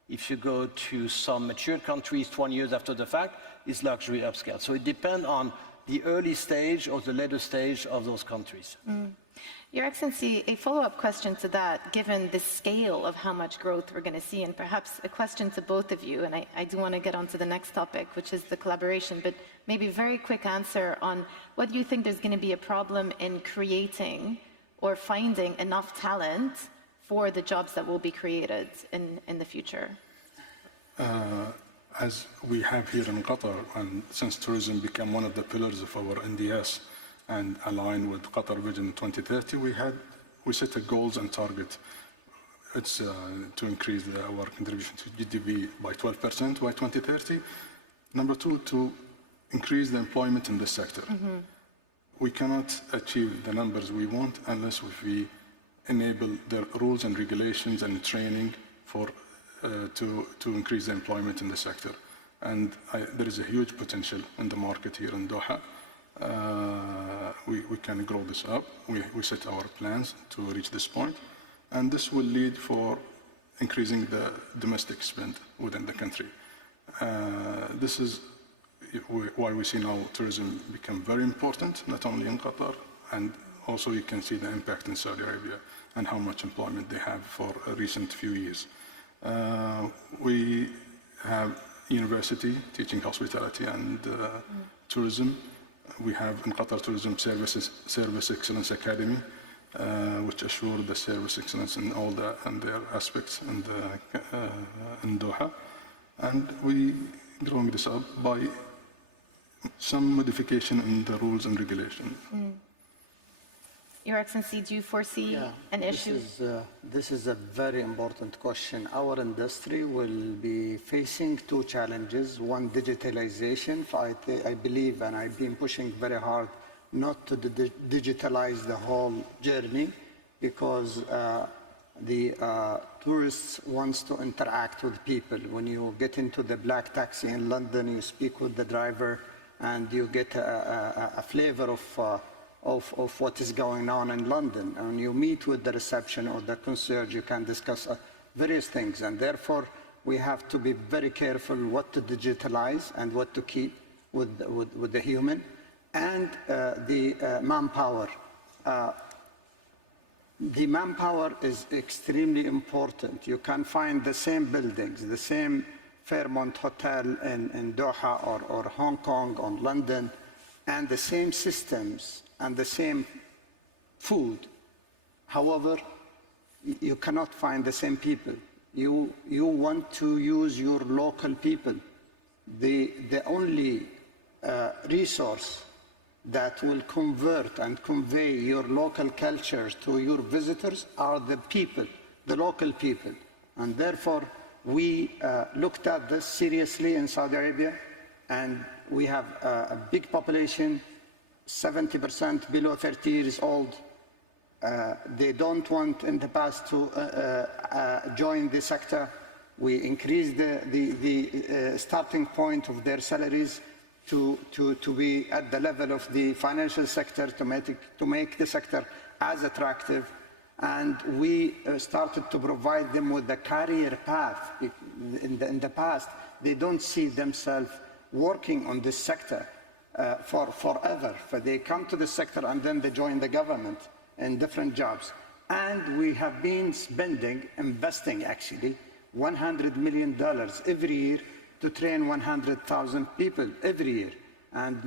If you go to some mature countries 20 years after the fact, it's luxury upscale. So it depends on the early stage or the later stage of those countries. Your Excellency, a follow-up question to that, given the scale of how much growth we're going to see, and perhaps a question to both of you, and I do want to get on to the next topic, which is the collaboration, but maybe a very quick answer on whether you think there's going to be a problem in creating or finding enough talent for the jobs that will be created in the future. As we have here in Qatar, and since tourism became one of the pillars of our NDS, and aligned with Qatar Vision 2030, we set a goals and target. It's to increase our contribution to GDP by 12% by 2030. Number two, to increase the employment in this sector. We cannot achieve the numbers we want unless we enable the rules and regulations and training to increase the employment in the sector. And there is a huge potential in the market here in Doha. We can grow this up. We set our plans to reach this point, and this will lead for increasing the domestic spend within the country. This is why we see now tourism become very important, not only in Qatar, and also you can see the impact in Saudi Arabia and how much employment they have for a recent few years. We have university teaching hospitality and tourism. We have in Qatar Tourism Service Excellence Academy, which assure the service excellence in all their aspects in Doha. And we growing this up by some modification in the rules and regulations. Your Excellency, do you foresee an issue? This is a very important question. Our industry will be facing two challenges. One, digitalization. I believe, and I've been pushing very hard not to digitalize the whole journey, because the tourists wants to interact with people. When you get into the black taxi in London, you speak with the driver, and you get a flavor of what is going on in London. And you meet with the reception or the concierge, you can discuss various things. And therefore, we have to be very careful what to digitalize and what to keep with the human. And the manpower. The manpower is extremely important. You can find the same buildings, the same Fairmont Hotel in Doha or Hong Kong or London, and the same systems and the same food. However, you cannot find the same people. You want to use your local people. The only resource that will convert and convey your local culture to your visitors are the people, the local people. And therefore, we looked at this seriously in Saudi Arabia, and we have a big population, 70% below 30 years old. They don't want in the past to join the sector. We increased the starting point of their salaries to be at the level of the financial sector, to make the sector as attractive. And we started to provide them with the career path. In the past, they don't see themselves working on this sector for forever. They come to the sector and then they join the government in different jobs. And we have been investing actually, $100 million every year to train 100,000 people every year. And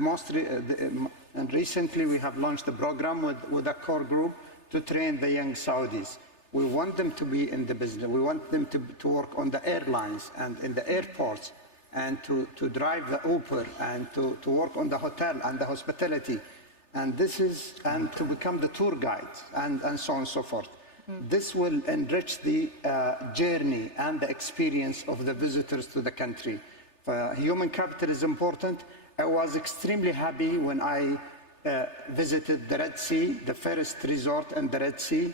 recently we have launched a program with a core group to train the young Saudis. We want them to be in the business. We want them to work on the airlines and in the airports, and to drive the Uber, and to work on the hotel and the hospitality. And to become the tour guides, and so on and so forth. This will enrich the journey and the experience of the visitors to the country. Human capital is important. I was extremely happy when I visited the Red Sea, the first resort in the Red Sea.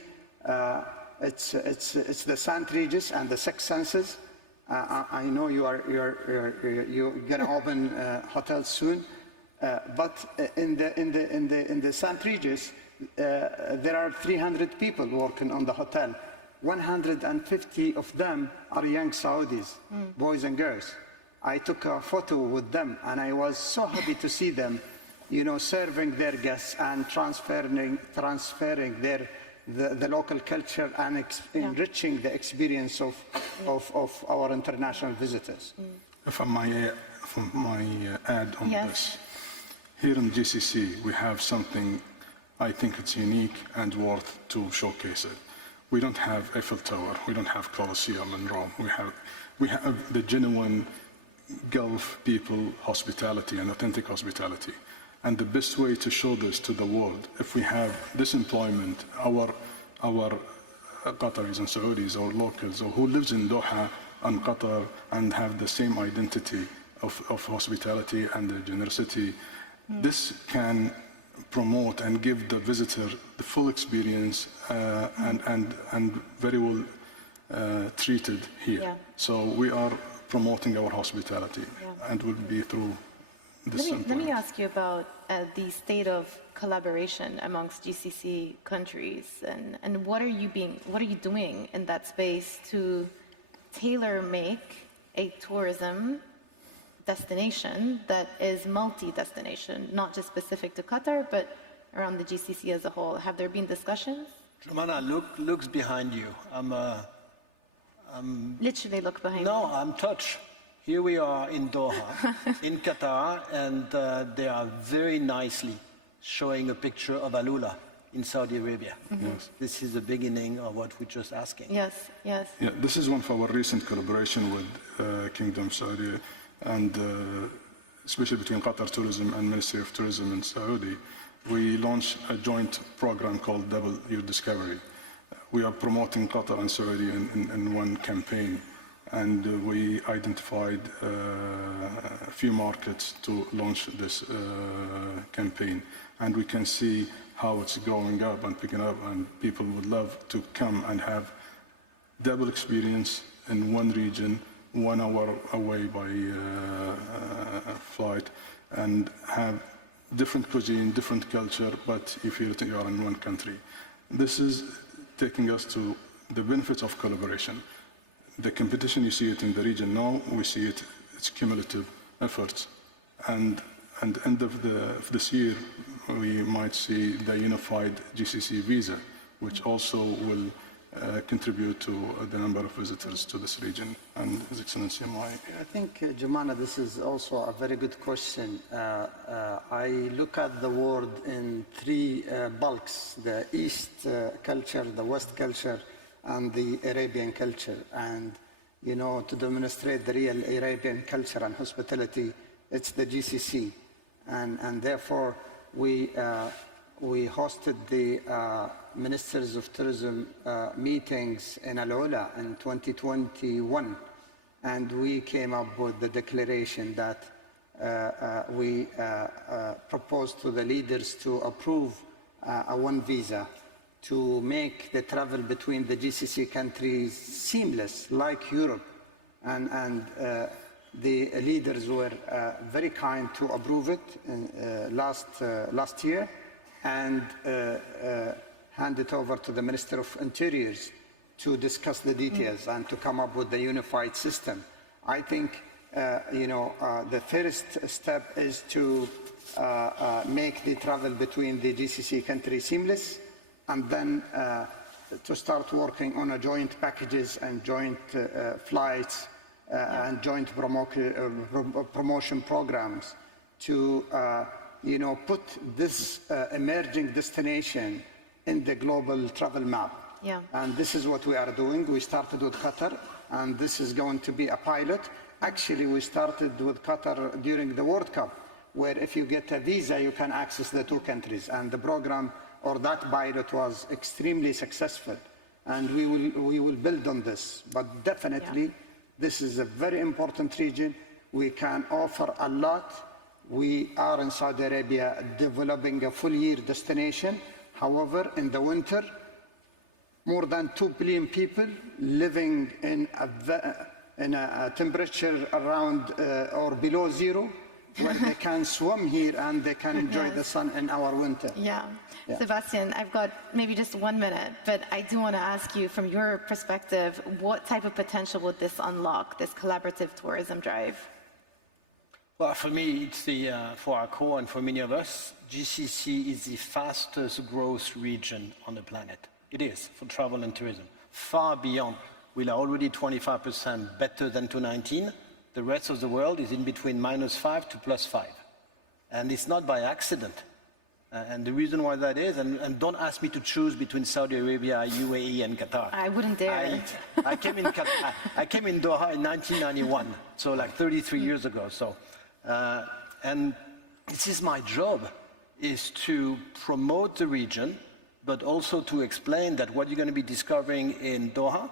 It's the St. Regis and the Six Senses. I know you're going to open hotels soon, but in the St. Regis, there are 300 people working on the hotel. 150 of them are young Saudis, boys and girls. I took a photo with them, and I was so happy to see them serving their guests and transferring the local culture and enriching the experience of our international visitors. If I may add on this, here in GCC we have something I think it's unique and worth to showcase it. We don't have Eiffel Tower, we don't have Colosseum in Rome. We have the genuine Gulf people hospitality and authentic hospitality. And the best way to show this to the world, if we have this employment, our Qataris and Saudis or locals or who lives in Doha and Qatar and have the same identity of hospitality and the generosity, this can promote and give the visitor the full experience and very well treated here. Yeah. So we are promoting our hospitality and will be through this. Let me ask you about the state of collaboration amongst GCC countries, and what are you doing in that space to tailor-make a tourism destination that is multi-destination, not just specific to Qatar, but around the GCC as a whole? Have there been discussions? Jumana, looks behind you. Literally look behind you. No, I'm touched. Here we are in Doha, in Qatar, and they are very nicely showing a picture of Alula in Saudi Arabia. Yes. This is the beginning of what we're just asking. Yes. Yeah, this is one of our recent collaboration with Kingdom of Saudi, and especially between Qatar Tourism and Ministry of Tourism in Saudi. We launched a joint program called Double Your Discovery. We are promoting Qatar and Saudi in one campaign, and we identified a few markets to launch this campaign. And we can see how it's going up and picking up, and people would love to come and have double experience in one region, 1 hour away by flight, and have different cuisine, different culture, but if you are in one country. This is taking us to the benefits of collaboration. The competition, you see it in the region now, we see it's cumulative efforts. And at the end of this year, we might see the unified GCC visa, which also will contribute to the number of visitors to this region. And His Excellency, I think, Jumana, this is also a very good question. I look at the world in 3 bulks: the East culture, the West culture, and the Arabian culture. And, to demonstrate the real Arabian culture and hospitality, it's the GCC. And therefore, we hosted the Ministers of Tourism meetings in Al-Ula in 2021. And we came up with the declaration that we proposed to the leaders to approve a one visa to make the travel between the GCC countries seamless, like Europe. And the leaders were very kind to approve it last year, and hand it over to the Minister of Interiors to discuss the details and to come up with the unified system. I think the first step is to make the travel between the GCC countries seamless, and then to start working on a joint packages and joint flights and joint promotion programs to put this emerging destination in the global travel map. Yeah. And this is what we are doing. We started with Qatar, and this is going to be a pilot. Actually, we started with Qatar during the World Cup, where if you get a visa, you can access the 2 countries. And the program, or that pilot, was extremely successful. And we will build on this. But definitely, this is a very important region. We can offer a lot. We are in Saudi Arabia developing a full-year destination. However, in the winter, more than 2 billion people living in a temperature around or below 0, where they can swim here and they can enjoy the sun in our winter. Yeah. Sebastian, I've got maybe just 1 minute, but I do want to ask you, from your perspective, what type of potential would this unlock, this collaborative tourism drive? Well, for me, it's for our core and for many of us, GCC is the fastest growth region on the planet. It is for travel and tourism. Far beyond. We are already 25% better than 2019. The rest of the world is in between -5 to +5. And it's not by accident. And the reason why that is, and don't ask me to choose between Saudi Arabia, UAE, and Qatar. I wouldn't dare. I came in Doha in 1991, so like 33 years ago. So, and this is my job, is to promote the region, but also to explain that what you're going to be discovering in Doha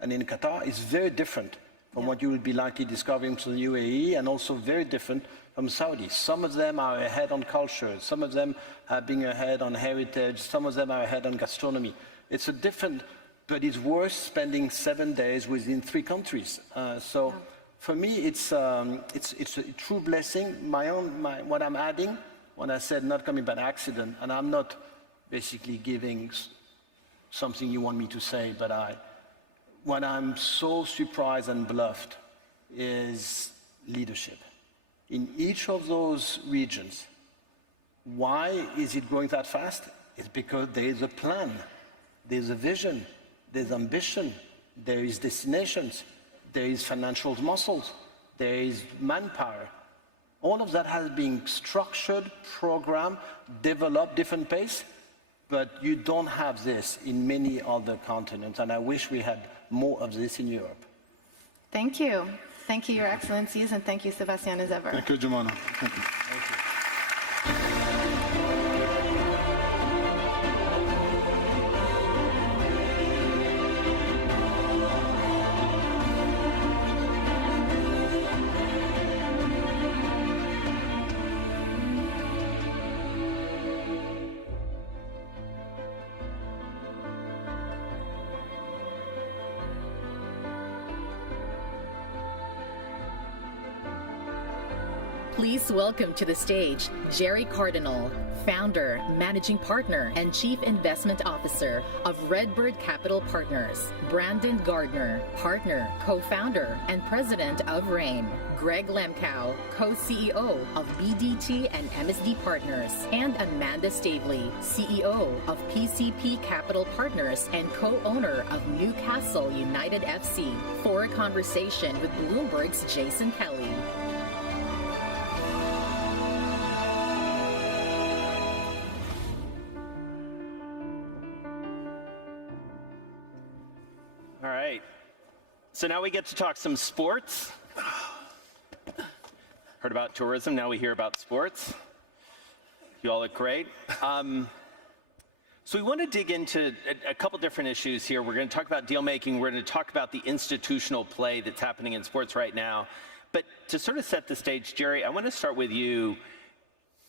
and in Qatar is very different from what you will be likely discovering from the UAE, and also very different from Saudi. Some of them are ahead on culture, some of them are being ahead on heritage, some of them are ahead on gastronomy. It's a different, but it's worth spending 7 days within 3 countries. For me, it's a true blessing. What I'm adding, when I said not coming by accident, and I'm not basically giving something you want me to say, but what I'm so surprised and bluffed is leadership. In each of those regions, why is it growing that fast? It's because there is a plan, there's a vision, there's ambition, there is destinations, there is financial muscles, there is manpower. All of that has been structured, programmed, developed, different pace, but you don't have this in many other continents, and I wish we had more of this in Europe. Thank you. Thank you, Your Excellencies, and thank you, Sebastian, as ever. Thank you, Jumana. Thank you. Thank you. Please welcome to the stage Jerry Cardinal, founder, managing partner, and chief investment officer of Redbird Capital Partners, Brandon Gardner, partner, co-founder, and president of RAIM, Greg Lemkow, co-CEO of BDT and MSD Partners, and Amanda Stavely, CEO of PCP Capital Partners and co-owner of Newcastle United FC, for a conversation with Bloomberg's Jason Kelly. All right. So now we get to talk some sports. Heard about tourism, now we hear about sports. You all look great. So we want to dig into a couple different issues here. We're going to talk about deal making. We're going to talk about the institutional play that's happening in sports right now. But to sort of set the stage, Jerry, I want to start with you.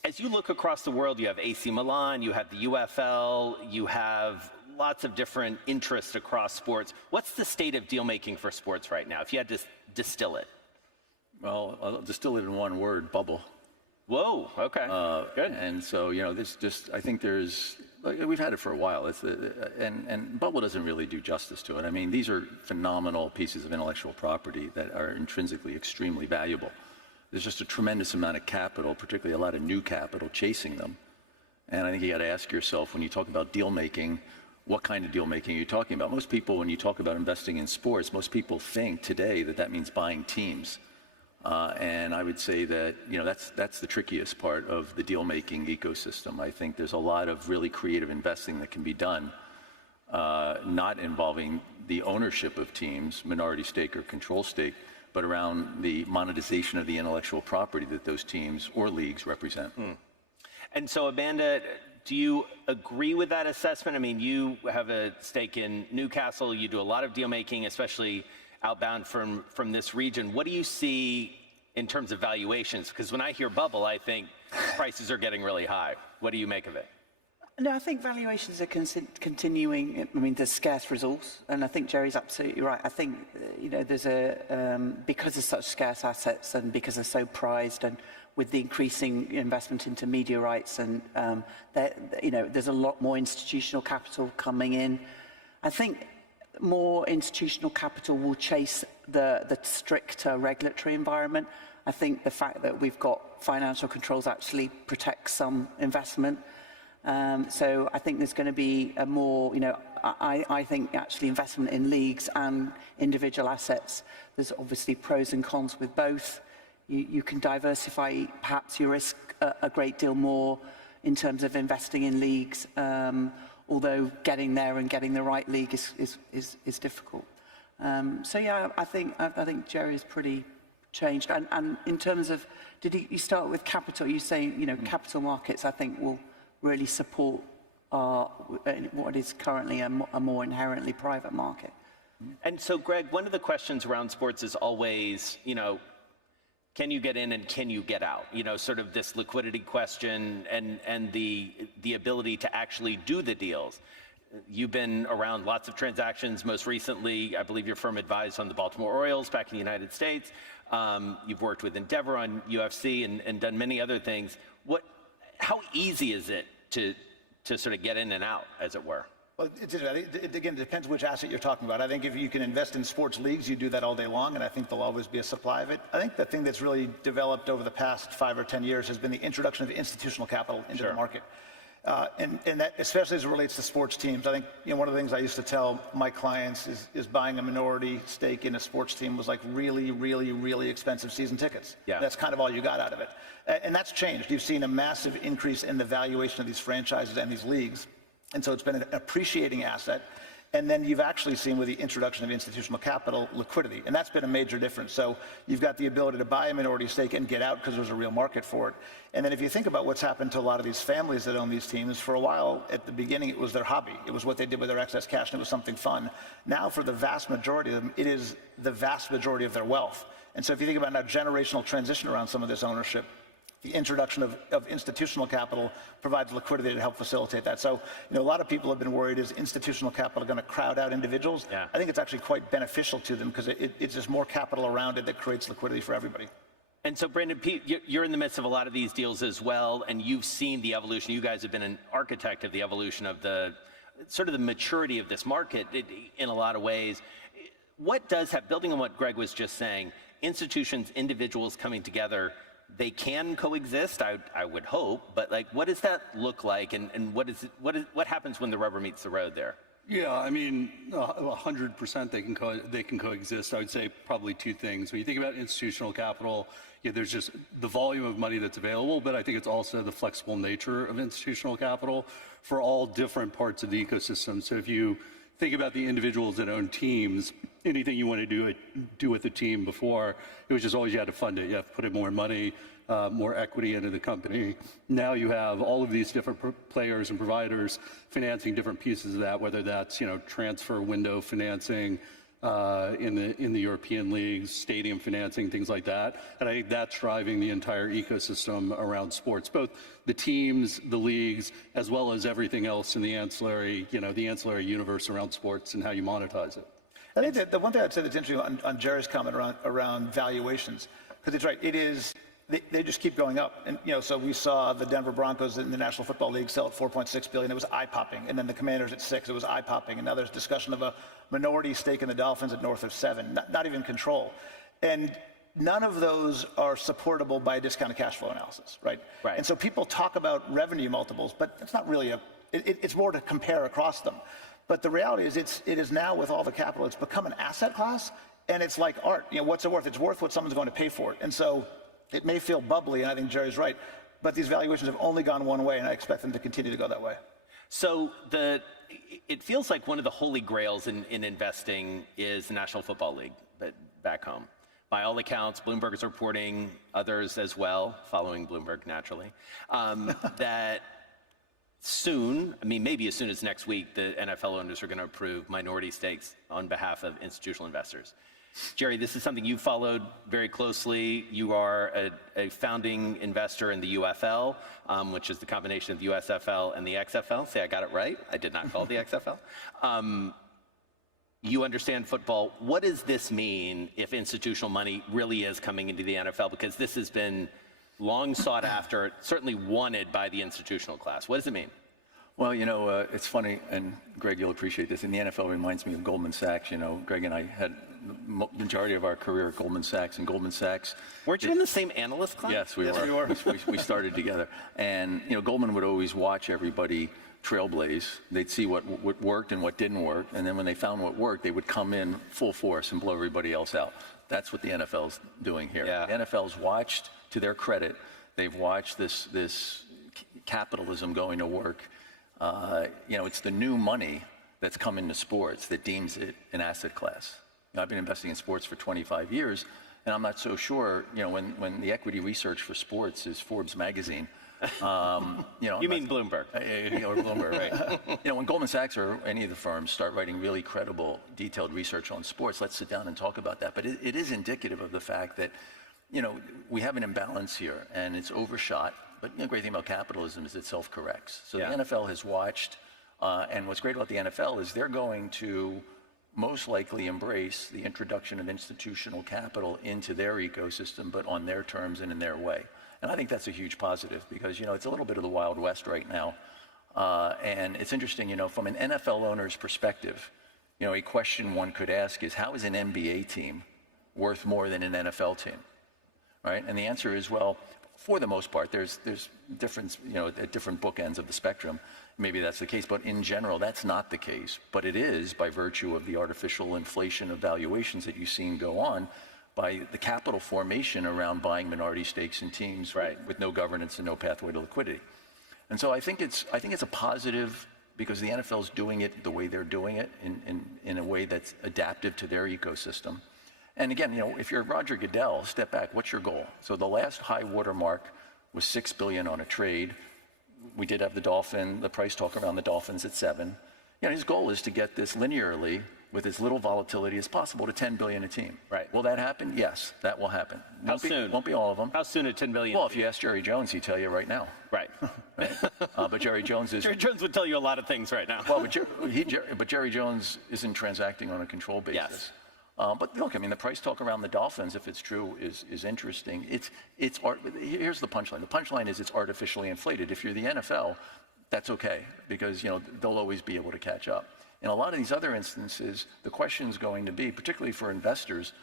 As you look across the world, you have AC Milan, you have the UFL, you have lots of different interests across sports. What's the state of deal making for sports right now, if you had to distill it? Well, I'll distill it in one word: bubble. Whoa, okay, good. And so, you know, I think we've had it for a while. And bubble doesn't really do justice to it. I mean, these are phenomenal pieces of intellectual property that are intrinsically extremely valuable. There's just a tremendous amount of capital, particularly a lot of new capital, chasing them. And I think you got to ask yourself, when you talk about deal making, what kind of deal making are you talking about? Most people, when you talk about investing in sports, most people think today that means buying teams. And I would say that, you know, that's the trickiest part of the deal-making ecosystem. I think there's a lot of really creative investing that can be done, not involving the ownership of teams, minority stake or control stake, but around the monetization of the intellectual property that those teams or leagues represent. And so, Amanda, do you agree with that assessment? I mean, you have a stake in Newcastle. You do a lot of deal-making, especially outbound from this region. What do you see in terms of valuations? Because when I hear bubble, I think prices are getting really high. What do you make of it? No, I think valuations are continuing. I mean, there's scarce resource, and I think Jerry's absolutely right. I think, you know, there's because there's such scarce assets and because they're so prized, and with the increasing investment into media rights, and you know, there's a lot more institutional capital coming in. I think more institutional capital will chase the stricter regulatory environment. I think the fact that we've got financial controls actually protects some investment. So I think there's going to be a more, I think actually investment in leagues and individual assets, there's obviously pros and cons with both. You can diversify perhaps your risk a great deal more in terms of investing in leagues, although getting there and getting the right league is difficult. So yeah, I think Jerry is pretty changed. And in terms of, you start with capital? You say, capital markets, I think, will really support what is currently a more inherently private market. And so, Greg, one of the questions around sports is always, can you get in and can you get out? Sort of this liquidity question and the ability to actually do the deals. You've been around lots of transactions. Most recently, I believe your firm advised on the Baltimore Orioles back in the United States. You've worked with Endeavor on UFC and done many other things. How easy is it to sort of get in and out, as it were? Well, again, it depends which asset you're talking about. I think if you can invest in sports leagues, you do that all day long, and I think there'll always be a supply of it. I think the thing that's really developed over the past 5 or 10 years has been the introduction of institutional capital into the market. And that, especially as it relates to sports teams, I think one of the things I used to tell my clients is buying a minority stake in a sports team was like really, really, really expensive season tickets. Yeah. That's kind of all you got out of it. And that's changed. You've seen a massive increase in the valuation of these franchises and these leagues. And so it's been an appreciating asset. And then you've actually seen with the introduction of institutional capital, liquidity. And that's been a major difference. So you've got the ability to buy a minority stake and get out because there's a real market for it. And then if you think about what's happened to a lot of these families that own these teams, for a while, at the beginning, it was their hobby. It was what they did with their excess cash, and it was something fun. Now, for the vast majority of them, it is the vast majority of their wealth. And so if you think about now generational transition around some of this ownership, the introduction of institutional capital provides liquidity to help facilitate that. So, a lot of people have been worried, is institutional capital going to crowd out individuals? Yeah. I think it's actually quite beneficial to them because it's just more capital around it that creates liquidity for everybody. And so, Brandon, Pete, you're in the midst of a lot of these deals as well, and you've seen the evolution. You guys have been an architect of the evolution of the maturity of this market in a lot of ways. What does have, building on what Greg was just saying, institutions, individuals coming together, they can coexist, I would hope, but what does that look like, and what happens when the rubber meets the road there? Yeah, I mean, 100% they can coexist. I would say probably two things. When you think about institutional capital, there's just the volume of money that's available, but I think it's also the flexible nature of institutional capital for all different parts of the ecosystem. So if you think about the individuals that own teams, anything you want to do with a team before, it was just always you had to fund it. You have to put in more money, more equity into the company. Now you have all of these different players and providers financing different pieces of that, whether that's transfer window financing in the European leagues, stadium financing, things like that. And I think that's driving the entire ecosystem around sports, both the teams, the leagues, as well as everything else in the ancillary, the ancillary universe around sports and how you monetize it. I think that the one thing I'd say that's interesting on Jerry's comment around valuations, because it's right, they just keep going up. And so we saw the Denver Broncos in the National Football League sell at $4.6 billion. It was eye-popping. And then the Commanders at $6 billion. It was eye-popping. And now there's discussion of a minority stake in the Dolphins at north of $7 billion. Not even control. And none of those are supportable by a discounted cash flow analysis, right? Right. And so people talk about revenue multiples, but it's not really it's more to compare across them. But the reality is it is now, with all the capital, it's become an asset class, and it's like art. What's it worth? It's worth what someone's going to pay for it. And so it may feel bubbly, and I think Jerry's right, but these valuations have only gone one way, and I expect them to continue to go that way. So it feels like one of the holy grails in investing is the National Football League, but back home. By all accounts, Bloomberg is reporting, others as well, following Bloomberg naturally, that soon, maybe as soon as next week, the NFL owners are going to approve minority stakes on behalf of institutional investors. Jerry, this is something you followed very closely. You are a founding investor in the UFL, which is the combination of the USFL and the XFL. See, I got it right. I did not call it the XFL. You understand football. What does this mean if institutional money really is coming into the NFL? Because this has been long sought after, certainly wanted by the institutional class. What does it mean? Well, it's funny, and Greg, you'll appreciate this. And the NFL reminds me of Goldman Sachs. Greg and I had the majority of our career at Goldman Sachs, and Goldman Sachs. Weren't you in the same analyst class? Yes, we were. We started together, and Goldman would always watch everybody trailblaze. They'd see what worked and what didn't work, and then when they found what worked, they would come in full force and blow everybody else out. That's what the NFL's doing here. Yeah. The NFL's watched, to their credit, they've watched this capitalism going to work. It's the new money that's come into sports that deems it an asset class. I've been investing in sports for 25 years, and I'm not so sure, when the equity research for sports is Forbes magazine. You mean Bloomberg. Or Bloomberg, right. When Goldman Sachs or any of the firms start writing really credible, detailed research on sports, let's sit down and talk about that. But it is indicative of the fact that, we have an imbalance here, and it's overshot. But the great thing about capitalism is it self-corrects. So the NFL has watched, and what's great about the NFL is they're going to most likely embrace the introduction of institutional capital into their ecosystem, but on their terms and in their way. And I think that's a huge positive because, it's a little bit of the Wild West right now. And it's interesting, from an NFL owner's perspective, a question one could ask is, how is an NBA team worth more than an NFL team, right? And the answer is, well, for the most part, there's difference, at different bookends of the spectrum. Maybe that's the case, but in general, that's not the case. But it is by virtue of the artificial inflation of valuations that you've seen go on, by the capital formation around buying minority stakes in teams with no governance and no pathway to liquidity. And so I think it's a positive because the NFL's doing it the way they're doing it in a way that's adaptive to their ecosystem. And again, if you're Roger Goodell, step back, what's your goal? So the last high watermark was $6 billion on a trade. We did have the price talk around the Dolphins at $7 billion. His goal is to get this linearly with as little volatility as possible to $10 billion a team. Right. Will that happen? Yes, that will happen. How soon? Won't be all of them. How soon at $10 billion? Well, if you ask Jerry Jones, he'd tell you right now. Right. But Jerry Jones would tell you a lot of things right now. Well, but Jerry Jones isn't transacting on a control basis. Yes. But look, the price talk around the Dolphins, if it's true, is interesting. Here's the punchline. The punchline is it's artificially inflated. If you're the NFL, that's okay because they'll always be able to catch up. In a lot of these other instances, the question is going to be, particularly for investors,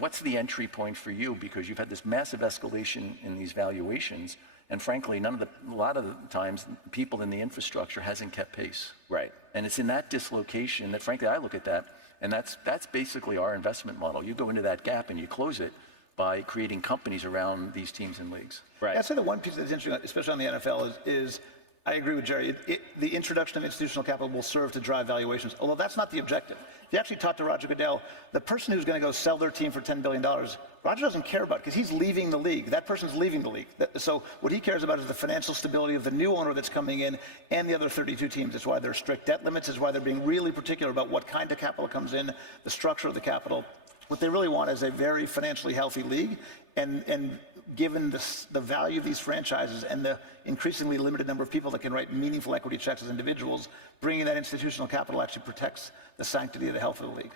what's the entry point for you? Because you've had this massive escalation in these valuations, and frankly, a lot of the times, people in the infrastructure hasn't kept pace. Right. And it's in that dislocation that, frankly, I look at that, and that's basically our investment model. You go into that gap and you close it by creating companies around these teams and leagues. Right. I'd say the one piece that's interesting, especially on the NFL, is I agree with Jerry. The introduction of institutional capital will serve to drive valuations, although that's not the objective. If you actually talk to Roger Goodell, the person who's going to go sell their team for $10 billion, Roger doesn't care about it because he's leaving the league. That person's leaving the league. So what he cares about is the financial stability of the new owner that's coming in and the other 32 teams. That's why there are strict debt limits. That's why they're being really particular about what kind of capital comes in, the structure of the capital. What they really want is a very financially healthy league, and given the value of these franchises and the increasingly limited number of people that can write meaningful equity checks as individuals, bringing that institutional capital actually protects the sanctity of the health of the league.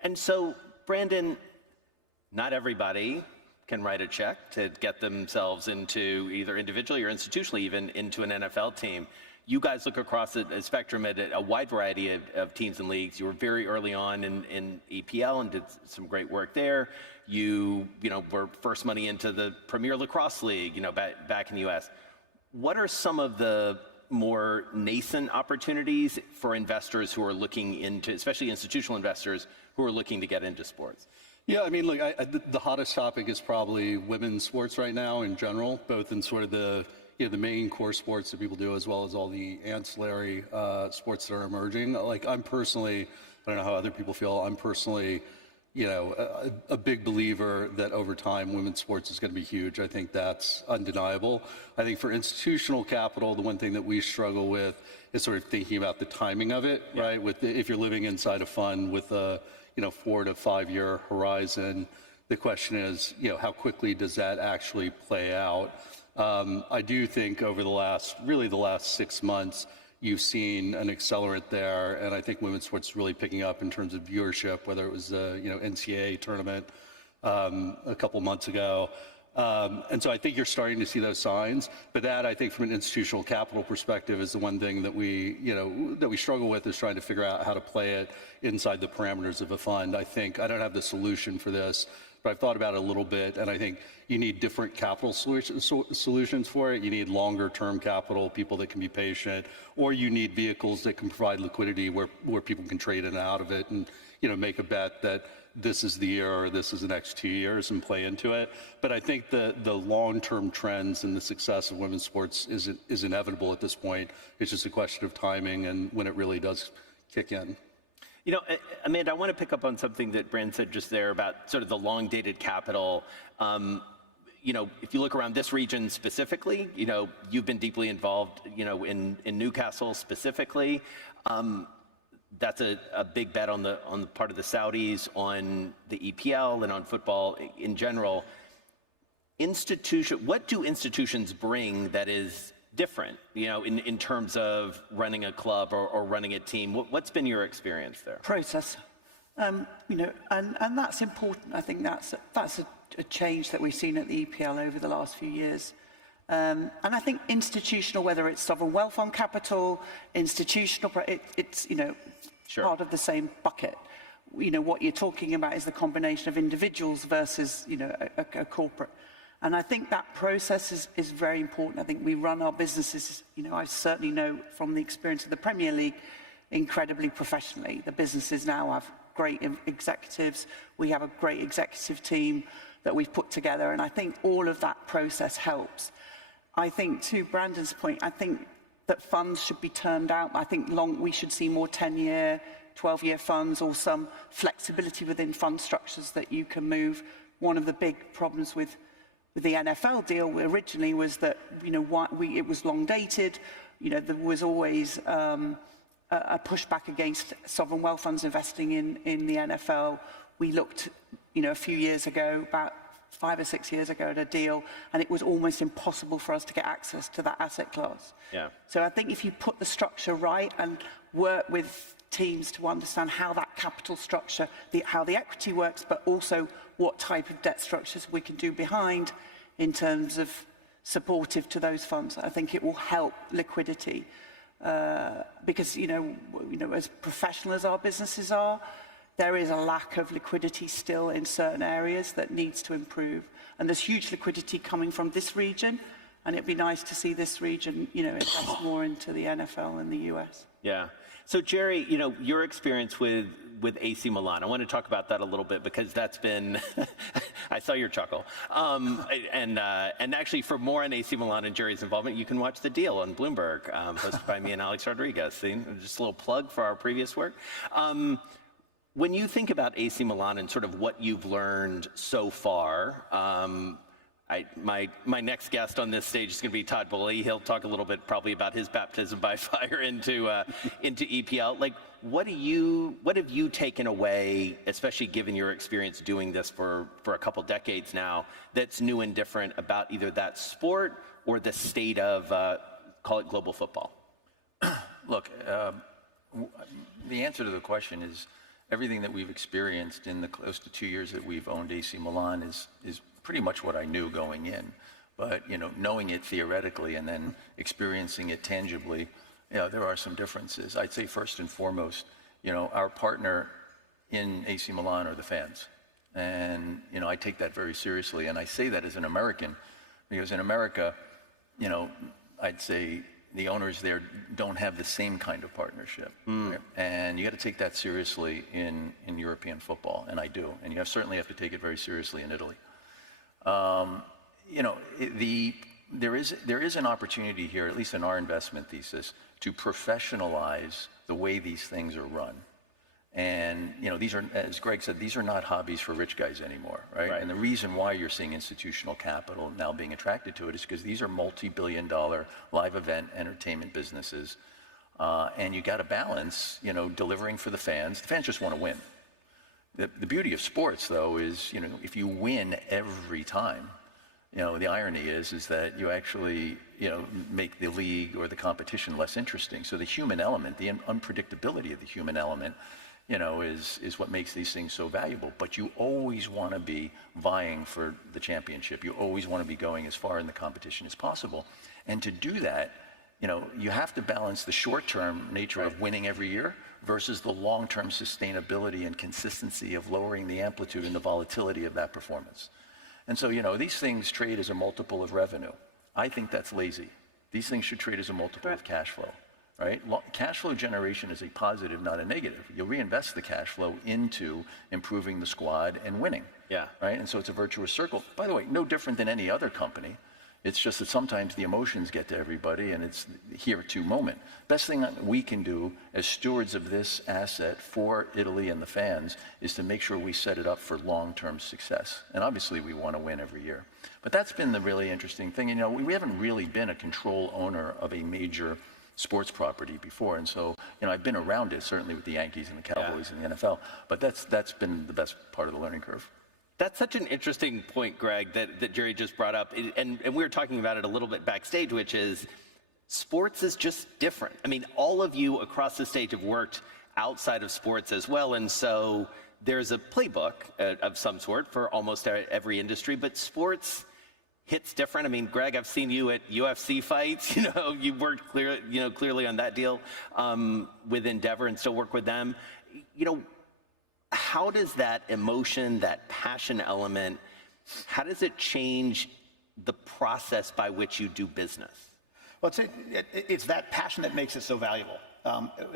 And so, Brandon, not everybody can write a check to get themselves into either individually or institutionally even into an NFL team. You guys look across a spectrum at a wide variety of teams and leagues. You were very early on in EPL and did some great work there. You were first money into the Premier Lacrosse League, back in the U.S. What are some of the more nascent opportunities for investors who are looking into, especially institutional investors who are looking to get into sports? Yeah, look, the hottest topic is probably women's sports right now in general, both in sort of the main core sports that people do, as well as all the ancillary sports that are emerging. Like, I'm personally, I don't know how other people feel, I'm personally, a big believer that over time women's sports is going to be huge. I think that's undeniable. I think for institutional capital, the one thing that we struggle with is sort of thinking about the timing of it, right? If you're living inside a fund with a 4 to 5 year horizon, the question is, how quickly does that actually play out? I do think over the last 6 months, you've seen an accelerant there, and I think women's sports is really picking up in terms of viewership, whether it was the NCAA tournament a couple months ago, And so I think you're starting to see those signs, but that I think from an institutional capital perspective is the one thing that we struggle with, is trying to figure out how to play it inside the parameters of a fund. I don't have the solution for this, but I've thought about it a little bit, and I think you need different capital solutions for it. You need longer term capital, people that can be patient, or you need vehicles that can provide liquidity where people can trade in and out of it and make a bet that this is the year or this is the next 2 years and play into it. But I think the long-term trends and the success of women's sports is inevitable at this point. It's just a question of timing and when it really does kick in. Amanda, I want to pick up on something that Brand said just there about sort of the long-dated capital. If you look around this region specifically, you've been deeply involved, in Newcastle specifically. That's a big bet on the part of the Saudis, on the EPL, and on football in general. What do institutions bring that is different, in terms of running a club or running a team? What's been your experience there? Process, and that's important. I think that's a change that we've seen at the EPL over the last few years. And I think institutional, whether it's sovereign wealth fund capital, institutional, it's Sure. part of the same bucket. What you're talking about is the combination of individuals versus a corporate. And I think that process is very important. I think we run our businesses, I certainly know from the experience of the Premier League, incredibly professionally. The businesses now have great executives. We have a great executive team that we've put together, and I think all of that process helps. I think, to Brandon's point, I think that funds should be turned out. I think we should see more 10-year, 12-year funds, or some flexibility within fund structures that you can move. One of the big problems with the NFL deal originally was that it was long dated. There was always a pushback against sovereign wealth funds investing in the NFL. We looked, a few years ago, about 5 or 6 years ago, at a deal, and it was almost impossible for us to get access to that asset class. Yeah. So I think if you put the structure right and work with teams to understand how that capital structure, how the equity works, but also what type of debt structures we can do behind in terms of supportive to those funds, I think it will help liquidity. Because, as professional as our businesses are, there is a lack of liquidity still in certain areas that needs to improve. And there's huge liquidity coming from this region, and it'd be nice to see this region, invest more into the NFL and the US. Yeah. So Jerry, your experience with AC Milan, I want to talk about that a little bit, because that's been, I saw your chuckle. And actually, for more on AC Milan and Jerry's involvement, you can watch The Deal on Bloomberg, hosted by me and Alex Rodriguez. See, just a little plug for our previous work. When you think about AC Milan and sort of what you've learned so far, my next guest on this stage is going to be Todd Boehly. He'll talk a little bit probably about his baptism by fire into EPL. Like, what have you taken away, especially given your experience doing this for a couple decades now, that's new and different about either that sport or the state of, call it global football? Look, the answer to the question is everything that we've experienced in the close to 2 years that we've owned AC Milan is pretty much what I knew going in. But, knowing it theoretically and then experiencing it tangibly, there are some differences. I'd say first and foremost, our partner in AC Milan are the fans. And, I take that very seriously. And I say that as an American, because in America, I'd say the owners there don't have the same kind of partnership. Right? And you got to take that seriously in European football, and I do. And you certainly have to take it very seriously in Italy. There is an opportunity here, at least in our investment thesis, to professionalize the way these things are run. And, these are, as Greg said, these are not hobbies for rich guys anymore, right? And the reason why you're seeing institutional capital now being attracted to it is because these are multi-billion-dollar live event entertainment businesses. And you got to balance, delivering for the fans. The fans just want to win. The beauty of sports, though, is, if you win every time, the irony is that you actually, make the league or the competition less interesting. So the human element, the unpredictability of the human element, is what makes these things so valuable. But you always want to be vying for the championship. You always want to be going as far in the competition as possible. And to do that, you have to balance the short-term nature of winning every year versus the long-term sustainability and consistency of lowering the amplitude and the volatility of that performance. And so, these things trade as a multiple of revenue. I think that's lazy. These things should trade as a multiple of cash flow, right? Cash flow generation is a positive, not a negative. You'll reinvest the cash flow into improving the squad and winning, right? And so it's a virtuous circle. By the way, no different than any other company. It's just that sometimes the emotions get to everybody and it's here to moment. Best thing that we can do as stewards of this asset for Italy and the fans is to make sure we set it up for long-term success. And obviously we want to win every year. But that's been the really interesting thing. We haven't really been a control owner of a major sports property before. And so, I've been around it, certainly with the Yankees and the Cowboys and the NFL, but that's been the best part of the learning curve. That's such an interesting point, Greg, that Jerry just brought up. And we were talking about it a little bit backstage, which is sports is just different. I mean, all of you across the stage have worked outside of sports as well. And so there's a playbook of some sort for almost every industry, but sports hits different. I mean, Greg, I've seen you at UFC fights. You worked clearly on that deal with Endeavor and still work with them. How does that emotion, that passion element, how does it change the process by which you do business? Well, it's that passion that makes it so valuable,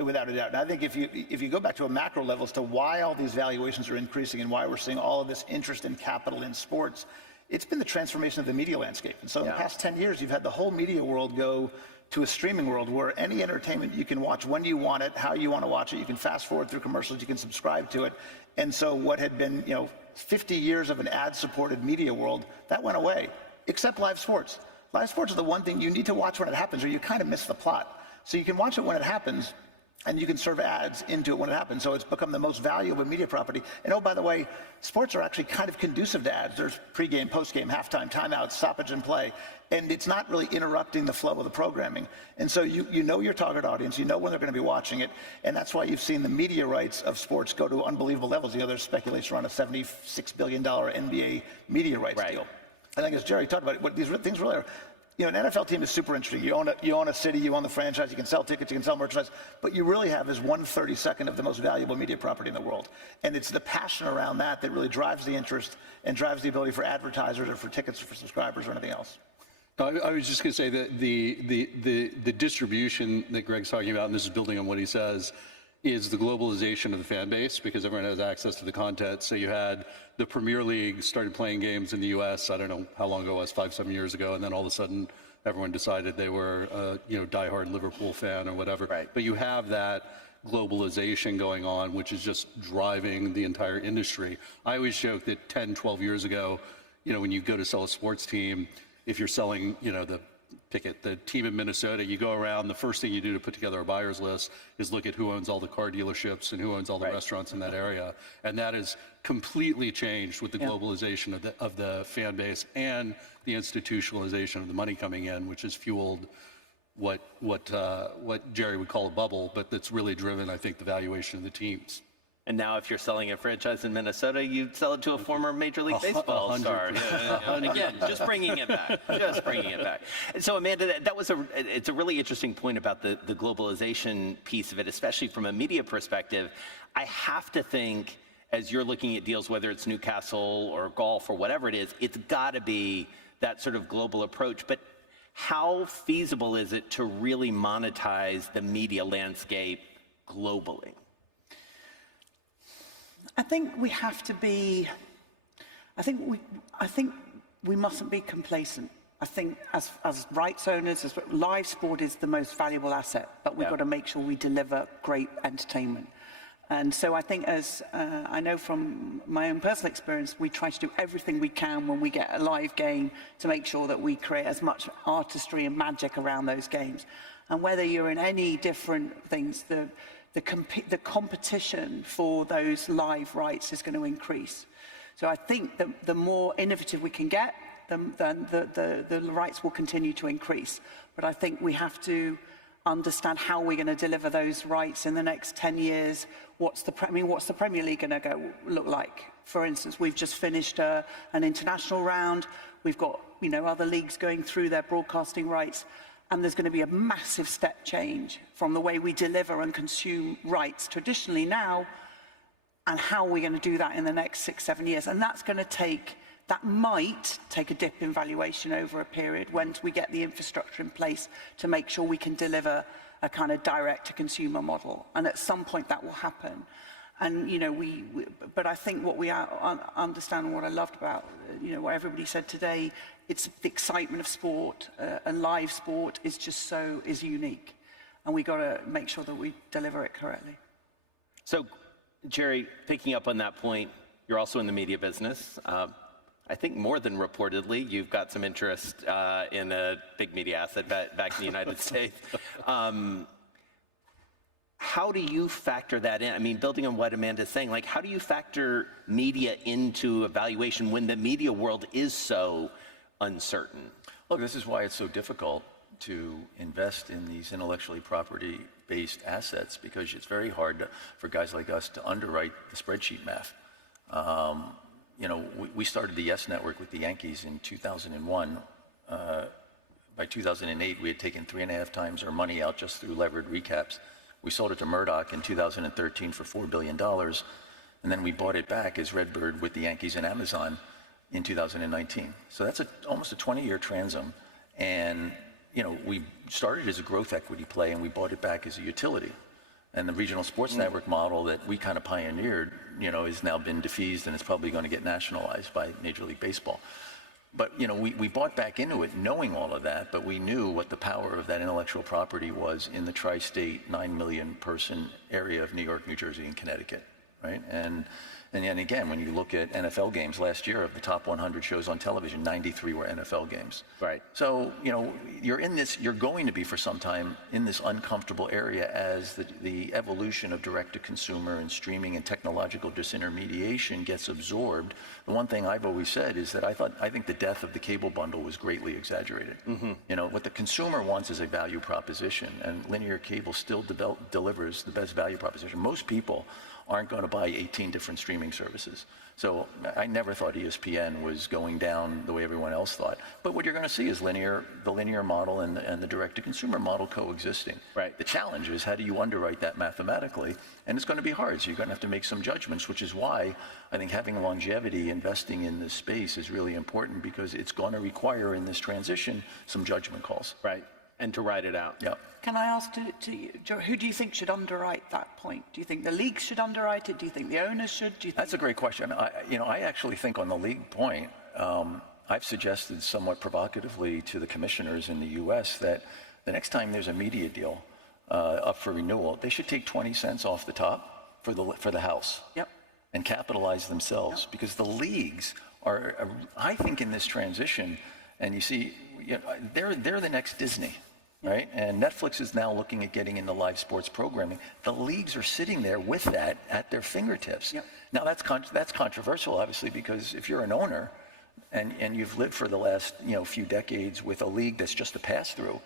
without a doubt. And I think if you go back to a macro level as to why all these valuations are increasing and why we're seeing all of this interest in capital in sports, it's been the transformation of the media landscape. And so in the past 10 years, you've had the whole media world go to a streaming world where any entertainment you can watch when you want it, how you want to watch it. You can fast forward through commercials, you can subscribe to it. And so what had been 50 years of an ad-supported media world, that went away, except live sports. Live sports are the one thing you need to watch when it happens or you kind of miss the plot. So you can watch it when it happens, and you can serve ads into it when it happens. So it's become the most valuable media property. And oh, by the way, sports are actually kind of conducive to ads. There's pregame, postgame, halftime, timeouts, stoppage and play. And it's not really interrupting the flow of the programming. And so you know your target audience, you know when they're going to be watching it. And that's why you've seen the media rights of sports go to unbelievable levels. There's speculation around a $76 billion NBA media rights deal. I think as Jerry talked about, what these things really are, an NFL team is super interesting. You own a city, you own the franchise, you can sell tickets, you can sell merchandise, but you really have is 1/32 of the most valuable media property in the world. And it's the passion around that that really drives the interest and drives the ability for advertisers or for tickets or for subscribers or anything else. I was just going to say that the distribution that Greg's talking about, and this is building on what he says, is the globalization of the fan base because everyone has access to the content. So you had the Premier League started playing games in the U.S. I don't know how long ago it was, 5-7 years ago, and then all of a sudden everyone decided they were a diehard Liverpool fan or whatever. But you have that globalization going on, which is just driving the entire industry. I always joke that 10, 12 years ago, when you go to sell a sports team, if you're selling, the team in Minnesota, you go around, the first thing you do to put together a buyer's list is look at who owns all the car dealerships and who owns all the restaurants in that area. And that has completely changed with the globalization of the fan base and the institutionalization of the money coming in, which has fueled what Jerry would call a bubble, but that's really driven, I think, the valuation of the teams. And now if you're selling a franchise in Minnesota, you sell it to a former Major League Baseball star. Again, just bringing it back. And so, Amanda, it's a really interesting point about the globalization piece of it, especially from a media perspective. I have to think, as you're looking at deals, whether it's Newcastle or golf or whatever it is, it's got to be that sort of global approach. But how feasible is it to really monetize the media landscape globally? I think we have to be, I think we mustn't be complacent. I think as rights owners, live sport is the most valuable asset, but we've got to make sure we deliver great entertainment. And so I think I know from my own personal experience, we try to do everything we can when we get a live game to make sure that we create as much artistry and magic around those games. And whether you're in any different things, the competition for those live rights is going to increase. So I think the more innovative we can get, the rights will continue to increase. But I think we have to understand how we're going to deliver those rights in the next 10 years. What's the Premier League going to look like? For instance, we've just finished an international round. We've got, other leagues going through their broadcasting rights. And there's going to be a massive step change from the way we deliver and consume rights traditionally now, and how we're going to do that in the next 6-7 years. And that might take a dip in valuation over a period when we get the infrastructure in place to make sure we can deliver a kind of direct-to-consumer model. And at some point that will happen. And, but I think what we understand, and what I loved about, what everybody said today, it's the excitement of sport, and live sport is unique. And we've got to make sure that we deliver it correctly. So, Jerry, picking up on that point, you're also in the media business. I think more than reportedly, you've got some interest in a big media asset back in the United States. How do you factor that in? I mean, building on what Amanda's saying, like, how do you factor media into evaluation when the media world is so uncertain? Look, this is why it's so difficult to invest in these intellectually property-based assets, because it's very hard for guys like us to underwrite the spreadsheet math. We started the Yes Network with the Yankees in 2001. By 2008, we had taken 3.5 times our money out just through levered recaps. We sold it to Murdoch in 2013 for $4 billion, and then we bought it back as Redbird with the Yankees and Amazon in 2019. So that's almost a 20-year transom, and we started as a growth equity play, and we bought it back as a utility. And the regional sports network model that we kind of pioneered, has now been defeased, and it's probably going to get nationalized by Major League Baseball. But, we bought back into it knowing all of that, but we knew what the power of that intellectual property was in the tri-state, 9 million person area of New York, New Jersey, and Connecticut, right? And then again, when you look at NFL games last year, of the top 100 shows on television, 93 were NFL games. Right. So, you're going to be for some time in this uncomfortable area as the evolution of direct-to-consumer and streaming and technological disintermediation gets absorbed. The one thing I've always said is that I think the death of the cable bundle was greatly exaggerated. What the consumer wants is a value proposition, and linear cable still delivers the best value proposition. Most people aren't going to buy 18 different streaming services. So I never thought ESPN was going down the way everyone else thought. But what you're going to see is the linear model and the direct-to-consumer model coexisting. Right. The challenge is, how do you underwrite that mathematically? And it's going to be hard. So you're going to have to make some judgments, which is why I think having longevity, investing in this space is really important, because it's going to require in this transition some judgment calls. Right. And to ride it out. Yeah. Can I ask, who do you think should underwrite that point? Do you think the league should underwrite it? Do you think the owners should? That's a great question. I actually think on the league point, I've suggested somewhat provocatively to the commissioners in the U.S. that the next time there's a media deal up for renewal, they should take 20 cents off the top for the house. Yep. And capitalize themselves, because the leagues are, I think, in this transition, and you see, they're the next Disney. Right? And Netflix is now looking at getting into live sports programming. The leagues are sitting there with that at their fingertips. Yep. Now that's controversial, obviously, because if you're an owner and you've lived for the last few decades with a league that's just a pass-through,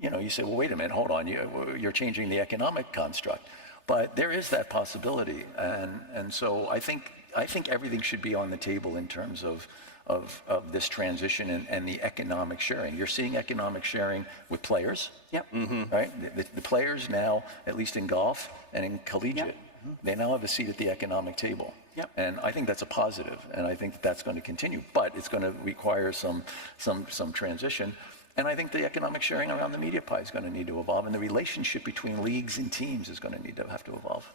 you say, well, wait a minute, hold on, you're changing the economic construct. But there is that possibility, and so I think everything should be on the table in terms of this transition and the economic sharing. You're seeing economic sharing with players, yep. Right? The players now, at least in golf and in collegiate, they now have a seat at the economic table. Yep. And I think that's a positive, and I think that's going to continue. But it's going to require some transition. And I think the economic sharing around the media pie is going to need to evolve, and the relationship between leagues and teams is going to have to evolve.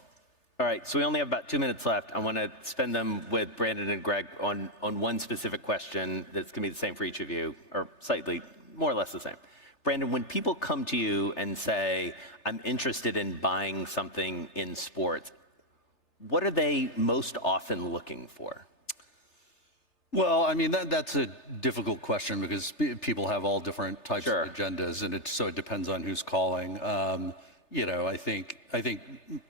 All right, so we only have about 2 minutes left. I want to spend them with Brandon and Greg on one specific question that's going to be the same for each of you, or slightly more or less the same. Brandon, when people come to you and say, I'm interested in buying something in sports, what are they most often looking for? Well, I mean, that's a difficult question, because people have all different types of agendas, and so it depends on who's calling. I think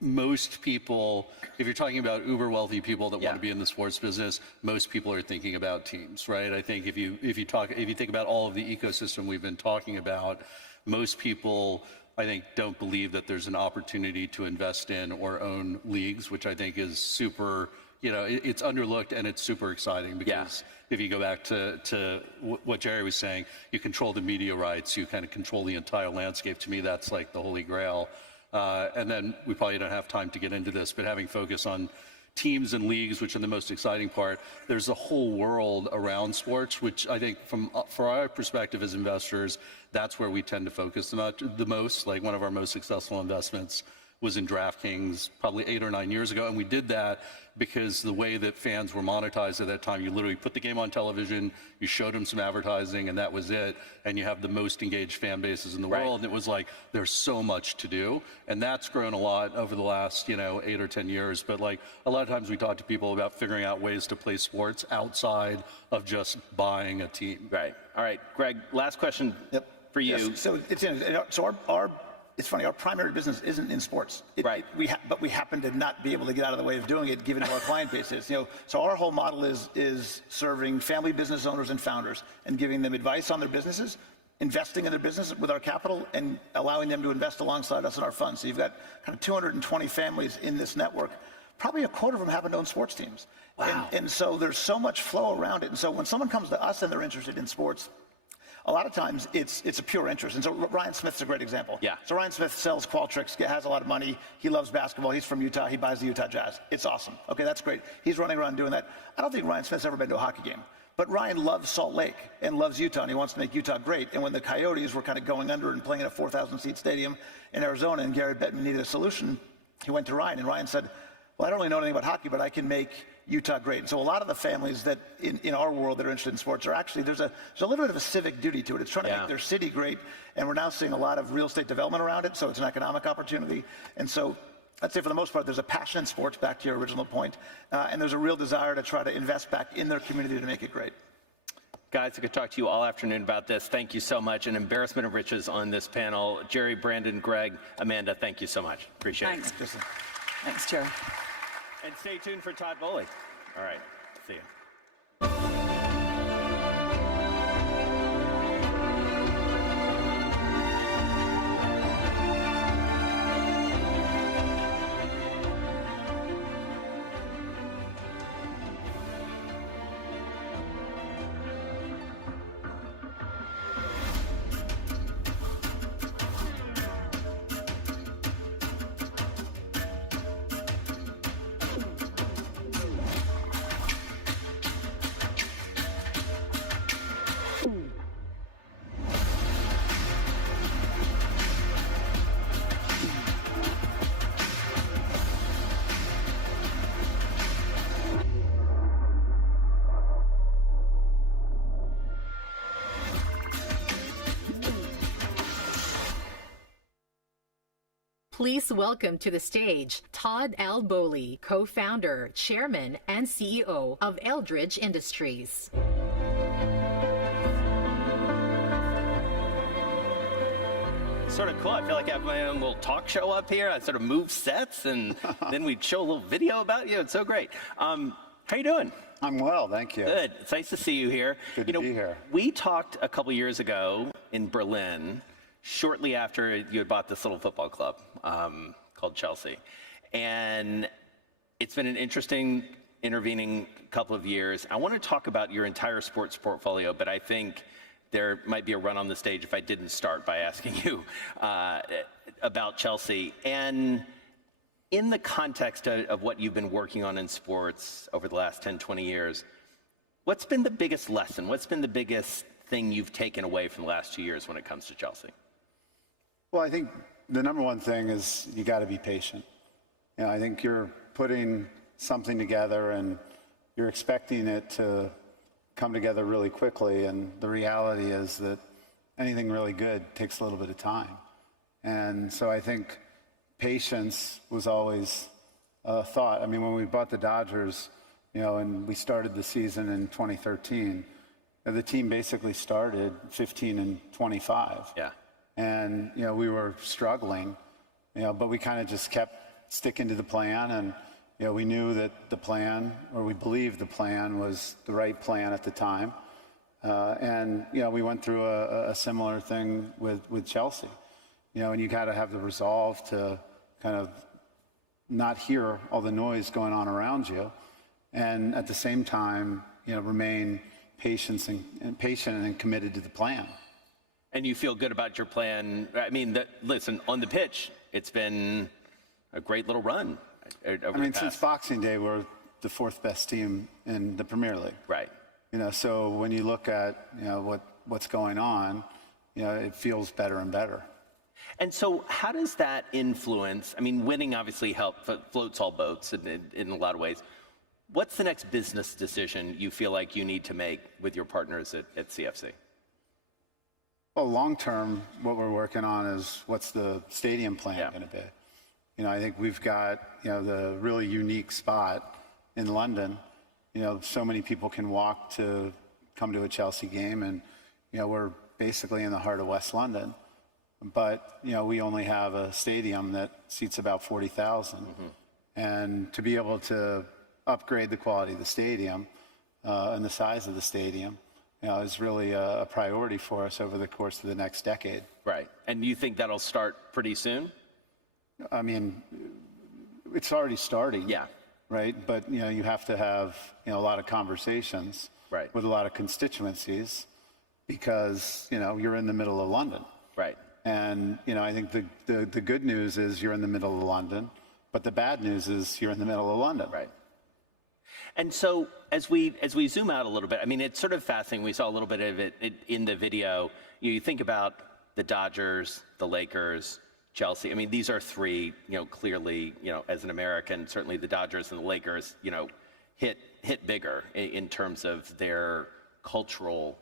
most people, if you're talking about uber wealthy people that want to be in the sports business, most people are thinking about teams, right? I think if you think about all of the ecosystem we've been talking about, most people I think, don't believe that there's an opportunity to invest in or own leagues, which I think is super, it's underlooked and it's super exciting because if you go back to what Jerry was saying, you control the media rights, you kind of control the entire landscape. To me, that's like the holy grail. And then we probably don't have time to get into this, but having focus on teams and leagues, which are the most exciting part, there's a whole world around sports, which I think for our perspective as investors, that's where we tend to focus the most. Like one of our most successful investments was in DraftKings probably 8 or 9 years ago. And we did that because the way that fans were monetized at that time, you literally put the game on television, you showed them some advertising, and that was it. And you have the most engaged fan bases in the world. And it was like, there's so much to do. And that's grown a lot over the last, 8 or 10 years. But like a lot of times we talk to people about figuring out ways to play sports outside of just buying a team. Right. All right, Greg, last question for you. Yes. So it's funny, our primary business isn't in sports. But we happen to not be able to get out of the way of doing it given who our client base is. So our whole model is serving family business owners and founders and giving them advice on their businesses, investing in their business with our capital, and allowing them to invest alongside us in our funds. So you've got kind of 220 families in this network. Probably a quarter of them happen to own sports teams. Wow. And so there's so much flow around it. And so when someone comes to us and they're interested in sports, a lot of times it's a pure interest. And so Ryan Smith's a great example. Yeah. So Ryan Smith sells Qualtrics, has a lot of money. He loves basketball. He's from Utah. He buys the Utah Jazz. It's awesome. Okay, that's great. He's running around doing that. I don't think Ryan Smith's ever been to a hockey game. But Ryan loves Salt Lake and loves Utah, and he wants to make Utah great. And when the Coyotes were kind of going under and playing in a 4,000-seat stadium in Arizona, and Gary Bettman needed a solution, he went to Ryan. And Ryan said, well, I don't really know anything about hockey, but I can make Utah great. And so a lot of the families that in our world that are interested in sports are actually, there's a little bit of a civic duty to it. It's trying to make their city great. And we're now seeing a lot of real estate development around it. So it's an economic opportunity. And so I'd say for the most part, there's a passion in sports, back to your original point. And there's a real desire to try to invest back in their community to make it great. Guys, I could talk to you all afternoon about this. Thank you so much. An embarrassment of riches on this panel. Jerry, Brandon, Greg, Amanda, thank you so much. Appreciate it. Thanks, Jerry. And stay tuned for Todd Bowley. All right. See you. Please welcome to the stage Todd L. Bowley, co-founder, chairman, and CEO of Eldridge Industries. Sort of cool. I feel like I have my own little talk show up here. I sort of move sets, and then we show a little video about you. It's so great. How you doing? I'm well, thank you. Good. It's nice to see you here. Good to be here. We talked a couple years ago in Berlin, shortly after you had bought this little football club called Chelsea. And it's been an interesting intervening couple of years. I want to talk about your entire sports portfolio, but I think there might be a run on the stage if I didn't start by asking you about Chelsea. And in the context of what you've been working on in sports over the last 10, 20 years, what's been the biggest lesson? What's been the biggest thing you've taken away from the last 2 years when it comes to Chelsea? Well, I think the number one thing is you got to be patient. I think you're putting something together and you're expecting it to come together really quickly, and the reality is that anything really good takes a little bit of time. And so I think patience was always a thought. I mean, when we bought the Dodgers, and we started the season in 2013, the team basically started 15-25. Yeah. And, we were struggling, but we kind of just kept sticking to the plan. And, we knew that the plan, or we believed the plan was the right plan at the time. And, we went through a similar thing with Chelsea. and you got to have the resolve to kind of not hear all the noise going on around you, and at the same time, remain patient and committed to the plan. And you feel good about your plan. I mean, listen, on the pitch, it's been a great little run. Since Boxing Day, we're the fourth best team in the Premier League. Right. So when you look at what's going on, it feels better and better. And so how does that influence? I mean, winning obviously floats all boats in a lot of ways. What's the next business decision you feel like you need to make with your partners at CFC? Well, long term, what we're working on is what's the stadium plan going to be. I think we've got the really unique spot in London. So many people can walk to come to a Chelsea game, and we're basically in the heart of West London. But we only have a stadium that seats about 40,000, and to be able to upgrade the quality of the stadium and the size of the stadium, is really a priority for us over the course of the next decade. Right. And you think that'll start pretty soon? I mean, it's already starting. Yeah. Right. But, you have to have, a lot of conversations with a lot of constituencies because, you're in the middle of London. Right. And, I think the good news is you're in the middle of London, but the bad news is you're in the middle of London. Right. And so as we zoom out a little bit, I mean, it's sort of fascinating. We saw a little bit of it in the video. You think about the Dodgers, the Lakers, Chelsea. I mean, these are three, clearly, as an American, certainly the Dodgers and the Lakers, hit bigger in terms of their cultural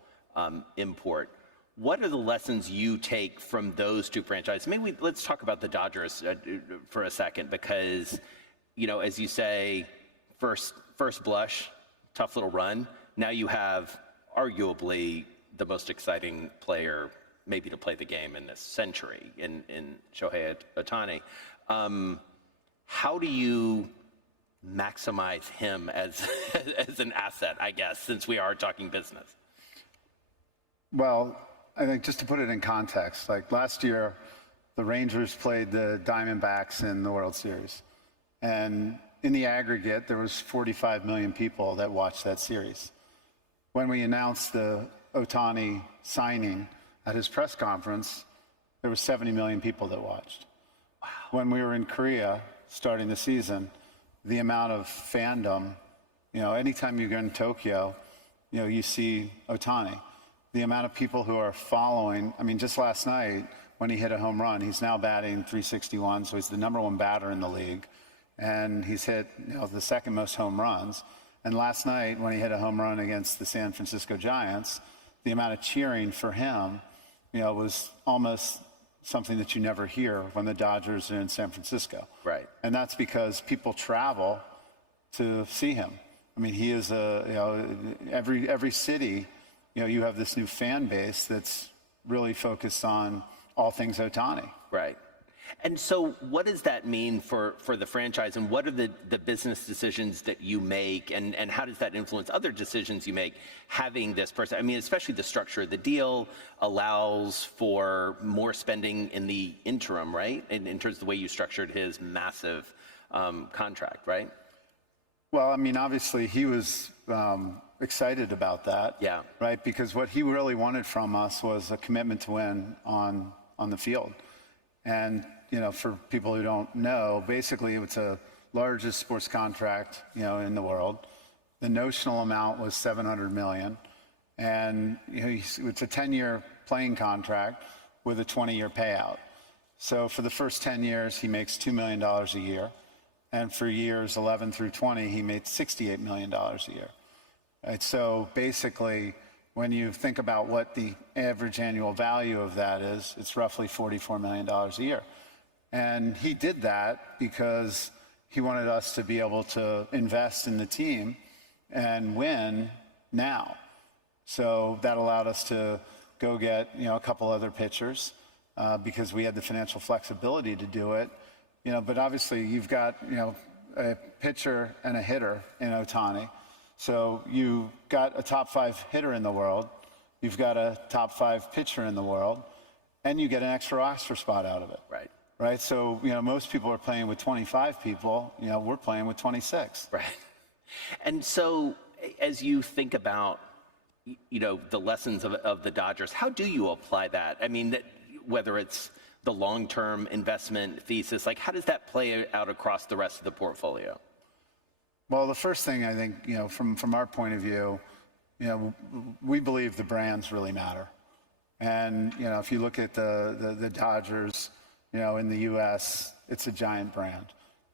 import. What are the lessons you take from those two franchises? Maybe let's talk about the Dodgers for a second, because, as you say, first blush, tough little run. Now you have arguably the most exciting player maybe to play the game in this century in Shohei Ohtani. How do you maximize him as an asset, I guess, since we are talking business? Well, I think just to put it in context, like last year, the Rangers played the Diamondbacks in the World Series. And in the aggregate, there was 45 million people that watched that series. When we announced the Ohtani signing at his press conference, there were 70 million people that watched. Wow. When we were in Korea starting the season, the amount of fandom, anytime you go in Tokyo, you see Ohtani. The amount of people who are following, I mean, just last night when he hit a home run, he's now batting .361, so he's the #1 batter in the league. And he's hit the second most home runs. And last night when he hit a home run against the San Francisco Giants, the amount of cheering for him, was almost something that you never hear when the Dodgers are in San Francisco. Right. And that's because people travel to see him. I mean, he is every city, you have this new fan base that's really focused on all things Ohtani. Right. And so what does that mean for the franchise, and what are the business decisions that you make, and how does that influence other decisions you make having this person? I mean, especially the structure of the deal allows for more spending in the interim, right? In terms of the way you structured his massive contract, right? Well, I mean, obviously he was excited about that. Yeah. Right? Because what he really wanted from us was a commitment to win on the field. And, for people who don't know, basically it's the largest sports contract, in the world. The notional amount was $700 million. And, it's a 10-year playing contract with a 20-year payout. So for the first 10 years, he makes $2 million a year. And for years 11 through 20, he made $68 million a year. Right? So basically, when you think about what the average annual value of that is, it's roughly $44 million a year. And he did that because he wanted us to be able to invest in the team and win now. So that allowed us to go get, a couple other pitchers because we had the financial flexibility to do it. But obviously you've got, a pitcher and a hitter in Ohtani. So you got a top 5 hitter in the world. You've got a top 5 pitcher in the world. and you get an extra roster spot out of it. Right. Right. So, most people are playing with 25 people. We're playing with 26. Right. And so as you think about, the lessons of the Dodgers, how do you apply that? I mean, whether it's the long-term investment thesis, like how does that play out across the rest of the portfolio? Well, the first thing I think, from our point of view, we believe the brands really matter. And, if you look at the Dodgers, in the U.S., it's a giant brand.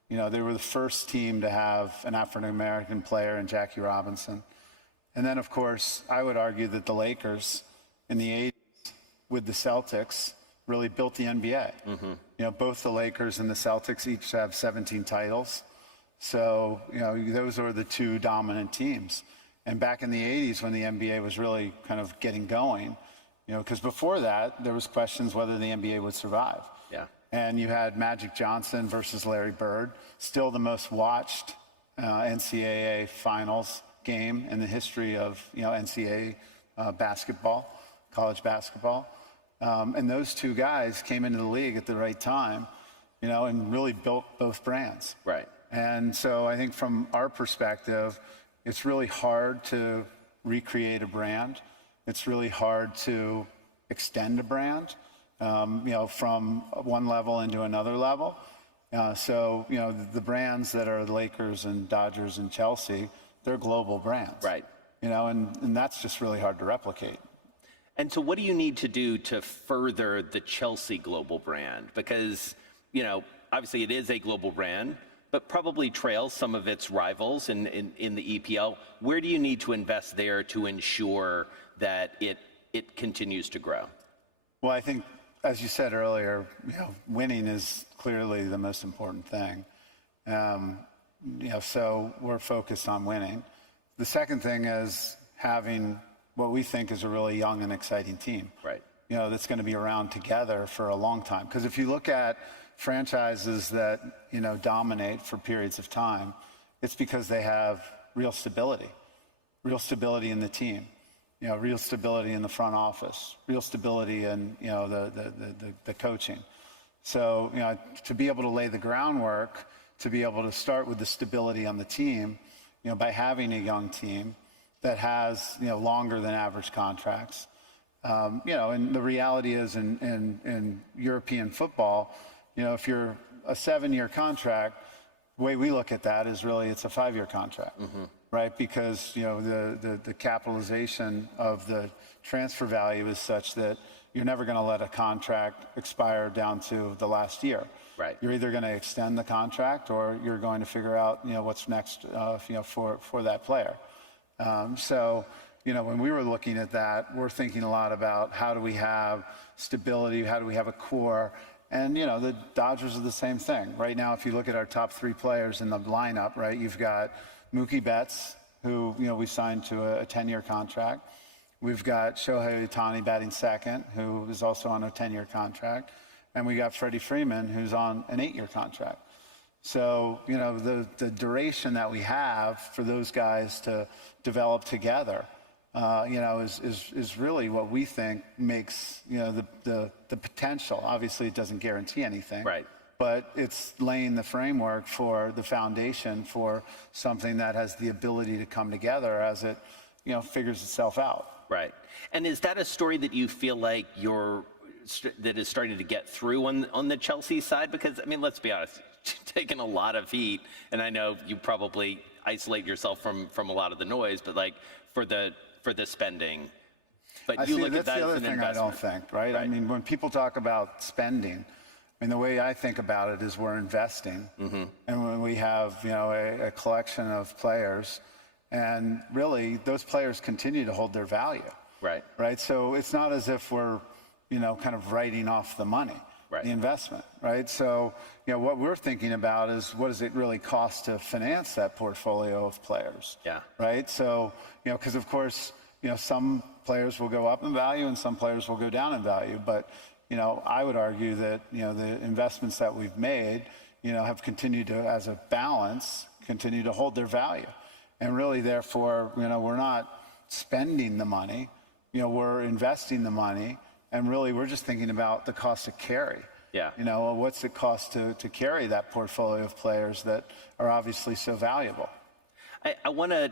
They were the first team to have an African-American player in Jackie Robinson. And then, of course, I would argue that the Lakers in the 80s with the Celtics really built the NBA. Both the Lakers and the Celtics each have 17 titles. So, those are the two dominant teams. And back in the 80s when the NBA was really kind of getting going, because before that, there was questions whether the NBA would survive. Yeah. And you had Magic Johnson versus Larry Bird, still the most watched NCAA finals game in the history of NCAA basketball, college basketball. And those two guys came into the league at the right time, and really built both brands. Right. And so I think from our perspective, it's really hard to recreate a brand. It's really hard to extend a brand, from one level into another level. So, the brands that are the Lakers and Dodgers and Chelsea, they're global brands. Right. And that's just really hard to replicate. And so what do you need to do to further the Chelsea global brand? Because, obviously it is a global brand, but probably trails some of its rivals in the EPL. Where do you need to invest there to ensure that it continues to grow? Well, I think, as you said earlier, winning is clearly the most important thing. So we're focused on winning. The second thing is having what we think is a really young and exciting team. Right. That's going to be around together for a long time. Because if you look at franchises that, dominate for periods of time, it's because they have real stability in the team, real stability in the front office, real stability in, the coaching. So, to be able to lay the groundwork, to be able to start with the stability on the team, by having a young team that has, longer than average contracts. And the reality is in European football, if you're a 7-year contract, the way we look at that is really it's a 5-year contract, right? Because, the capitalization of the transfer value is such that you're never going to let a contract expire down to the last year. Right. You're either going to extend the contract or you're going to figure out, what's next, for that player. So, when we were looking at that, we're thinking a lot about how do we have stability, how do we have a core, and, the Dodgers are the same thing. Right now, if you look at our top 3 players in the lineup, right, you've got Mookie Betts, who, we signed to a 10-year contract. We've got Shohei Ohtani batting second, who is also on a 10-year contract. And we got Freddie Freeman, who's on an 8-year contract. So, the duration that we have for those guys to develop together, is really what we think makes, the potential. Obviously, it doesn't guarantee anything. Right. But it's laying the framework for the foundation for something that has the ability to come together as it, figures itself out. Right. And is that a story that you feel like that is starting to get through on the Chelsea side? Because, I mean, let's be honest, taking a lot of heat, and I know you probably isolate yourself from a lot of the noise, but like for the spending. But you look at that as an investment. That's the other thing I don't think, right? I mean, when people talk about spending, I mean, the way I think about it is we're investing. And when we have, a collection of players, and really those players continue to hold their value. Right. Right. So it's not as if we're, kind of writing off the money, the investment, right? So, what we're thinking about is what does it really cost to finance that portfolio of players? Yeah. Right. So, because of course, some players will go up in value and some players will go down in value. But, I would argue that, the investments that we've made, have continued to, as a balance, continue to hold their value. And really, therefore, we're not spending the money, we're investing the money. And really, we're just thinking about the cost to carry. Yeah. You know, what's it cost to carry that portfolio of players that are obviously so valuable? I want to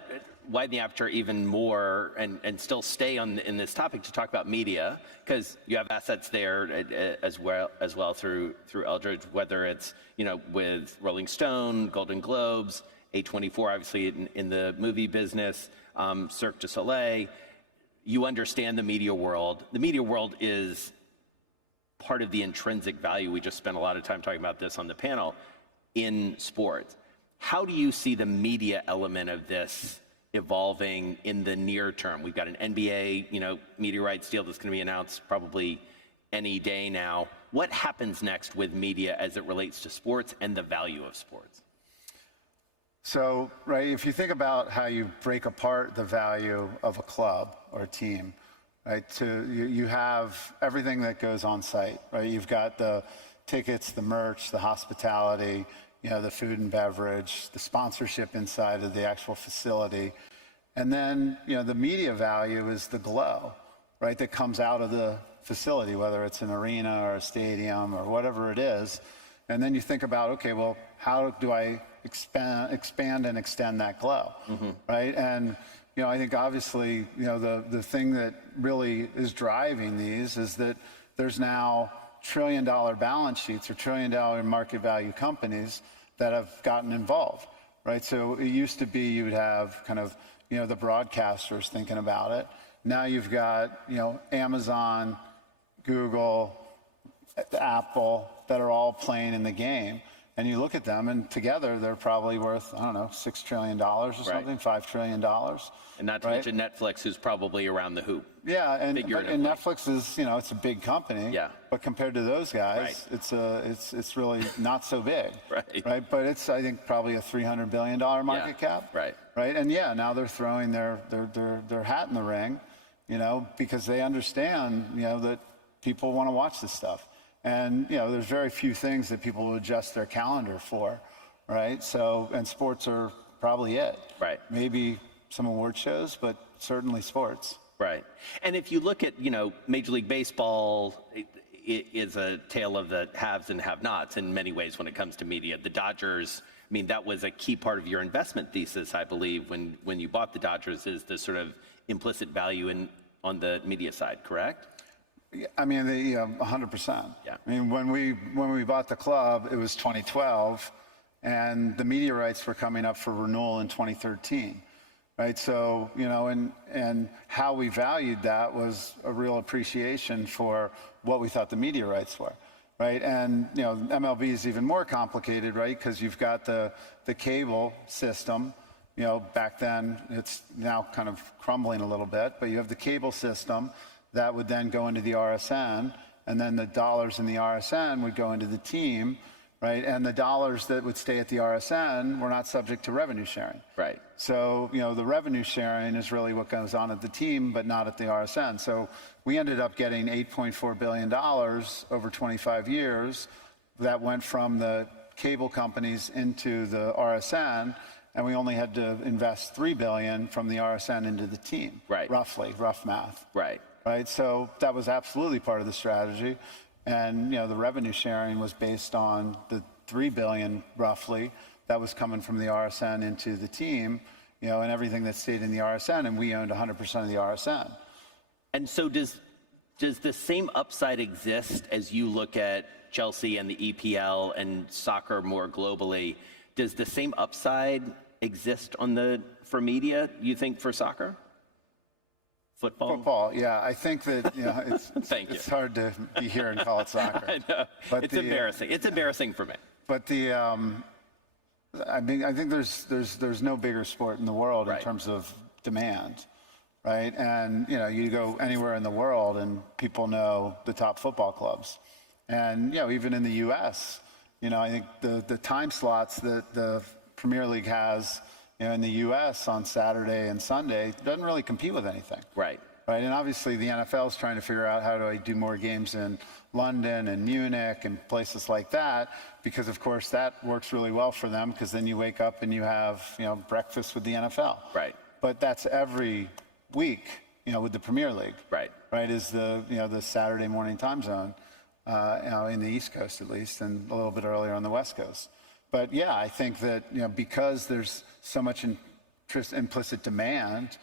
widen the aperture even more and still stay in this topic to talk about media, because you have assets there as well through Eldridge, whether it's, you know, with Rolling Stone, Golden Globes, A24, obviously in the movie business, Cirque du Soleil. You understand the media world. The media world is part of the intrinsic value. We just spent a lot of time talking about this on the panel in sports. How do you see the media element of this evolving in the near term? We've got an NBA, you know, media rights deal that's going to be announced probably any day now. What happens next with media as it relates to sports and the value of sports? So, right, if you think about how you break apart the value of a club or a team, right, you have everything that goes on site, right? You've got the tickets, the merch, the hospitality, you know, the food and beverage, the sponsorship inside of the actual facility. And then, you know, the media value is the glow, right, that comes out of the facility, whether it's an arena or a stadium or whatever it is. And then you think about, okay, well, how do I expand and extend that glow, right? And, you know, I think obviously, you know, the thing that really is driving these is that there's now trillion-dollar balance sheets or trillion-dollar market value companies that have gotten involved, right? So it used to be you would have kind of, you know, the broadcasters thinking about it. Now you've got, you know, Amazon, Google, Apple that are all playing in the game. And you look at them, and together they're probably worth, I don't know, $6 trillion or something, $5 trillion. And not to mention Netflix, who's probably around the hoop. Yeah, and Netflix is, you know, it's a big company. Yeah. But compared to those guys, it's really not so big. Right. But it's, I think, probably a $300 billion market cap. Right. Right. And yeah, now they're throwing their hat in the ring, you know, because they understand, you know, that people want to watch this stuff. And, you know, there's very few things that people will adjust their calendar for, right? So, and sports are probably it. Right. Maybe some award shows, but certainly sports. Right. And if you look at, you know, Major League Baseball, it is a tale of the haves and have-nots in many ways when it comes to media. The Dodgers, I mean, that was a key part of your investment thesis, I believe, when you bought the Dodgers, is the sort of implicit value on the media side, correct? I mean, 100%. Yeah. I mean, when we bought the club, it was 2012, and the media rights were coming up for renewal in 2013, right? So, you know, and how we valued that was a real appreciation for what we thought the media rights were, right? And, you know, MLB is even more complicated, right? Because you've got the cable system. You know, back then, it's now kind of crumbling a little bit, but you have the cable system that would then go into the RSN, and then the dollars in the RSN would go into the team, right? And the dollars that would stay at the RSN were not subject to revenue sharing. Right. So, you know, the revenue sharing is really what goes on at the team, but not at the RSN. So we ended up getting $8.4 billion over 25 years that went from the cable companies into the RSN, and we only had to invest $3 billion from the RSN into the team. Right. Roughly, rough math. Right. Right, so that was absolutely part of the strategy, and, you know, the revenue sharing was based on the $3 billion roughly that was coming from the RSN into the team, you know, and everything that stayed in the RSN, and we owned 100% of the RSN. And so does the same upside exist as you look at Chelsea and the EPL and soccer more globally? Does the same upside exist for media, you think, for soccer? Football, yeah. I think that, you know, it's hard to be here and call it soccer. I know. But it's embarrassing. It's embarrassing for me. But I mean, I think there's no bigger sport in the world in terms of demand, right? And, you know, you go anywhere in the world and people know the top football clubs. And, you know, even in the U.S., you know, I think the time slots that the Premier League has, you know, in the U.S. on Saturday and Sunday doesn't really compete with anything. Right. Right. And obviously the NFL is trying to figure out how do I do more games in London and Munich and places like that, because of course that works really well for them, because then you wake up and you have, you know, breakfast with the NFL. Right. But that's every week, you know, with the Premier League. Right. right, is the Saturday morning time zone, in the East Coast at least, and a little bit earlier on the West Coast. But yeah, I think that, because there's so much implicit demand,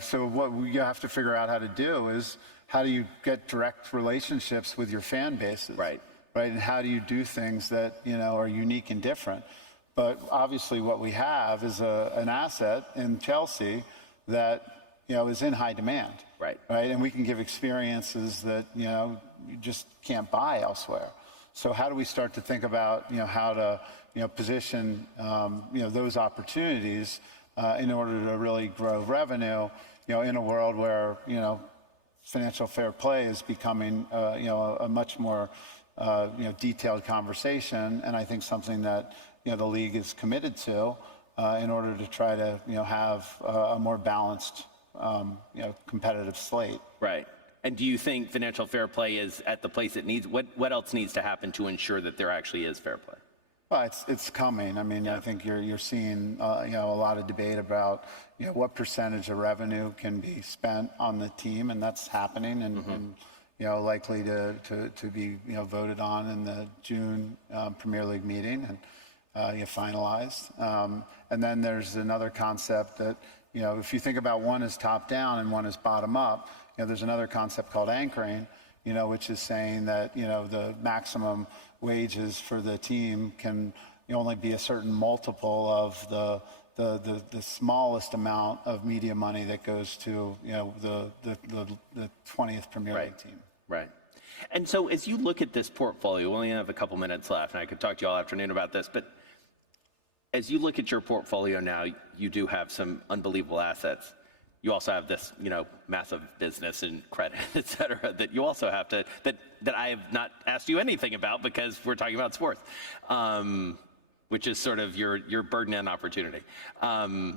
so what you have to figure out how to do is how do you get direct relationships with your fan bases? Right. Right, and how do you do things that, are unique and different? But obviously what we have is an asset in Chelsea that, is in high demand. Right. Right, and we can give experiences that, you just can't buy elsewhere. So how do we start to think about, how to, position, those opportunities in order to really grow revenue, in a world where, financial fair play is becoming, a much more, detailed conversation, and I think something that, the league is committed to in order to try to, have a more balanced, competitive slate. Right. And do you think financial fair play is at the place it needs? What else needs to happen to ensure that there actually is fair play? Well, it's coming. I mean, I think you're seeing a lot of debate about what percentage of revenue can be spent on the team, and that's happening, and likely to be voted on in the June Premier League meeting and finalized. And then there's another concept that if you think about one is top down and one is bottom up, there's another concept called anchoring, which is saying that the maximum wages for the team can only be a certain multiple of the smallest amount of media money that goes to the 20th Premier League team. Right. And so as you look at this portfolio, we only have a couple minutes left, and I could talk to you all afternoon about this, but as you look at your portfolio now, you do have some unbelievable assets. You also have this, massive business and credit, et cetera, that you also have to, that I have not asked you anything about because we're talking about sports, which is sort of your burden and opportunity.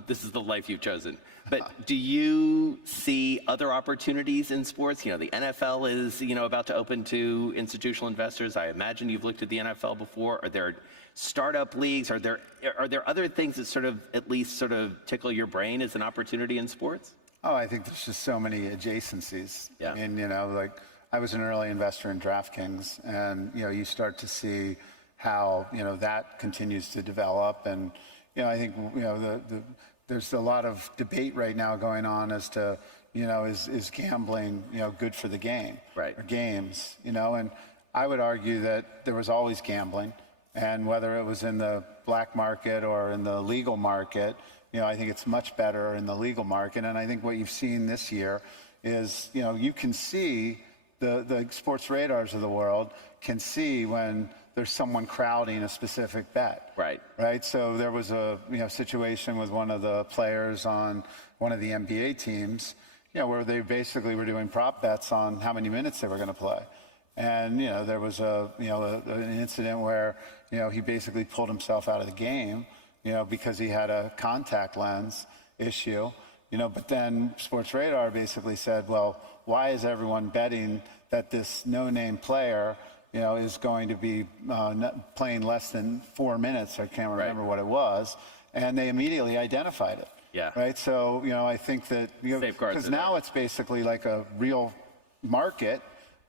This is the life you've chosen. But do you see other opportunities in sports? The NFL is, about to open to institutional investors. I imagine you've looked at the NFL before. Are there startup leagues? Are there other things that at least tickle your brain as an opportunity in sports? Oh, I think there's just so many adjacencies. Yeah. I mean, like I was an early investor in DraftKings, and you start to see how that continues to develop, and I think there's a lot of debate right now going on as to is gambling good for the game, right, or games, and I would argue that there was always gambling. And whether it was in the black market or in the legal market, I think it's much better in the legal market. And I think what you've seen this year is, you can see the sports radars of the world can see when there's someone crowding a specific bet. Right. Right. So there was a situation with one of the players on one of the NBA teams, where they basically were doing prop bets on how many minutes they were going to play. And, there was an incident where, he basically pulled himself out of the game, because he had a contact lens issue, but then Sports Radar basically said, well, why is everyone betting that this no-name player, is going to be playing less than 4 minutes? I can't remember what it was. And they immediately identified it. Yeah. Right. So, I think that, because now it's basically like a real market,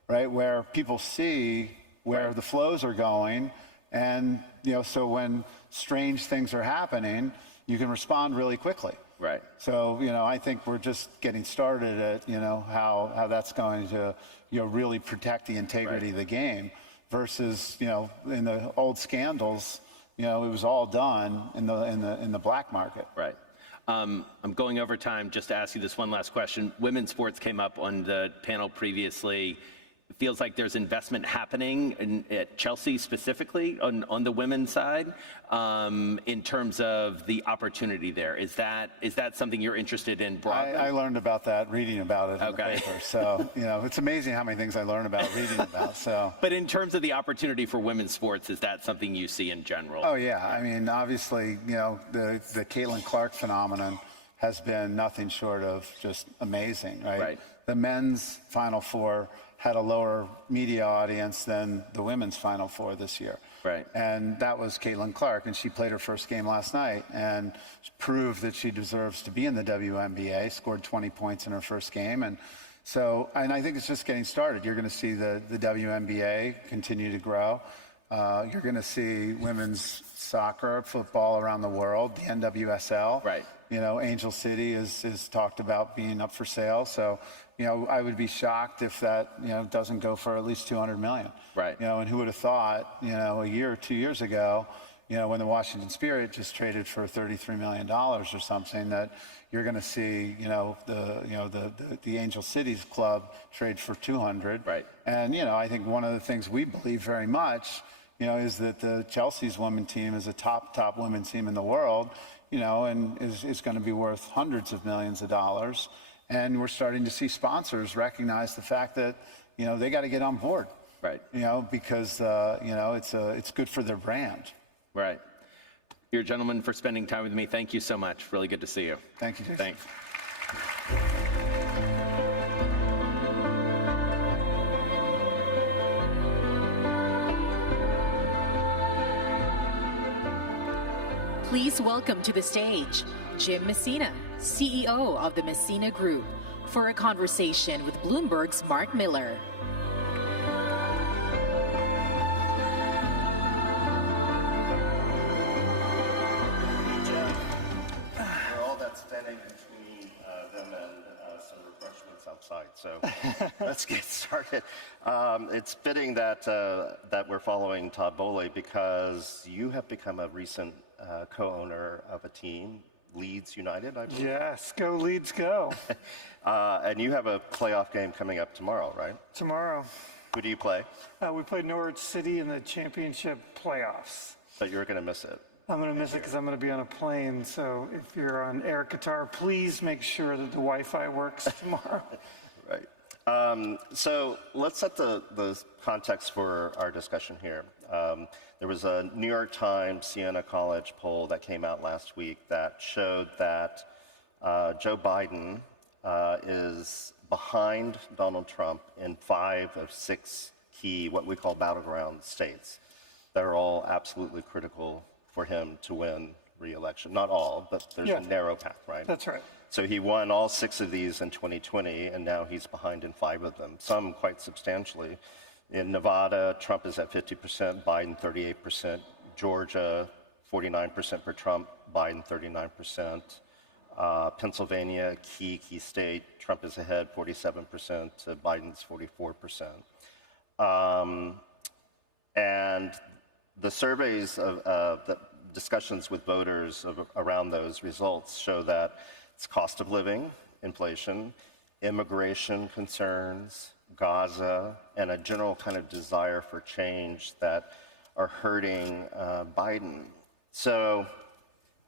right, where people see where the flows are going, and so when strange things are happening, you can respond really quickly. Right. So I think we're just getting started at how that's going to really protect the integrity of the game, versus in the old scandals, it was all done in the black market. Right. I'm going over time just to ask you this one last question. Women's sports came up on the panel previously. It feels like there's investment happening at Chelsea specifically on the women's side in terms of the opportunity there. Is that something you're interested in broadly? I learned about that reading about it in the paper. So, it's amazing how many things I learn about reading about. So. But in terms of the opportunity for women's sports, is that something you see in general? Oh, yeah. I mean, obviously, the Caitlin Clark phenomenon has been nothing short of just amazing, right? Right. The men's Final Four had a lower media audience than the women's Final Four this year. Right. And that was Caitlin Clark, and she played her first game last night and proved that she deserves to be in the WNBA, scored 20 points in her first game, and So, and I think it's just getting started. You're going to see the WNBA continue to grow. You're going to see women's soccer, football around the world, the NWSL. Right. You know, Angel City is talked about being up for sale. So, you know, I would be shocked if that, you know, doesn't go for at least 200 million. Right. You know, and who would have thought, you know, a year or 2 years ago, you know, when the Washington Spirit just traded for $33 million or something, that you're going to see, you know, the Angel Cities club trade for 200. Right. And, you know, I think one of the things we believe very much, you know, is that the Chelsea's women team is a top women's team in the world, you know, and is going to be worth hundreds of millions of dollars. And we're starting to see sponsors recognize the fact that, you know, they got to get on board. Right. You know, because, you know, it's good for their brand. Right. You're a gentleman for spending time with me. Thank you so much. Really good to see you. Thank you, Jason. Thanks. Please welcome to the stage Jim Messina, CEO of the Messina Group, for a conversation with Bloomberg's Mark Miller. We're all that standing between them and some refreshments outside. So let's get started. It's fitting that that we're following Todd Boehly because you have become a recent co-owner of a team, Leeds United, I believe. Yes, go Leeds, go. And you have a playoff game coming up tomorrow, right? Tomorrow. Who do you play? We play Norwich City in the championship playoffs. But you're going to miss it. I'm going to miss it because I'm going to be on a plane. So if you're on Air Qatar, please make sure that the Wi-Fi works tomorrow. Right. So let's set the context for our discussion here. There was a New York Times Siena College poll that came out last week that showed that Joe Biden is behind Donald Trump in 5 of 6 key, what we call battleground states. that are all absolutely critical for him to win re-election. Not all, but there's a narrow path, right? That's right. So he won all 6 of these in 2020, and now he's behind in 5 of them, some quite substantially. In Nevada, Trump is at 50%, Biden 38%. Georgia, 49% for Trump, Biden 39%. Pennsylvania, key state, Trump is ahead, 47%, Biden's 44%. And the surveys of the discussions with voters around those results show that it's cost of living, inflation, immigration concerns, Gaza, and a general kind of desire for change that are hurting Biden. So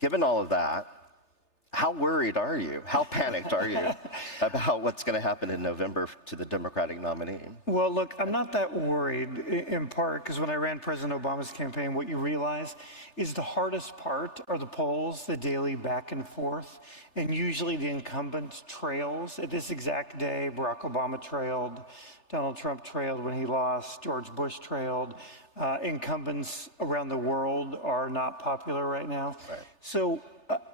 given all of that, how worried are you? How panicked are you about what's going to happen in November to the Democratic nominee? Well, look, I'm not that worried, in part because when I ran President Obama's campaign, what you realize is the hardest part are the polls, the daily back and forth, and usually the incumbent trails. At this exact day, Barack Obama trailed, Donald Trump trailed when he lost, George Bush trailed. Incumbents around the world are not popular right now. Right. So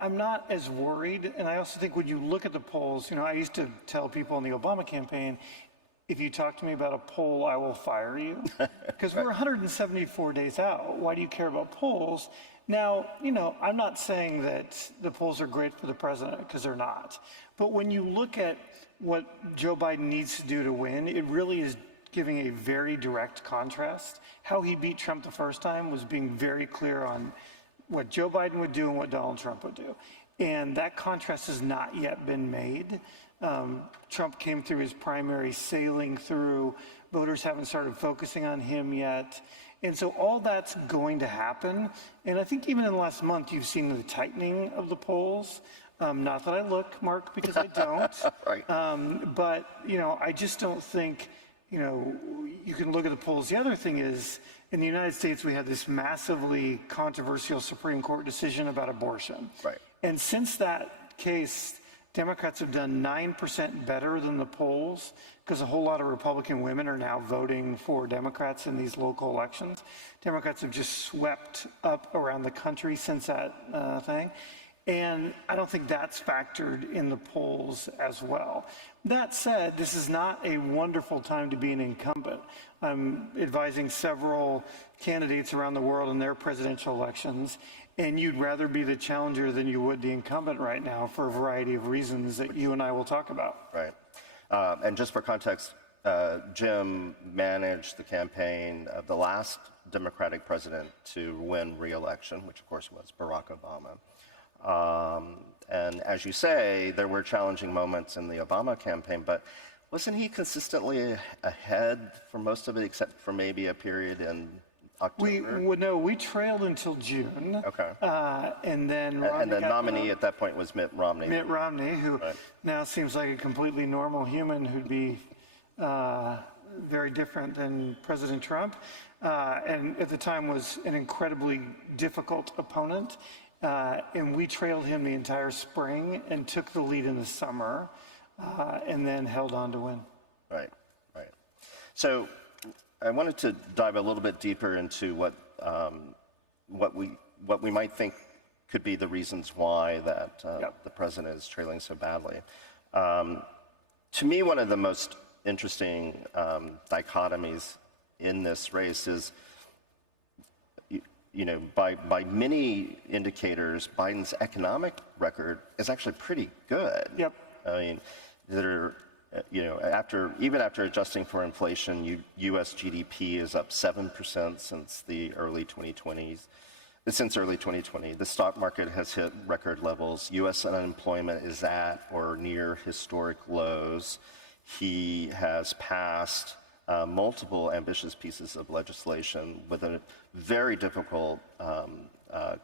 I'm not as worried, and I also think when you look at the polls, you know, I used to tell people in the Obama campaign, if you talk to me about a poll, I will fire you. Because we're 174 days out. Why do you care about polls? Now, you know, I'm not saying that the polls are great for the president, because they're not. But when you look at what Joe Biden needs to do to win, it really is giving a very direct contrast. How he beat Trump the first time was being very clear on what Joe Biden would do and what Donald Trump would do. And that contrast has not yet been made. Trump came through his primary sailing through. Voters haven't started focusing on him yet. And so all that's going to happen. And I think even in the last month, you've seen the tightening of the polls. Not that I look, Mark, because I don't. Right. But, you know, I just don't think, you know, you can look at the polls. The other thing is, in the United States, we had this massively controversial Supreme Court decision about abortion. Right. And since that case, Democrats have done 9% better than the polls because a whole lot of Republican women are now voting for Democrats in these local elections. Democrats have just swept up around the country since that thing. And I don't think that's factored in the polls as well. That said, this is not a wonderful time to be an incumbent. I'm advising several candidates around the world in their presidential elections, and you'd rather be the challenger than you would the incumbent right now for a variety of reasons that you and I will talk about. Right. And just for context, Jim managed the campaign of the last Democratic president to win re-election, which of course was Barack Obama. And as you say, there were challenging moments in the Obama campaign, but wasn't he consistently ahead for most of it, except for maybe a period in October? We trailed until June. Okay. And then the nominee at that point was Mitt Romney. Mitt Romney, who now seems like a completely normal human who'd be very different than President Trump, and at the time was an incredibly difficult opponent. And we trailed him the entire spring and took the lead in the summer, and then held on to win. Right. So I wanted to dive a little bit deeper into what we might think could be the reasons why that the president is trailing so badly. To me, one of the most interesting dichotomies in this race is, by many indicators, Biden's economic record is actually pretty good. Yep. I mean, even after adjusting for inflation, U.S. GDP is up 7% since early 2020. The stock market has hit record levels. U.S. unemployment is at or near historic lows. He has passed multiple ambitious pieces of legislation with a very difficult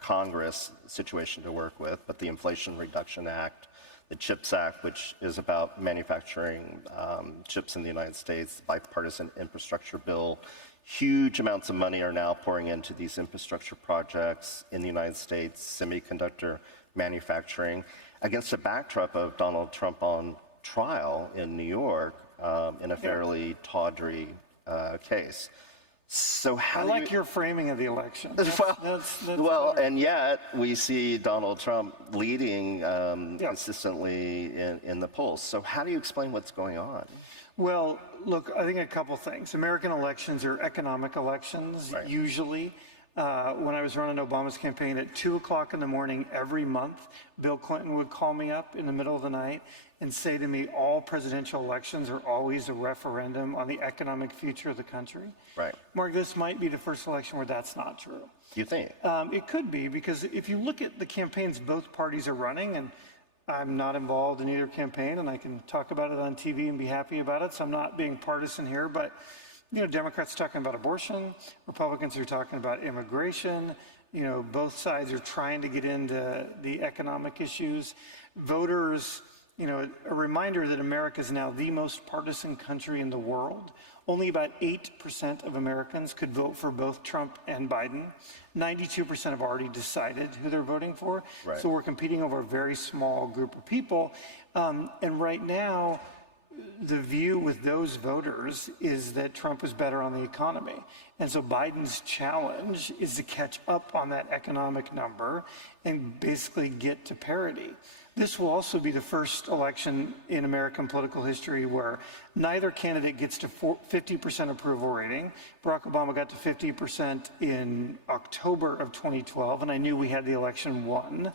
Congress situation to work with, but the Inflation Reduction Act, the CHIPS Act, which is about manufacturing chips in the United States, bipartisan infrastructure bill. Huge amounts of money are now pouring into these infrastructure projects in the United States, semiconductor manufacturing, against a backdrop of Donald Trump on trial in New York in a fairly tawdry case. So I like your framing of the election. And yet we see Donald Trump leading consistently in the polls. So how do you explain what's going on? Well, look, I think a couple things. American elections are economic elections, usually. When I was running Obama's campaign at 2 o'clock in the morning every month, Bill Clinton would call me up in the middle of the night and say to me, all presidential elections are always a referendum on the economic future of the country. Right. Mark, this might be the first election where that's not true. You think? It could be, because if you look at the campaigns both parties are running, and I'm not involved in either campaign, and I can talk about it on TV and be happy about it, so I'm not being partisan here, but Democrats are talking about abortion, Republicans are talking about immigration, both sides are trying to get into the economic issues. Voters, a reminder that America is now the most partisan country in the world. Only about 8% of Americans could vote for both Trump and Biden. 92% have already decided who they're voting for. Right. So we're competing over a very small group of people. And right now, the view with those voters is that Trump is better on the economy. And so Biden's challenge is to catch up on that economic number and basically get to parity. This will also be the first election in American political history where neither candidate gets to 50% approval rating. Barack Obama got to 50% in October of 2012, and I knew we had the election won,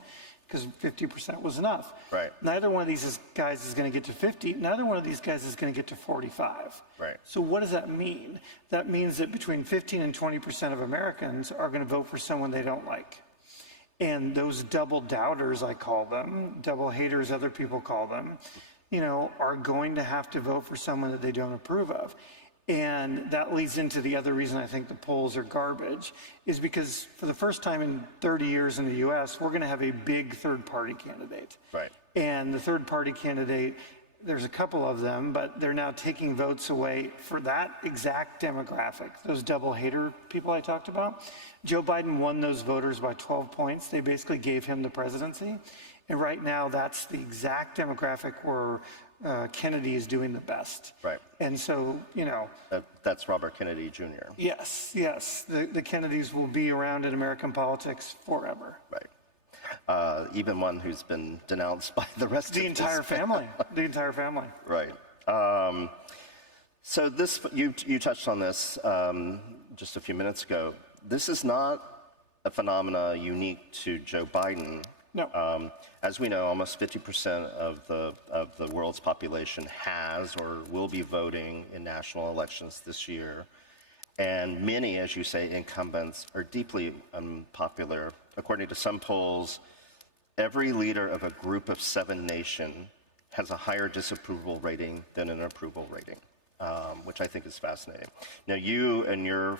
because 50% was enough. Right. Neither one of these guys is going to get to 50. Neither one of these guys is going to get to 45. Right. So what does that mean? That means that between 15 and 20% of Americans are going to vote for someone they don't like. And those double doubters, I call them, double haters, other people call them, are going to have to vote for someone that they don't approve of. And that leads into the other reason I think the polls are garbage, is because for the first time in 30 years in the US, we're going to have a big third-party candidate. Right. And the third-party candidate, there's a couple of them, but they're now taking votes away for that exact demographic, those double hater people I talked about. Joe Biden won those voters by 12 points. They basically gave him the presidency. And right now, that's the exact demographic where Kennedy is doing the best. Right. And so, That's Robert Kennedy Jr. Yes. The Kennedys will be around in American politics forever. Right. even one who's been denounced by the rest of The entire family. The entire family. Right. So this, you touched on this just a few minutes ago. This is not a phenomena unique to Joe Biden. No. As we know, almost 50% of the world's population has or will be voting in national elections this year. And many, as you say, incumbents are deeply unpopular. According to some polls, every leader of a group of 7 nation has a higher disapproval rating than an approval rating, which I think is fascinating. Now, you and your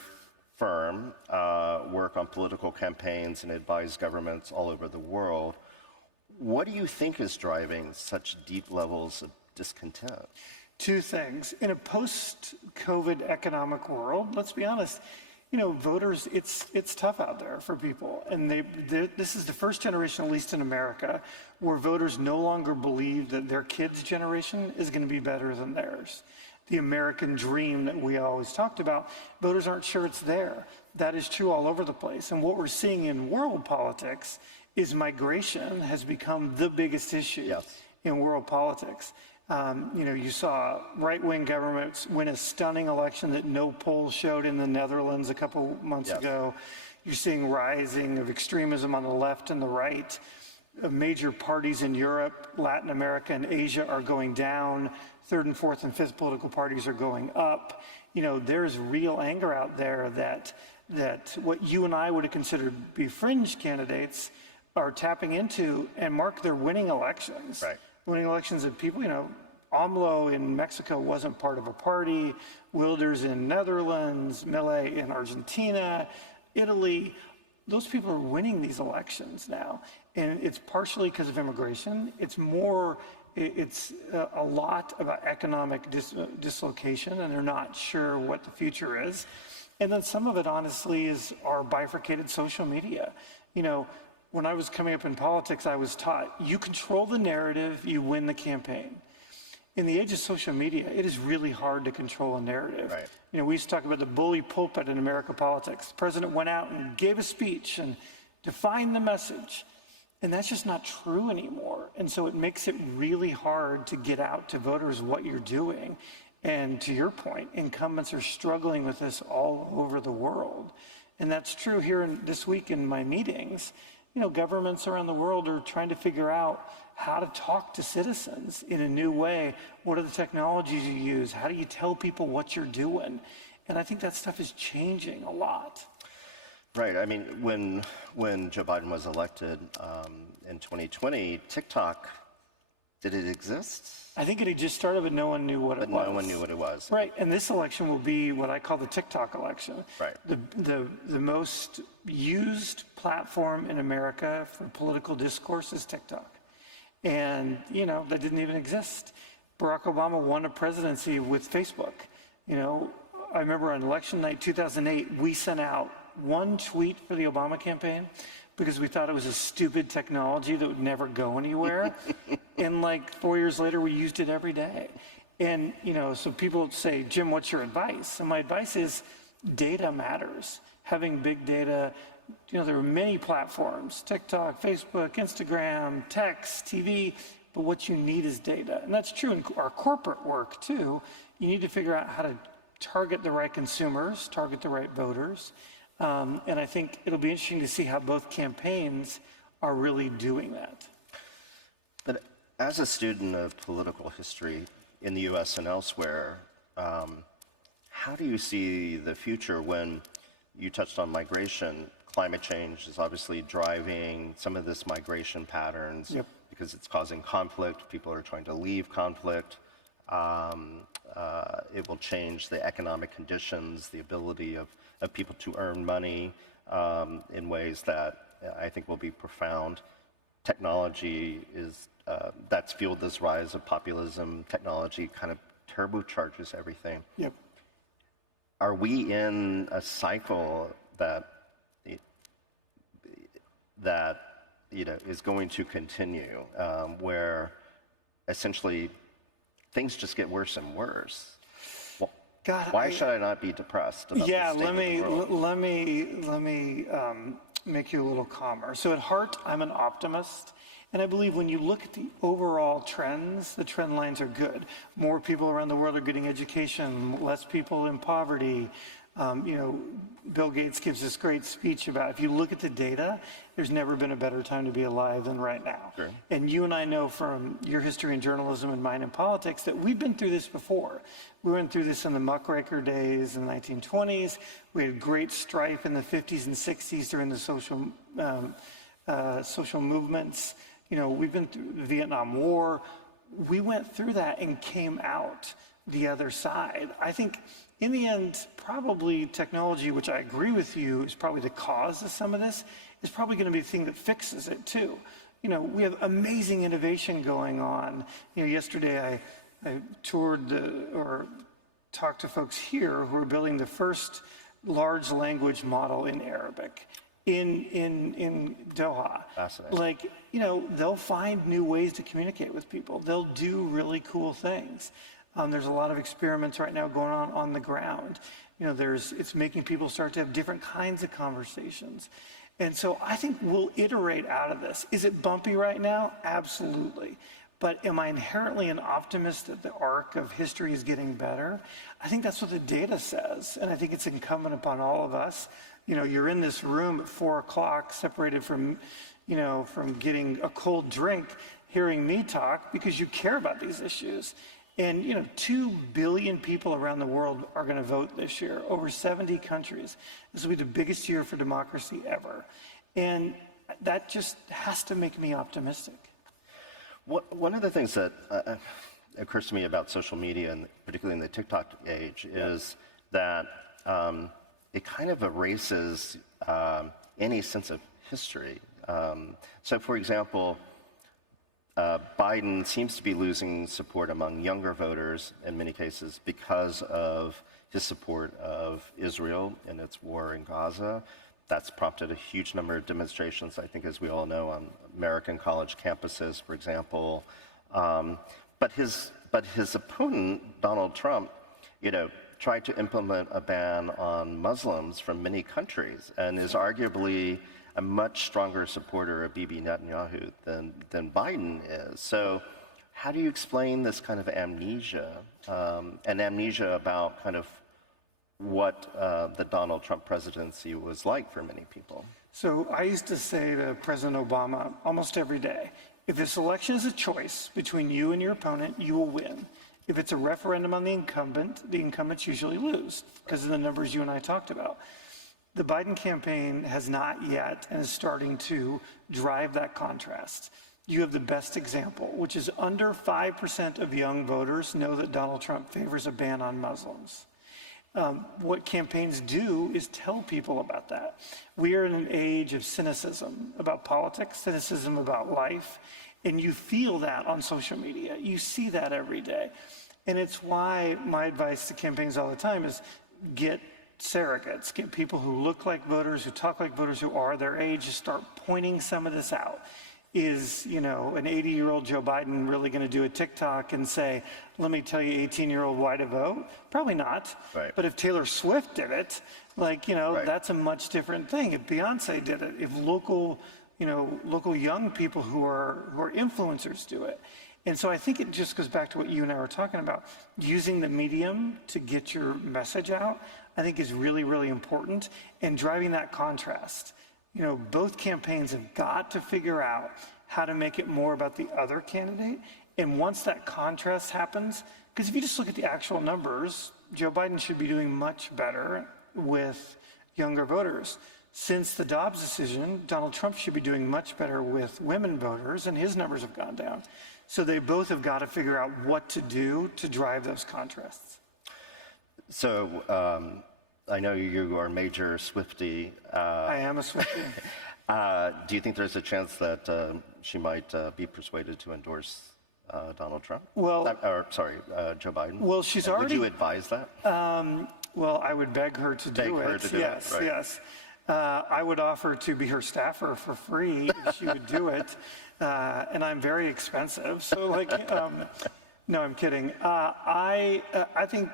firm work on political campaigns and advise governments all over the world. What do you think is driving such deep levels of discontent? 2 things. In a post-COVID economic world, let's be honest, voters, it's tough out there for people. And this is the first generation, at least in America, where voters no longer believe that their kids' generation is going to be better than theirs. The American dream that we always talked about, voters aren't sure it's there. That is true all over the place. And what we're seeing in world politics is migration has become the biggest issue in world politics. You saw right-wing governments win a stunning election that no poll showed in the Netherlands a couple months ago. You're seeing rising of extremism on the left and the right. Major parties in Europe, Latin America, and Asia are going down. 3rd and 4th and 5th political parties are going up. There's real anger out there that what you and I would have considered to be fringe candidates are tapping into, and Mark, they're winning elections. Right. Winning elections that people, AMLO in Mexico wasn't part of a party, Wilders in Netherlands, Milei in Argentina, Italy. Those people are winning these elections now. And it's partially because of immigration. It's a lot about economic dislocation, and they're not sure what the future is. And then some of it, honestly, is our bifurcated social media. When I was coming up in politics, I was taught, you control the narrative, you win the campaign. In the age of social media, it is really hard to control a narrative. Right. We used to talk about the bully pulpit in American politics. The president went out and gave a speech and defined the message. And that's just not true anymore. And so it makes it really hard to get out to voters what you're doing. And to your point, incumbents are struggling with this all over the world. And that's true here this week in my meetings. Governments around the world are trying to figure out how to talk to citizens in a new way. What are the technologies you use? How do you tell people what you're doing? And I think that stuff is changing a lot. Right. I mean, when Joe Biden was elected in 2020, TikTok, did it exist? I think it had just started, but no one knew what it was. But no one knew what it was. Right. And this election will be what I call the TikTok election. Right. The most used platform in America for political discourse is TikTok. And, that didn't even exist. Barack Obama won a presidency with Facebook. I remember on election night 2008, we sent out one tweet for the Obama campaign because we thought it was a stupid technology that would never go anywhere. And 4 years later, we used it every day. And, so people say, Jim, what's your advice? And my advice is data matters. Having big data, there are many platforms, TikTok, Facebook, Instagram, text, TV, but what you need is data. And that's true in our corporate work, too. You need to figure out how to target the right consumers, target the right voters. And I think it'll be interesting to see how both campaigns are really doing that. But as a student of political history in the U.S. and elsewhere, how do you see the future when you touched on migration? Climate change is obviously driving some of this migration patterns because it's causing conflict. People are trying to leave conflict. It will change the economic conditions, the ability of people to earn money in ways that I think will be profound. Technology is, that's fueled this rise of populism. Technology kind of turbocharges everything. Yep. Are we in a cycle that is going to continue, where essentially things just get worse and worse? Why should I not be depressed about the state of the world? let me make you a little calmer. So at heart, I'm an optimist. And I believe when you look at the overall trends, the trend lines are good. More people around the world are getting education, less people in poverty. Bill Gates gives this great speech about if you look at the data, there's never been a better time to be alive than right now. Sure. And you and I know from your history in journalism and mine in politics that we've been through this before. We went through this in the muckraker days in the 1920s. We had great strife in the 50s and 60s during the social movements. We've been through the Vietnam War. We went through that and came out the other side. I think in the end, probably technology, which I agree with you, is probably the cause of some of this, is probably going to be the thing that fixes it too. We have amazing innovation going on. Yesterday I toured or talked to folks here who are building the first large language model in Arabic in Doha. Fascinating. They'll find new ways to communicate with people. They'll do really cool things. There's a lot of experiments right now going on the ground. It's making people start to have different kinds of conversations. And so I think we'll iterate out of this. Is it bumpy right now? Absolutely. But am I inherently an optimist that the arc of history is getting better? I think that's what the data says. And I think it's incumbent upon all of us. You're in this room at 4 o'clock, separated from getting a cold drink, hearing me talk because you care about these issues. And 2 billion people around the world are going to vote this year, over 70 countries. This will be the biggest year for democracy ever. And that just has to make me optimistic. One of the things that occurs to me about social media, and particularly in the TikTok age, is that it kind of erases any sense of history. So, for example, Biden seems to be losing support among younger voters in many cases because of his support of Israel in its war in Gaza. That's prompted a huge number of demonstrations, I think, as we all know, on American college campuses, for example. But his opponent, Donald Trump, tried to implement a ban on Muslims from many countries and is arguably a much stronger supporter of Bibi Netanyahu than Biden is. So how do you explain this kind of amnesia, and amnesia about kind of what the Donald Trump presidency was like for many people? So I used to say to President Obama almost every day, if this election is a choice between you and your opponent, you will win. If it's a referendum on the incumbents usually lose because of the numbers you and I talked about. The Biden campaign has not yet and is starting to drive that contrast. You have the best example, which is under 5% of young voters know that Donald Trump favors a ban on Muslims. What campaigns do is tell people about that. We are in an age of cynicism about politics, cynicism about life, and you feel that on social media. You see that every day. And it's why my advice to campaigns all the time is get surrogates, get people who look like voters, who talk like voters, who are their age, to start pointing some of this out. Is, an 80-year-old Joe Biden really going to do a TikTok and say, let me tell you, 18-year-old, why to vote? Probably not. Right. But if Taylor Swift did it, that's a much different thing. If Beyonce did it, if local young people who are influencers do it. And so I think it just goes back to what you and I were talking about. Using the medium to get your message out, I think is really, really important, and driving that contrast. Both campaigns have got to figure out how to make it more about the other candidate. And once that contrast happens, because if you just look at the actual numbers, Joe Biden should be doing much better with younger voters. Since the Dobbs decision, Donald Trump should be doing much better with women voters, and his numbers have gone down. So they both have got to figure out what to do to drive those contrasts. So I know you are a major Swiftie. I am a Swiftie. Do you think there's a chance that she might be persuaded to endorse Donald Trump? Joe Biden? Well, she's already... Would you advise that? Well, I would beg her to do it. Yes. I would offer to be her staffer for free if she would do it. And I'm very expensive. So, no, I'm kidding. I think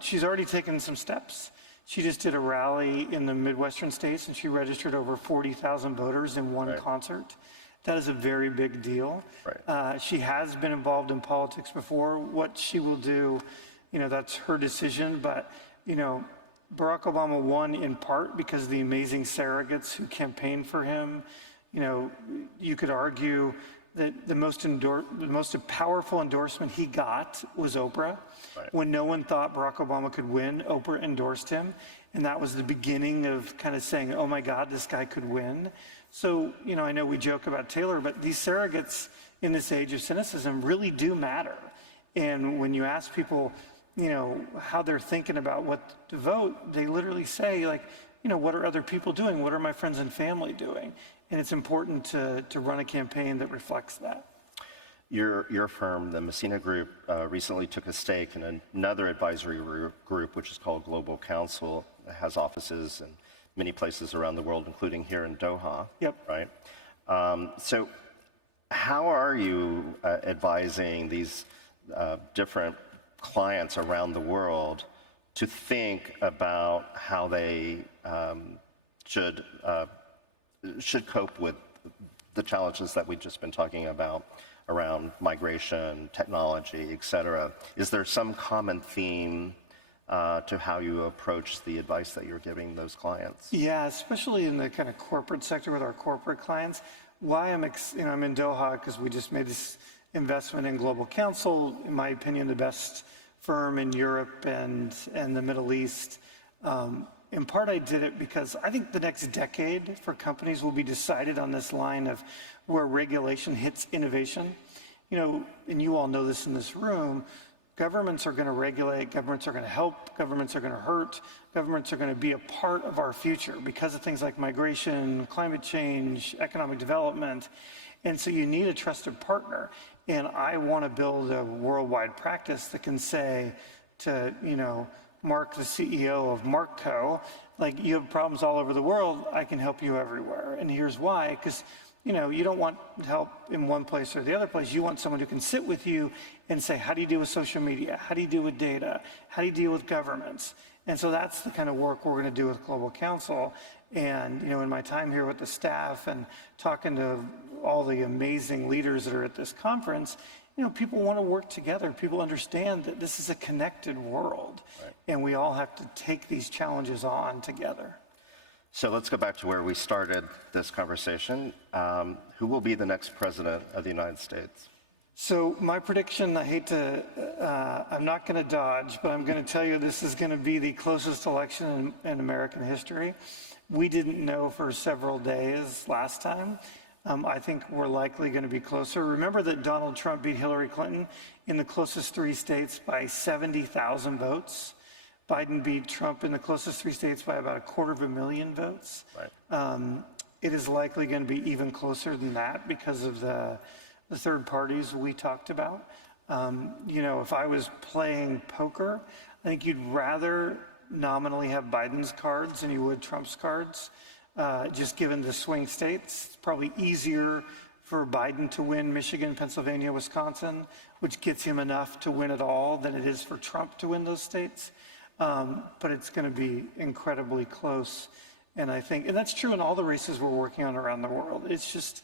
she's already taken some steps. She just did a rally in the Midwestern states, and she registered over 40,000 voters in one concert. That is a very big deal. She has been involved in politics before. What she will do, that's her decision. But, Barack Obama won in part because of the amazing surrogates who campaigned for him. You could argue that the most powerful endorsement he got was Oprah. When no one thought Barack Obama could win, Oprah endorsed him. And that was the beginning of kind of saying, oh my God, this guy could win. So, I know we joke about Taylor, but these surrogates in this age of cynicism really do matter. And when you ask people, how they're thinking about what to vote, they literally say, like, what are other people doing? What are my friends and family doing? And it's important to run a campaign that reflects that. Your firm, the Messina Group, recently took a stake in another advisory group, which is called Global Council. It has offices in many places around the world, including here in Doha. Yep. Right? So how are you advising these different clients around the world to think about how they should cope with the challenges that we've just been talking about around migration, technology, et cetera? Is there some common theme to how you approach the advice that you're giving those clients? Yeah, especially in the kind of corporate sector with our corporate clients. Why I'm in Doha because we just made this investment in Global Council, in my opinion, the best firm in Europe and the Middle East. In part, I did it because I think the next decade for companies will be decided on this line of where regulation hits innovation. And you all know this in this room, governments are going to regulate, governments are going to help, governments are going to hurt, governments are going to be a part of our future because of things like migration, climate change, economic development. And so you need a trusted partner. And I want to build a worldwide practice that can say to, Mark, the CEO of Markco, like, you have problems all over the world, I can help you everywhere. And here's why, because, you don't want help in one place or the other place. You want someone who can sit with you and say, how do you deal with social media? How do you deal with data? How do you deal with governments? And so that's the kind of work we're going to do with Global Council. And, in my time here with the staff and talking to all the amazing leaders that are at this conference, people want to work together. People understand that this is a connected world, and we all have to take these challenges on together. So let's go back to where we started this conversation. Who will be the next president of the United States? So my prediction, I'm not going to dodge, but I'm going to tell you this is going to be the closest election in American history. We didn't know for several days last time. I think we're likely going to be closer. Remember that Donald Trump beat Hillary Clinton in the closest 3 states by 70,000 votes. Biden beat Trump in the closest 3 states by about 250,000 votes. It is likely going to be even closer than that because of the third parties we talked about. If I was playing poker, I think you'd rather nominally have Biden's cards than you would Trump's cards. Just given the swing states, it's probably easier for Biden to win Michigan, Pennsylvania, Wisconsin, which gets him enough to win it all, than it is for Trump to win those states. But it's going to be incredibly close. And that's true in all the races we're working on around the world. It's just,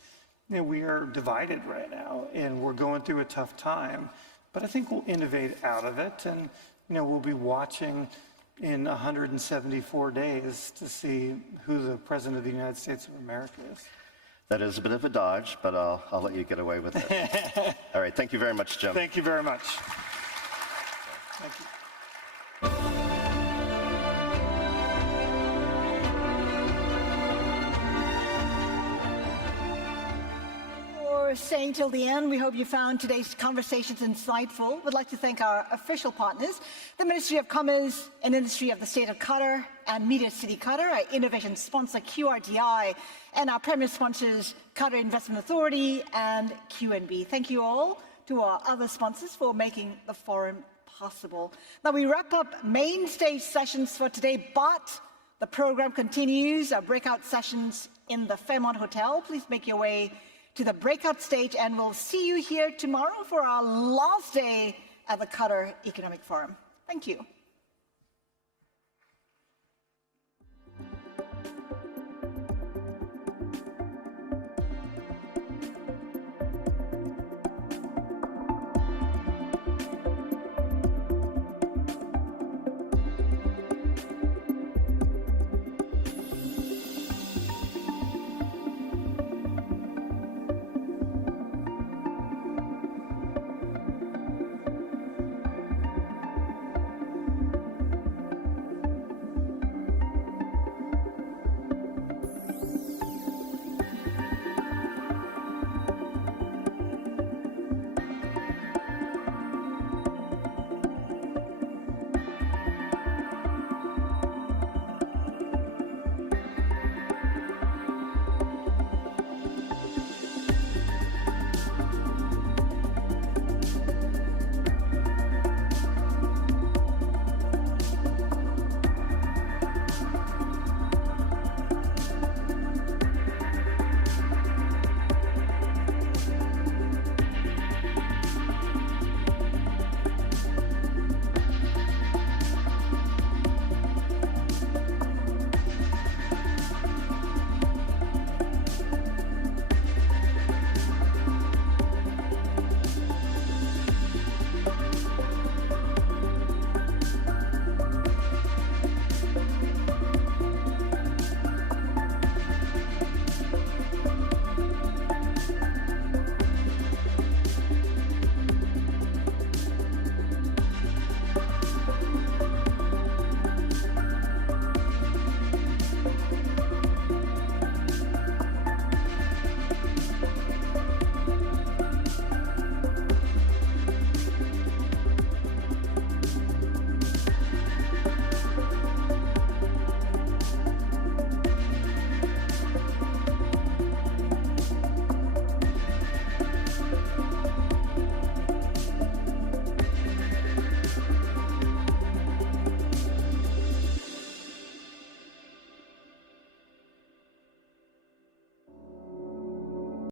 we are divided right now, and we're going through a tough time. But I think we'll innovate out of it, and we'll be watching in 174 days to see who the President of the United States of America is. That is a bit of a dodge, but I'll let you get away with it. All right, thank you very much, Jim. Thank you very much. Thank you. Staying till the end. We hope you found today's conversations insightful. We'd like to thank our official partners, the Ministry of Commerce and Industry of the State of Qatar and Media City Qatar, our innovation sponsor QRDI, and our premier sponsors Qatar Investment Authority and QNB. Thank you all to our other sponsors for making the forum possible. Now we wrap up main stage sessions for today, but the program continues. Our breakout sessions in the Fairmont Hotel. Please make your way to the breakout stage, and we'll see you here tomorrow for our last day at the Qatar Economic Forum. Thank you.